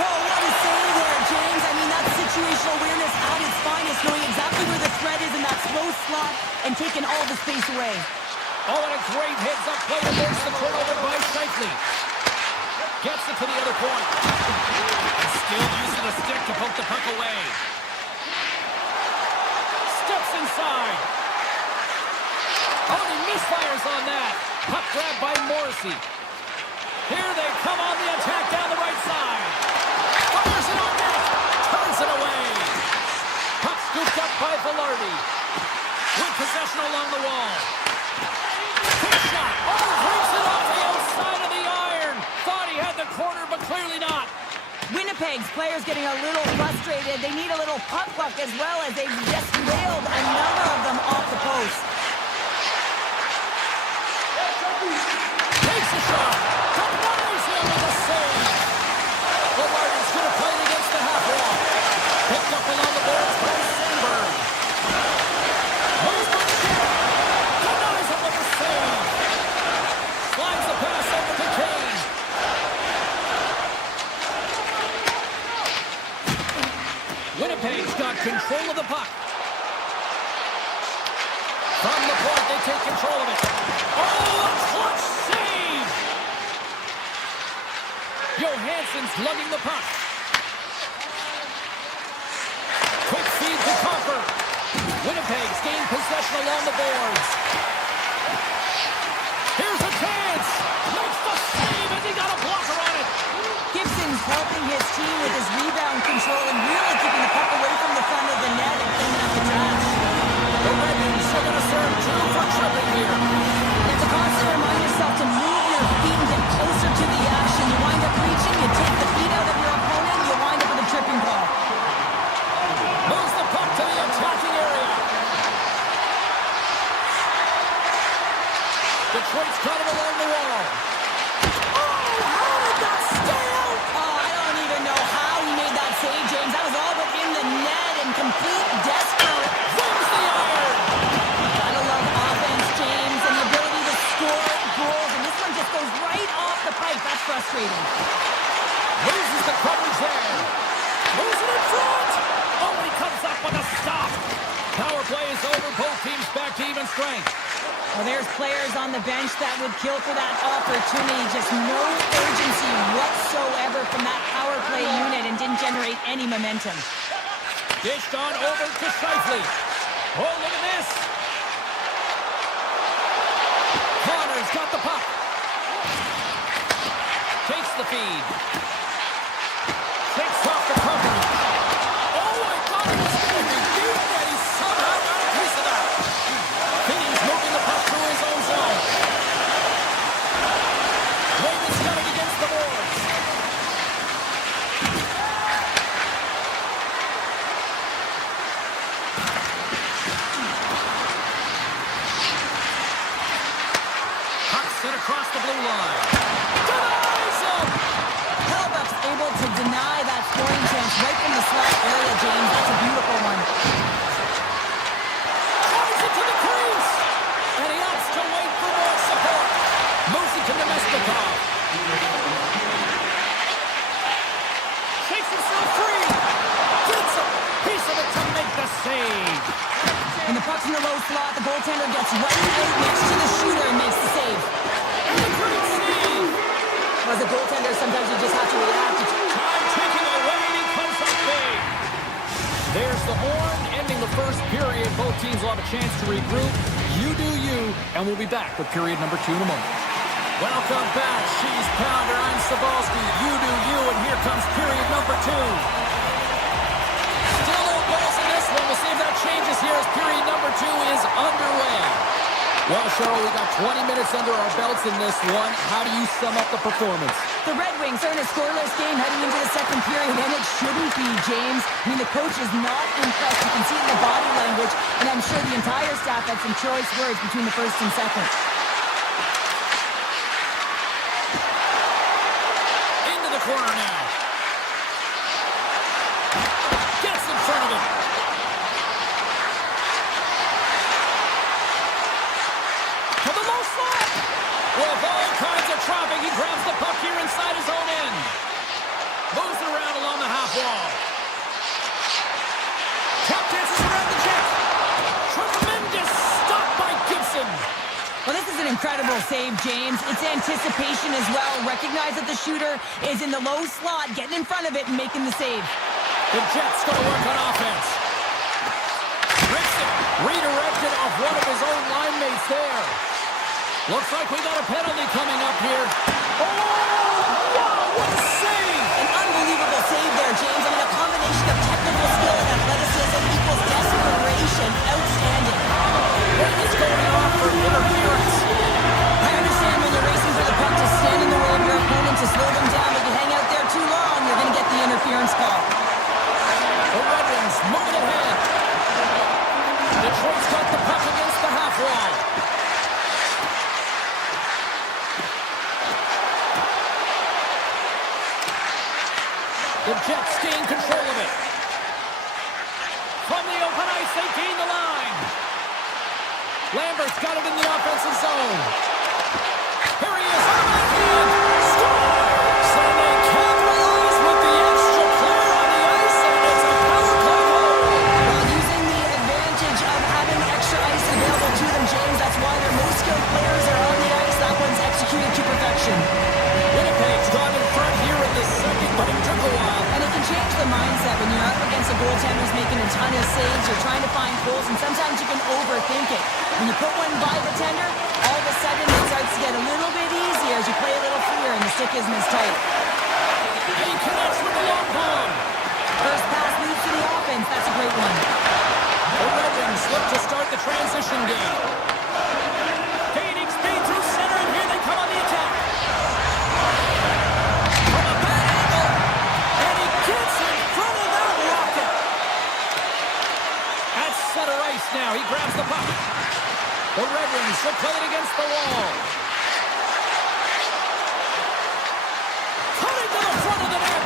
Oh, what a save there, James. I mean, that's situational awareness at its finest, knowing exactly where the threat is in that slow slot and taking all the space away. Oh, and a great heads-up play to force the turnover by Shifley. Gets it to the other point. And still using the stick to poke the puck away. Steps inside. Oh, he misfires on that. Puck grab by Morrissey. Here they come on the attack down the right side. Fires it on net. Turns it away. Puck scooped up by Velarde. With possession along the wall. Quick shot. Oh, breaks it off the outside of the iron. Thought he had the corner, but clearly not. Winnipeg's players getting a little frustrated. They need a little puck luck as well, as they've just railed a number of them off the post. Takes a shot. Denies him with a save. Velarde's going to play it against the half wall. Picked up along the boards by Sandberg. Moves by Shea. Denies him with a save. Slides the pass over to Kane. Winnipeg's got control of the puck. From the point, they take control of it. Oh, a clutch save! Johansson's lugging the puck. Quick feed to Copper. Winnipeg's gained possession along the boards. Here's a chance! Makes the save, and he got a blocker on it. Gibson's helping his team with his rebound control and really keeping the puck away from the front of the net and cleaning up the trash. The Red Wings are going to serve two for tripping here. It's a constant remind yourself to move your feet and get closer to the action. You wind up reaching, you take the feet out of your opponent, you wind up with a tripping call. Moves the puck to the attacking area. Detroit's got it along the wall. Oh, how did that stay out? Oh, I don't even know how he made that save, James. That was all but in the net and complete desperate. Wins the iron. Gotta love offense, James, and the ability to score goals. And this one just goes right off the pipe. That's frustrating. Loses the coverage there. Moves it in front. Oh, he comes up with a stop. Power play is over. Both teams back to even strength. Well, there's players on the bench that would kill for that opportunity. Just no urgency whatsoever from that power play unit and didn't generate any momentum. Dished on over to Shifley. Oh, look at this. Connor's got the puck. Takes the feed. Takes off the coverage. Oh, I thought he was going to be beaten, and he somehow got a piece of that. Finney's moving the puck through his own zone. Ravens got it against the boards. Puck sent across the blue line. Denies him! Hellebuck's able to deny that scoring chance right from the slot area, James. That's a beautiful one. Drives it to the crease! And he opts to wait for more support. Moves it to Nemestikov. save. When the puck's in the low slot, the goaltender gets right out next to the shooter and makes the save. And a great save. As a goaltender, sometimes you just have to react. Time ticking away, and he comes up big. There's the horn, ending the first period. Both teams will have a chance to regroup. You do you, and we'll be back with period number 2 in a moment. Welcome back, She's Pounder. I'm Sabalski. You do you, and here comes period number 2. Still no goals in this one. We'll see if that changes here as period number 2 is underway. Well, Cheryl, we got 20 minutes under our belts in this one. How do you sum up the performance? The Red Wings are in a scoreless game heading into the second period, and it shouldn't be, James. I mean, the coach is not impressed. You can see it in the body language, and I'm sure the entire staff had some choice words between the first and second. Into the corner now. Gets in front of it. To the low slot. With all kinds of traffic, he grabs the puck here inside his own end. Moves it around along the half wall. Tap dances around the jet. Tremendous stop by Gibson. Well, this is an incredible save, James. It's anticipation as well. Recognize that the shooter is in the low slot, getting in front of it and making the save. The Jets going to work on offense. Rips it. Redirected off one of his own line mates there. Looks like we got a penalty coming up here. Oh, wow, what a save! An unbelievable save there, James. I mean, a combination of technical skill and athleticism equals desperation. Outstanding. What is going on for interference? I understand when you're racing for the puck to stand in the way of your opponent to slow them down, but you hang out there too long, you're going to get the interference call. The Red Wings moving ahead. Detroit's got the puck against the half wall. The Jets gain control of it. From the open ice, they gain the line. Lambert's got it in the offensive zone. Here he is on the backhand. Scores! And they capitalize with the extra player on the ice, and it's a power play goal. While using the advantage of having extra ice available to them, James, that's why their most skilled players are on the ice. That one's executed to perfection. Winnipeg's gone in front here in the second, but it took a while. And it can change the mindset when you're up against a goaltender who's making a ton of saves. You're trying to find goals, and sometimes you can overthink it. When you put one by the tender, all of a sudden it starts to get a little bit easier as you play a little freer and the stick isn't as tight. He connects with the long bomb. First pass leads to the offense. That's a great one. The Red Wings look to start the transition game. Gaining speed through center, and here they come on the attack. From a bad angle, and he gets in front of that rocket. At center ice now, he grabs the puck. The Red Wings will play it against the wall. Cutting to the front of the net.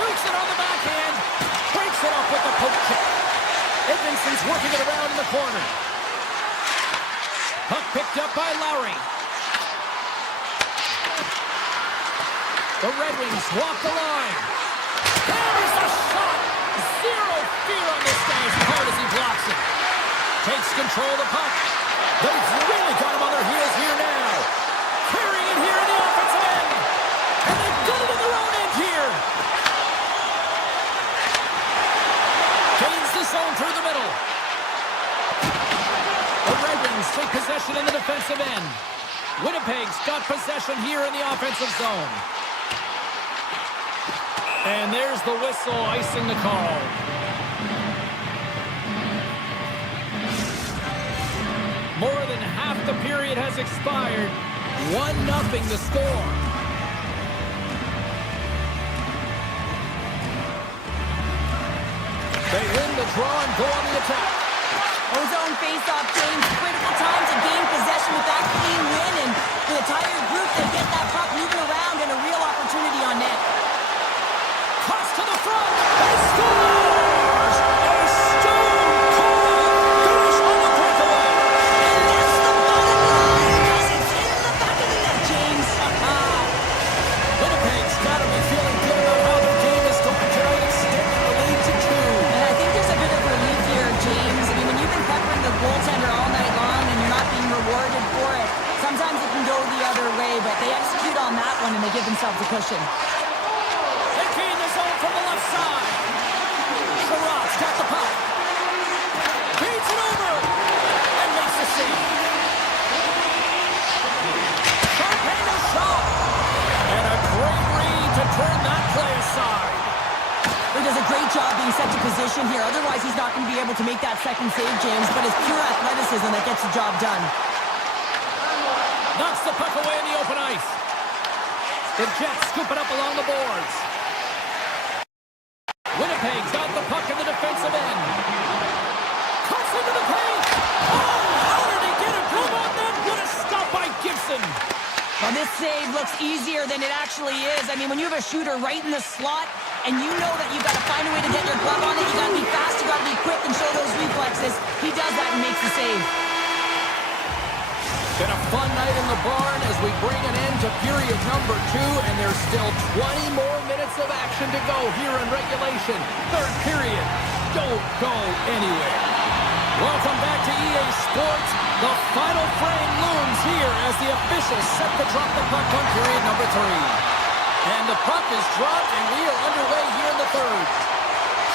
Shoots it on the backhand. Breaks it up with the poke check. Edmondson's working it around in the corner. Puck picked up by Lowry. The Red Wings walk the line. There's a shot. Zero fear on this guy's part as he blocks it. Takes control of the puck. They've really got him on their heels here now. Carrying it here in the offensive end. And they've got it in their own end here. Gains the zone through the middle. The Red Wings take possession in the defensive end. Winnipeg's got possession here in the offensive zone. And there's the whistle icing the call. More than half the period has expired. 1-0 the score. They win the draw and go on the attack. Ozone face-off, James. Critical time to gain possession with that clean win. And for the tired group, they get that puck moving around and a real opportunity on net. Cross to the front. They scores! A stone-cold finish on the breakaway. And that's the bottom line because it's in the back of the net, James. Winnipeg's got to be feeling good about how their game is going tonight, extending the lead to 2. And I think there's a bit of relief here, James. one, and they give themselves a cushion. They gain the zone from the left side. Sherrod's got the puck. Feeds it over. And makes the save. Sharp-handed shot. And a great read to turn that play aside. He does a great job being set to position here. Otherwise, he's not going to be able to make that second save, James. But it's pure athleticism that gets the job done. Knocks the puck away in the open ice. The Jets scoop it up along the boards. Winnipeg's got the puck in the defensive end. Cuts into the paint. Oh, how did he get a glove on that? What a stop by Gibson. Well, this save looks easier than it actually is. I mean, when you have a shooter right in the slot, and you know that you've got to find a way to get your glove on it, you got to be fast, you got to be quick, and show those reflexes. He does that and makes the save. Been a fun night in the barn as we bring an end to period number 2, and there's still 20 more minutes of action to go here in regulation. Third period. Don't go anywhere. Welcome back to EA Sports. The final frame looms here as the officials set to drop the puck on period number 3. And the puck is dropped, and we are underway here in the third.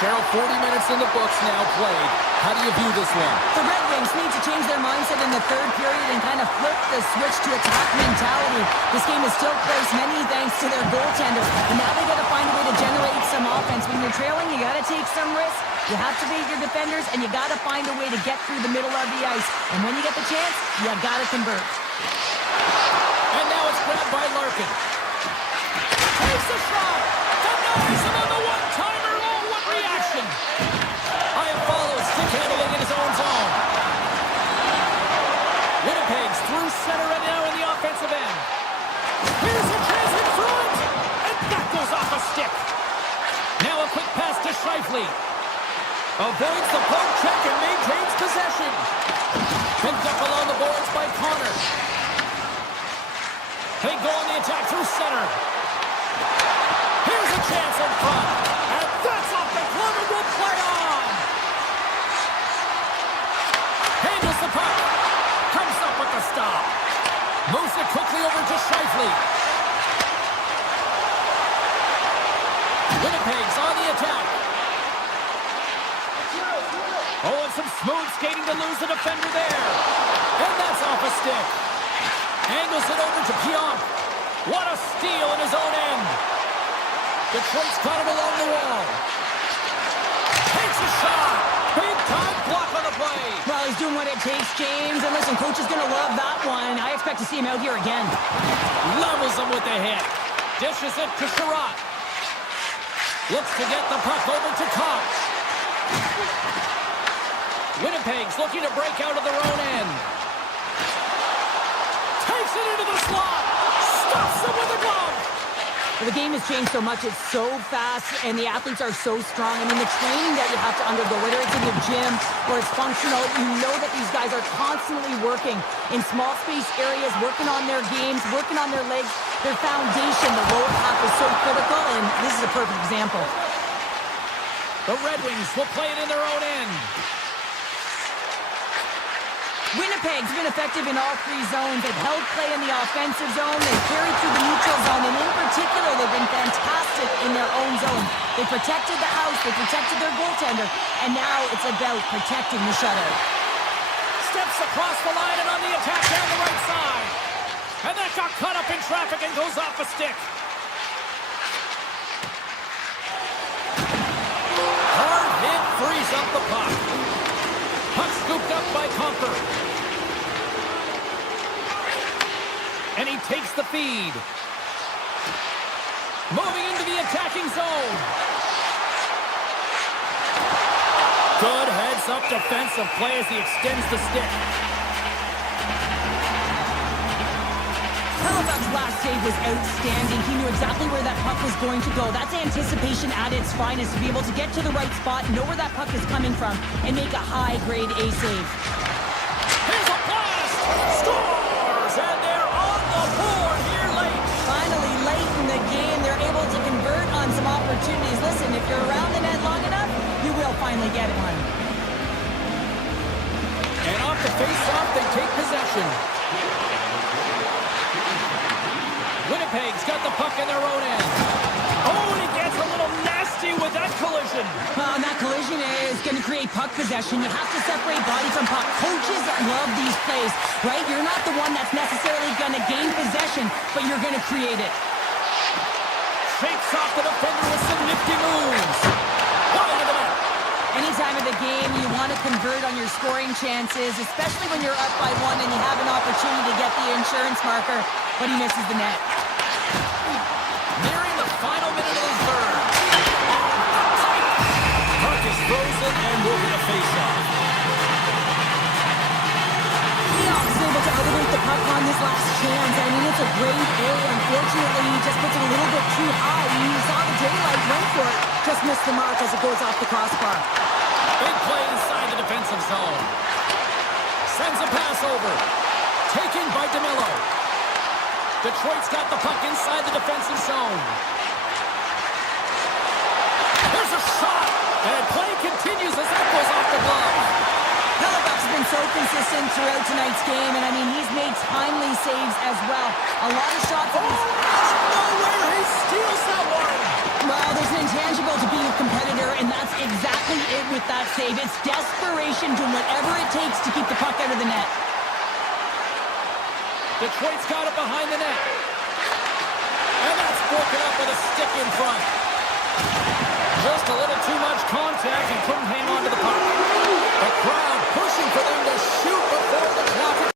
Cheryl, 40 minutes in the books now played. How do you view this one? The Red Wings need to change their mindset in the third period and kind of flip the switch to attack mentality. This game is still close, many thanks to their goaltender. And now they got to find a way to generate some offense. When you're trailing, you got to take some risks. You have to beat your defenders, and you got to find a way to get through the middle of the ice. And when you get the chance, you got to convert. And now it's grabbed by Larkin. Takes a shot. Denies him on the one-timer. Oh, what reaction. High follows. Stick handling in his own zone. Winnipeg's through center and now in the offensive end. Here's a chance in front. And that goes off a stick. Now a quick pass to Scheifele. Avoids the poke check and maintains possession. Picked up along the boards by Connor. They go on the attack through center. Here's a chance in front. And that's off the glove and will play on. Handles the puck. Comes up with the stop. Moves it quickly over to Scheifele. Winnipeg's on the attack. Oh, and some smooth skating to lose the defender there. And that's off a stick. Angles it over to Pionk. What a steal in his own end. Detroit's caught him along the wall. Takes a shot. Big time block on the play. Well, he's doing what it takes, James. And listen, coach is going to love that one. I expect to see him out here again. Levels him with the hit. Dishes it to Sherrod. Looks to get the puck over to Cox. Winnipeg's looking to break out of their own end. Takes it into the slot. Stops them with a glove. Well, the game has changed so much. It's so fast, and the athletes are so strong. I mean, the training that you have to undergo, whether it's in the gym or it's functional, you know that these guys are constantly working in small space areas, working on their games, working on their legs. Their foundation, the lower half, is so critical, and this is a perfect example. The Red Wings will play it in their own end. Winnipeg's been effective in all three zones. They've held play in the offensive zone. They've carried through the neutral zone. And in particular, they've been fantastic in their own zone. They protected the house. They protected their goaltender. And now it's about protecting the shutout. Steps across the line and on the attack down the right side. And that got caught up in traffic and goes off a stick. Hard hit frees up the puck. Puck scooped up by Conker. And he takes the feed. Moving into the attacking zone. Good heads-up defensive play as he extends the stick. Halifax's last save was outstanding. He knew exactly where that puck was going to go. That's anticipation at its finest, to be able to get to the right spot, know where that puck is coming from, and make a high-grade A save. Here's a blast! Scores! And they're on the board here late. Finally, late in the game, they're able to convert on some opportunities. Listen, if you're around the net long enough, you will finally get one. And off the face-off, they take possession. Winnipeg's got the puck in their own end. Oh, and he gets a little nasty with that collision. Well, and that collision is going to create puck possession. You have to separate body from puck. Coaches love these plays, right? You're not the one that's necessarily going to gain possession, but you're going to create it. Shakes off the defender with some nifty moves. One into the net. Any time of the game, you want to convert on your scoring chances, especially when you're up by one and you have an opportunity to get the insurance marker, but he misses the net. Nearing the final minute of the third. Puck is frozen and will be a face-off. He's able to elevate the puck on his last chance. I mean, it's a great A. Unfortunately, he just puts it a little bit too high. He saw the daylight, went for it, just missed the mark as it goes off the crossbar. Big play inside the defensive zone. Sends a pass over. Taken by DeMello. Detroit's got the puck inside the defensive zone. There's a shot. And play continues as that goes off the glove. Hellebuyck's been so consistent throughout tonight's game, and I mean, he's made timely saves as well. A lot of shots that he's... Nowhere, he steals that one. Well, there's an intangible to being a competitor, and that's exactly it with that save. It's desperation, doing whatever it takes to keep the puck out of the net. Detroit's got it behind the net. And that's broken up with a stick in front. Just a little too much contact and couldn't hang on to the puck. The crowd pushing for them to shoot before the clock.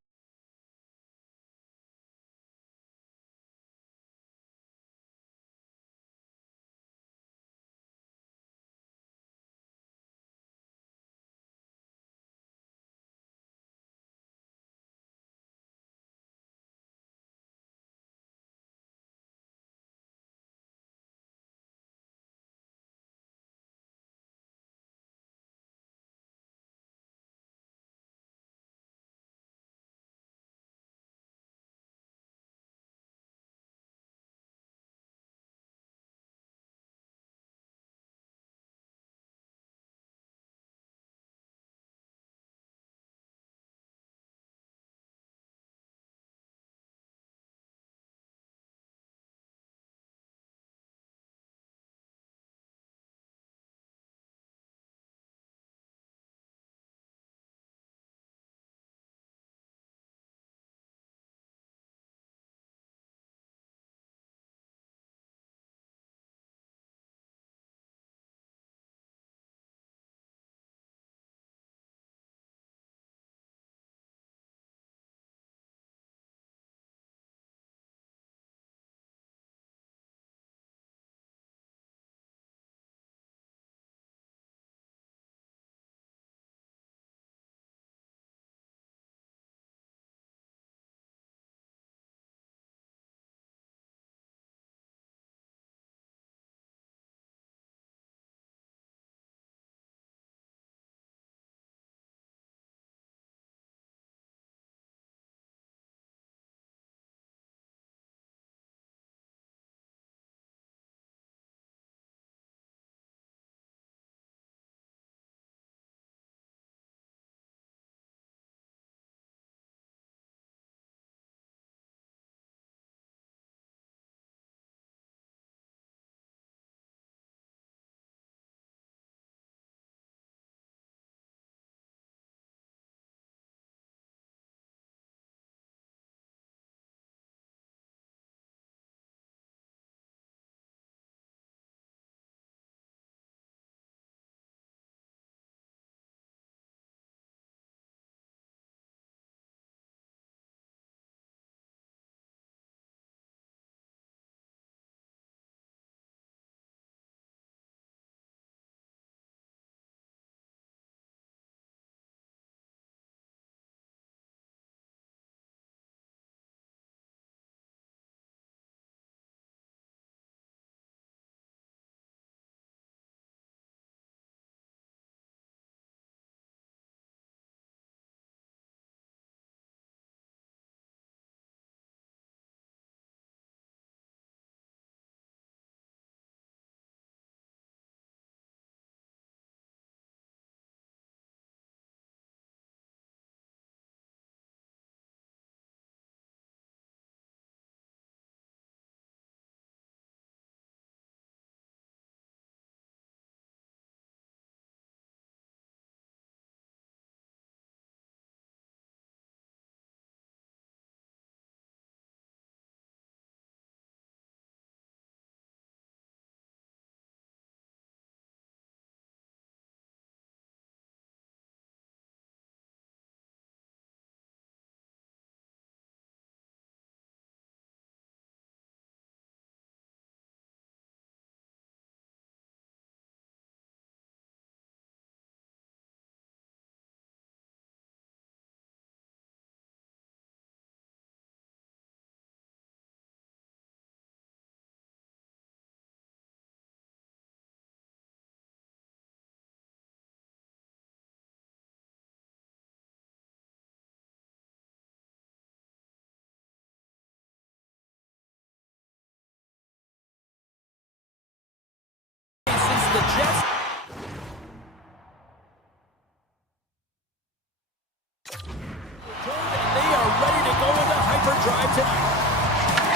it.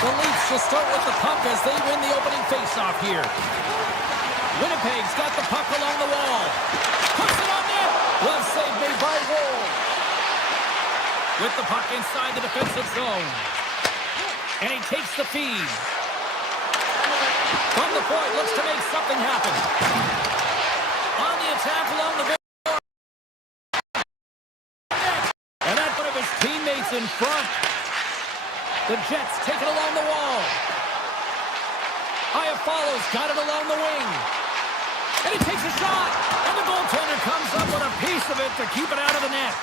The Leafs will start with the puck as they win the opening faceoff here. Winnipeg's got the puck along the wall. Puts it on net. Glove save made by Woll. With the puck inside the defensive zone. And he takes the feed. From the point, looks to make something happen. On the attack along the board. And that's one of his teammates in front. The Jets take it along the wall. Aya follows, got it along the wing. And he takes a shot. And the goaltender comes up with a piece of it to keep it out of the net.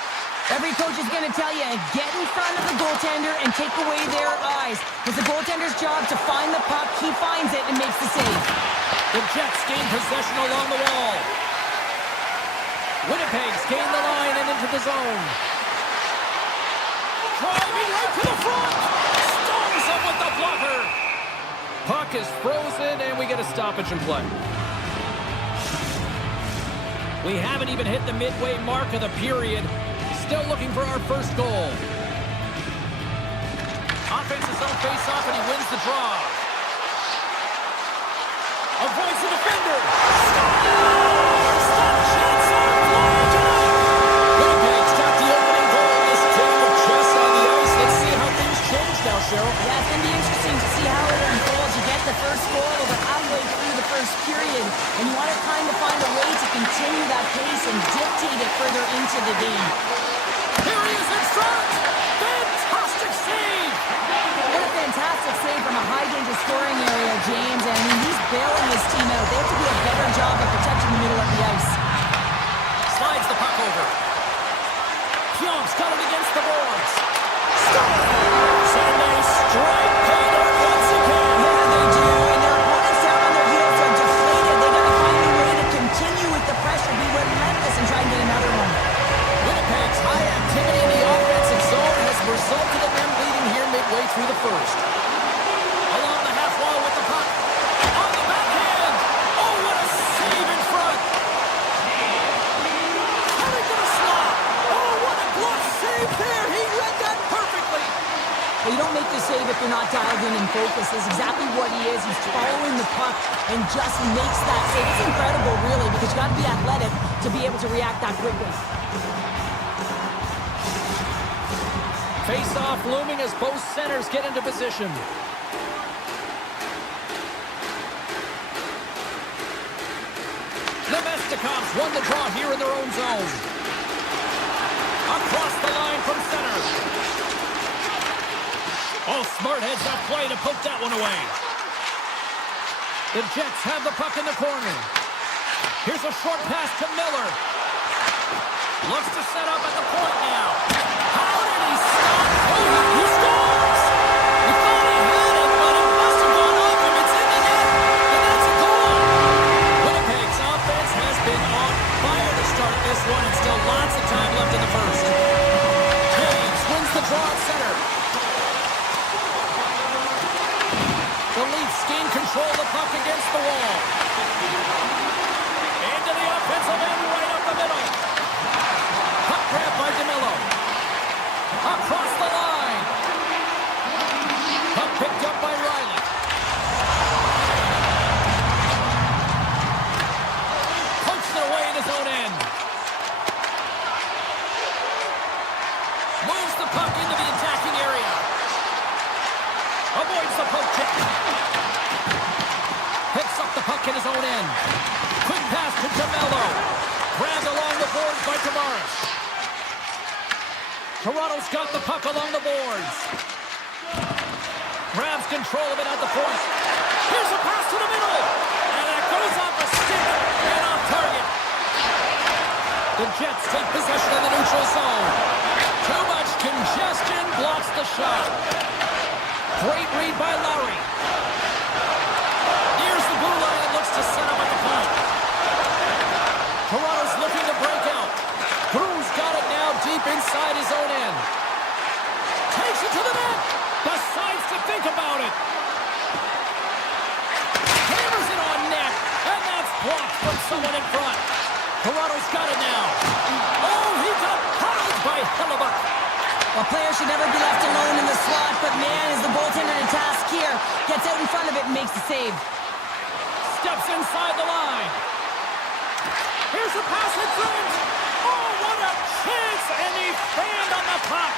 Every coach is going to tell you, get in front of the goaltender and take away their eyes. It's the goaltender's job to find the puck. He finds it and makes the save. The Jets gain possession along the wall. Winnipeg's gain the line and into the zone. Driving right to the front. Stones him with the blocker. Puck is frozen and we get a stoppage in play. We haven't even hit the midway mark of the period. Still looking for our first goal. Offensive zone face-off, and he wins the draw. Avoids the defender. Scores! That chance on goal! Winnipeg's got the opening goal in this game with Chess on the ice. Let's see how things change now, Cheryl. Yeah, it's going to be interesting to see how it unfolds. You get the first goal over halfway through the first period, and you want to kind of find a way to continue that pace and dictate it further into the game. Here he is in front! Fantastic save! What a fantastic save from a high-danger scoring area, James. And I mean, he's bailing his team out. They have to do a better job of protecting the middle of the ice. Slides the puck over. Pionk's got it against the boards. Scores! And they strike pay dirt once again. Yeah, they do. And their opponents down on their heels are deflated. They got to find a way to continue with the pressure, be relentless, and try and get another one. Winnipeg's high activity in the offensive zone has resulted in them leading here midway through the first. Along the half wall with the puck. On the backhand. Oh, what a save in front. Coming to the slot. Oh, what a glove save there. He read that perfectly. Well, you don't make the save if you're not dialed in and focused. That's exactly what he is. He's following the puck and just makes that save. It's incredible, really, because you got to be athletic to be able to react that quickly. Face-off looming as both centers get into position. The Mestikhovs won the draw here in their own zone. Across the line from center. Oh, smart heads up play to poke that one away. The Jets have the puck in the corner. Here's a short pass to Miller. Looks to set up at the point now. How did he stop? Oh, he scores! He thought he had it, but it must have gone off him. It's in the net, and that's a goal. Winnipeg's offense has been on fire to start this one, and still lots of time left in the first. James wins the draw at center. The Leafs gain control of the puck against the wall. Into the offensive end, right up the middle. Puck grab by DeMello. Across the line. Puck picked up by Riley. Punched it away in his own end. Moves the puck into the attacking area. Avoids the poke check. Picks up the puck in his own end. Quick pass to DeMello. Grabbed along the boards by Tavares. Toronto's got the puck along the boards. Grabs control of it at the point. Here's a pass to the middle. And that goes off a stick and off target. The Jets take possession of the neutral zone. Too much congestion blocks the shot. Great read by Lowry. Nears the blue line and looks to set up at the point. Toronto's looking to break out. Cruz got it now deep inside his own end. Takes it to the net. Decides to think about it. Hammers it on net. And that's blocked from someone in front. Toronto's got it now. Oh, he got piled by Hellebuck. Well, players should never be left alone in the slot, but man, is the goaltender to task here. Gets out in front of it and makes the save. Steps inside the line. Here's a pass in front. Oh, what a chance! And he fanned on the puck.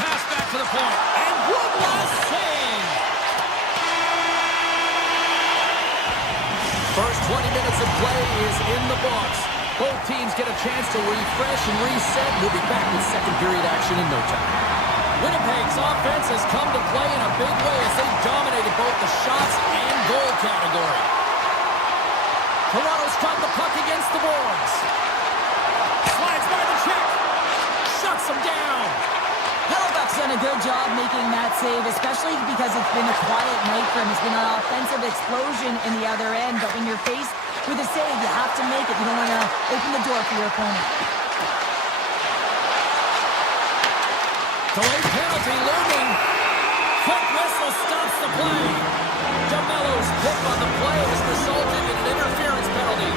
Pass back to the point. And one last save. First 20 minutes of play is in the books. Both teams get a chance to refresh and reset. We'll be back with second period action in no time. Winnipeg's offense has come to play in a big way as they dominated both the shots and goal category. Toronto's got the puck against the boards. Slides by the check. Shuts him down. Hellebuck's done a good job making that save, especially because it's been a quiet night for him. It's been an offensive explosion in the other end, but when you're faced with a save, you have to make it. You don't want to open the door for your opponent. Delayed penalty looming. Quick whistle stops the play. DeMello's pick on the play has resulted in an interference penalty.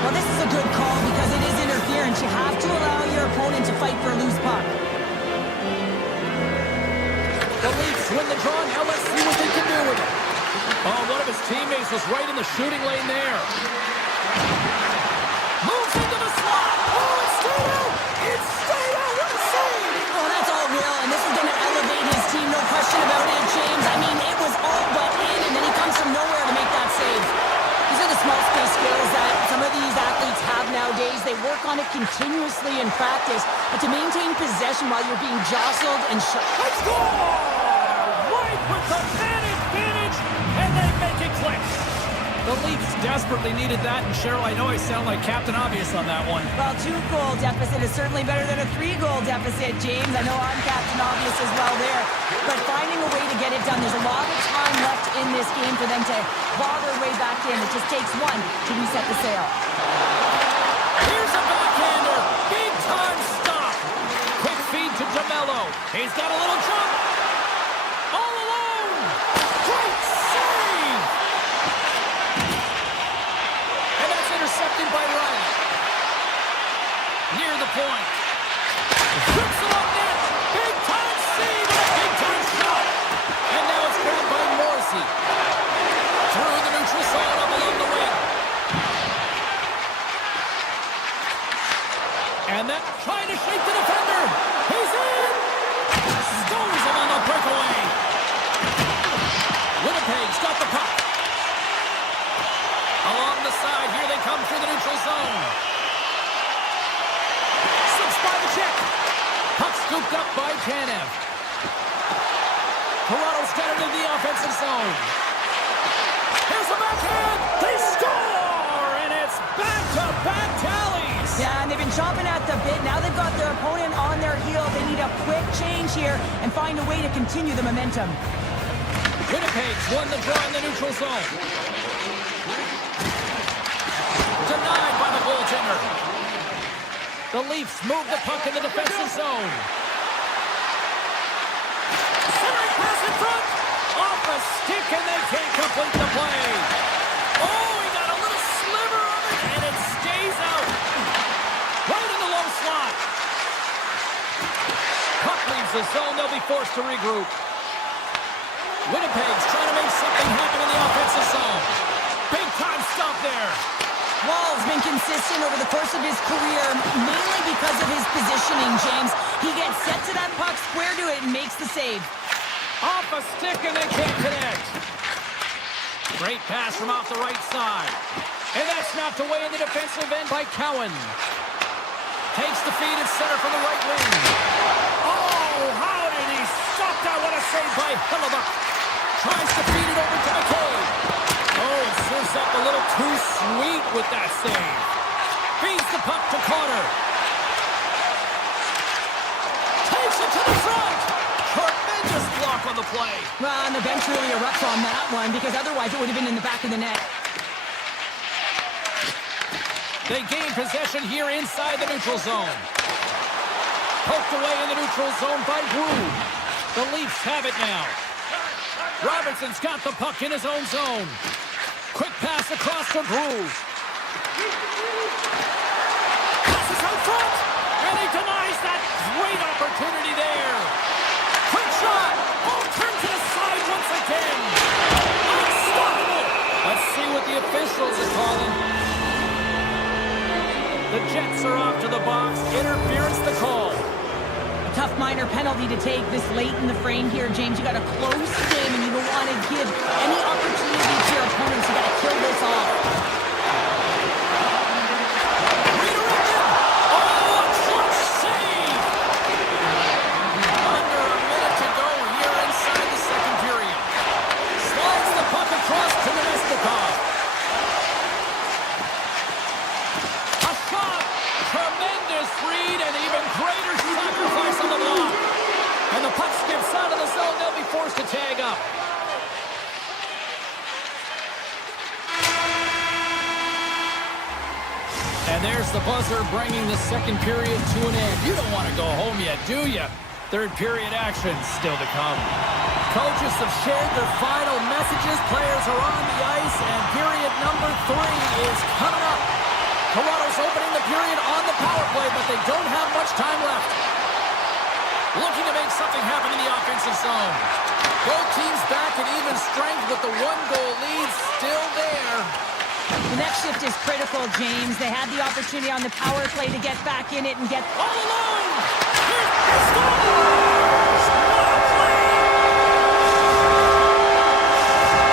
Well, this is a good call because it is interference. You have to allow your opponent to fight for a loose puck. The Leafs win the draw. Now let's see what they can do with it. Oh, one of his teammates was right in the shooting lane there. Moves into the slot. Oh, it's stayed out. It's stayed out. What a save. Oh, that's all real, and this is going to elevate his team, no question about it, James. I mean, it was all but in, and then he comes from nowhere to make that save. These are the small space skills that some of these athletes have nowadays. They work on it continuously in practice, but to maintain possession while you're being jostled and shot. Let's go! Right with the man advantage, and they make it click. The Leafs desperately needed that, and Cheryl, I know I sound like Captain Obvious on that one. Well, 2-goal deficit is certainly better than a 3-goal deficit, James. I know I'm Captain Obvious as well there. But finding a way to get it done, there's a lot of time left in this game for them to claw their way back in. It just takes one to reset the sail. Here's a backhander. Big time stop. Quick feed to DeMello. He's got a little jump. All alone. Great save. And that's intercepted by Riley. Near the point. Rips it up net. Big time save and a big time shot. And now it's grabbed by Morrissey. Through the neutral zone up along the wing. And that trying to shake the defender. He's in. Stones him on the breakaway. Winnipeg's got the puck. Along the side, here they come through the neutral zone. Six by the check. Puck scooped up by Tanev. Toronto's got it in the offensive zone. Here's a backhand. They score! And it's back-to-back tallies. Yeah, and they've been chomping at the bit. Now they've got their opponent on their heel. They need a quick change here and find a way to continue the momentum. Winnipeg's won the draw in the neutral zone. Denied by the goaltender. The Leafs move the puck in the defensive zone. Centering pass in front. Off a stick, and they can't complete the play. Oh, he got a little sliver of it, and it stays out. Right in the low slot. Puck leaves the zone. They'll be forced to regroup. Winnipeg's trying to make something happen in the offensive zone. Big time stop there. Wall's been consistent over the course of his career, mainly because of his positioning, James. He gets set to that puck, square to it, and makes the save. Off a stick, and they can't connect. Great pass from off the right side. And that's knocked away in the defensive end by Cowan. Takes the feed and center from the right wing. Oh, how did he stop that? What a save by Hellebuck. Tries to feed it over to McCabe. Oh, it serves up a little too sweet with that save. Feeds the puck to Carter. Takes it to the front. Tremendous block on the play. Well, and the bench really erupts on that one because otherwise it would have been in the back of the net. They gain possession here inside the neutral zone. Poked away in the neutral zone by Brew. The Leafs have it now. Robertson's got the puck in his own zone. Quick pass across to Brew. Passes out front, and he denies that great opportunity there. Quick shot. Oh, turn to the side once again. Unstoppable. Let's see what the officials are calling. The Jets are off to the box. Interference the call. A tough minor penalty to take this late in the frame here, James. You got a close game, and you don't want to give any opportunity to your opponents. You got to kill this off. Redirected. Oh, a clutch save. Under a minute to go here inside the second period. Slides the puck across to Nemestikov. A shot. Tremendous read and even greater sacrifice on the block. And the puck skips out of the zone. They'll be forced to tag up. And there's the buzzer bringing the second period to an end. You don't want to go home yet, do you? Third period action still to come. Coaches have shared their final messages. Players are on the ice, and period number 3 is coming up. Toronto's opening the period on the power play, but they don't have much time left. Looking to make something happen in the offensive zone. Both teams back at even strength with the 1-goal lead still there. The next shift is critical, James. They had the opportunity on the power play to get back in it and get all alone. He scores! What a play!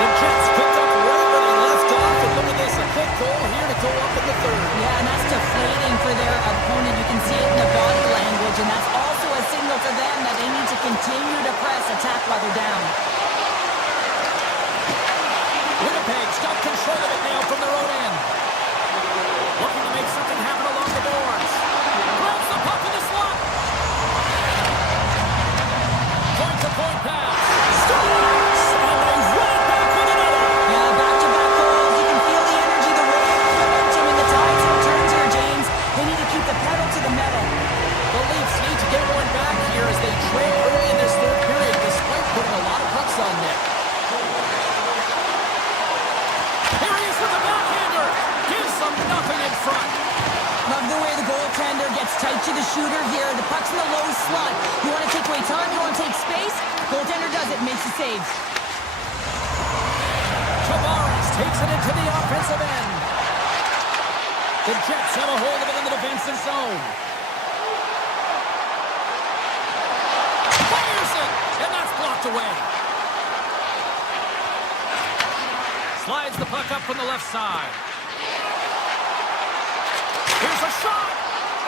The Jets picked up right where they left off, and look at this, a quick goal here to go up in the third. Yeah, and that's deflating for their opponent. You can see it in the body language, and that's also a signal to them that they need to continue to press, attack while they're down. Winnipeg's got control of it now from their own end. Looking to make something happen along the boards. Grabs the puck in the slot. Point-to-point pass. Scores! And they run it back with another. Yeah, back-to-back goals. You can feel the energy, the wave, the momentum, and the tides and turns here, James. They need to keep the pedal to the metal. The Leafs need to get one back here as they trade early in this third period, despite putting a lot of pucks on net. Here he is with the backhander. Gives them nothing in front. Love the way the goaltender gets tight to the shooter here. The puck's in the low slot. You want to take away time, you want to take space. Goaltender does it, makes the save. Tavares takes it into the offensive end. The Jets have a hold of it in the defensive zone. Fires it, and that's blocked away. Slides the puck up from the left side. Here's a shot.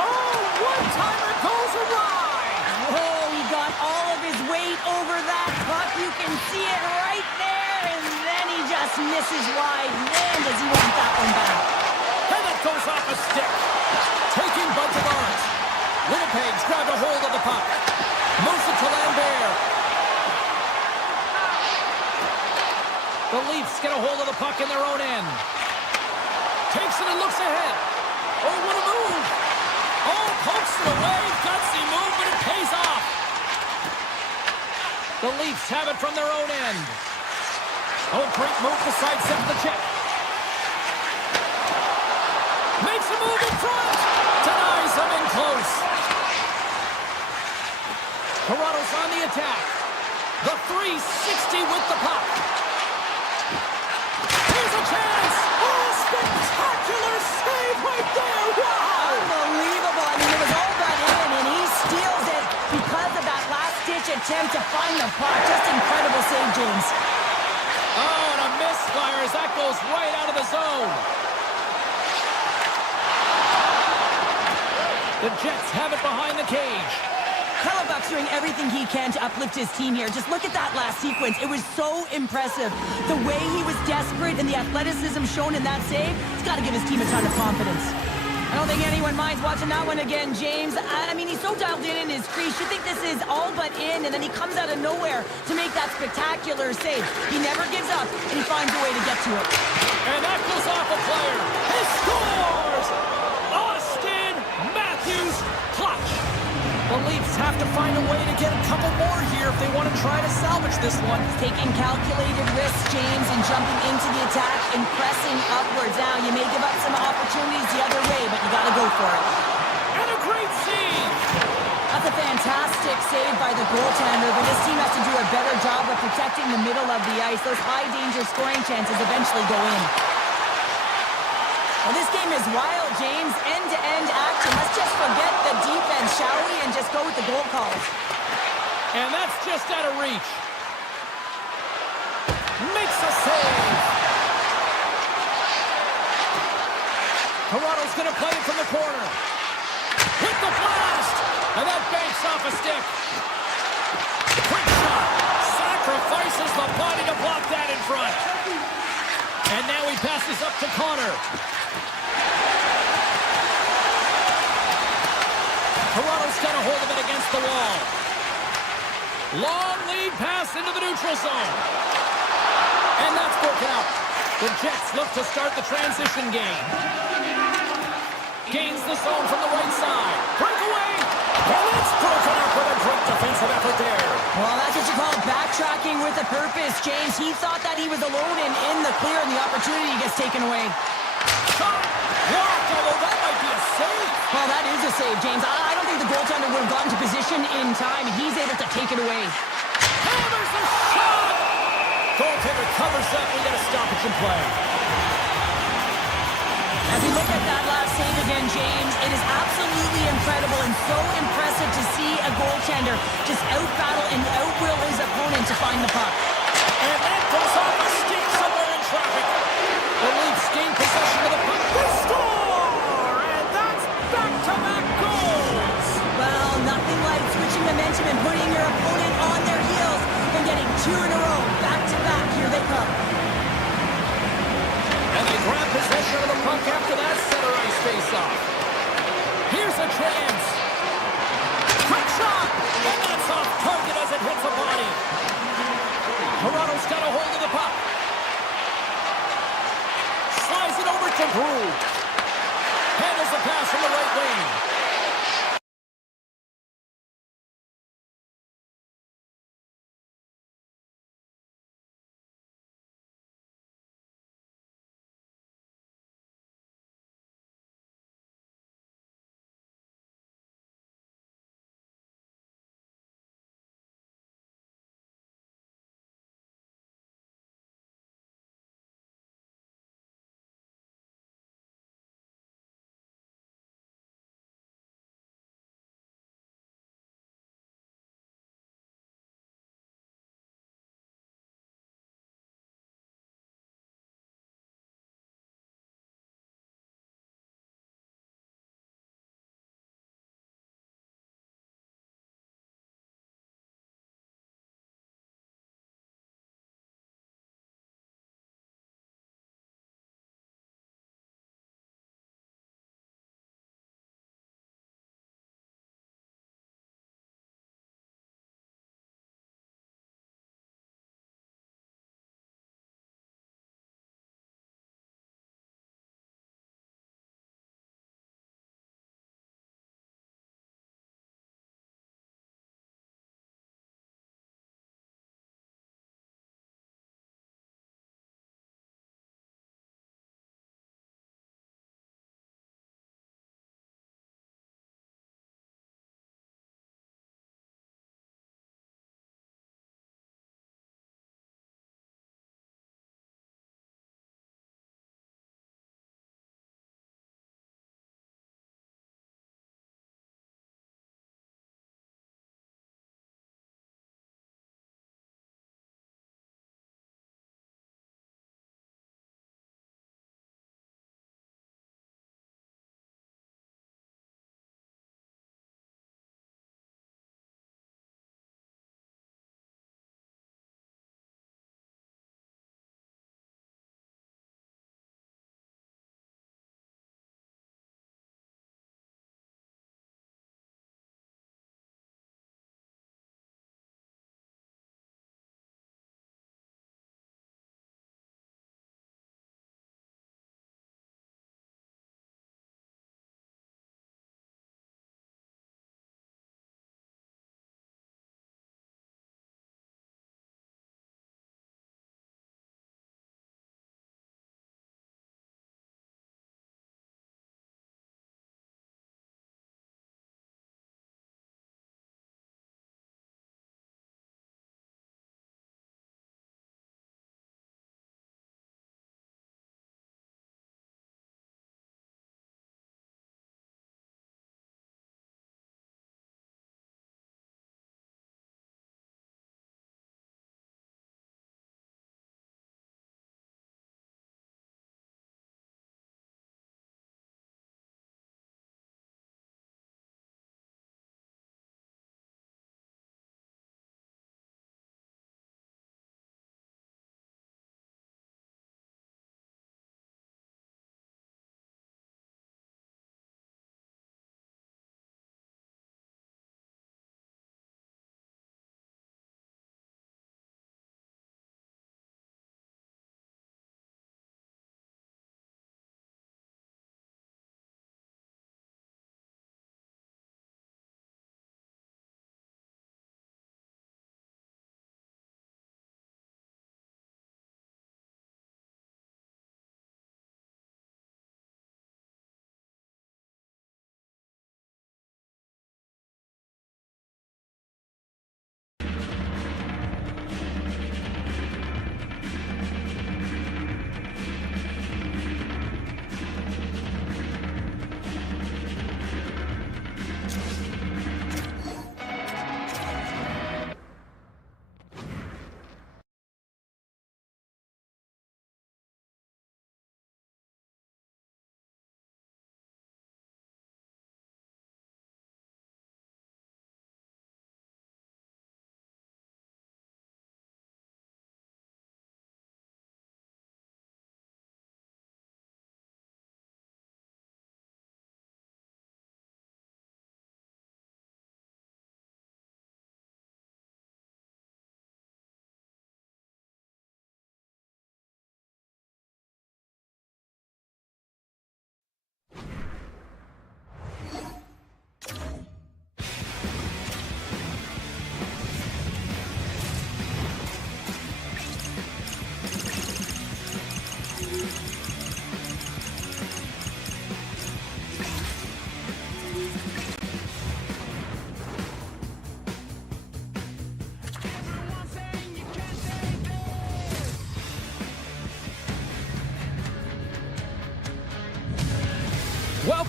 Oh, one-timer goes awry. Whoa, he got all of his weight over that puck. You can see it right there, and then he just misses wide. Man, does he want that one back. And it goes off a stick. Taking by Tavares. Winnipeg's grabbed a hold of the puck. Moves it to Lambert. The Leafs get a hold of the puck in their own end. Takes it and looks ahead. Oh, what a move. Oh, pokes it away. Gutsy move, but it pays off. The Leafs have it from their own end. Oh, great move to sidestep the check. Makes a move in front. Denies him in close. Toronto's on the attack. The 360 with the puck. Here's a chance. Oh, spectacular save right there. Wow. Unbelievable. I mean, it was all but in, and he steals it because of that last-ditch attempt to find the puck. Just incredible save, James. Oh, and a misfire as that goes right out of the zone. The Jets have it behind the cage. Hellebuck's doing everything he can to uplift his team here. Just look at that last sequence. It was so impressive. The way he was desperate and the athleticism shown in that save, it's got to give his team a ton of confidence. I don't think anyone minds watching that one again, James. I mean, he's so dialed in his crease. You think this is all but in, and then he comes out of nowhere to make that spectacular save. He never gives up, and he finds a way to get to it. And that goes off a player. He scores! Austin Matthews clutch. The Leafs have to find a way to get a couple more here if they want to try to salvage this one. Taking calculated risks, James, and jumping into the attack and pressing upwards. Now, you may give up some opportunities the other way, but you got to go for it. And a great save. That's a fantastic save by the goaltender, but this team has to do a better job of protecting the middle of the ice. Those high-danger scoring chances eventually go in. Well, this game is wild, James. End-to-end action. Let's just forget the defense, shall we, and just go with the goal calls. And that's just out of reach. Makes a save. Toronto's going to play it from the corner. Hit the blast! And that banks off a stick. Quick shot. Sacrifices the body to block that in front. And now he passes up to Connor. Toronto's got a hold of it against the wall. Long lead pass into the neutral zone. And that's broken out. The Jets look to start the transition game. Gains the zone from the right side. Breakaway. And it's broken up with a great defensive effort there. Well, that's what you call backtracking with a purpose, James. He thought that he was alone and in the clear, and the opportunity gets taken away. Shot. Blocked, although that might be a save. Well, that is a save, James. I don't think the goaltender would have gotten to position in time. He's able to take it away. Hammers the shot. Goaltender covers up. We got a stoppage in play. As we look at that last save again, James, it is absolutely incredible and so impressive to see a goaltender just out-battle and out-will his opponent to find the puck. And that goes off a stick somewhere in traffic. The Leafs gain possession of the puck. They score! And that's back-to-back goals. Well, nothing like switching momentum and putting your opponent on their heels and getting two in a row. Back-to-back, here they come. And they grab possession of the puck after that center ice face-off. Here's a chance. Quick shot! And that's off target as it hits a body. Toronto's got a hold of the puck. Slides it over to Brew. Handles the pass from the right wing.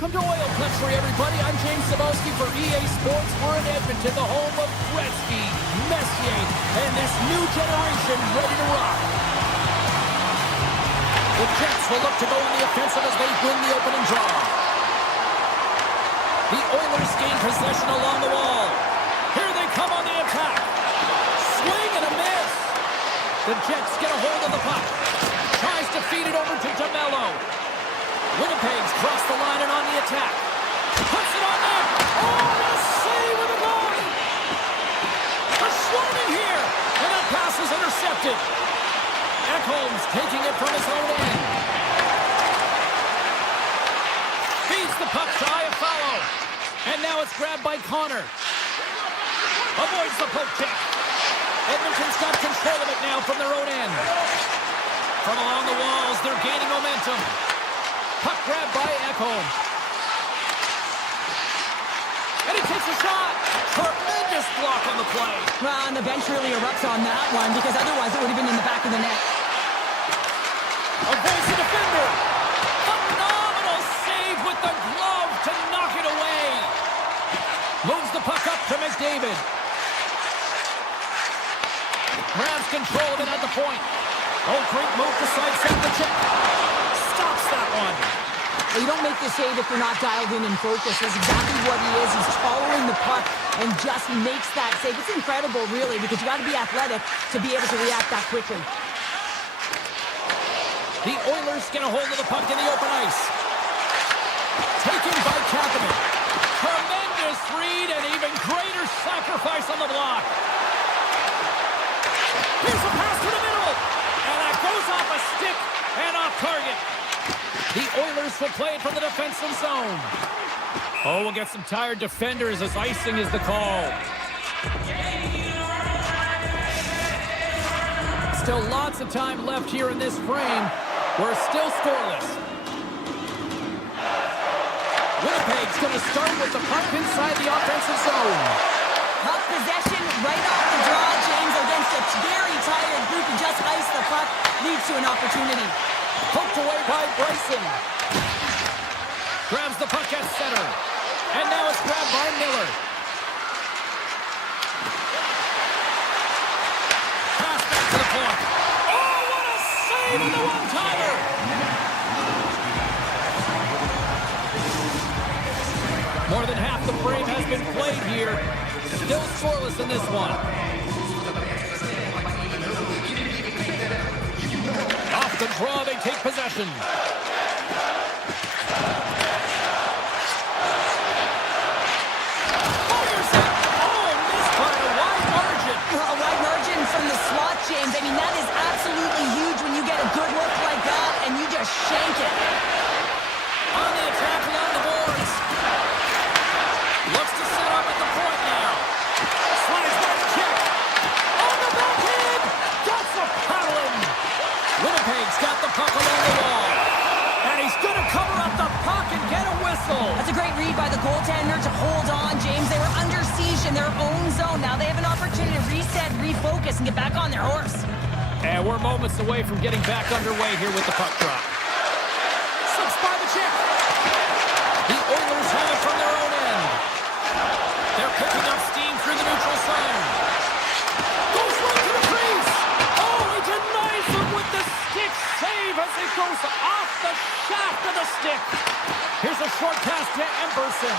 Welcome to Oil Country, everybody. I'm James Cebulski for EA Sports. We're in Edmonton, the home of Gretzky, Messier, and this new generation ready to rock. The Jets will look to go on the offensive as they win the opening draw. The Oilers gain possession along the wall. Here they come on the attack. Swing and a miss. The Jets get a hold of the puck. Tries to feed it over to DeMello. Winnipeg's crossed the line and on the attack. Puts it on net. Oh, what a save with a goal. They're swarming here. And that pass is intercepted. Ekholm's taking it from his own end. Feeds the puck to Iafallo. And now it's grabbed by Connor. Avoids the poke check. Edmonton's got control of it now from their own end. From along the walls, they're gaining momentum. Puck grabbed by Ekholm. And he takes a shot. Tremendous block on the play. Well, and the bench really erupts on that one because otherwise it would have been in the back of the net. Avoids the defender. Phenomenal save with the glove to knock it away. Moves the puck up to McDavid. Grabs control of it at the point. Oak Creek move to sidestep the check. Stops that one. Well, you don't make the save if you're not dialed in and focused. That's exactly what he is. He's following the puck and just makes that save. It's incredible, really, because you got to be athletic to be able to react that quickly. The Oilers get a hold of the puck in the open ice. Taken by Kapanen. Tremendous read and even greater sacrifice on the block. Here's a pass to the middle. And that goes off a stick and off target. The Oilers will play it from the defensive zone. Oh, we'll get some tired defenders as icing is the call. Still lots of time left here in this frame. We're still scoreless. Winnipeg's going to start with the puck inside the offensive zone. Puck possession right off the draw, James, against a very tired group who just iced the puck, leads to an opportunity. Poked away by Bryson. Grabs the puck at center. And now it's grabbed by Miller. Pass back to the point. Oh, what a save on the one-timer! More than half the frame has been played here. Still scoreless in this one. Off the draw, they take possession. Fires it. Oh, missed by a wide margin. A wide margin from the slot, James. I mean, that is absolutely huge when you get a good look like that and you just shank it. On the attack along the boards. Looks to set up at the point now. Slides by the check. On the backhand. That's a paddling. Winnipeg's got the puck along the wall. And he's going to cover up the puck and get a whistle. That's a great read by the goaltender to hold on, James. They were under siege in their own zone. Now they have an opportunity to reset, refocus, and get back on their horse. And we're moments away from getting back underway here with the puck drop. Slips by the check. The Oilers have it from their own end. They're picking up steam through the neutral zone. Goes right to the crease. Oh, he denies him with the stick save as it goes off the shaft of the stick. Here's a short pass to Emberson.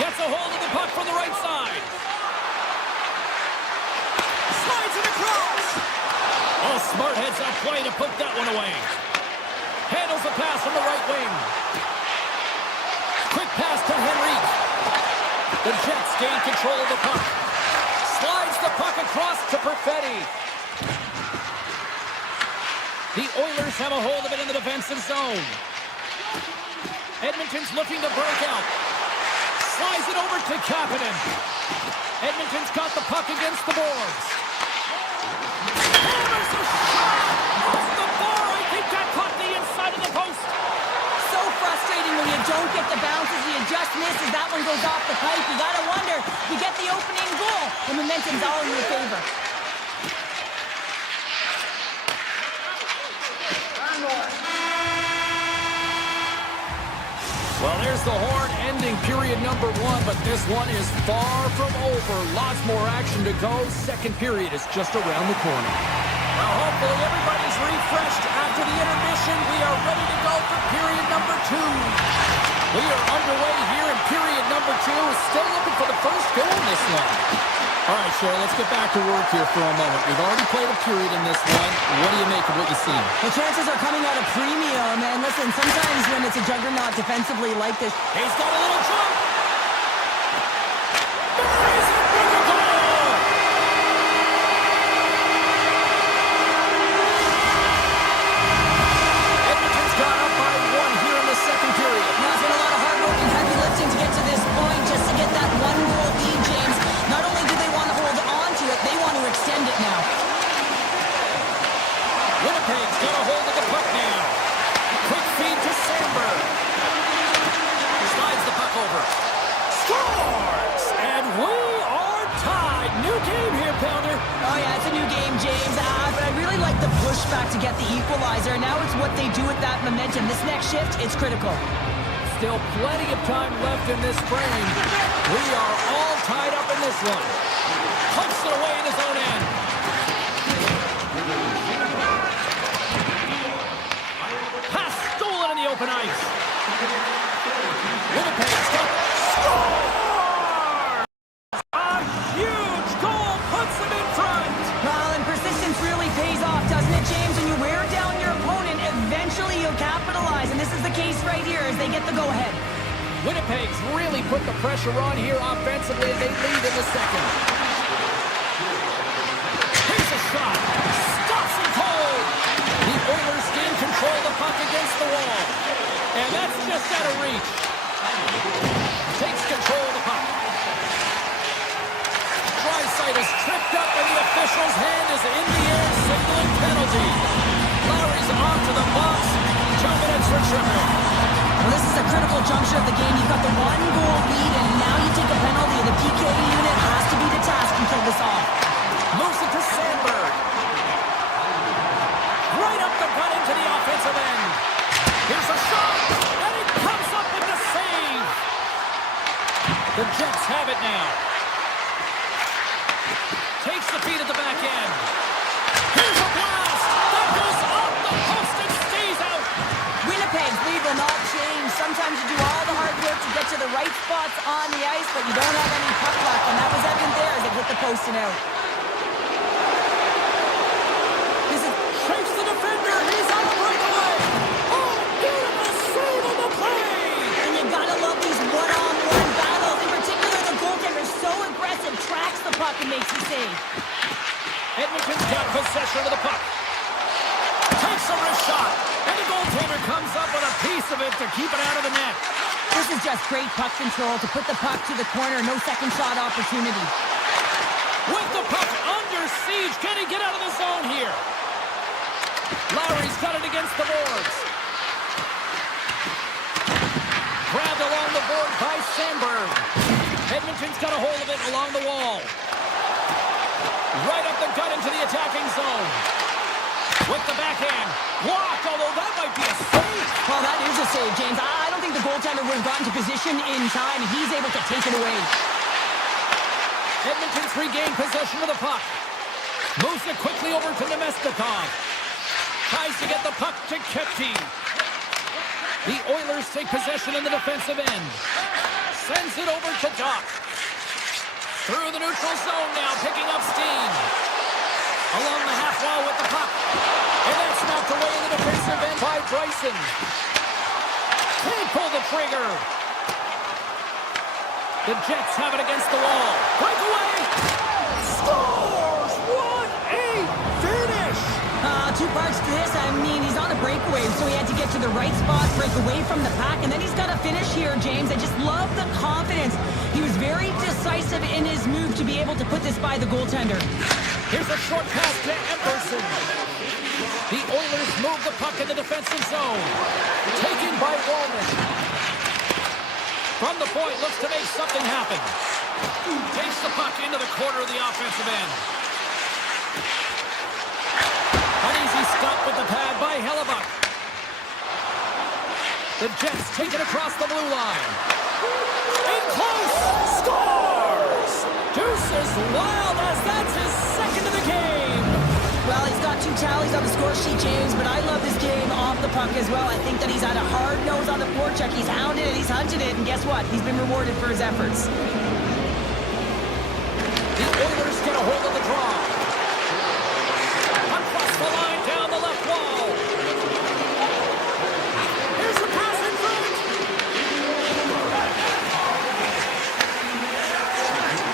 Gets a hold of the puck from the right side. Slides it across. Oh, smart heads up play to put that one away. Handles the pass from the right wing. Quick pass to Henrique. The Jets gain control of the puck. Slides the puck across to Perfetti. The Oilers have a hold of it in the defensive zone. Edmonton's looking to break out. Slides it over to Kapanen. Edmonton's got the puck against the boards. Hammers a shot off the bar. I think that caught the inside of the post. So frustrating when you don't get the bounces, you just miss as that one goes off the pipe. You gotta wonder, you get the opening goal, the momentum's all in your favor. Well, there's the horn ending period number 1, but this one is far from over. Lots more action to go. Second period is just around the corner. Well, hopefully everybody's refreshed after the intermission. We are ready to go for period number 2. We are underway here in period number 2. Still looking for the first goal in this one. All right, Cheryl, let's get back to work here for a moment. We've already played a period in this one. What do you make of what you see? The chances are coming out of premium, and listen, sometimes when it's a juggernaut defensively like this... He's got a little jump! Buries it for the goal! Edmonton's got up by 1 here in the second period. Now it's been a lot of hard work and heavy lifting to get to this point just to get that 1-goal lead, James. Not only do they want to hold on to it, they want to extend it now. Winnipeg's got a hold of the puck now. Quick feed to Sandberg. Slides the puck over. Scores! And we are tied. New game here, Pounder. Oh, yeah, it's a new game, James. But I really like the pushback to get the equalizer. Now it's what they do with that momentum. This next shift, it's critical. Still plenty of time left in this frame. We are all tied up in this one. Pumps it away in his own end. Pass stolen in the open ice. Winnipeg's got score! A huge goal puts them in front. Well, and persistence really pays off, doesn't it, James? When you wear down your opponent, eventually you'll capitalize. And this is the case right here as they get the go-ahead. Winnipeg's really put the pressure on here offensively, and they lead in the second. Here's a shot. Stops him cold. The Oilers gain control of the puck against the wall. And that's just out of reach. Takes control of the puck. Draisaitl is tripped up, and the official's hand is in the air, signaling penalty. Lowry's off to the box. 2 minutes for tripping. Well, this is a critical juncture of the game. You've got the 1-goal lead, and now you take a penalty, and the PK unit has to be the task and kill this off. Moves it to Sandberg. Right up the gut into the offensive end. Here's a shot, and he comes up with the save. The Jets have it now. Takes the feed at the back end. Here's a blast. That goes off the post and stays out. Winnipeg's lead will not change. Sometimes you do all the hard work to get to the right spots on the ice, but you don't have any puck luck, and that was evident there as it hit the post and out. This is chase the defender. He's on the breakaway. Oh, beautiful save on the play. And you gotta love these one-on-one battles. In particular, the goaltender's so aggressive, tracks the puck and makes the save. Edmonton's got possession of the puck. Takes a wrist shot. And the goaltender comes up with a piece of it to keep it out of the net. This is just great puck control to put the puck to the corner. No second shot opportunity. With the puck under siege. Can he get out of the zone here? Lowry's got it against the boards. Grabbed along the board by Sandberg. Edmonton's got a hold of it along the wall. Right up the gut into the attacking zone. With the backhand. Blocked, although that might be a save. Well, that is a save, James. I don't think the goaltender would have gotten to position in time. He's able to take it away. Edmonton's regained possession of the puck. Moves it quickly over to Nemestikov. Tries to get the puck to Kepke. The Oilers take possession in the defensive end. Sends it over to Doc. Through the neutral zone now, picking up steam. Along the half wall with the puck. And that's knocked away in the defensive end by Bryson. Can't pull the trigger. The Jets have it against the wall. Breakaway. Scores! What a finish! Two parts to this. I mean, he's on a breakaway, so he had to get to the right spot, break away from the pack, and then he's got to finish here, James. I just love the confidence. He was very decisive in his move to be able to put this by the goaltender. Here's a short pass to Emberson. The Oilers move the puck in the defensive zone. Taken by Wallman. From the point, looks to make something happen. Takes the puck into the corner of the offensive end. An easy stop with the pad by Hellebuck. The Jets take it across the blue line. In close. Scores! Deuces Wild as that's his second of the game. Well, he's got 2 tallies on the score sheet, James, but I love this game off the puck as well. I think that he's had a hard nose on the forecheck. He's hounded it, he's hunted it, and guess what? He's been rewarded for his efforts. The Oilers get a hold of the draw. Across the line, down the left wall. Here's the pass in front.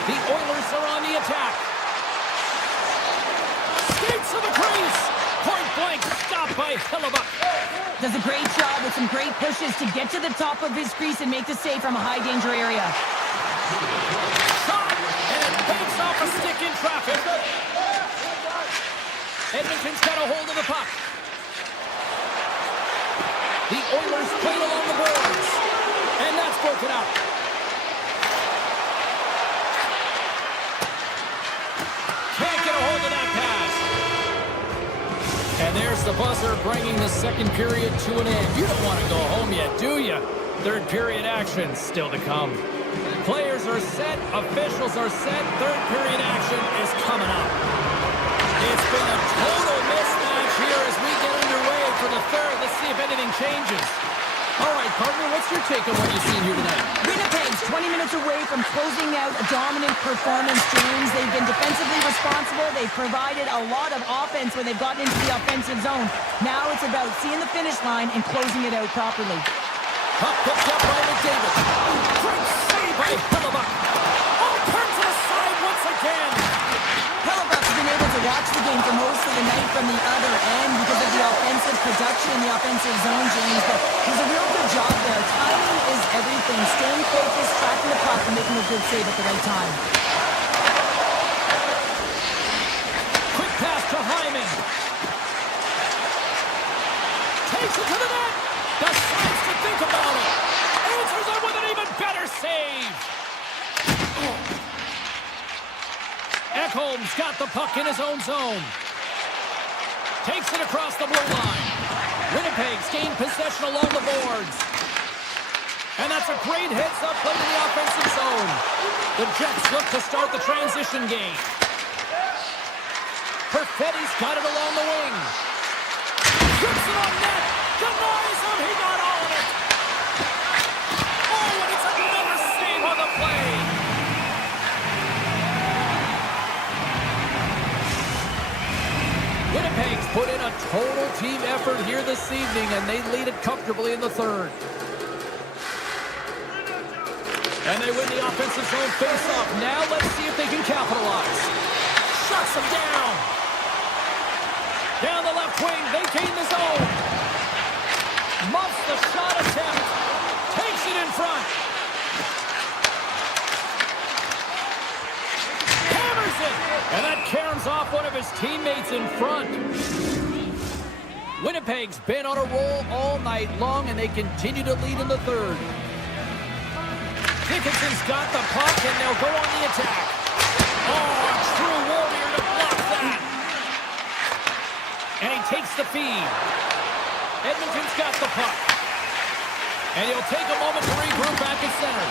The Oilers are on the attack. Skates to the crease. Point blank stop by Hellebuck. Does a great job with some great pushes to get to the top of his crease and make the save from a high danger area. Shot, and it banks off a stick in traffic. Edmonton's got a hold of the puck. The Oilers played along the boards, and that's broken up. Can't get a hold of that pass. And there's the buzzer bringing the second period to an end. You don't want to go home yet, do you? Third period action still to come. Players are set, officials are set, third period action is coming up. It's been a total mismatch here as we get underway for the third. Let's see if anything changes. All right, partner, what's your take on what you've seen here tonight? Winnipeg's 20 minutes away from closing out a dominant performance, James. They've been defensively responsible. They've provided a lot of offense when they've gotten into the offensive zone. Now it's about seeing the finish line and closing it out properly. Puck picked up by McDavid. Great save by Hellebuck. Oh, turns it aside once again. Hellebuck's been able to watch the game for most of the night from the other end because of the offensive production in the offensive zone, James. But he's a real good job there. Timing is everything. Staying focused, tracking the puck, and making a good save at the right time. Quick pass to Hyman. Takes it to the net. Decides to think about it. Answers it with an even better save. Ekholm's got the puck in his own zone. Takes it across the blue line. Winnipeg's gained possession along the boards. And that's a great heads-up play to the offensive zone. The Jets look to start the transition game. Perfetti's got it along the wing. Shoots it on net. Denies him. He got all of it. Oh, and it's another save on the play. Winnipeg's put in a total team effort here this evening, and they lead it comfortably in the third. And they win the offensive zone face-off. Now let's see if they can capitalize. Shuts them down. Down the left wing, they gain the zone. Muffs the shot attempt. Takes it in front. Hammers it. And that caroms off one of his teammates in front. Winnipeg's been on a roll all night long, and they continue to lead in the third. Dickinson's got the puck, and they'll go on the attack. Oh, a true warrior to block that. And he takes the feed. Edmonton's got the puck. And he'll take a moment to regroup back at center.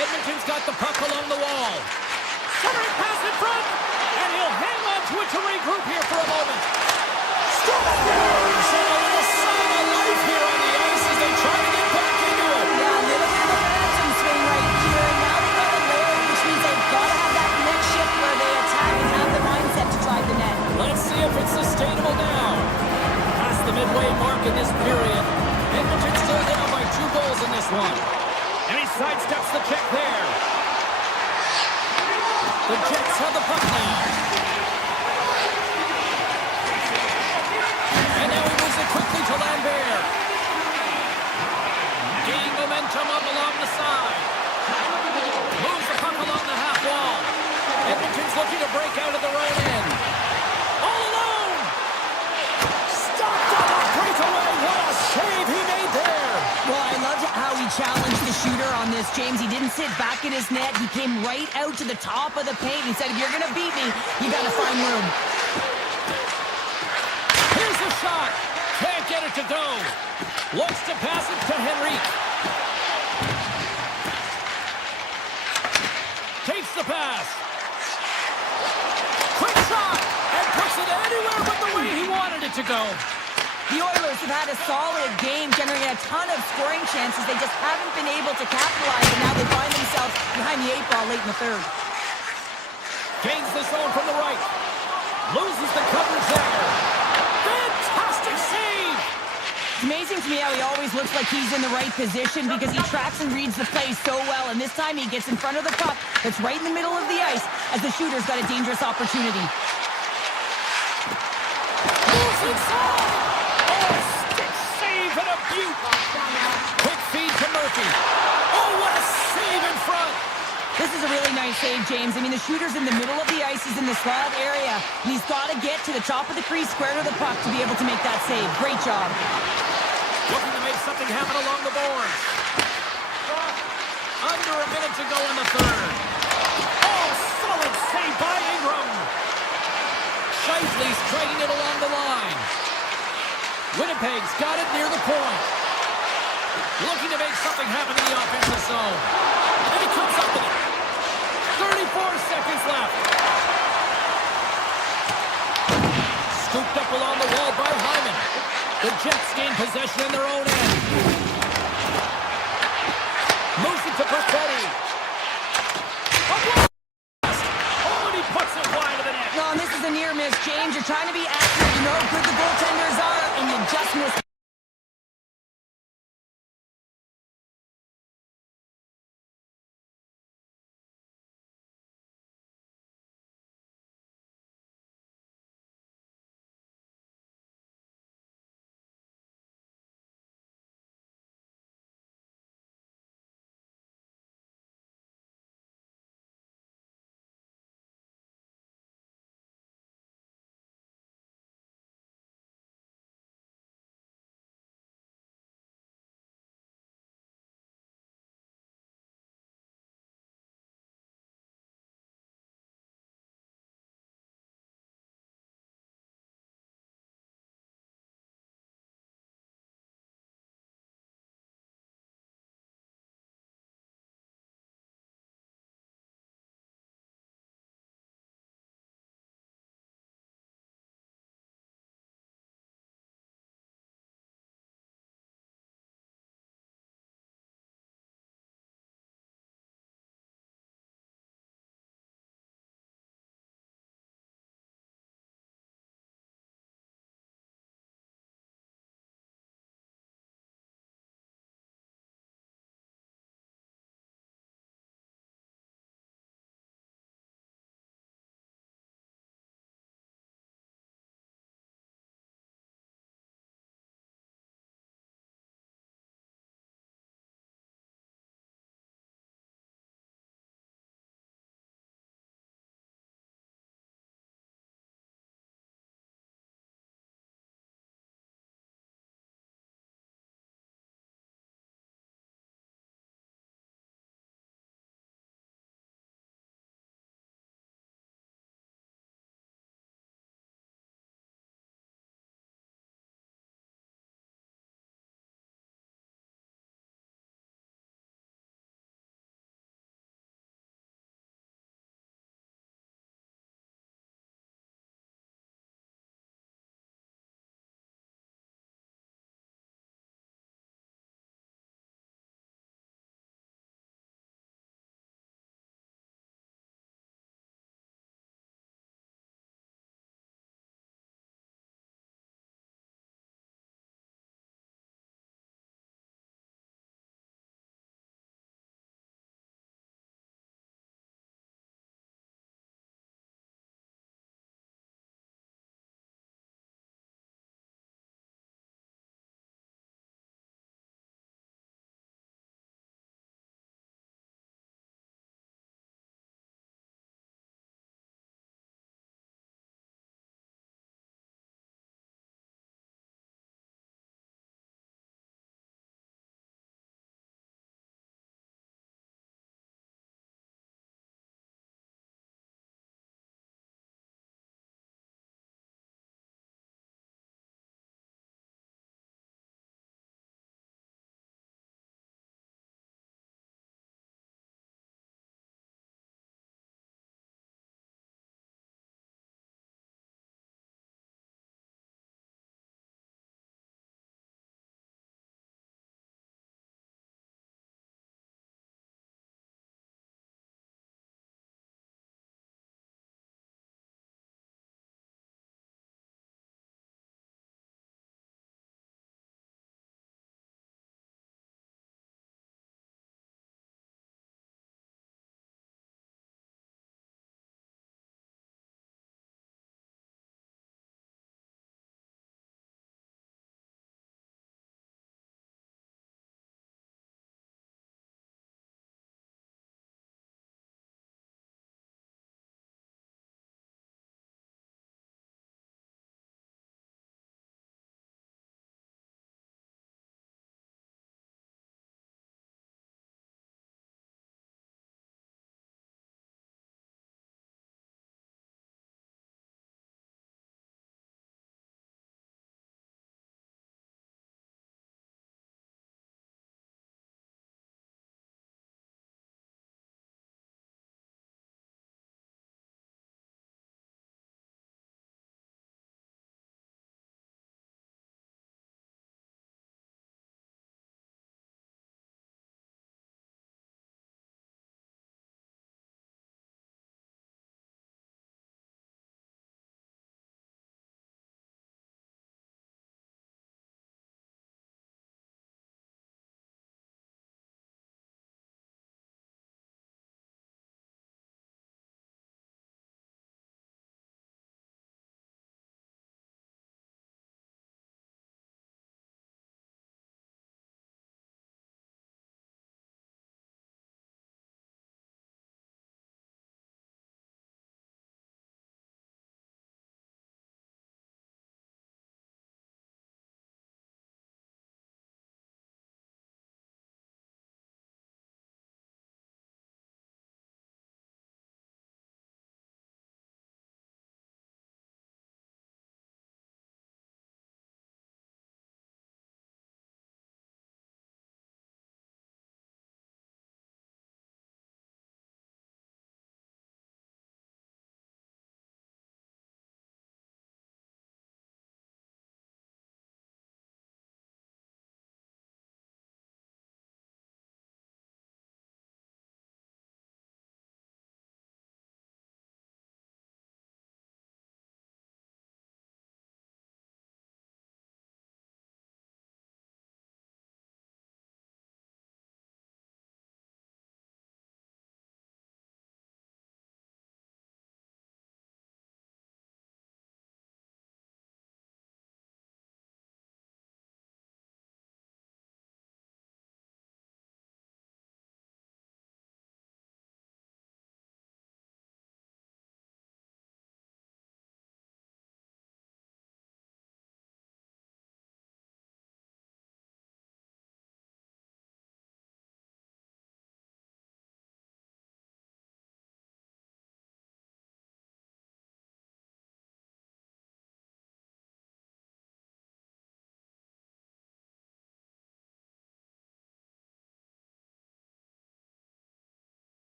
Edmonton's got the puck along the wall. Centering pass in front. And he'll hang on to it to regroup here for a moment. Scores! And a little sign of life here on the ice as they try to get back into it. Yeah, a little bit of a momentum swing right here. Now they've got a layer, which means they've got to have that next shift where they attack and have the mindset to drive the net. Let's see if it's sustainable now. Past the midway mark in this period. Edmonton still down by 2 goals in this one. And he sidesteps the check there. The Jets have the puck now. And now he moves it quickly to Lambert. Gaining momentum up along the side. Moves the puck along the half wall. Edmonton's looking to break out of their own end. All alone! Stopped on the breakaway. What a save he made there! Well, I loved how he challenged the shooter on this, James. He didn't sit back in his net. He came right out to the top of the paint. He said, if you're going to beat me, you got to find room. Here's a shot. Can't get it to go. Looks to pass it to Henry. Takes the pass. Quick shot. And puts it anywhere but the way he wanted it to go. The Oilers have had a solid game, generating a ton of scoring chances. They just haven't been able to capitalize, and now they find themselves behind the 8 ball late in the third. Gains the zone from the right. Loses the coverage there. Fantastic save! It's amazing to me how he always looks like he's in the right position because he tracks and reads the play so well, and this time he gets in front of the puck that's right in the middle of the ice as the shooter's got a dangerous opportunity. Moves inside! Oh, stick save and a beaut! Quick feed to Murphy. Oh, what a save in front! This is a really nice save, James. I mean, the shooter's in the middle of the ice. He's in the slot area, and he's got to get to the top of the crease, square to the puck, to be able to make that save. Great job. Looking to make something happen along the boards. Under a minute to go in the third. Oh, solid save by Ingram. Shifley striking it along the line. Winnipeg's got it near the point. Looking to make something happen in the offensive zone. And he comes up with it. 34 seconds left. Scooped up along the wall by Hyman. The Jets gain possession in their own end. Moves it to Perfetti. A blast! Oh, and he puts it wide of the net. No, and this is a near miss, James. You're trying to be accurate. You know how good the goaltenders are, and you just miss.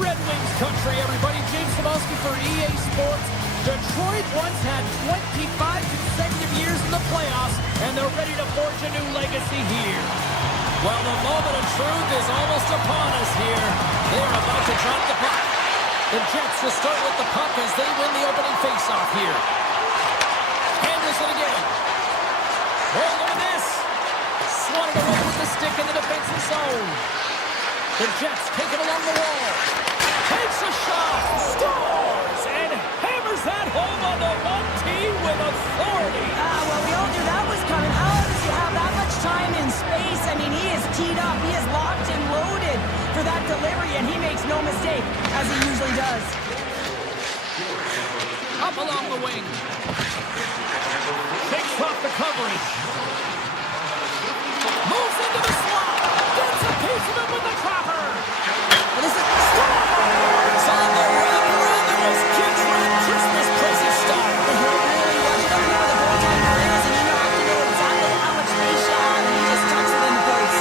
Red Wings country, everybody. James Cebulski for EA Sports. Detroit once had 25 consecutive years in the playoffs, and they're ready to forge a new legacy here. Well, the moment of truth is almost upon us here. They're about to drop the puck. The Jets will start with the puck as they win the opening faceoff here. Handles it again. Oh, look at this. Swatted away with the stick in the defensive zone. The Jets take it along the wall. Takes a shot. Scores! And hammers that home on the 1T with authority. Well, we all knew that was coming. How does he have that much time and space? I mean, he is teed up. He is locked and loaded for that delivery, and he makes no mistake, as he usually does. Up along the wing. Takes off the coverage. Moves into the slot. Gets a piece of it with the dropper. This is Scores! On the run around the most kid-friend Christmas present style. It really was. You don't know where the goaltender is, and you have to know exactly how much space you have, and he just tucks it in the place.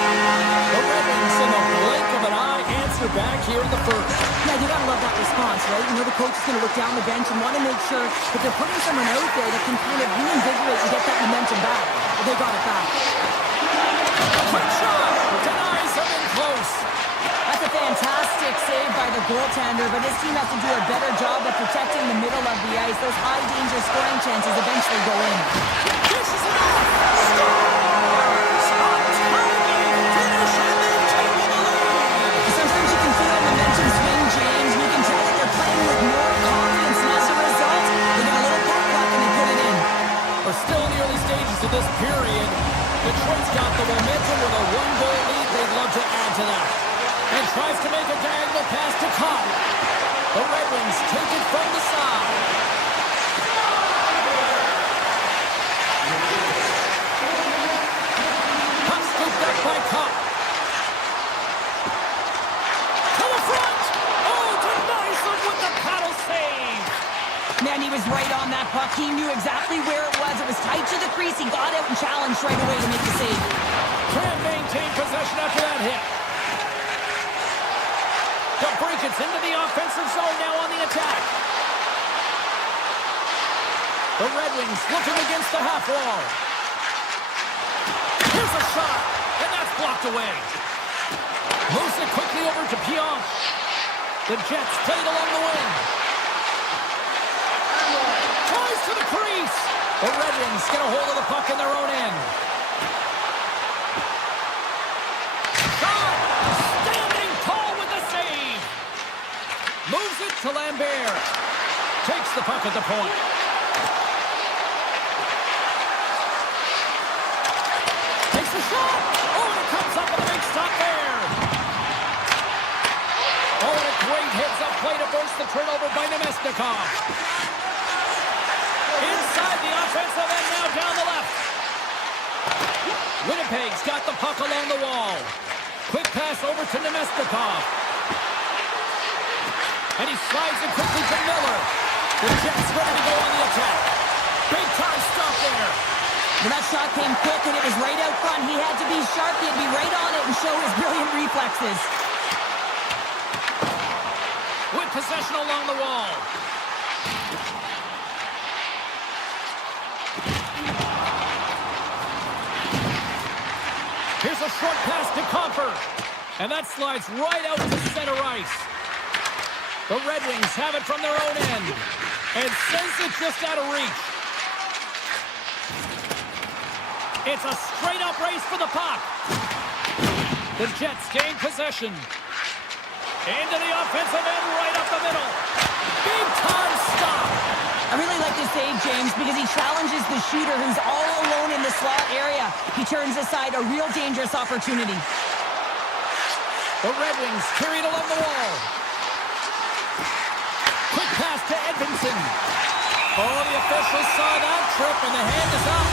The Red Wings, in the blink of an eye, answer back here in the first. Yeah, you gotta love that response, right? You know the coach is gonna look down the bench and want to make sure that they're putting someone out there that can kind of reinvigorate and get that momentum back. Well, they got it back. Quick shot! Denies him in close. That's a fantastic save by the goaltender, but his team has to do a better job of protecting the middle of the ice. Those high-danger scoring chances eventually go in. Dishes it off. Scores! A timely finish, and they've taken the lead. Sometimes you can feel momentum swing, James, and you can tell that they're playing with more confidence, and as a result, they get a little pep talk and they put it in. We're still in the early stages of this period. Detroit's got the momentum with a one-goal lead. They'd love to add to that. And tries to make a diagonal pass to Cobb. The Red Wings take it from the side. Puck scooped up by Cobb. To the front. Oh, denies him with the paddle save. Man, he was right on that puck. He knew exactly where it was. It was tight to the crease. He got out and challenged right away to make the save. Can't maintain possession after that hit. It's into the offensive zone now on the attack. The Red Wings looking against the half wall. Here's a shot, and that's blocked away. Moves it quickly over to Pionk. The Jets played along the wing. Tries to the crease. The Red Wings get a hold of the puck in their own end. Moves it to Lambert. Takes the puck at the point. Takes the shot. Oh, and it comes up with a big stop there. Oh, and a great heads-up play to force the turnover by Nemesnikov. Inside the offensive end now down the left. Winnipeg's got the puck along the wall. Quick pass over to Nemesnikov. And he slides it quickly to Miller. The Jets ready to go on the attack. Big time stop there. Well, that shot came quick, and it was right out front. He had to be sharp. He had to be right on it and show his brilliant reflexes. With possession along the wall. Here's a short pass to Comfort. And that slides right out to center ice. The Red Wings have it from their own end and sends it just out of reach. It's a straight-up race for the puck. The Jets gain possession. Into the offensive end, right up the middle. Big-time stop. I really like this save, James, because he challenges the shooter who's all alone in the slot area. He turns aside a real dangerous opportunity. The Red Wings carry it along the wall. Quick pass to Edmondson. Oh, the officials saw that trip, and the hand is up.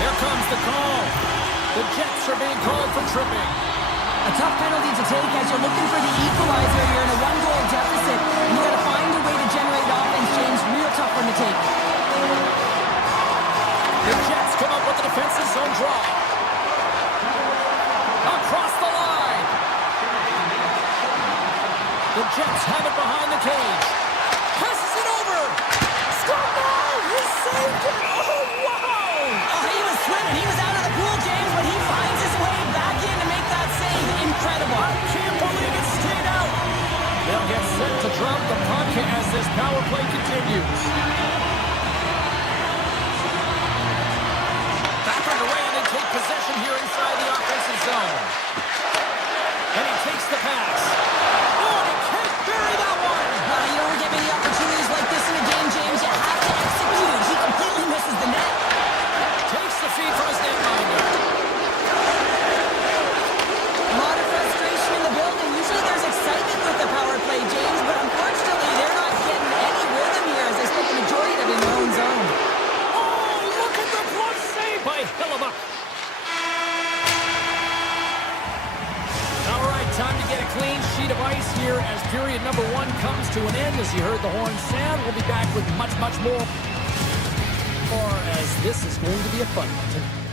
Here comes the call. The Jets are being called for tripping. A tough penalty to take as you're looking for the equalizer. You're in a one-goal deficit, and you got to find a way to generate offense, James. Real tough one to take. The Jets come up with the defensive zone draw. Across the line. The Jets have it behind the cage. Passes it over. Score now! He saved it! Oh, wow! Oh, he was swimming. He was out of the pool, James, but he finds his way back in to make that save. Incredible. I can't believe it stayed out. They'll get set to drop the puck as this power play continues. Back underway, and they take possession here inside the offensive zone. And he takes the pass. Oh, and he can't bury that one. You don't get many opportunities like this in a game, James. You have to execute. He completely misses the net. Takes the feed from his netminder. A lot of frustration in the building. Usually there's excitement with the power play, James, but unfortunately they're not getting any rhythm here as they spend the majority of it in their own zone. Oh, look at the glove save by Hillebuck. All right, time to get a clean sheet of ice here as period number 1 comes to an end. As you heard the horn sound, we'll be back with much, much more. Or as this is going to be a fun one tonight.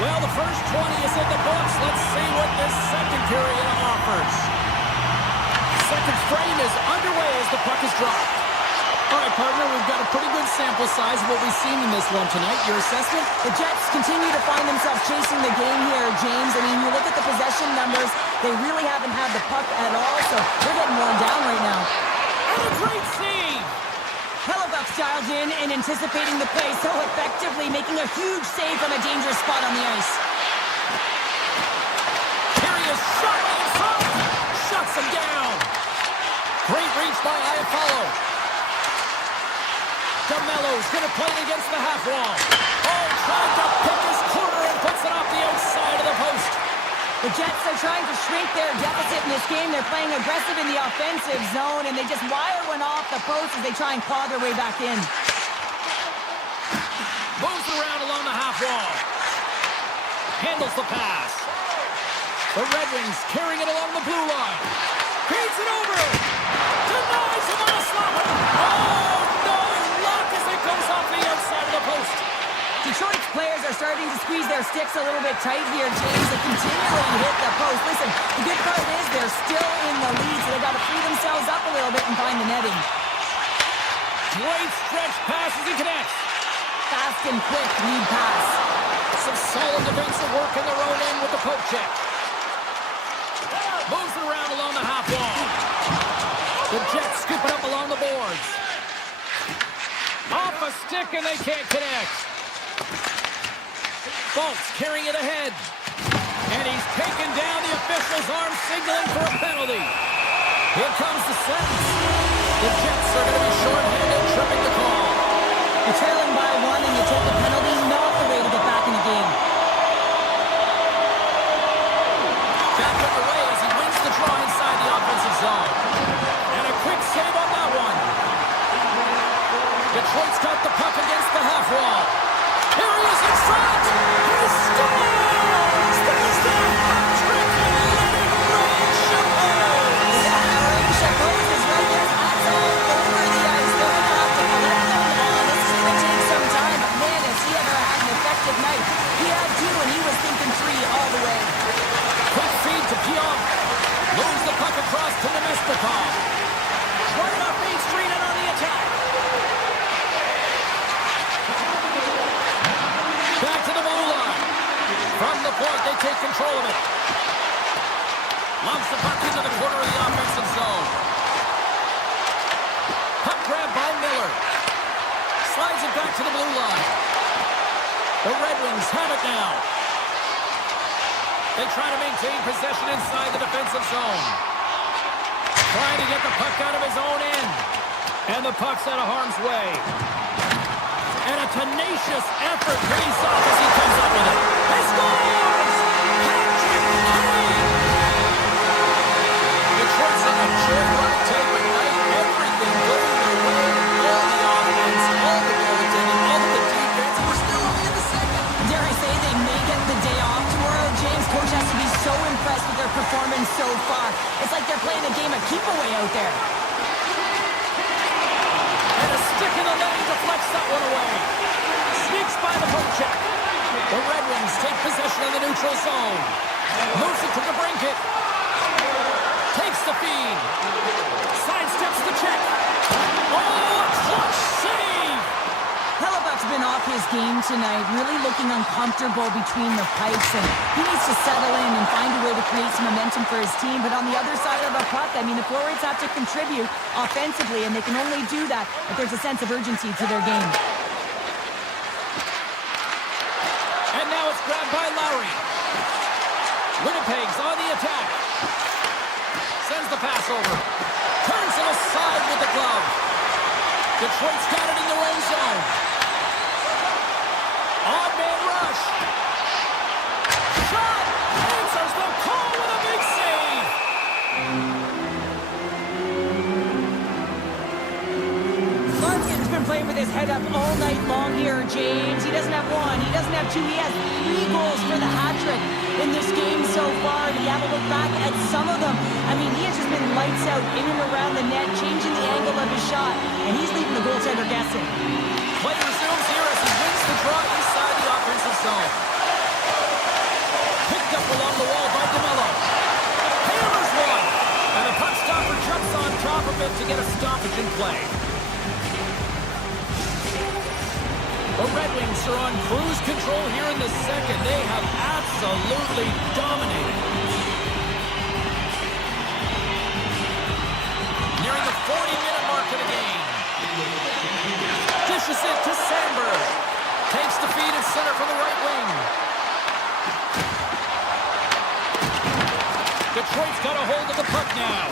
Well, the first 20 is in the books. Let's see what this second period offers. Second frame is underway as the puck is dropped. All right, partner, we've got a pretty good sample size of what we've seen in this one tonight. Your assessment? The Jets continue to find themselves chasing the game here, James. I mean, you look at the possession numbers, they really haven't had the puck at all, so they're getting worn down right now. And a great save! Hillebuck's dialed in and anticipating the play so effectively, making a huge save from a dangerous spot on the ice. Here he is, shot right in front! Shuts him down! Great reach by Iafallo. DeMello's going to play it against the half wall. Oh, trying to pick his corner and puts it off the outside of the post. The Jets are trying to shrink their deficit in this game. They're playing aggressive in the offensive zone, and they just wire one off the post as they try and claw their way back in. Moves around along the half wall. Handles the pass. The Red Wings carrying it along the blue line. Feeds it over. Denies him on a slapper. Oh, no luck as it goes off the outside of the post. Detroit's players are starting to squeeze their sticks a little bit tight here, James. They continually hit the post. Listen, the good part is they're still in the lead, so they got to free themselves up a little bit and find the netting. Great stretch pass as he connects. Fast and quick lead pass. Some solid defensive work in their own end with the poke check. Moves it around along the half wall. The Jets scoop it up along the boards. Off a stick and they can't connect. Fultz carrying it ahead. And he's taken down. The official's arm signaling for a penalty. Here comes the sentence. The Jets are going to be shorthanded, tripping the call. You're trailing by one and you take a penalty, not the way to get back in the game. Back underway as he wins the draw inside the offensive zone. And a quick save on that one. Detroit's got the puck against the half wall. Here he is in front. He scores! There's the hat-trick and letting rain Chapeau. Rain Chapeau is right there. That's all over the ice. They're going to have to collect them all. This is going to take some time, but man, has he ever had an effective night. He had two, and he was thinking three all the way. Quick feed to Pionk. Moves the puck across to Nemestikov. Right off Main Street and on the attack. Back to the blue line. From the point, they take control of it. Lumps the puck into the corner of the offensive zone. Puck grab by Miller. Slides it back to the blue line. The Red Wings have it now. They try to maintain possession inside the defensive zone. Trying to get the puck out of his own end. And the puck's out of harm's way. And a tenacious effort pays off as he comes up with it. He scores! Patrick Kane! Detroit's in a joyride tape tonight. Everything going their way. All the offense, all the goaltending, all of the defense. We're still only in the second. Dare I say they may get the day off tomorrow, James? Coach has to be so impressed with their performance so far. It's like they're playing a game of keep-away out there. And a stick in the lane deflects that one away. Sneaks by the poke check. The Red Wings take possession in the neutral zone. Moves it to the Brinket. speed. Sidesteps the check. Oh, a clutch save! Hellebuck's been off his game tonight, really looking uncomfortable between the pipes, and he needs to settle in and find a way to create some momentum for his team. But on the other side of the puck, I mean, the forwards have to contribute offensively, and they can only do that if there's a sense of urgency to their game. And now it's grabbed by Lowry. Winnipeg's on the attack. Sends the pass over. Turns it aside with the glove. Detroit's got it in their own zone. Odd man rush. Shot! Answers the call with a big save. Larkin's been playing with his head up all night long here, James. He doesn't have one, he doesn't have two, he has 3 goals for the hat-trick in this game so far. And you have a look back at some of them. I mean, he has just been lights out in and around the net, changing the angle of his shot, and he's leaving the goaltender guessing. Play resumes here as he wins the draw inside the offensive zone. Picked up along the wall by DeMello. Hammers one! And the puck stopper jumps on top of it to get a stoppage in play. The Red Wings are on cruise control here in the second. They have absolutely dominated. Nearing the 40-minute mark of the game. Dishes it to Sandberg. Takes the feed at center from the right wing. Detroit's got a hold of the puck now.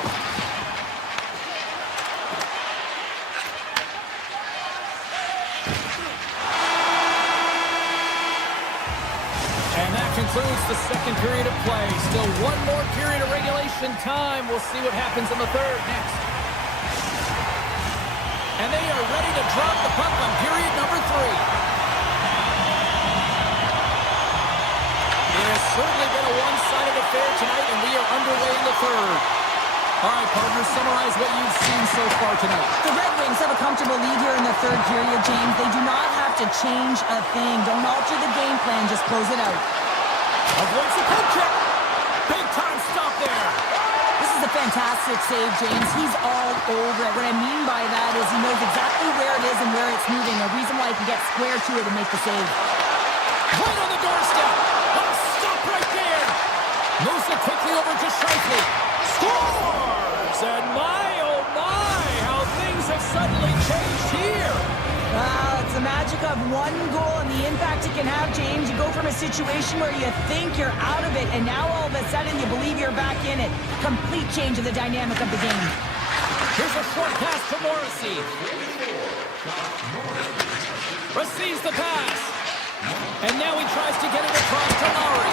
And that concludes the second period of play. Still one more period of regulation time. We'll see what happens in the third next. And they are ready to drop the puck on period number 3. It has certainly been a one-sided affair tonight, and we are underway in the third. All right, partners, summarize what you've seen so far tonight. The Red Wings have a comfortable lead here in the third period, James. They do not have to change a thing. Don't alter the game plan. Just close it out. Avoids the poke check. Big time stop there. This is a fantastic save, James. He's all over it. What I mean by that is he knows exactly where it is and where it's moving. A reason why he can get square to it and make the save. Right on the doorstep. Oh, stop right there. Moves it quickly over to Scheifele. Scores! And my, oh my, how things have suddenly changed here. Wow, it's the magic of one goal and the impact it can have, James. You go from a situation where you think you're out of it, and now all of a sudden you believe you're back in it. Complete change of the dynamic of the game. Here's a short pass to Morrissey. Receives the pass. And now he tries to get it across to Lowry.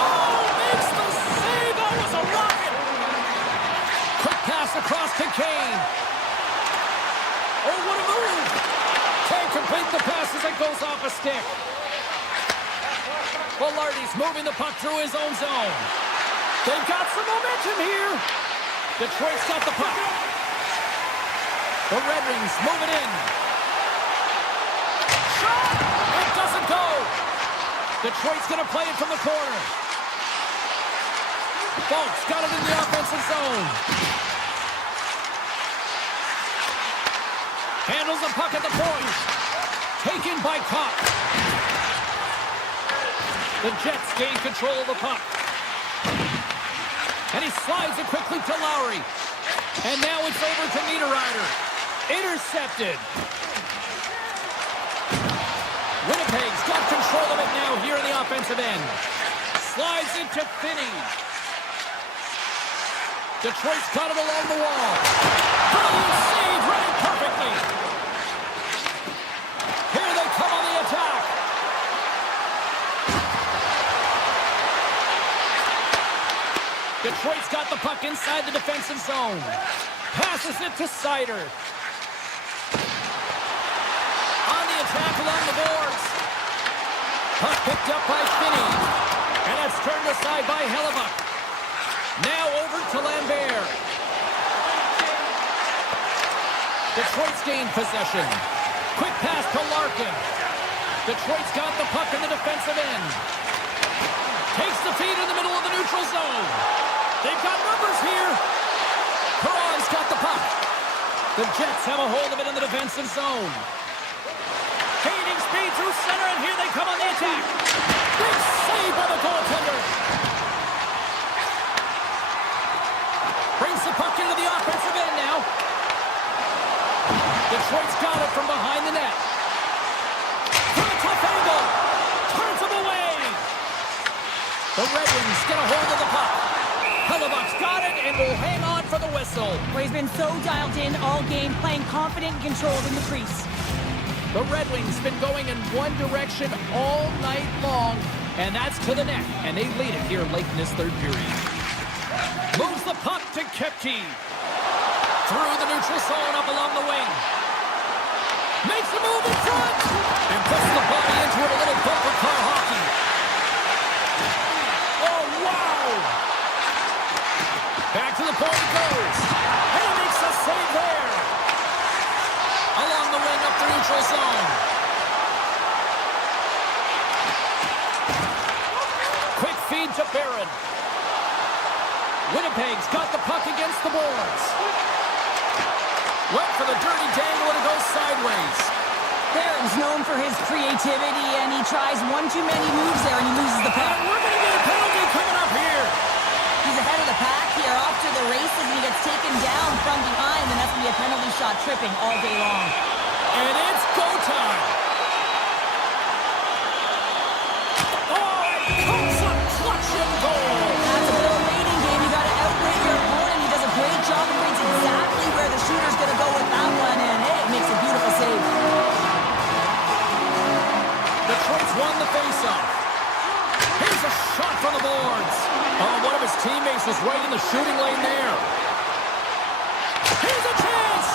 Oh, makes the save. That was a rocket. Quick pass across to Kane. Oh, what a move. Can't complete the pass as it goes off a stick. Velarde's moving the puck through his own zone. They've got some momentum here. Detroit's got the puck. The Red Wings move it in. Shot! It doesn't go. Detroit's going to play it from the corner. Folks got it in the offensive zone. Handles the puck at the point. Taken by Kopp. The Jets gain control of the puck. And he slides it quickly to Lowry. And now it's over to Niederreiter. Intercepted. Winnipeg's got control of it now here in the offensive end. Slides it to Finney. Detroit's got it along the wall. Brilliant save, running perfectly. Here they come on the attack. Detroit's got the puck inside the defensive zone. Passes it to Seider. On the attack along the boards. Puck picked up by Finney. And it's turned aside by Hellebuck. Now over to Lambert. Detroit's gained possession. Quick pass to Larkin. Detroit's got the puck in the defensive end. Takes the feed in the middle of the neutral zone. They've got numbers here. the puck. The Jets have a hold of it in the defensive zone. Gaining speed through center, and here they come on the attack. Big save by the goaltender. Brings the puck into the offensive end now. Detroit's got it from behind the net. From a tough angle. Turns him away. The Red Wings get a hold of the puck. Hellebuck's got it and will hang on for the whistle. Well, he's been so dialed in all game, playing confident and controlled in the crease. The Red Wings been going in one direction all night long, and that's to the net, and they lead it here late in this third period. Moves the puck to Kepke. Through the neutral zone up along the wing. Makes a move in front, and puts the body into it, a little bumper car hockey. Oh, wow! Back to the point it goes. And he makes a save there. Along the wing up the neutral zone. Quick feed to Barron. Winnipeg's got the puck against the boards. Went for the dirty dangle and it goes sideways. Barron's known for his creativity, and he tries one too many moves there, and he loses the puck. We're going to get a penalty coming up here. He's ahead of the pack here, off to the races, and he gets taken down from behind, and that's going to be a penalty shot, tripping all day long. And it's go time. Oh, it comes up clutch and goal. That's a little waiting game. You got to outwait your opponent. He does a great job and reads exactly where the shooter's going to go with that one, and hey, it makes a beautiful save. Detroit's won the faceoff. Here's a shot from the boards. Oh, one of his teammates was right in the shooting lane there. Here's a chance,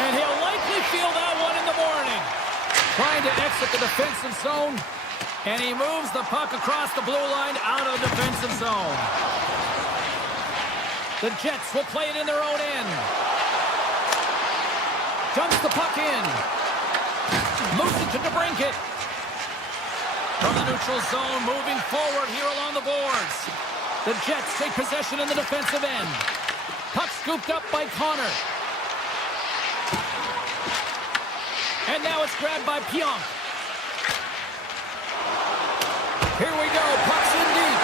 and he'll likely feel that one in the morning. Trying to exit the defensive zone, and he moves the puck across the blue line out of the defensive zone. The Jets will play it in their own end. Dumps the puck in. Moves it to DeBrincat. From the neutral zone, moving forward here along the boards. The Jets take possession in the defensive end. Puck scooped up by Connor. And now it's grabbed by Pionk. Here we go, puck's in deep.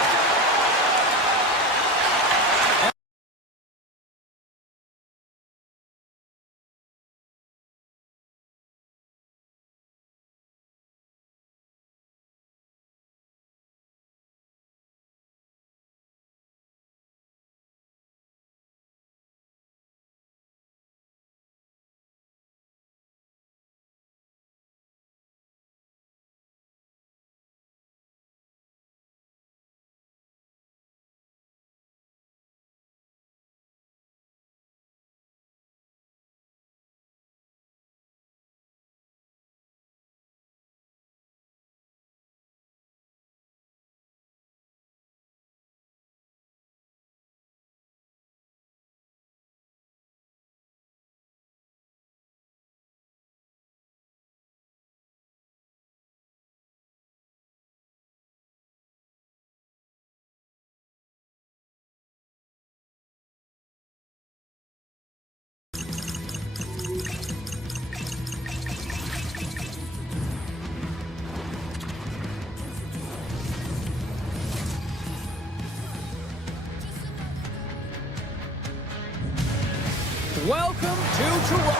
Welcome to Toronto.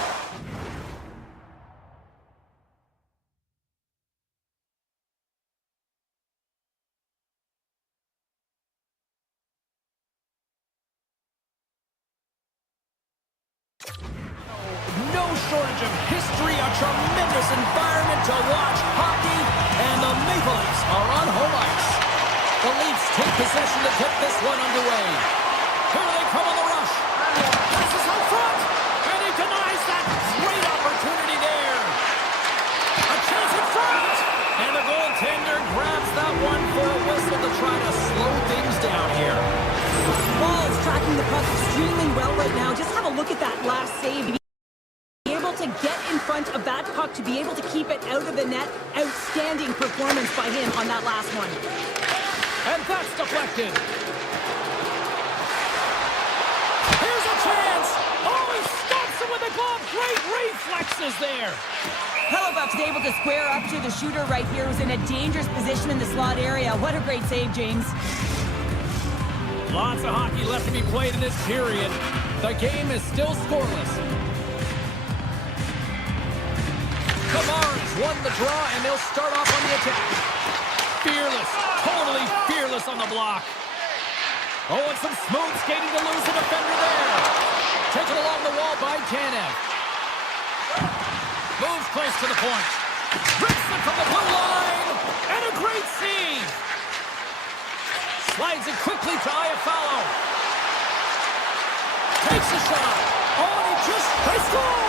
No shortage of history, a tremendous environment to watch hockey, and the Maple Leafs are on home ice. The Leafs take possession to get this one underway. Here they come on the rush. Passes out front, and he denies that great opportunity there. A chance in front, and the goaltender grabs that one for a whistle to try to slow things down here. Ball is tracking the puck extremely well right now. Just have a look at that last save. To get in front of that puck, to be able to keep it out of the net. Outstanding performance by him on that last one. And that's deflected. Here's a chance. Oh, he glove. Great reflexes there. Hellebuyck's able to square up to the shooter right here, who's in a dangerous position in the slot area. What a great save, James. Lots of hockey left to be played in this period. The game is still scoreless. Camar's won the draw, and they'll start off on the attack. Fearless, totally fearless on the block. Oh, and some smooth skating to lose the defender there. Taken along the wall by Tanev. Moves close to the point. Rips it from the blue line. And a great save. Slides it quickly to Iafallo. Takes a shot. Oh, and he they score!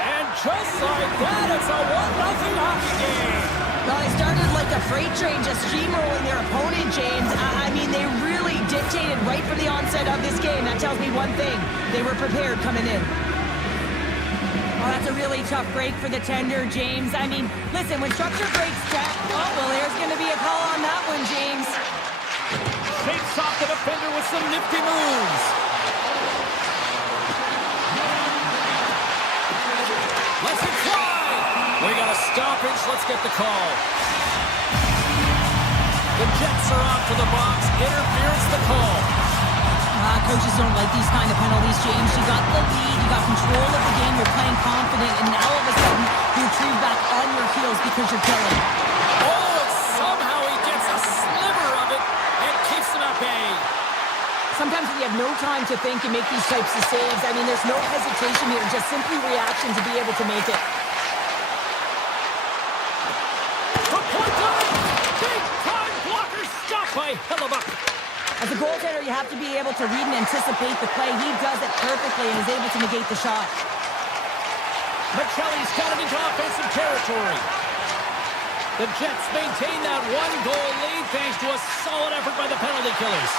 And just like that, it's a 1-0 hockey game. Well, they started like a freight train, just steamrolling their opponent, James. I mean, they really dictated right from the onset of this game. That tells me one thing. They were prepared coming in. Oh, that's a really tough break for the tender, James. I mean, listen, when structure breaks down... Oh, well, there's going to be a call on that one, James. Shakes off the defender with some nifty moves. Let's it fly. We got a stoppage. Let's get the call. The Jets are off to the box. Interference the call. Coaches don't like these kind of penalties, James. You got the lead, you got control of the game, you're playing confident, and now all of a sudden, you retrieve back on your heels because you're killing. Oh, and somehow he gets a sliver of it and keeps him at bay. Sometimes when you have no time to think and make these types of saves, I mean, there's no hesitation here, just simply reaction to be able to make it. The point line! Big time blocker stopped by Hellebuyck. As a goaltender, you have to be able to read and anticipate the play. He does it perfectly and is able to negate the shot. Michelli's got it into offensive territory. The Jets maintain that one-goal lead thanks to a solid effort by the penalty killers.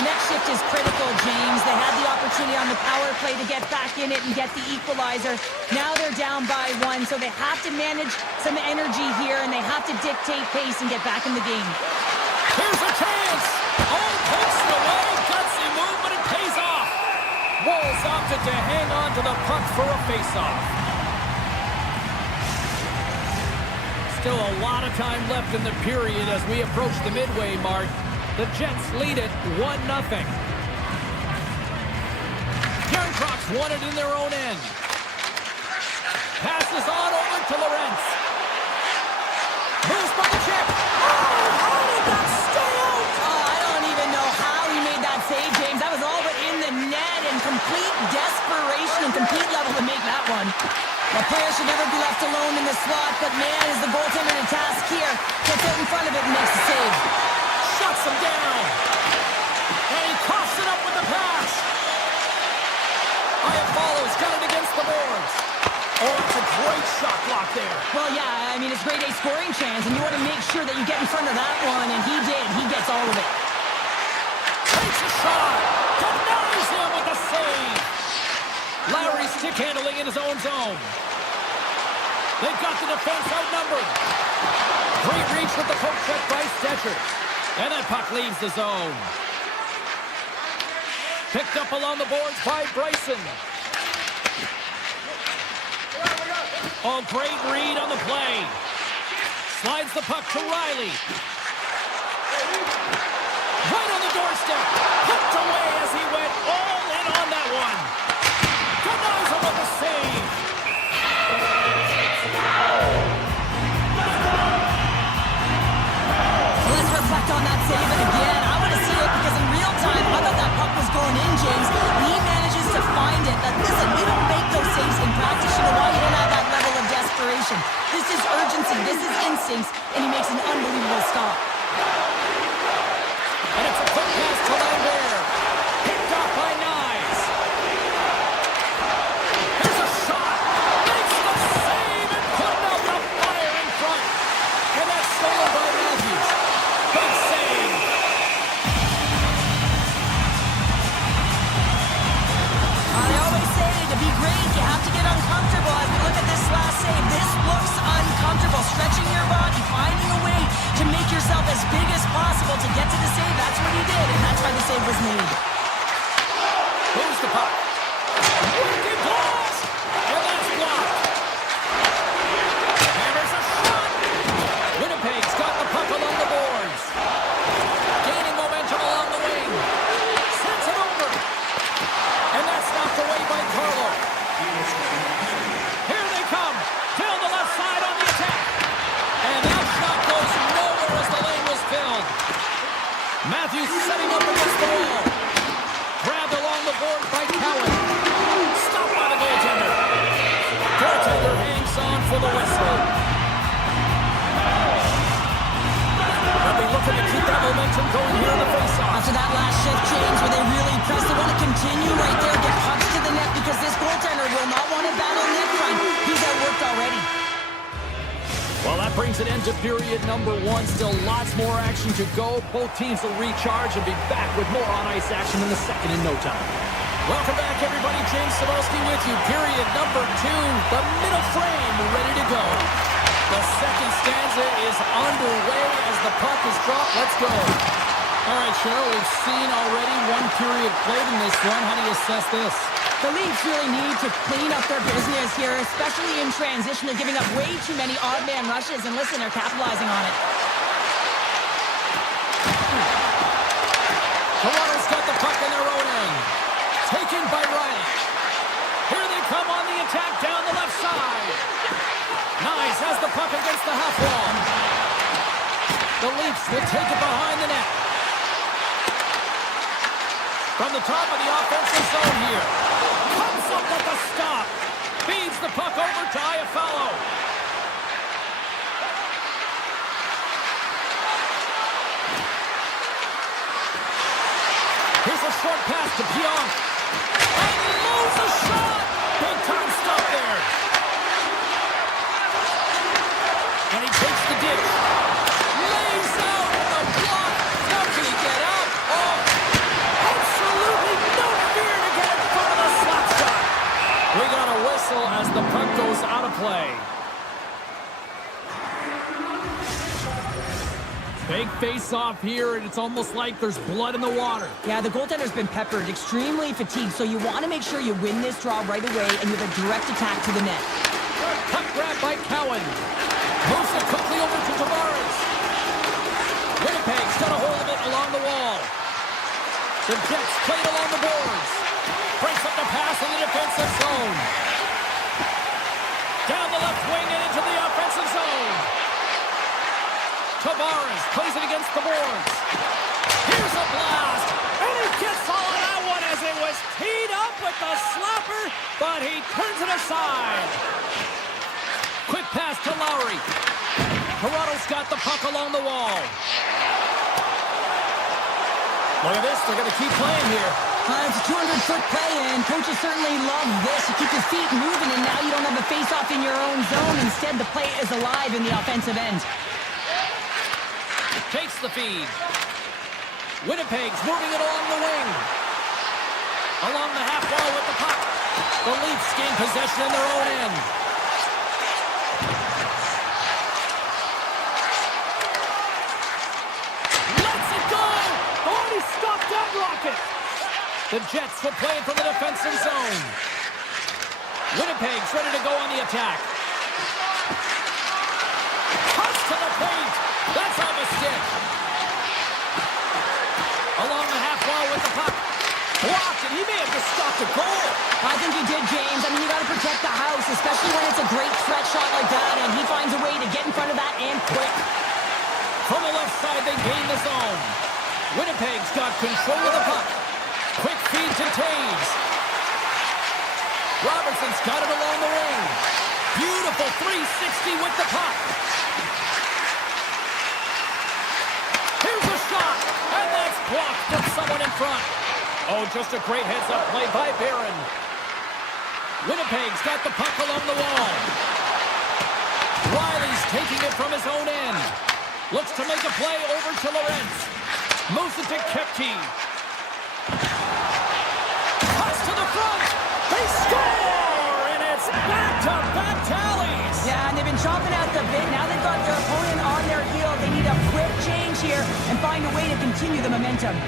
The next shift is critical, James. They had the opportunity on the power play to get back in it and get the equalizer. Now they're down by one, so they have to manage some energy here, and they have to dictate pace and get back in the game. Here's a chance! Oh, pokes it away, gutsy move, but it pays off. Wolves opted to hang on to the puck for a face-off. Still a lot of time left in the period as we approach the midway mark. The Jets lead it 1-0. Karen Crocs won it in their own end. Passes on over to Lorentz. Moves by the check. Oh, how did that stay out? Oh, I don't even know how he made that save, James. That was all but in the net and complete desperation and complete level to make that one. The player should never be left alone in the slot, but man, is the goaltender to task here. Gets out in front of it and makes the save. Shuts him down. And he coughs it up with the pass. Iafallo's got it against the boards. Oh, that's a great shot block there. Well, yeah, I mean, it's grade A scoring chance, and you want to make sure that you get in front of that one, and he did. He gets all of it. Takes a shot. Denies him with the save. Lowry stick handling in his own zone. They've got the defense outnumbered. Great reach with the poke check by Stetcher. And that puck leaves the zone. Picked up along the boards by Bryson. Oh, great read on the play. Slides the puck to Riley. Right on the doorstep. Hooked away as he went all in on that one. Denies him with the save. Let's reflect on that save and again. I want to see it because in real time, I thought that puck was going in, James. He manages to find it. Now, listen, you don't make those saves in practice. You know why? You don't have that level of desperation. This is urgency. This is instincts. And he makes an unbelievable stop. And it's a quick pass to Lambert. Picked off by Knies. Here's a shot. Makes the save and putting out the fire in front. And that's stolen by Matthews. Big save. I always say to be great, you have to get uncomfortable. As we look at this last save, this looks uncomfortable. Stretching your body, finding a way to make yourself as big as possible to get to the save. That's what he did, and that's why the save was made. Moves the puck. Working goal! He's setting up against the wall. Grabbed along the board by Cowan. Stopped by the goaltender. Goaltender hangs on for the whistle. They'll be looking to keep that momentum going here in the faceoff. After that last shift change where they really press, they want to continue right there, get pucks to the net because this goaltender will not want to battle net front. He's outworked already. Well, that brings an end to period number one. Still lots more action to go. Both teams will recharge and be back with more on-ice action in the second in no time. Welcome back, everybody. James Cebulski with you. Period number two. The middle frame ready to go. The second stanza is underway as the puck is dropped. Let's go. All right, Cheryl, we've seen already one period played in this one. How do you assess this? The Leafs really need to clean up their business here, especially in transition. They're giving up way too many odd man rushes, and listen, they're capitalizing on it. Toronto's got the puck in their own end. Taken by Riley. Here they come on the attack down the left side. Nice has the puck against the half wall. The Leafs will take it behind the net. From the top of the offensive zone here. Comes up with the stop. Feeds the puck over to Iafallo. Here's a short pass to Pionk. And he moves a shot. Big time stop there. And he takes the ditch. Lays out in the block. How can he get out? Oh, absolutely no fear to get in front of the slap shot. We got a whistle as the puck goes out of play. Big face-off here, and it's almost like there's blood in the water. Yeah, the goaltender's been peppered, extremely fatigued, so you want to make sure you win this draw right away and you have a direct attack to the net. Puck grab by Cowan. Moves it quickly over to Tavares. Winnipeg's got a hold of it along the wall. The Jets play it along the boards. Breaks up the pass in the defensive zone. Down the left wing and into the offensive zone. Tavares plays it against the boards. Here's a blast. And he gets all of that one as it was teed up with the slapper, but he turns it aside. Quick pass to Lowry. Toronto's got the puck along the wall. Look at this. They're going to keep playing here. It's a 200-foot play, and coaches certainly love this. You keep your feet moving, and now you don't have a face-off in your own zone. Instead, the play is alive in the offensive end. Takes the feed. Winnipeg's moving it along the wing. Along the half wall with the puck. The Leafs gain possession in their own end. Lets it go! Oh, he stopped that rocket! The Jets will play it from the defensive zone. Winnipeg's ready to go on the attack. Cuts to the paint. That's off a stick. Along the half wall with the puck. Blocked, and he may have just stopped a goal. I think he did, James. I mean, you got to protect the house, especially when it's a great threat shot like that, and he finds a way to get in front of that and quick. From the left side, they gain the zone. Winnipeg's got control of the puck. Quick feed to Taves. Robertson's got it along the wing. Beautiful 360 with the puck. Here's a shot, and that's blocked from someone in front. Oh, just a great heads-up play by Barron. Winnipeg's got the puck along the wall. Riley's taking it from his own end. Looks to make a play over to Lorentz. Moves it to Kepke. Pass to the front. They score, and it's back-to-back tallies. Yeah, and they've been chomping at the bit. Now they've got their opponent on their heel. They need a quick change here and find a way to continue the momentum.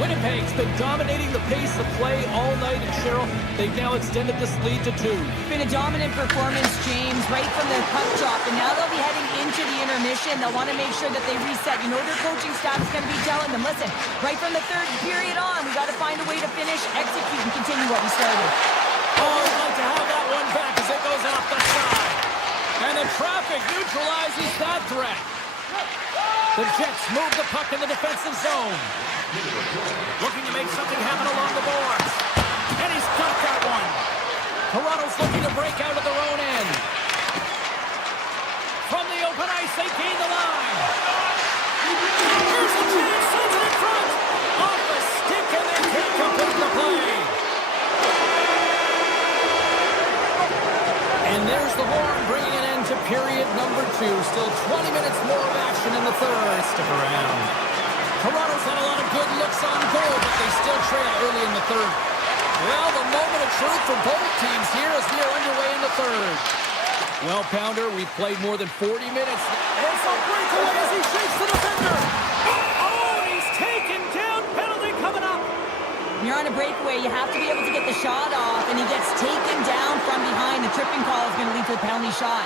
Winnipeg's been dominating the pace of play all night, and Cheryl, they've now extended this lead to 2. Been a dominant performance, James, right from the puck drop, and now they'll be heading into the intermission. They'll want to make sure that they reset. You know their coaching staff is going to be telling them, listen, right from the third period on, we got to find a way to finish, execute, and continue what we started. Oh, I'd like to have that one back as it goes off the side. And the traffic neutralizes that threat. The Jets move the puck in the defensive zone. Looking to make something happen along the boards. And he's got that one. Toronto's looking to break out of their own end. From the open ice, they gain the line. Here's a chance, sends it in front. Off the stick, and they can't complete the play. And there's the horn, bringing an end to period number 2. Still 20 minutes more of action in the third. Stick around. Toronto's had a lot of good looks on goal, but they still trail early in the third. Well, the moment of truth for both teams here as we are underway in the third. Well, Pounder, we've played more than 40 minutes. It's a breakaway as he shakes the defender. Oh, he's taken down. Penalty coming up. When you're on a breakaway, you have to be able to get the shot off, and he gets taken down from behind. The tripping call is going to lead to a penalty shot.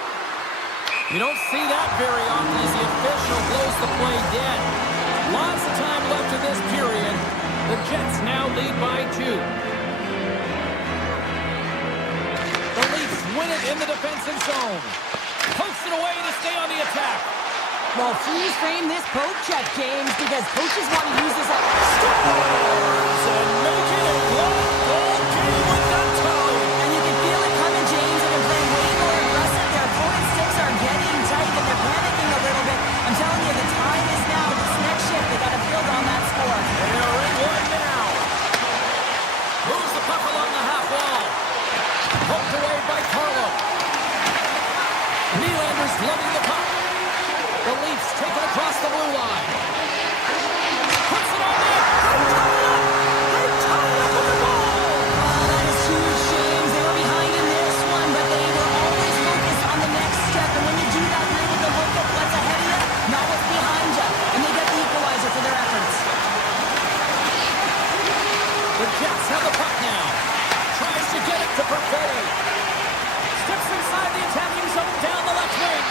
You don't see that very often as the official blows the play dead. Lots of time left in this period. The Jets now lead by 2. The Leafs win it in the defensive zone. Pokes it away to stay on the attack. Well, please frame this poke check, James, because coaches want to use this up. Scores! And make it a goal game with that toe. And you can feel it coming, James. They've been playing way more aggressive. Their opponent's sticks are getting tight, and they're panicking a little bit. I'm telling you, the time is now. This next shift, they got to build on that score. They are in one now. Moves the puck along the half wall. Poked away by Carlo. Nylander's lugging the puck. The Leafs take it across the blue line. Puts it on net. They tie it up with the ball. Oh, that is huge, James. They were behind in this one, but they were always focused on the next step. And when you do that, you're able to look at what's ahead of you, not what's behind you. And they get the equalizer for their efforts. The Jets have the puck now. Tries to get it to Perfetti. Steps inside the attacking zone down the left wing.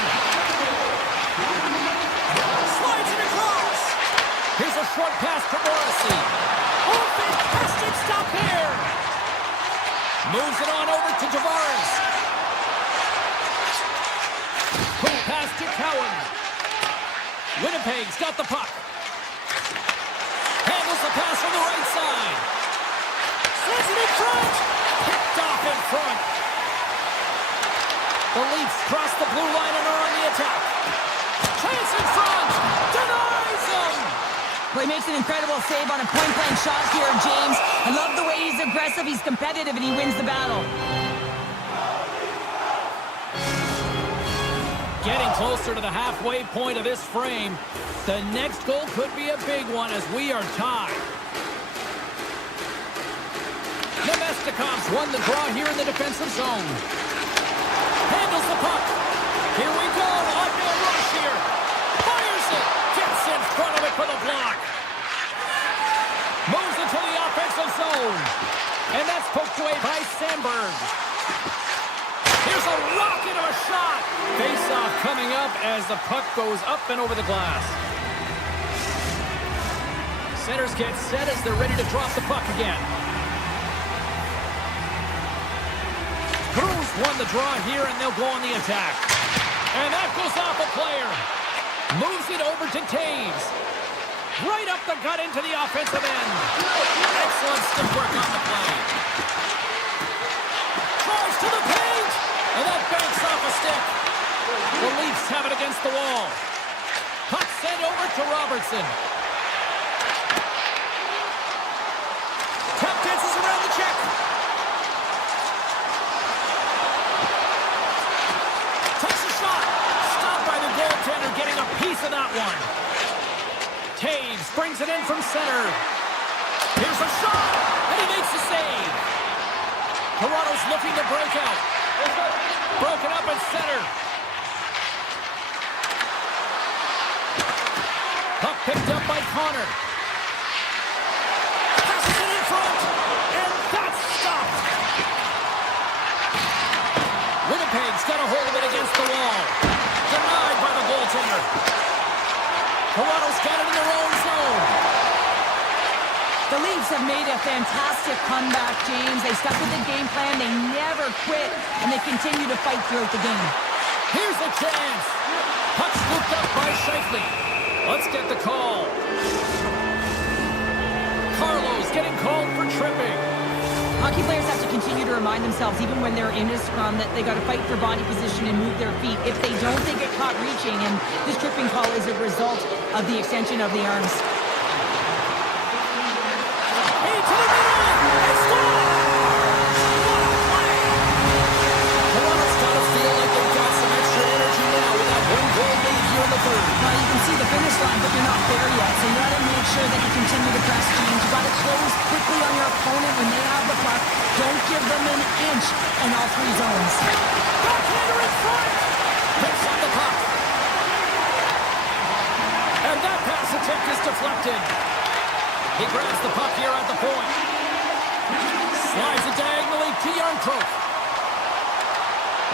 Slides it across. Here's a short pass to Morrissey. Oh, fantastic stop here. Moves it on over to Tavares. Pull pass to Cowan. Winnipeg's got the puck. Handles the pass from the right side. Sends it in front. Picked off in front. The Leafs cross the blue line and are on the attack. Chance in front. Denies him. Well, he makes an incredible save on a point-blank shot here, James. I love the way he's aggressive, he's competitive, and he wins the battle. Getting closer to the halfway point of this frame. The next goal could be a big one as we are tied. Nemestikov's won the draw here in the defensive zone. Handles the puck. Here we go. On-man rush here. Fires it. Gets in front of it for the block. Moves into the offensive zone. And that's poked away by Sandberg. Here's a rocket of a shot. Face-off coming up as the puck goes up and over the glass. Centers get set as they're ready to drop the puck again. Cruz won the draw here, and they'll go on the attack. And that goes off a player. Moves it over to Taves. Right up the gut into the offensive end. Excellent stick work on the play. Tries to the paint. And that banks off a stick. The Leafs have it against the wall. Puck sent over to Robertson. Tap dances around the check. Goaltender getting a piece of that one. Taves brings it in from center. Here's a shot, and he makes the save. Toronto's looking to break out. Broken up at center. Puck picked up by Connor. Passes it in front, and that's stopped. Winnipeg's got a hold of it against the wall. Denied by the goaltender. Toronto's got it in their own zone. The Leafs have made a fantastic comeback, James. They stuck with the game plan. They never quit, and they continue to fight throughout the game. Here's a chance. Puck scooped up by Scheifele. Let's get the call. getting called for tripping. Hockey players have to continue to remind themselves, even when they're in a scrum, that they got to fight for body position and move their feet. If they don't, they get caught reaching, and this tripping call is a result of the extension of the arms. Into the middle! They score! What a play! Toronto's got to feel like they've got some extra energy now with that one-goal lead here in the third. Well, you can see the finish line, but you're not there yet, so you got to make sure that you continue to press teams. You got to close quickly on your opponent when they have the puck. Don't give them an inch in all three zones. Backhander in front! Picks up the puck. And that pass attempt is deflected. He grabs the puck here at the point. Slides it diagonally to Yarncroke.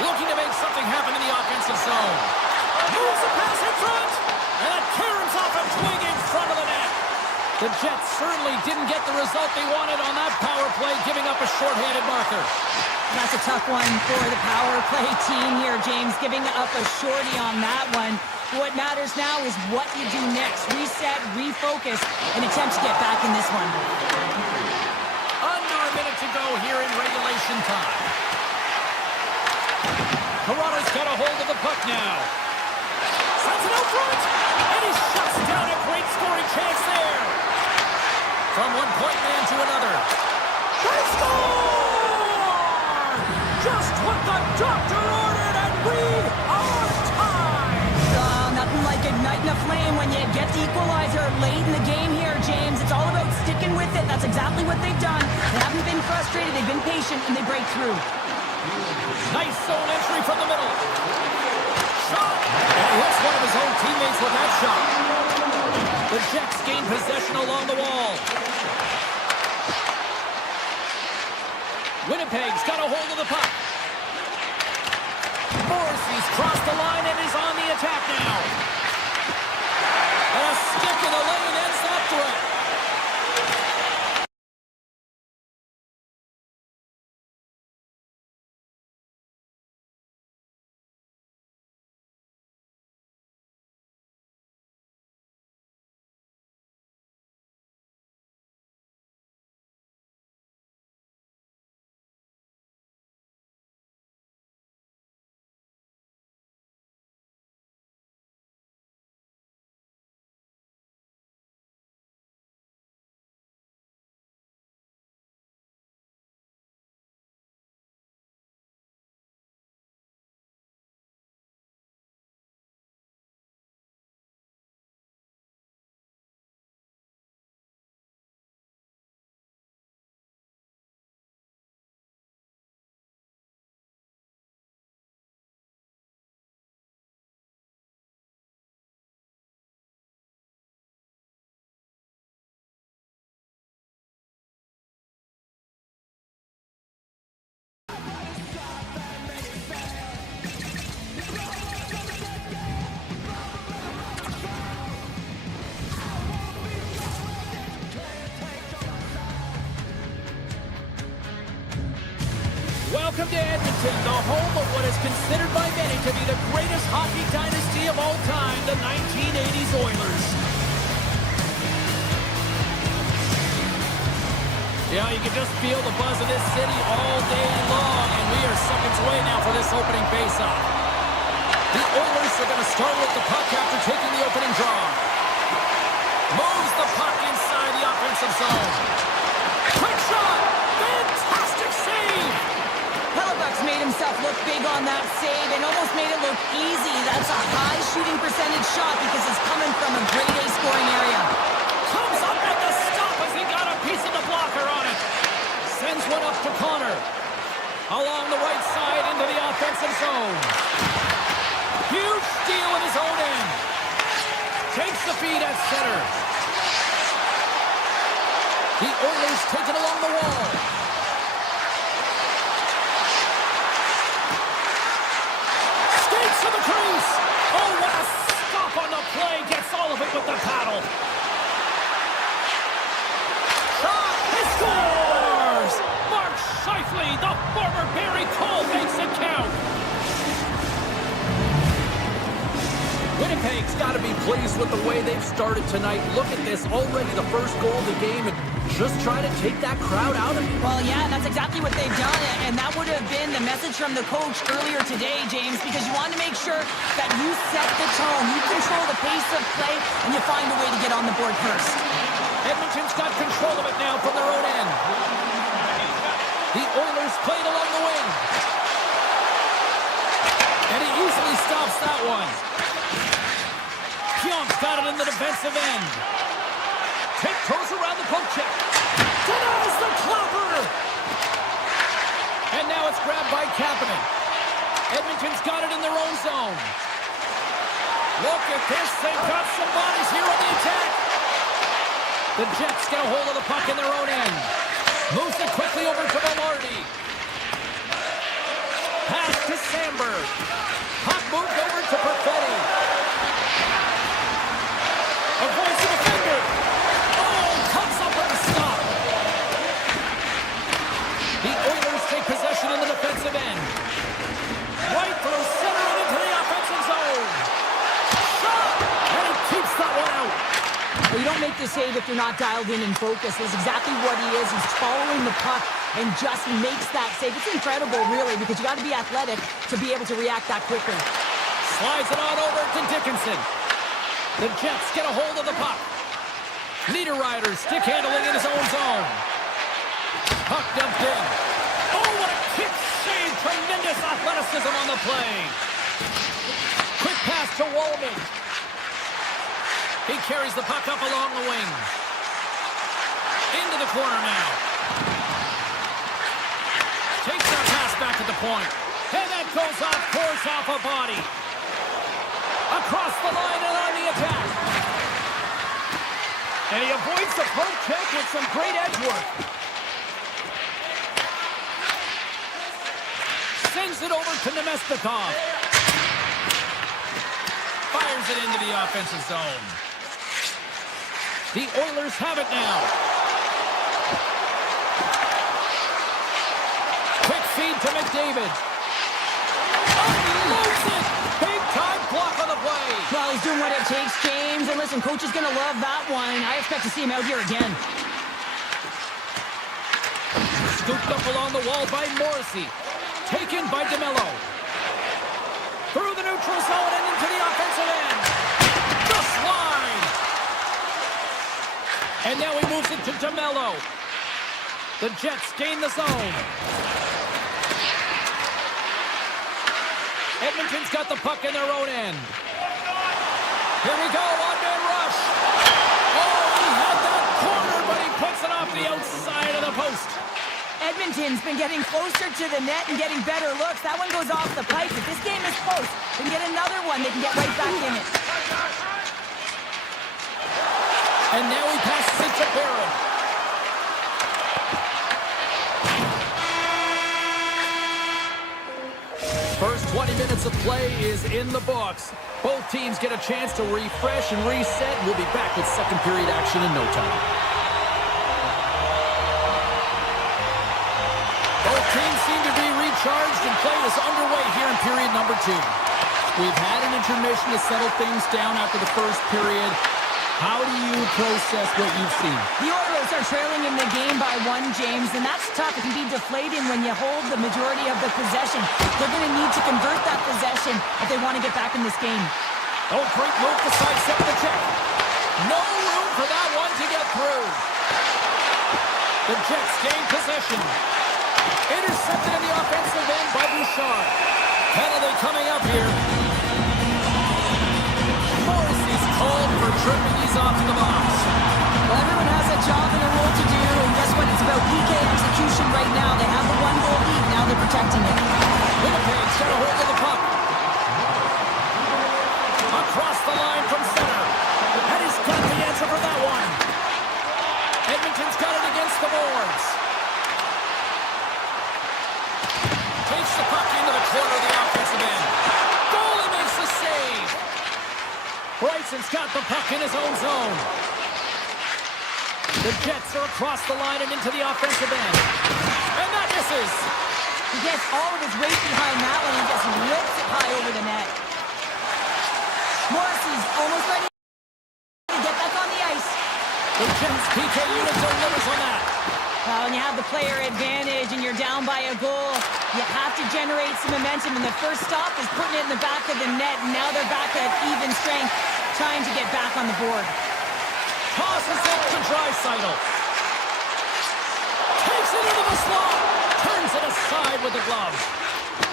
Looking to make something happen in the offensive zone. Moves the pass in front. And that caroms off a twig in front of the net. The Jets certainly didn't get the result they wanted on that power play, giving up a shorthanded marker. That's a tough one for the power play team here, James, giving up a shorty on that one. What matters now is what you do next. Reset, refocus, and attempt to get back in this one. Under a minute to go here in regulation time. Toronto's got a hold of the puck now. Sends it out front, and he shuts down a great scoring chance there. From one point man to another. They score! Just what the doctor ordered, and we are tied! Nothing like igniting a flame when you get the equalizer late in the game here, James. It's all about sticking with it. That's exactly what they've done. They haven't been frustrated. They've been patient, and they break through. Nice zone entry from the middle. Shot! And he hits one of his own teammates with that shot. The Jets gain possession along the wall. Winnipeg's got a hold of the puck. Morrissey's crossed the line and is on the attack now. And a stick in the lane ends that threat. Welcome to Edmonton, the home of what is considered by many to be the greatest hockey dynasty of all time, the 1980s Oilers. Yeah, you can just feel the buzz of this city all day long, and we are seconds away now for this opening faceoff. The Oilers are going to start with the puck after taking the opening draw. Moves the puck inside the offensive zone. Quick shot! Fantastic save! Hellebuyck's made himself look big on that save and almost made it look easy. That's a high shooting percentage shot because it's coming from a grade A scoring area. Comes up at the stop as he got a piece of the blocker on it. Sends one up to Connor. Along the right side into the offensive zone. Huge steal in his own end. Takes the feed at center. The Oilers take it along the wall. To the crease. Oh, what a stop on the play. Gets all of it with the paddle. Shot. He scores. Mark Scheifele, the former Barrie Cole, makes it count. Winnipeg's got to be pleased with the way they've started tonight. Look at this. Already the first goal of the game, and Just try to take that crowd out of it. Well, yeah, that's exactly what they've done, and that would have been the message from the coach earlier today, James, because you want to make sure that you set the tone, you control the pace of play, and you find a way to get on the board first. Edmonton's got control of it now from their own end. The Oilers played along the wing. And he easily stops that one. Pionk's got it in the defensive end. Tiptoes around the poke check. Denies the clobber! And now it's grabbed by Kapanen. Edmonton's got it in their own zone. Look at this. They've got some bodies here on the attack. The Jets get a hold of the puck in their own end. Moves it quickly over to Velarde. Pass to Sandberg. Puck moved over to Perfetti. Avoids the defender. Oh, comes up with a stop. The Oilers take possession in the defensive end. Right through center and into the offensive zone. Shot! And he keeps that one out. Well, you don't make the save if you're not dialed in and focused. That's exactly what he is. He's following the puck and just makes that save. It's incredible, really, because you got to be athletic to be able to react that quickly. Slides it on over to Dickinson. The Jets get a hold of the puck. Niederreiter stick handling in his own zone. Puck dumped in. Oh, what a kick save. Tremendous athleticism on the play. Quick pass to Wallman. He carries the puck up along the wing. Into the corner now. Takes that pass back at the point. And that goes off course off a body. Across the line and on the attack. And he avoids the poke check with some great edge work. Sends it over to Nemestikov. Fires it into the offensive zone. The Oilers have it now. Quick feed to McDavid. Unloads it. Big time block on the play. Well, he's doing what it takes, James. And listen, coach is going to love that one. I expect to see him out here again. Scooped up along the wall by Morrissey. Taken by DeMello. Through the neutral zone and into the offensive end. The slide. And now he moves it to DeMello. The Jets gain the zone. Edmonton's got the puck in their own end. Here we go, one-man rush. Oh, he had that corner, but he puts it off the outside of the post. Edmonton's been getting closer to the net and getting better looks. That one goes off the pipe. If this game is close, they can get another one. They can get right back in it. And now he passes it to Barron. First 20 minutes of play is in the books. Both teams get a chance to refresh and reset. We'll be back with second period action in no time. Both teams seem to be recharged and play is underway here in period number 2. We've had an intermission to settle things down after the first period. How do you process what you've seen? The Oilers are trailing in the game by 1, James, and that's tough. It can be deflating when you hold the majority of the possession. They're going to need to convert that possession if they want to get back in this game. Oh, great move to sidestep the check. No room for that one to get through. The Jets gain possession. Intercepted in the offensive end by Bouchard. Penalty coming up here. Morrissey's called for tripping. He's off to the box. Well, everyone has a job and a role to do, and guess what? It's about PK execution right now. They have the 1-goal lead. Now they're protecting it. Winnipeg's got a hold of the puck. Across the line from center. And he's got the answer for that one. Edmonton's got it against the boards. Takes the puck into the corner of the offensive end. Goalie makes the save. Bryson's got the puck in his own zone. The Jets are across the line and into the offensive end. And that misses. He gets all of his weight behind that one and just rips it high over the net. Morrissey's almost ready to get back on the ice. The Jets PK unit delivers on that when you have the player advantage and you're down by a goal, you have to generate some momentum. And the first stop is putting it in the back of the net. And now they're back at even strength, trying to get back on the board. Tosses it to Draisaitl. Takes it into the slot. Turns it aside with the glove.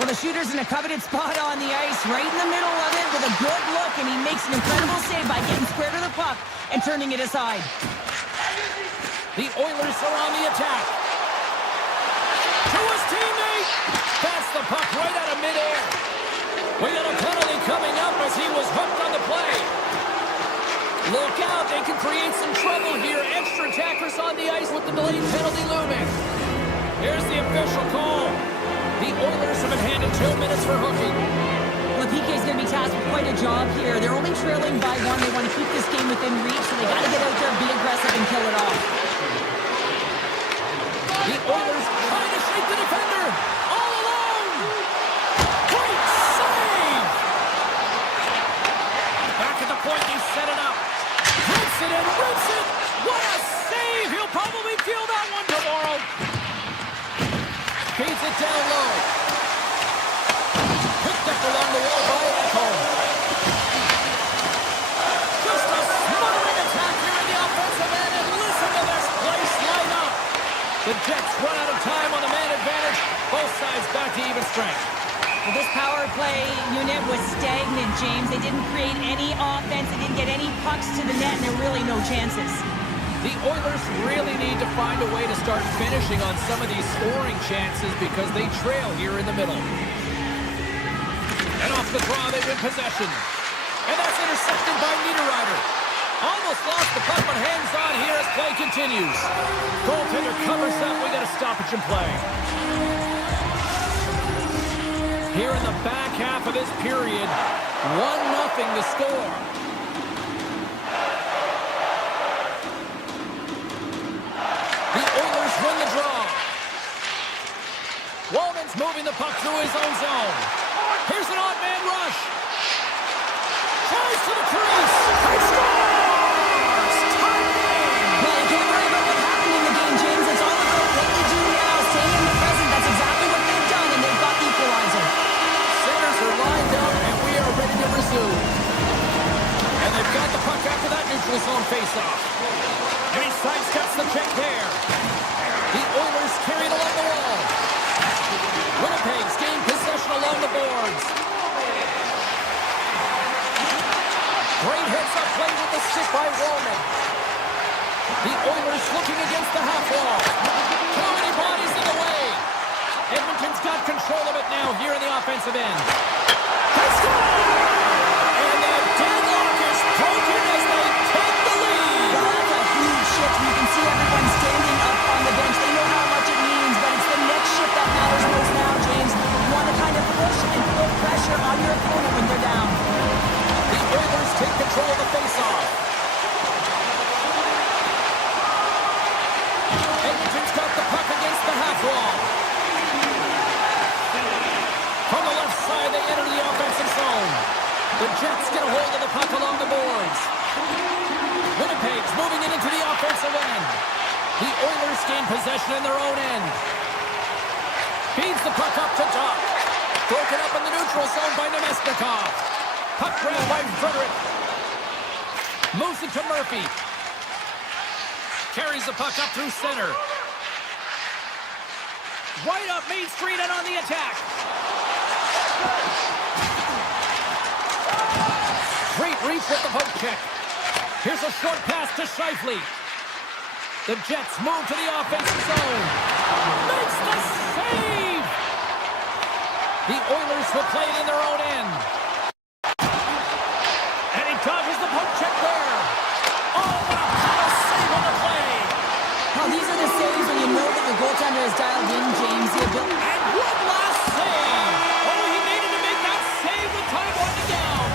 Well, the shooter's in a coveted spot on the ice, right in the middle of it with a good look, and he makes an incredible save by getting square to the puck and turning it aside. The Oilers are on the attack. To his teammate. That's the puck right out of midair. We got a penalty coming up as he was hooked on the play. Look out, they can create some trouble here. Extra attackers on the ice with the delayed penalty looming. Here's the official call. The Oilers have been handed 2 minutes for hooking. Well, PK's going to be tasked with quite a job here. They're only trailing by 1. They want to keep this game within reach, so they got to get out there, be aggressive, and kill it off. The Oilers trying to shake the defender. All alone. Great save. Back at the point, they set it up. Rips it and rips it. What a save. He'll probably feel that one tomorrow. Feeds it down low. Picked up along the wall by Ekholm. Just a smothering attack here in the offensive end, and listen to this place light up. The Jets run out of time on the man advantage. Both sides back to even strength. Well, this power play unit was stagnant, James. They didn't create any offense. They didn't get any pucks to the net, and there were really no chances. The Oilers really need to find a way to start finishing on some of these scoring chances because they trail here in the middle. And off the draw, they win possession. And that's intercepted by Niederreiter. Almost lost the puck, but hangs on here as play continues. Goaltender covers up. We got a stoppage in play. Here in the back half of this period, 1-0 to score. The Oilers win the draw. Wallman's moving the puck through his own zone. Here's an odd man rush. Tries to the crease. He scores! Tie game! Well, you can't worry about what happened in the game, James. It's all about what they do now. Staying in the present. That's exactly what they've done, and they've got the equalizer. Centers are lined up, and we are ready to resume. And they've got the puck after that neutral zone faceoff. And he sidesteps the check there. The Oilers carried along the wall. Winnipeg's gained possession along the boards. Great heads-up play with the stick by Wallman. The Oilers looking against the half wall. Too many bodies in the way. Edmonton's got control of it now here in the offensive end. They score! And the deadlock is broken as they take the lead. Well, that's a huge shift. You can see everyone standing up on the bench. They know how much it means, but it's the next shift that matters most now, James. You want to kind of push and put pressure on your opponent when they're down. The Oilers take control of the faceoff. Edmonton's got the puck against the half wall. From the left side, they enter the offensive zone. The Jets get a hold of the puck along the boards. Winnipeg's moving it into the offensive end. The Oilers gain possession in their own end. Feeds the puck up to Duck. Broken up in the neutral zone by Nemesnikov. Puck grab by Frederick. Moves it to Murphy. Carries the puck up through center. Right up Main Street and on the attack. Great reach with the poke check. Here's a short pass to Scheifele. The Jets move to the offensive zone. Makes the save! The Oilers will play it in their own end. And he dodges the poke check there. Oh, what a power save on the play! Well, these are the saves when you know that your goaltender is dialed in, James. And one last save! Oh, he needed to make that save with time winding down.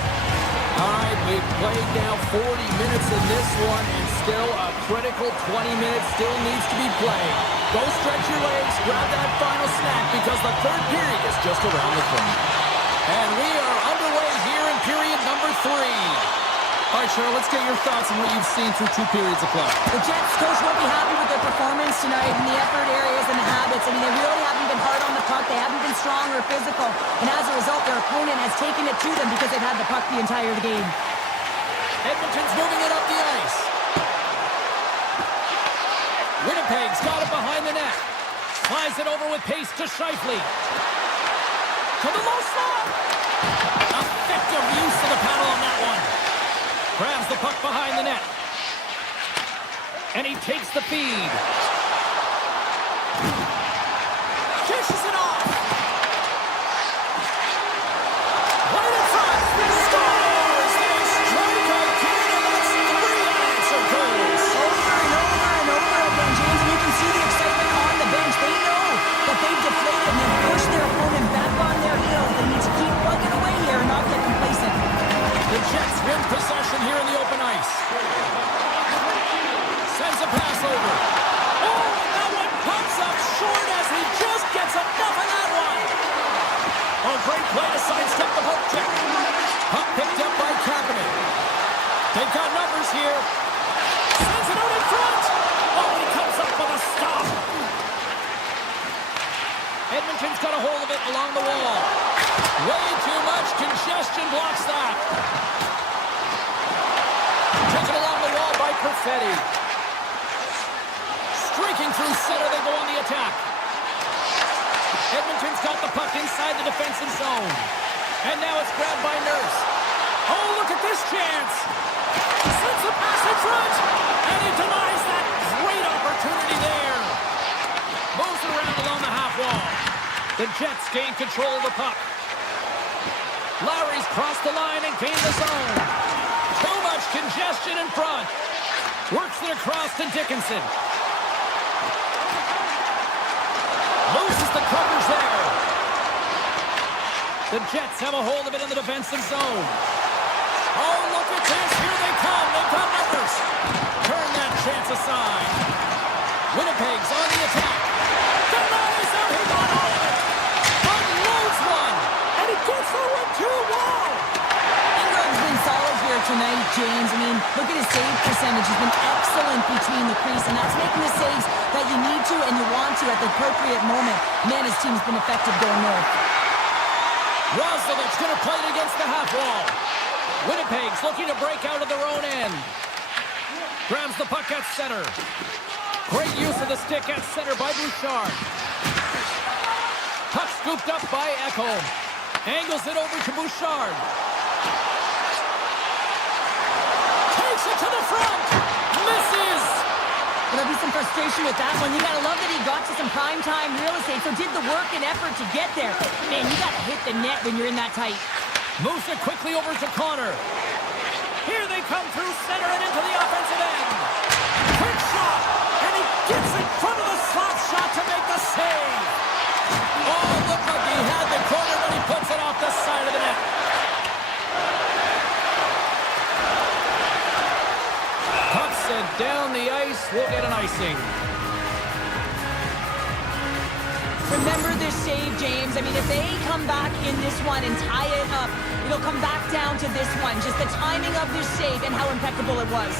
All right, we've played now 40 minutes in this one, and still a critical 20 minutes still needs to be played. Go stretch your legs, grab that final snack, because the third period is just around the corner. And we are underway here in period number 3. All right, Cheryl, let's get your thoughts on what you've seen through 2 periods of play. The Jets coach won't be happy with their performance tonight in the effort areas and the habits. I mean, they really haven't been hard on the puck. They haven't been strong or physical. And as a result, their opponent has taken it to them because they've had the puck the entire game. Edmonton's moving it up the ice. Winnipeg's got it behind the net. Slides it over with pace to Scheifele. To the low slot. Effective use of the paddle on that one. Grabs the puck behind the net. And he takes the feed. Dishes it off. Right in front. Scores! They strike again, and that's 3 unanswered goals. Over and over and over again, James. And you can see the excitement on the bench. They know that they've deflated and they've pushed their opponent back on their heels. They need to keep plugging away here and not get complacent. The Jets win possession here in the open ice. Sends a pass over. Oh, and that one comes up short as he just gets enough of that one. Oh, great play to sidestep the poke check. Puck picked up by Kapanen. They've got numbers here. Sends it out in front. Oh, he comes up with a stop. Edmonton's got a hold of it along the wall. Way too much congestion blocks that. Taken along the wall by Perfetti. Streaking through center, they go on the attack. Edmonton's got the puck inside the defensive zone. And now it's grabbed by Nurse. Oh, look at this chance. Sends a pass in front. And he denies that great opportunity there. Moves it around along the half wall. The Jets gain control of the puck. Lowry's crossed the line and gained the zone. Too much congestion in front. Works it across to Dickinson. Loses the covers there. The Jets have a hold of it in the defensive zone. Oh, look at this. Here they come. They've got numbers. Turn that chance aside. Winnipeg's on the attack. Denies him. He got all of it. Unloads one. And he gets the one too. Wow. Ingram's been solid here tonight, James. I mean, look at his save percentage. He's been excellent between the crease, and that's making the saves that you need to and you want to at the appropriate moment. Man, his team's been effective going north. Roslovic's going to play it against the half wall. Winnipeg's looking to break out of their own end. Grabs the puck at center. Great use of the stick at center by Bouchard. Puck scooped up by Ekholm. Angles it over to Bouchard. Takes it to the front. Misses. There'll be some frustration with that one. You gotta love that he got to some primetime real estate, so did the work and effort to get there. Man, you gotta hit the net when you're in that tight. Moves it quickly over to Connor. Here they come through center and into the offensive end. Quick shot, and he gets in front of the slap shot to make the save. Oh, looked like he had the corner, but he puts it off the side of the net. Puck sent down the ice. We'll get an icing. Remember this save, James. I mean, if they come back in this one and tie it up, it'll come back down to this one. Just the timing of this save and how impeccable it was.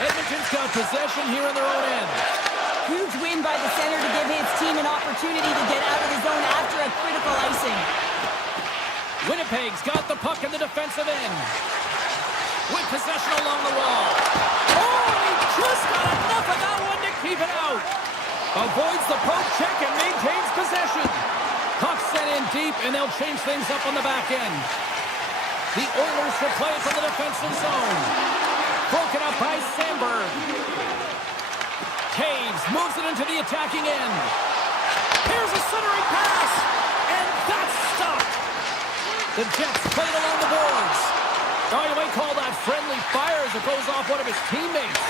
Edmonton's got possession here in their own end. Huge win by the center to give his team an opportunity to get out of the zone after a critical icing. Winnipeg's got the puck in the defensive end. With possession along the wall. Oh, he just got enough of that one to keep it out. Avoids the poke check and maintains possession. Puck sent in deep, and they'll change things up on the back end. The Oilers will play it from the defensive zone. Broken up by Sandberg. Taves moves it into the attacking end. Here's a centering pass, and that's stopped. The Jets play it along the boards. Oh, you might call that friendly fire as it goes off one of his teammates.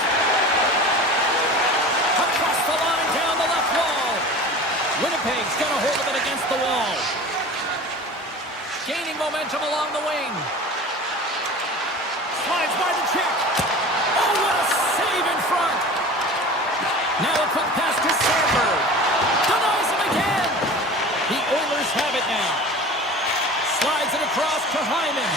Across the line, down the left wall. Winnipeg's got a hold of it against the wall. Gaining momentum along the wing. Slides by the check. Oh, what a save in front. Now a quick pass to Sandberg. Denies him again. The Oilers have it now. Slides it across to Hyman.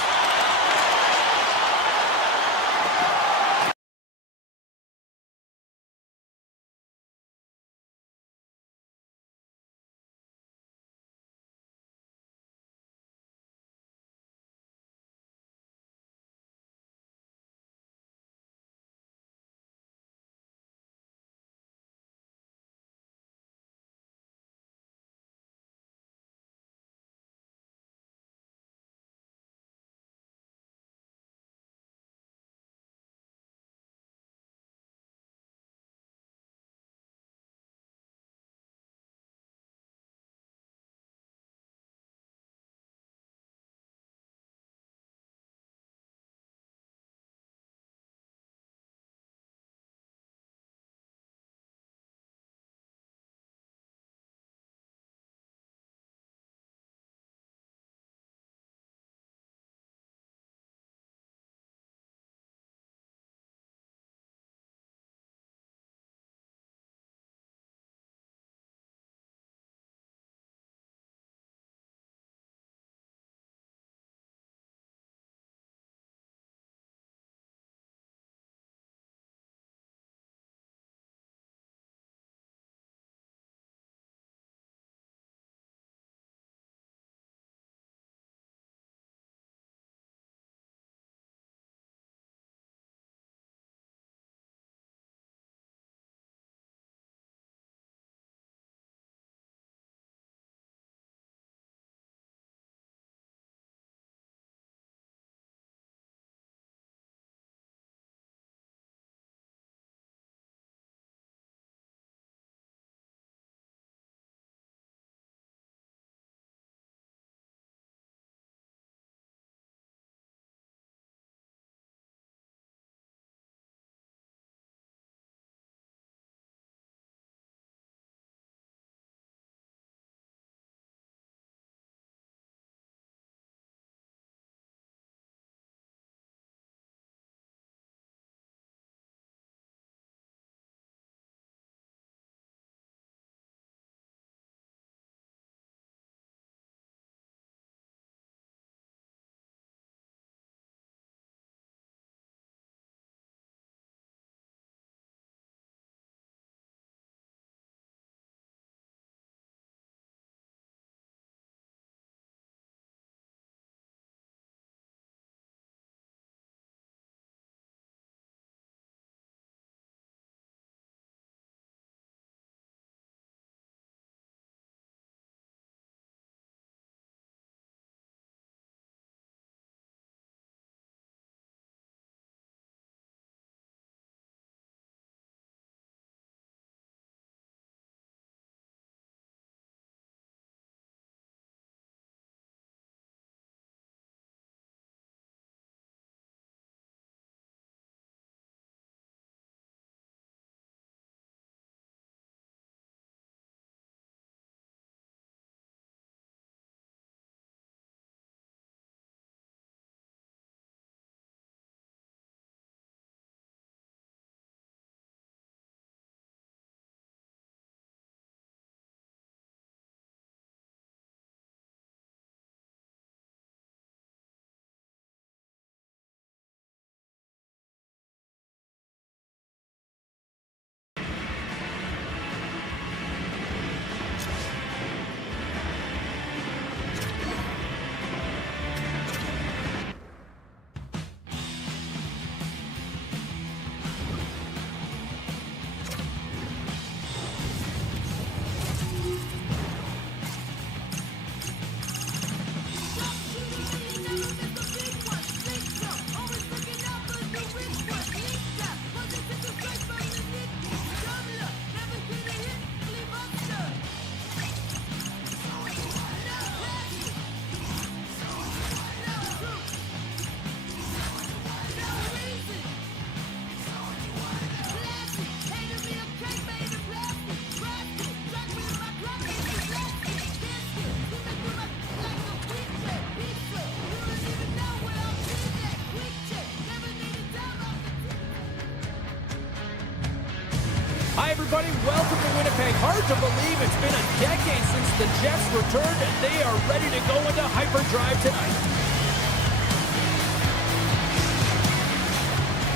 everybody. Welcome to Winnipeg. Hard to believe it's been a decade since the Jets returned, and they are ready to go into hyperdrive tonight.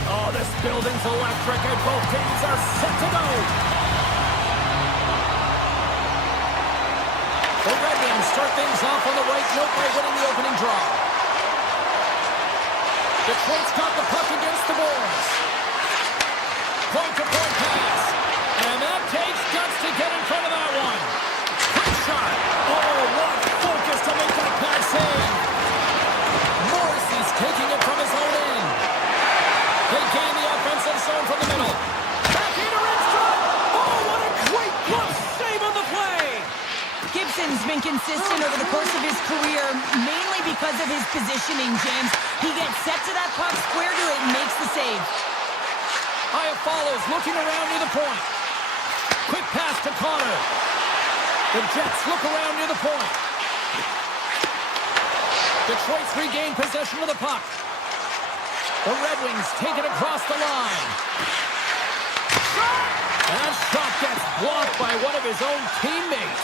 Oh, this building's electric, and both teams are set to go. The Red Wings start things off on the right note by winning the opening draw. Detroit's got the puck against the boards. Point-to-point pass. And that takes guts to get in front of that one. Quick shot. Oh, what focus to make that pass save. Morrissey's taking it from his own end. They gain the offensive zone from the middle. Back into Ridgestone. Oh, what a great glove save on the play. Gibson's been consistent over the course of his career, mainly because of his positioning, James. He gets set to that puck, square to it, and makes the save. Haya follows, looking around near the point. Quick pass to Connor. The Jets look around near the point. Detroit's regained possession of the puck. The Red Wings take it across the line. That shot gets blocked by one of his own teammates.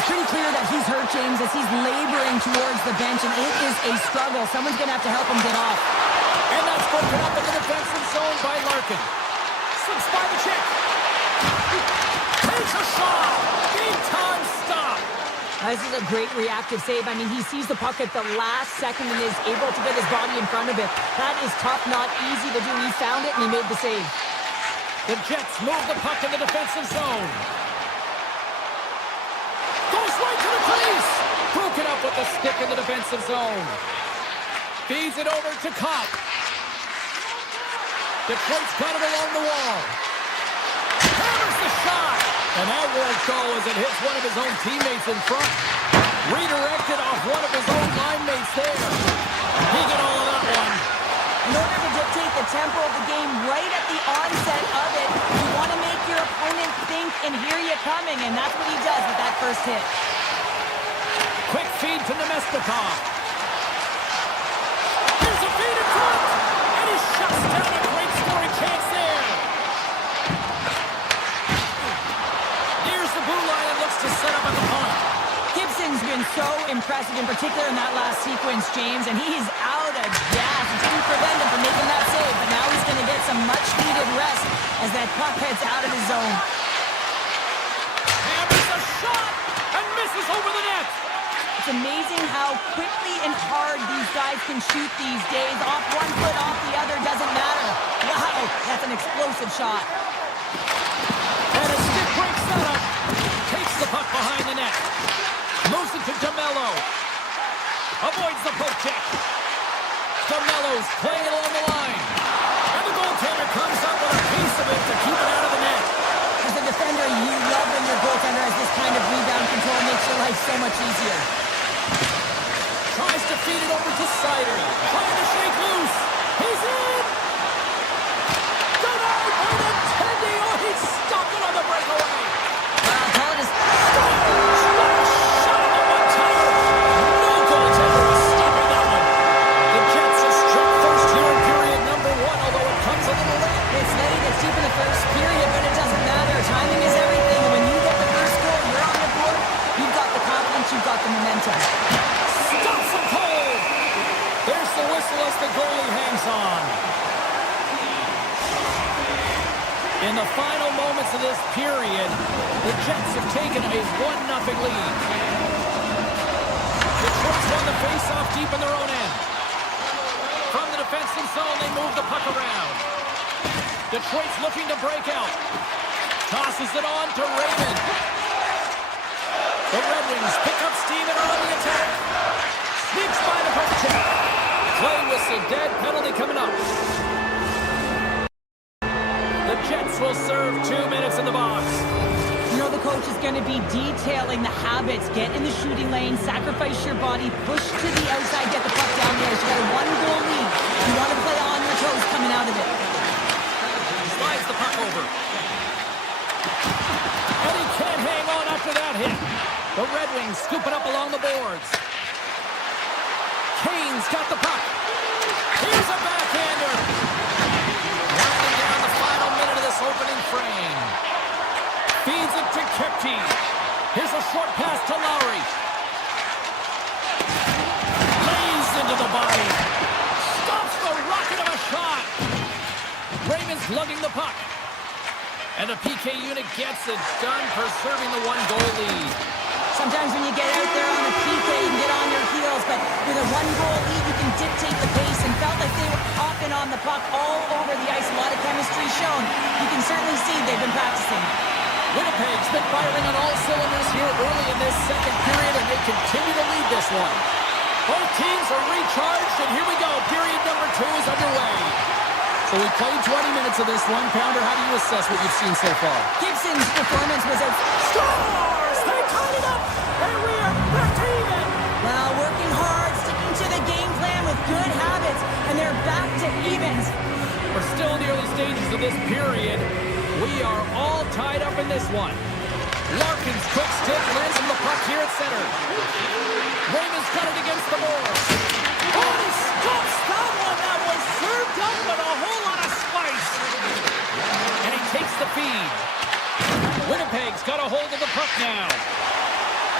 It's pretty clear that he's hurt, James, as he's laboring towards the bench, and it is a struggle. Someone's going to have to help him get off. And that's broken up in the defensive zone by Larkin. Slips by the check. Takes a shot. Big time stop. This is a great reactive save. I mean, he sees the puck at the last second and is able to get his body in front of it. That is tough, not easy to do. He found it, and he made the save. The Jets move the puck in the defensive zone. Goes right to the crease. Broken up with the stick in the defensive zone. Feeds it over to Kopp. Detroit's got it along the wall. Hammers the shot. And that won't go as it hits one of his own teammates in front. Redirected off one of his own line mates there. He got all of that one. In order to dictate the tempo of the game right at the onset of it, you want to make your opponent think and hear you coming, and that's what he does with that first hit. Quick feed to Nemestikov. Here's a feed in front, and he shuts down a great scoring chance there. Here's the blue line and looks to set up at the point. Gibson's been so impressive, in particular in that last sequence, James, and he's out of gas. It didn't prevent him from making that save, but now he's going to get some much-needed rest as that puck heads out of his zone. Hammers a shot and misses over the net. It's amazing how quickly and hard these guys can shoot these days. Off one foot, off the other, doesn't matter. Wow, that's an explosive shot. And a stick break setup. Takes the puck behind the net. Moves it to DeMello. Avoids the poke check. DeMello's playing it along the line. And the goaltender comes up with a piece of it to keep it out of the net. As a defender, you love when your goaltender has this kind of rebound control. Makes your life so much easier. Tries to feed it over to Sider. Trying to shake loose. He's in! Denied by the Tendy. Oh, he stopped it on the breakaway. Call it a Shot on the one-timer. No goaltender was stopping that one. The Jets have struck first here in period number one, although it comes a little late. It's late, it's deep in the first period, but it doesn't matter. Timing is everything. When you get the first goal, you're on the board. You've got the confidence, you've got the momentum. Stops him cold. There's the whistle as the goalie hangs on. In the final moments of this period, the Jets have taken a 1-0 lead. Detroit's won the face-off deep in their own end. From the defensive zone, they move the puck around. Detroit's looking to break out. Tosses it on to Raymond. The Red Wings pick up steam and are on the attack. Sneaks by the puck check. Play whistle dead, penalty coming up. The Jets will serve 2 minutes in the box. You know the coach is going to be detailing the habits. Get in the shooting lane, sacrifice your body, push to the outside, get the puck down there. You got a 1-goal lead. You want to play on your toes coming out of it. Slides the puck over. And he can't hang on after that hit. The Red Wings scoop it up along the boards. Kane's got the puck. Here's a backhander. Winding down the final minute of this opening frame. empty. Here's a short pass to Lowry. Lays into the body. Stops the rocket of a shot. Raymond's lugging the puck. And the PK unit gets it done, preserving the one-goal lead. Sometimes when you get out there on a PK, you can get on your heels, but with a one-goal lead, you can dictate the pace, and felt like they were hopping on the puck all over the ice. A lot of chemistry shown. You can certainly see they've been practicing. Winnipeg's been firing on all cylinders here early in this second period, and they continue to lead this one. Both teams are recharged, and here we go. Period number 2 is underway. So we played 20 minutes of this one. Pounder, how do you assess what you've seen so far? Gibson's performance was a... Scores! They tied it up, and we are back to even. Well, working hard, sticking to the game plan with good habits, and they're back to evens. We're still in the early stages of this period. We are all tied up in this one. Larkin's quick stick lands him the puck here at center. Raymond's got it against the boards. Oh, he stops that one. That was served up with a whole lot of spice. And he takes the feed. Winnipeg's got a hold of the puck now.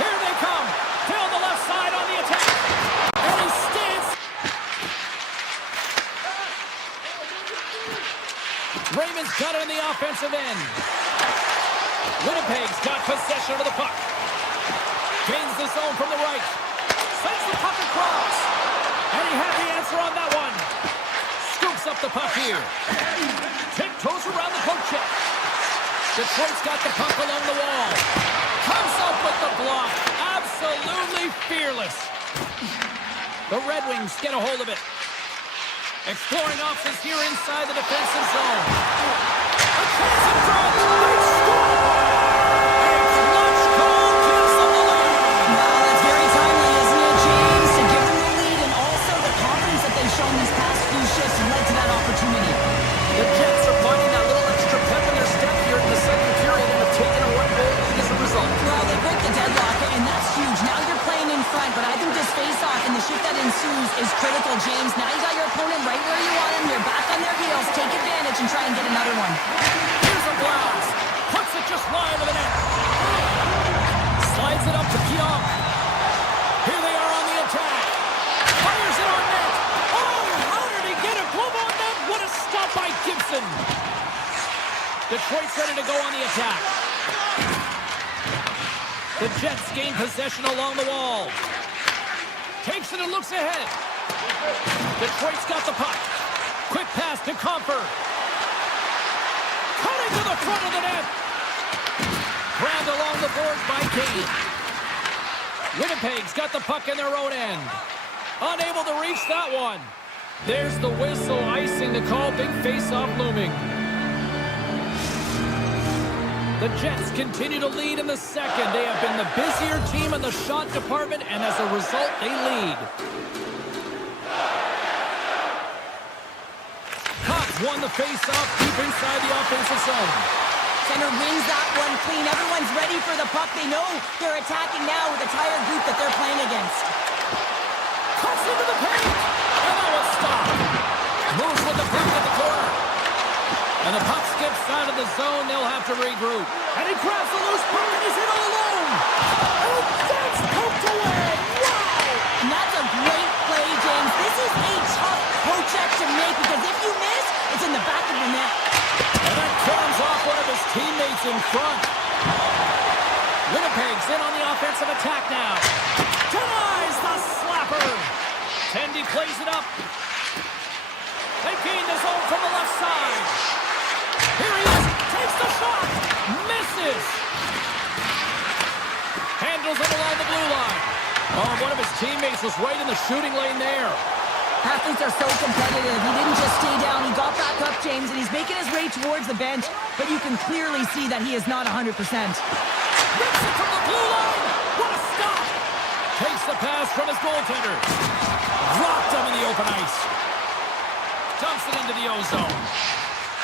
Here they come. Down the left side on the attack. And he stands. Raymond's got it on the offensive end. Winnipeg's got possession of the puck. Gains the zone from the right. Sends the puck across. And he had the answer on that one. Scoops up the puck here. Tiptoes around the poke check. Detroit's got the puck along the wall. Comes up with the block. Absolutely fearless. The Red Wings get a hold of it. Exploring options here inside the defensive zone. A chance in front. They score! A clutch goal gives them the lead. Wow, that's very timely, isn't it, James? To give them the lead and also the confidence that they've shown these past few shifts led to that opportunity. The Jets are finding that little extra pep in their step here in the second period and have taken a one-goal lead as a result. Well, they break the deadlock, and that's huge. Now you're playing in front, but I think this face-off and the shift that ensues is critical, James. Now you got your opponent right where you want him. They're back on their heels. Take advantage and try and get another one. Here's a blast. Puts it just wide of the net. Slides it up to Pionk. Here they are on the attack. Fires it on net. Oh, how did he get a glove on net? What a stop by Gibson. Detroit's ready to go on the attack. The Jets gain possession along the wall. Takes it and looks ahead. Detroit's got the puck. Quick pass to Comfort. Cutting to the front of the net. Grabbed along the boards by Kane. Winnipeg's got the puck in their own end. Unable to reach that one. There's the whistle, icing the call. Big face-off looming. The Jets continue to lead in the second. They have been the busier team in the shot department, and as a result, they lead. Cox won the face-off deep inside the offensive zone. Center wins that one clean. Everyone's ready for the puck. They know they're attacking now with a tired group that they're playing against. Cuts into the paint, and that was stopped. Moves with the puck at the corner. And the puck skips out of the zone. They'll have to regroup. And he grabs the loose puck and he's in all alone. And that's poked away. Wow! And that's a great play, James. This is a tough poke check to make because if you miss, it's in the back of the net. And that comes off one of his teammates in front. Winnipeg's in on the offensive attack now. Denies the slapper. Tendy plays it up. They gain the zone from the left side. Here he is. Takes the shot. Misses. Handles it along the blue line. Oh, one of his teammates was right in the shooting lane there. Athletes are so competitive. He didn't just stay down. He got back up, James, and he's making his way towards the bench, but you can clearly see that he is not 100%. Rips it from the blue line. What a stop. Takes the pass from his goaltender. Dropped him in the open ice. Dumps it into the ozone.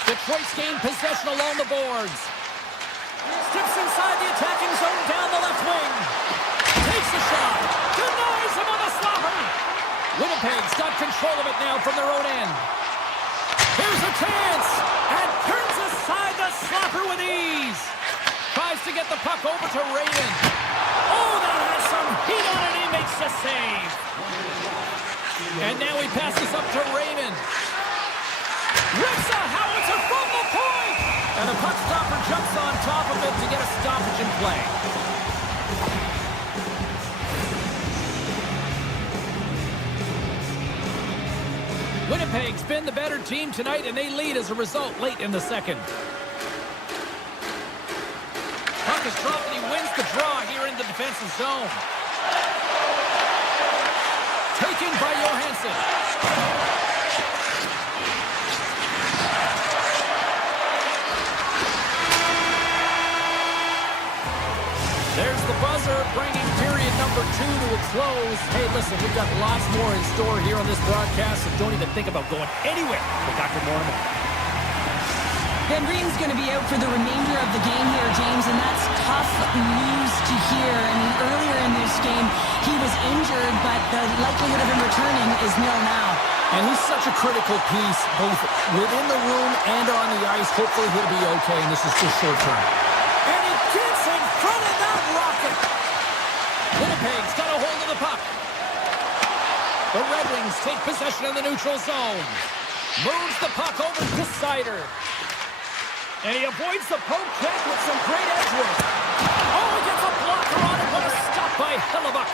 Detroit's gained possession along the boards. Steps inside the attacking zone down the left wing. Takes a shot. Denies him on the slapper. Winnipeg's got control of it now from their own end. Here's a chance. And turns aside the slapper with ease. Tries to to get the puck over to Raymond. Oh, that has some heat on it. He makes the save. And now he passes up to Raymond. Rips a howitzer from the point. And the puck stopper jumps on top of it to get a stoppage in play. Winnipeg's been the better team tonight, and they lead as a result late in the second. Puck is dropped, and he wins the draw here in the defensive zone. Taken by Johansson. There's the buzzer, bringing period number 2 to a close. Hey, listen, we've got lots more in store here on this broadcast, so don't even think about going anywhere with Dr. Mormon. Ben Green's going to be out for the remainder of the game here, James, and that's tough news to hear. I mean, earlier in this game, he was injured, but the likelihood of him returning is nil now. And he's such a critical piece, both within the room and on the ice. Hopefully he'll be okay, and this is just short term. And he gets in front of that rocket. Winnipeg's got a hold of the puck. The Red Wings take possession of the neutral zone. Moves the puck over to Sider. And he avoids the poke check with some great edge work. Oh, he gets a blocker on it. What a stop by Hellebuck.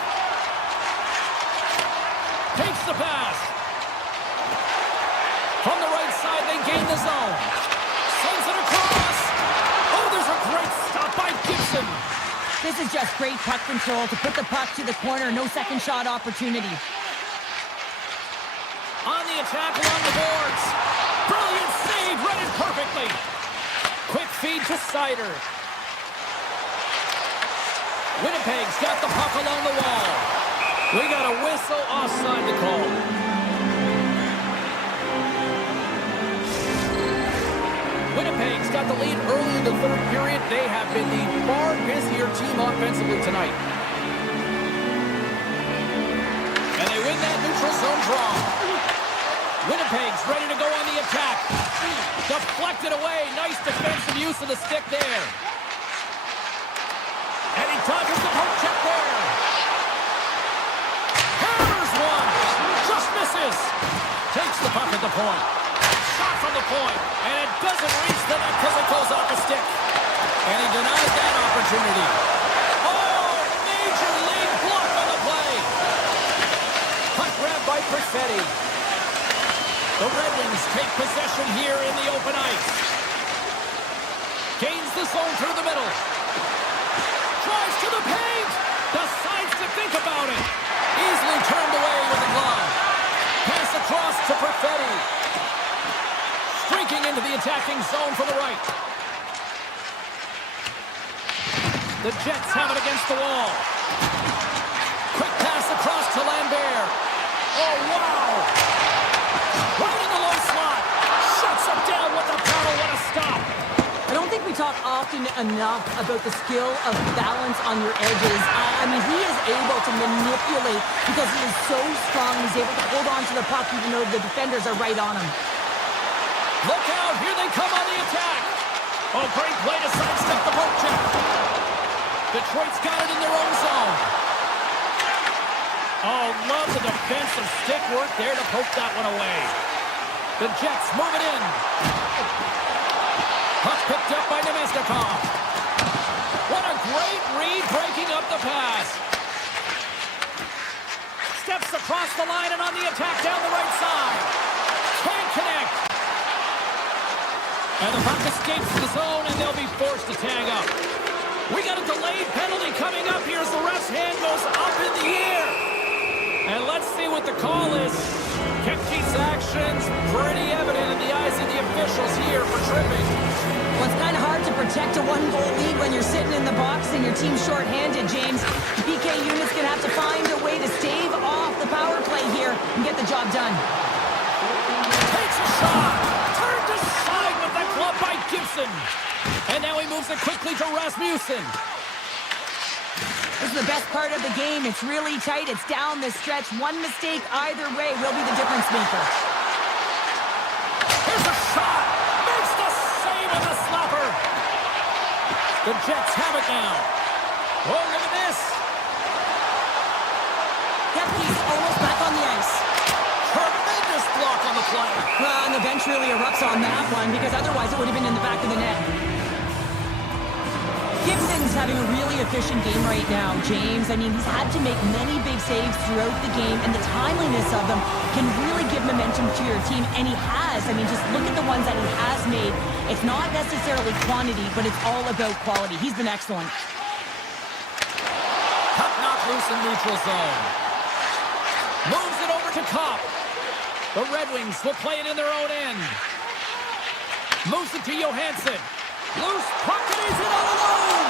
Takes the pass. From the right side, they gain the zone. Sends it across. Oh, there's a great stop by Gibson. This is just great puck control to put the puck to the corner. No second shot opportunity. On the attack along the boards. Brilliant save, read it perfectly. Quick feed to Sider. Winnipeg's got the puck along the wall. We got a whistle offside to call. Winnipeg's got the lead early in the third period. They have been the far busier team offensively tonight. And they win that neutral zone draw. Winnipeg's ready to go on the attack. Deflected away. Nice defensive use of the stick there. And he dodges the poke check there. Hammers one. Just misses. Takes the puck at the point. Shot from the point. And it doesn't reach the net because it goes off the stick. And he denies that opportunity. Oh, major league block on the play. Puck grab by Perfetti. The Red Wings take possession here in the open ice. Gains the zone through the middle. Drives to the paint. Decides to think about it. Easily turned away with the glove. Pass across to Perfetti. Streaking into the attacking zone from the right. The Jets have it against the wall. Quick pass across to Lambert. Oh, wow. Right in the low slot. Shuts him down with the paddle. What a stop. I don't think we talk often enough about the skill of balance on your edges. I mean, he is able to manipulate because he is so strong. He's able to hold on to the puck even though the defenders are right on him. Look out. Here they come on the attack. Oh, great play to sidestep the poke check. Detroit's got it in their own zone. Oh, love the defensive stick work there to poke that one away. The Jets move it in. Puck picked up by Nemesnikov. What a great read breaking up the pass. Steps across the line and on the attack down the right side. Can't connect. And the puck escapes the zone and they'll be forced to tag up. We got a delayed penalty coming up here as the ref's hand goes up in the air. And let's see what the call is. Kempke's actions pretty evident in the eyes of the officials here for tripping. Well, it's kind of hard to protect a one-goal lead when you're sitting in the box and your team's shorthanded, James. The PK unit's going to have to find a way to stave off the power play here and get the job done. Takes a shot. Turned aside with the glove by Gibson. And now he moves it quickly to Rasmussen. This is the best part of the game. It's really tight. It's down the stretch. One mistake either way will be the difference maker. Here's a shot. Makes the save with the slapper. The Jets have it now. Oh, look at this. Yep, he's almost back on the ice. Tremendous block on the play. Well, and the bench really erupts on that one because otherwise it would have been in the back of the net. Gibson's having a really efficient game right now, James. I mean, he's had to make many big saves throughout the game, and the timeliness of them can really give momentum to your team, and he has. I mean, just look at the ones that he has made. It's not necessarily quantity, but it's all about quality. He's been excellent. Puck knocked loose in neutral zone. Moves it over to Kopp. The Red Wings will play it in their own end. Moves it to Johansson. Loose puck, and he's in all alone.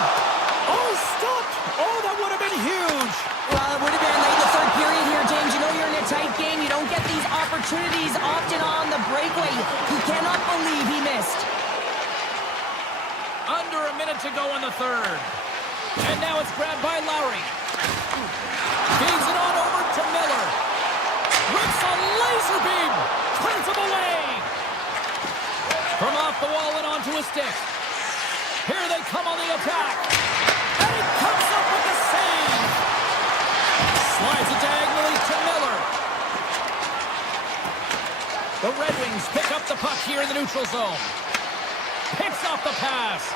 Oh, stopped. Oh, that would have been huge. Well, it would have been late in the third period here, James. You know you're in a tight game. You don't get these opportunities often on the breakaway. He cannot believe he missed. Under a minute to go in the third. And now it's grabbed by Lowry. Feeds it on over to Miller. Rips a laser beam. Turns him away. From off the wall and onto a stick. Here they come on the attack. And he comes up with the save. Slides it diagonally to Miller. The Red Wings pick up the puck here in the neutral zone. Picks off the pass.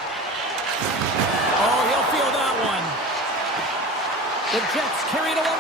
Oh, he'll feel that one. The Jets carry it along.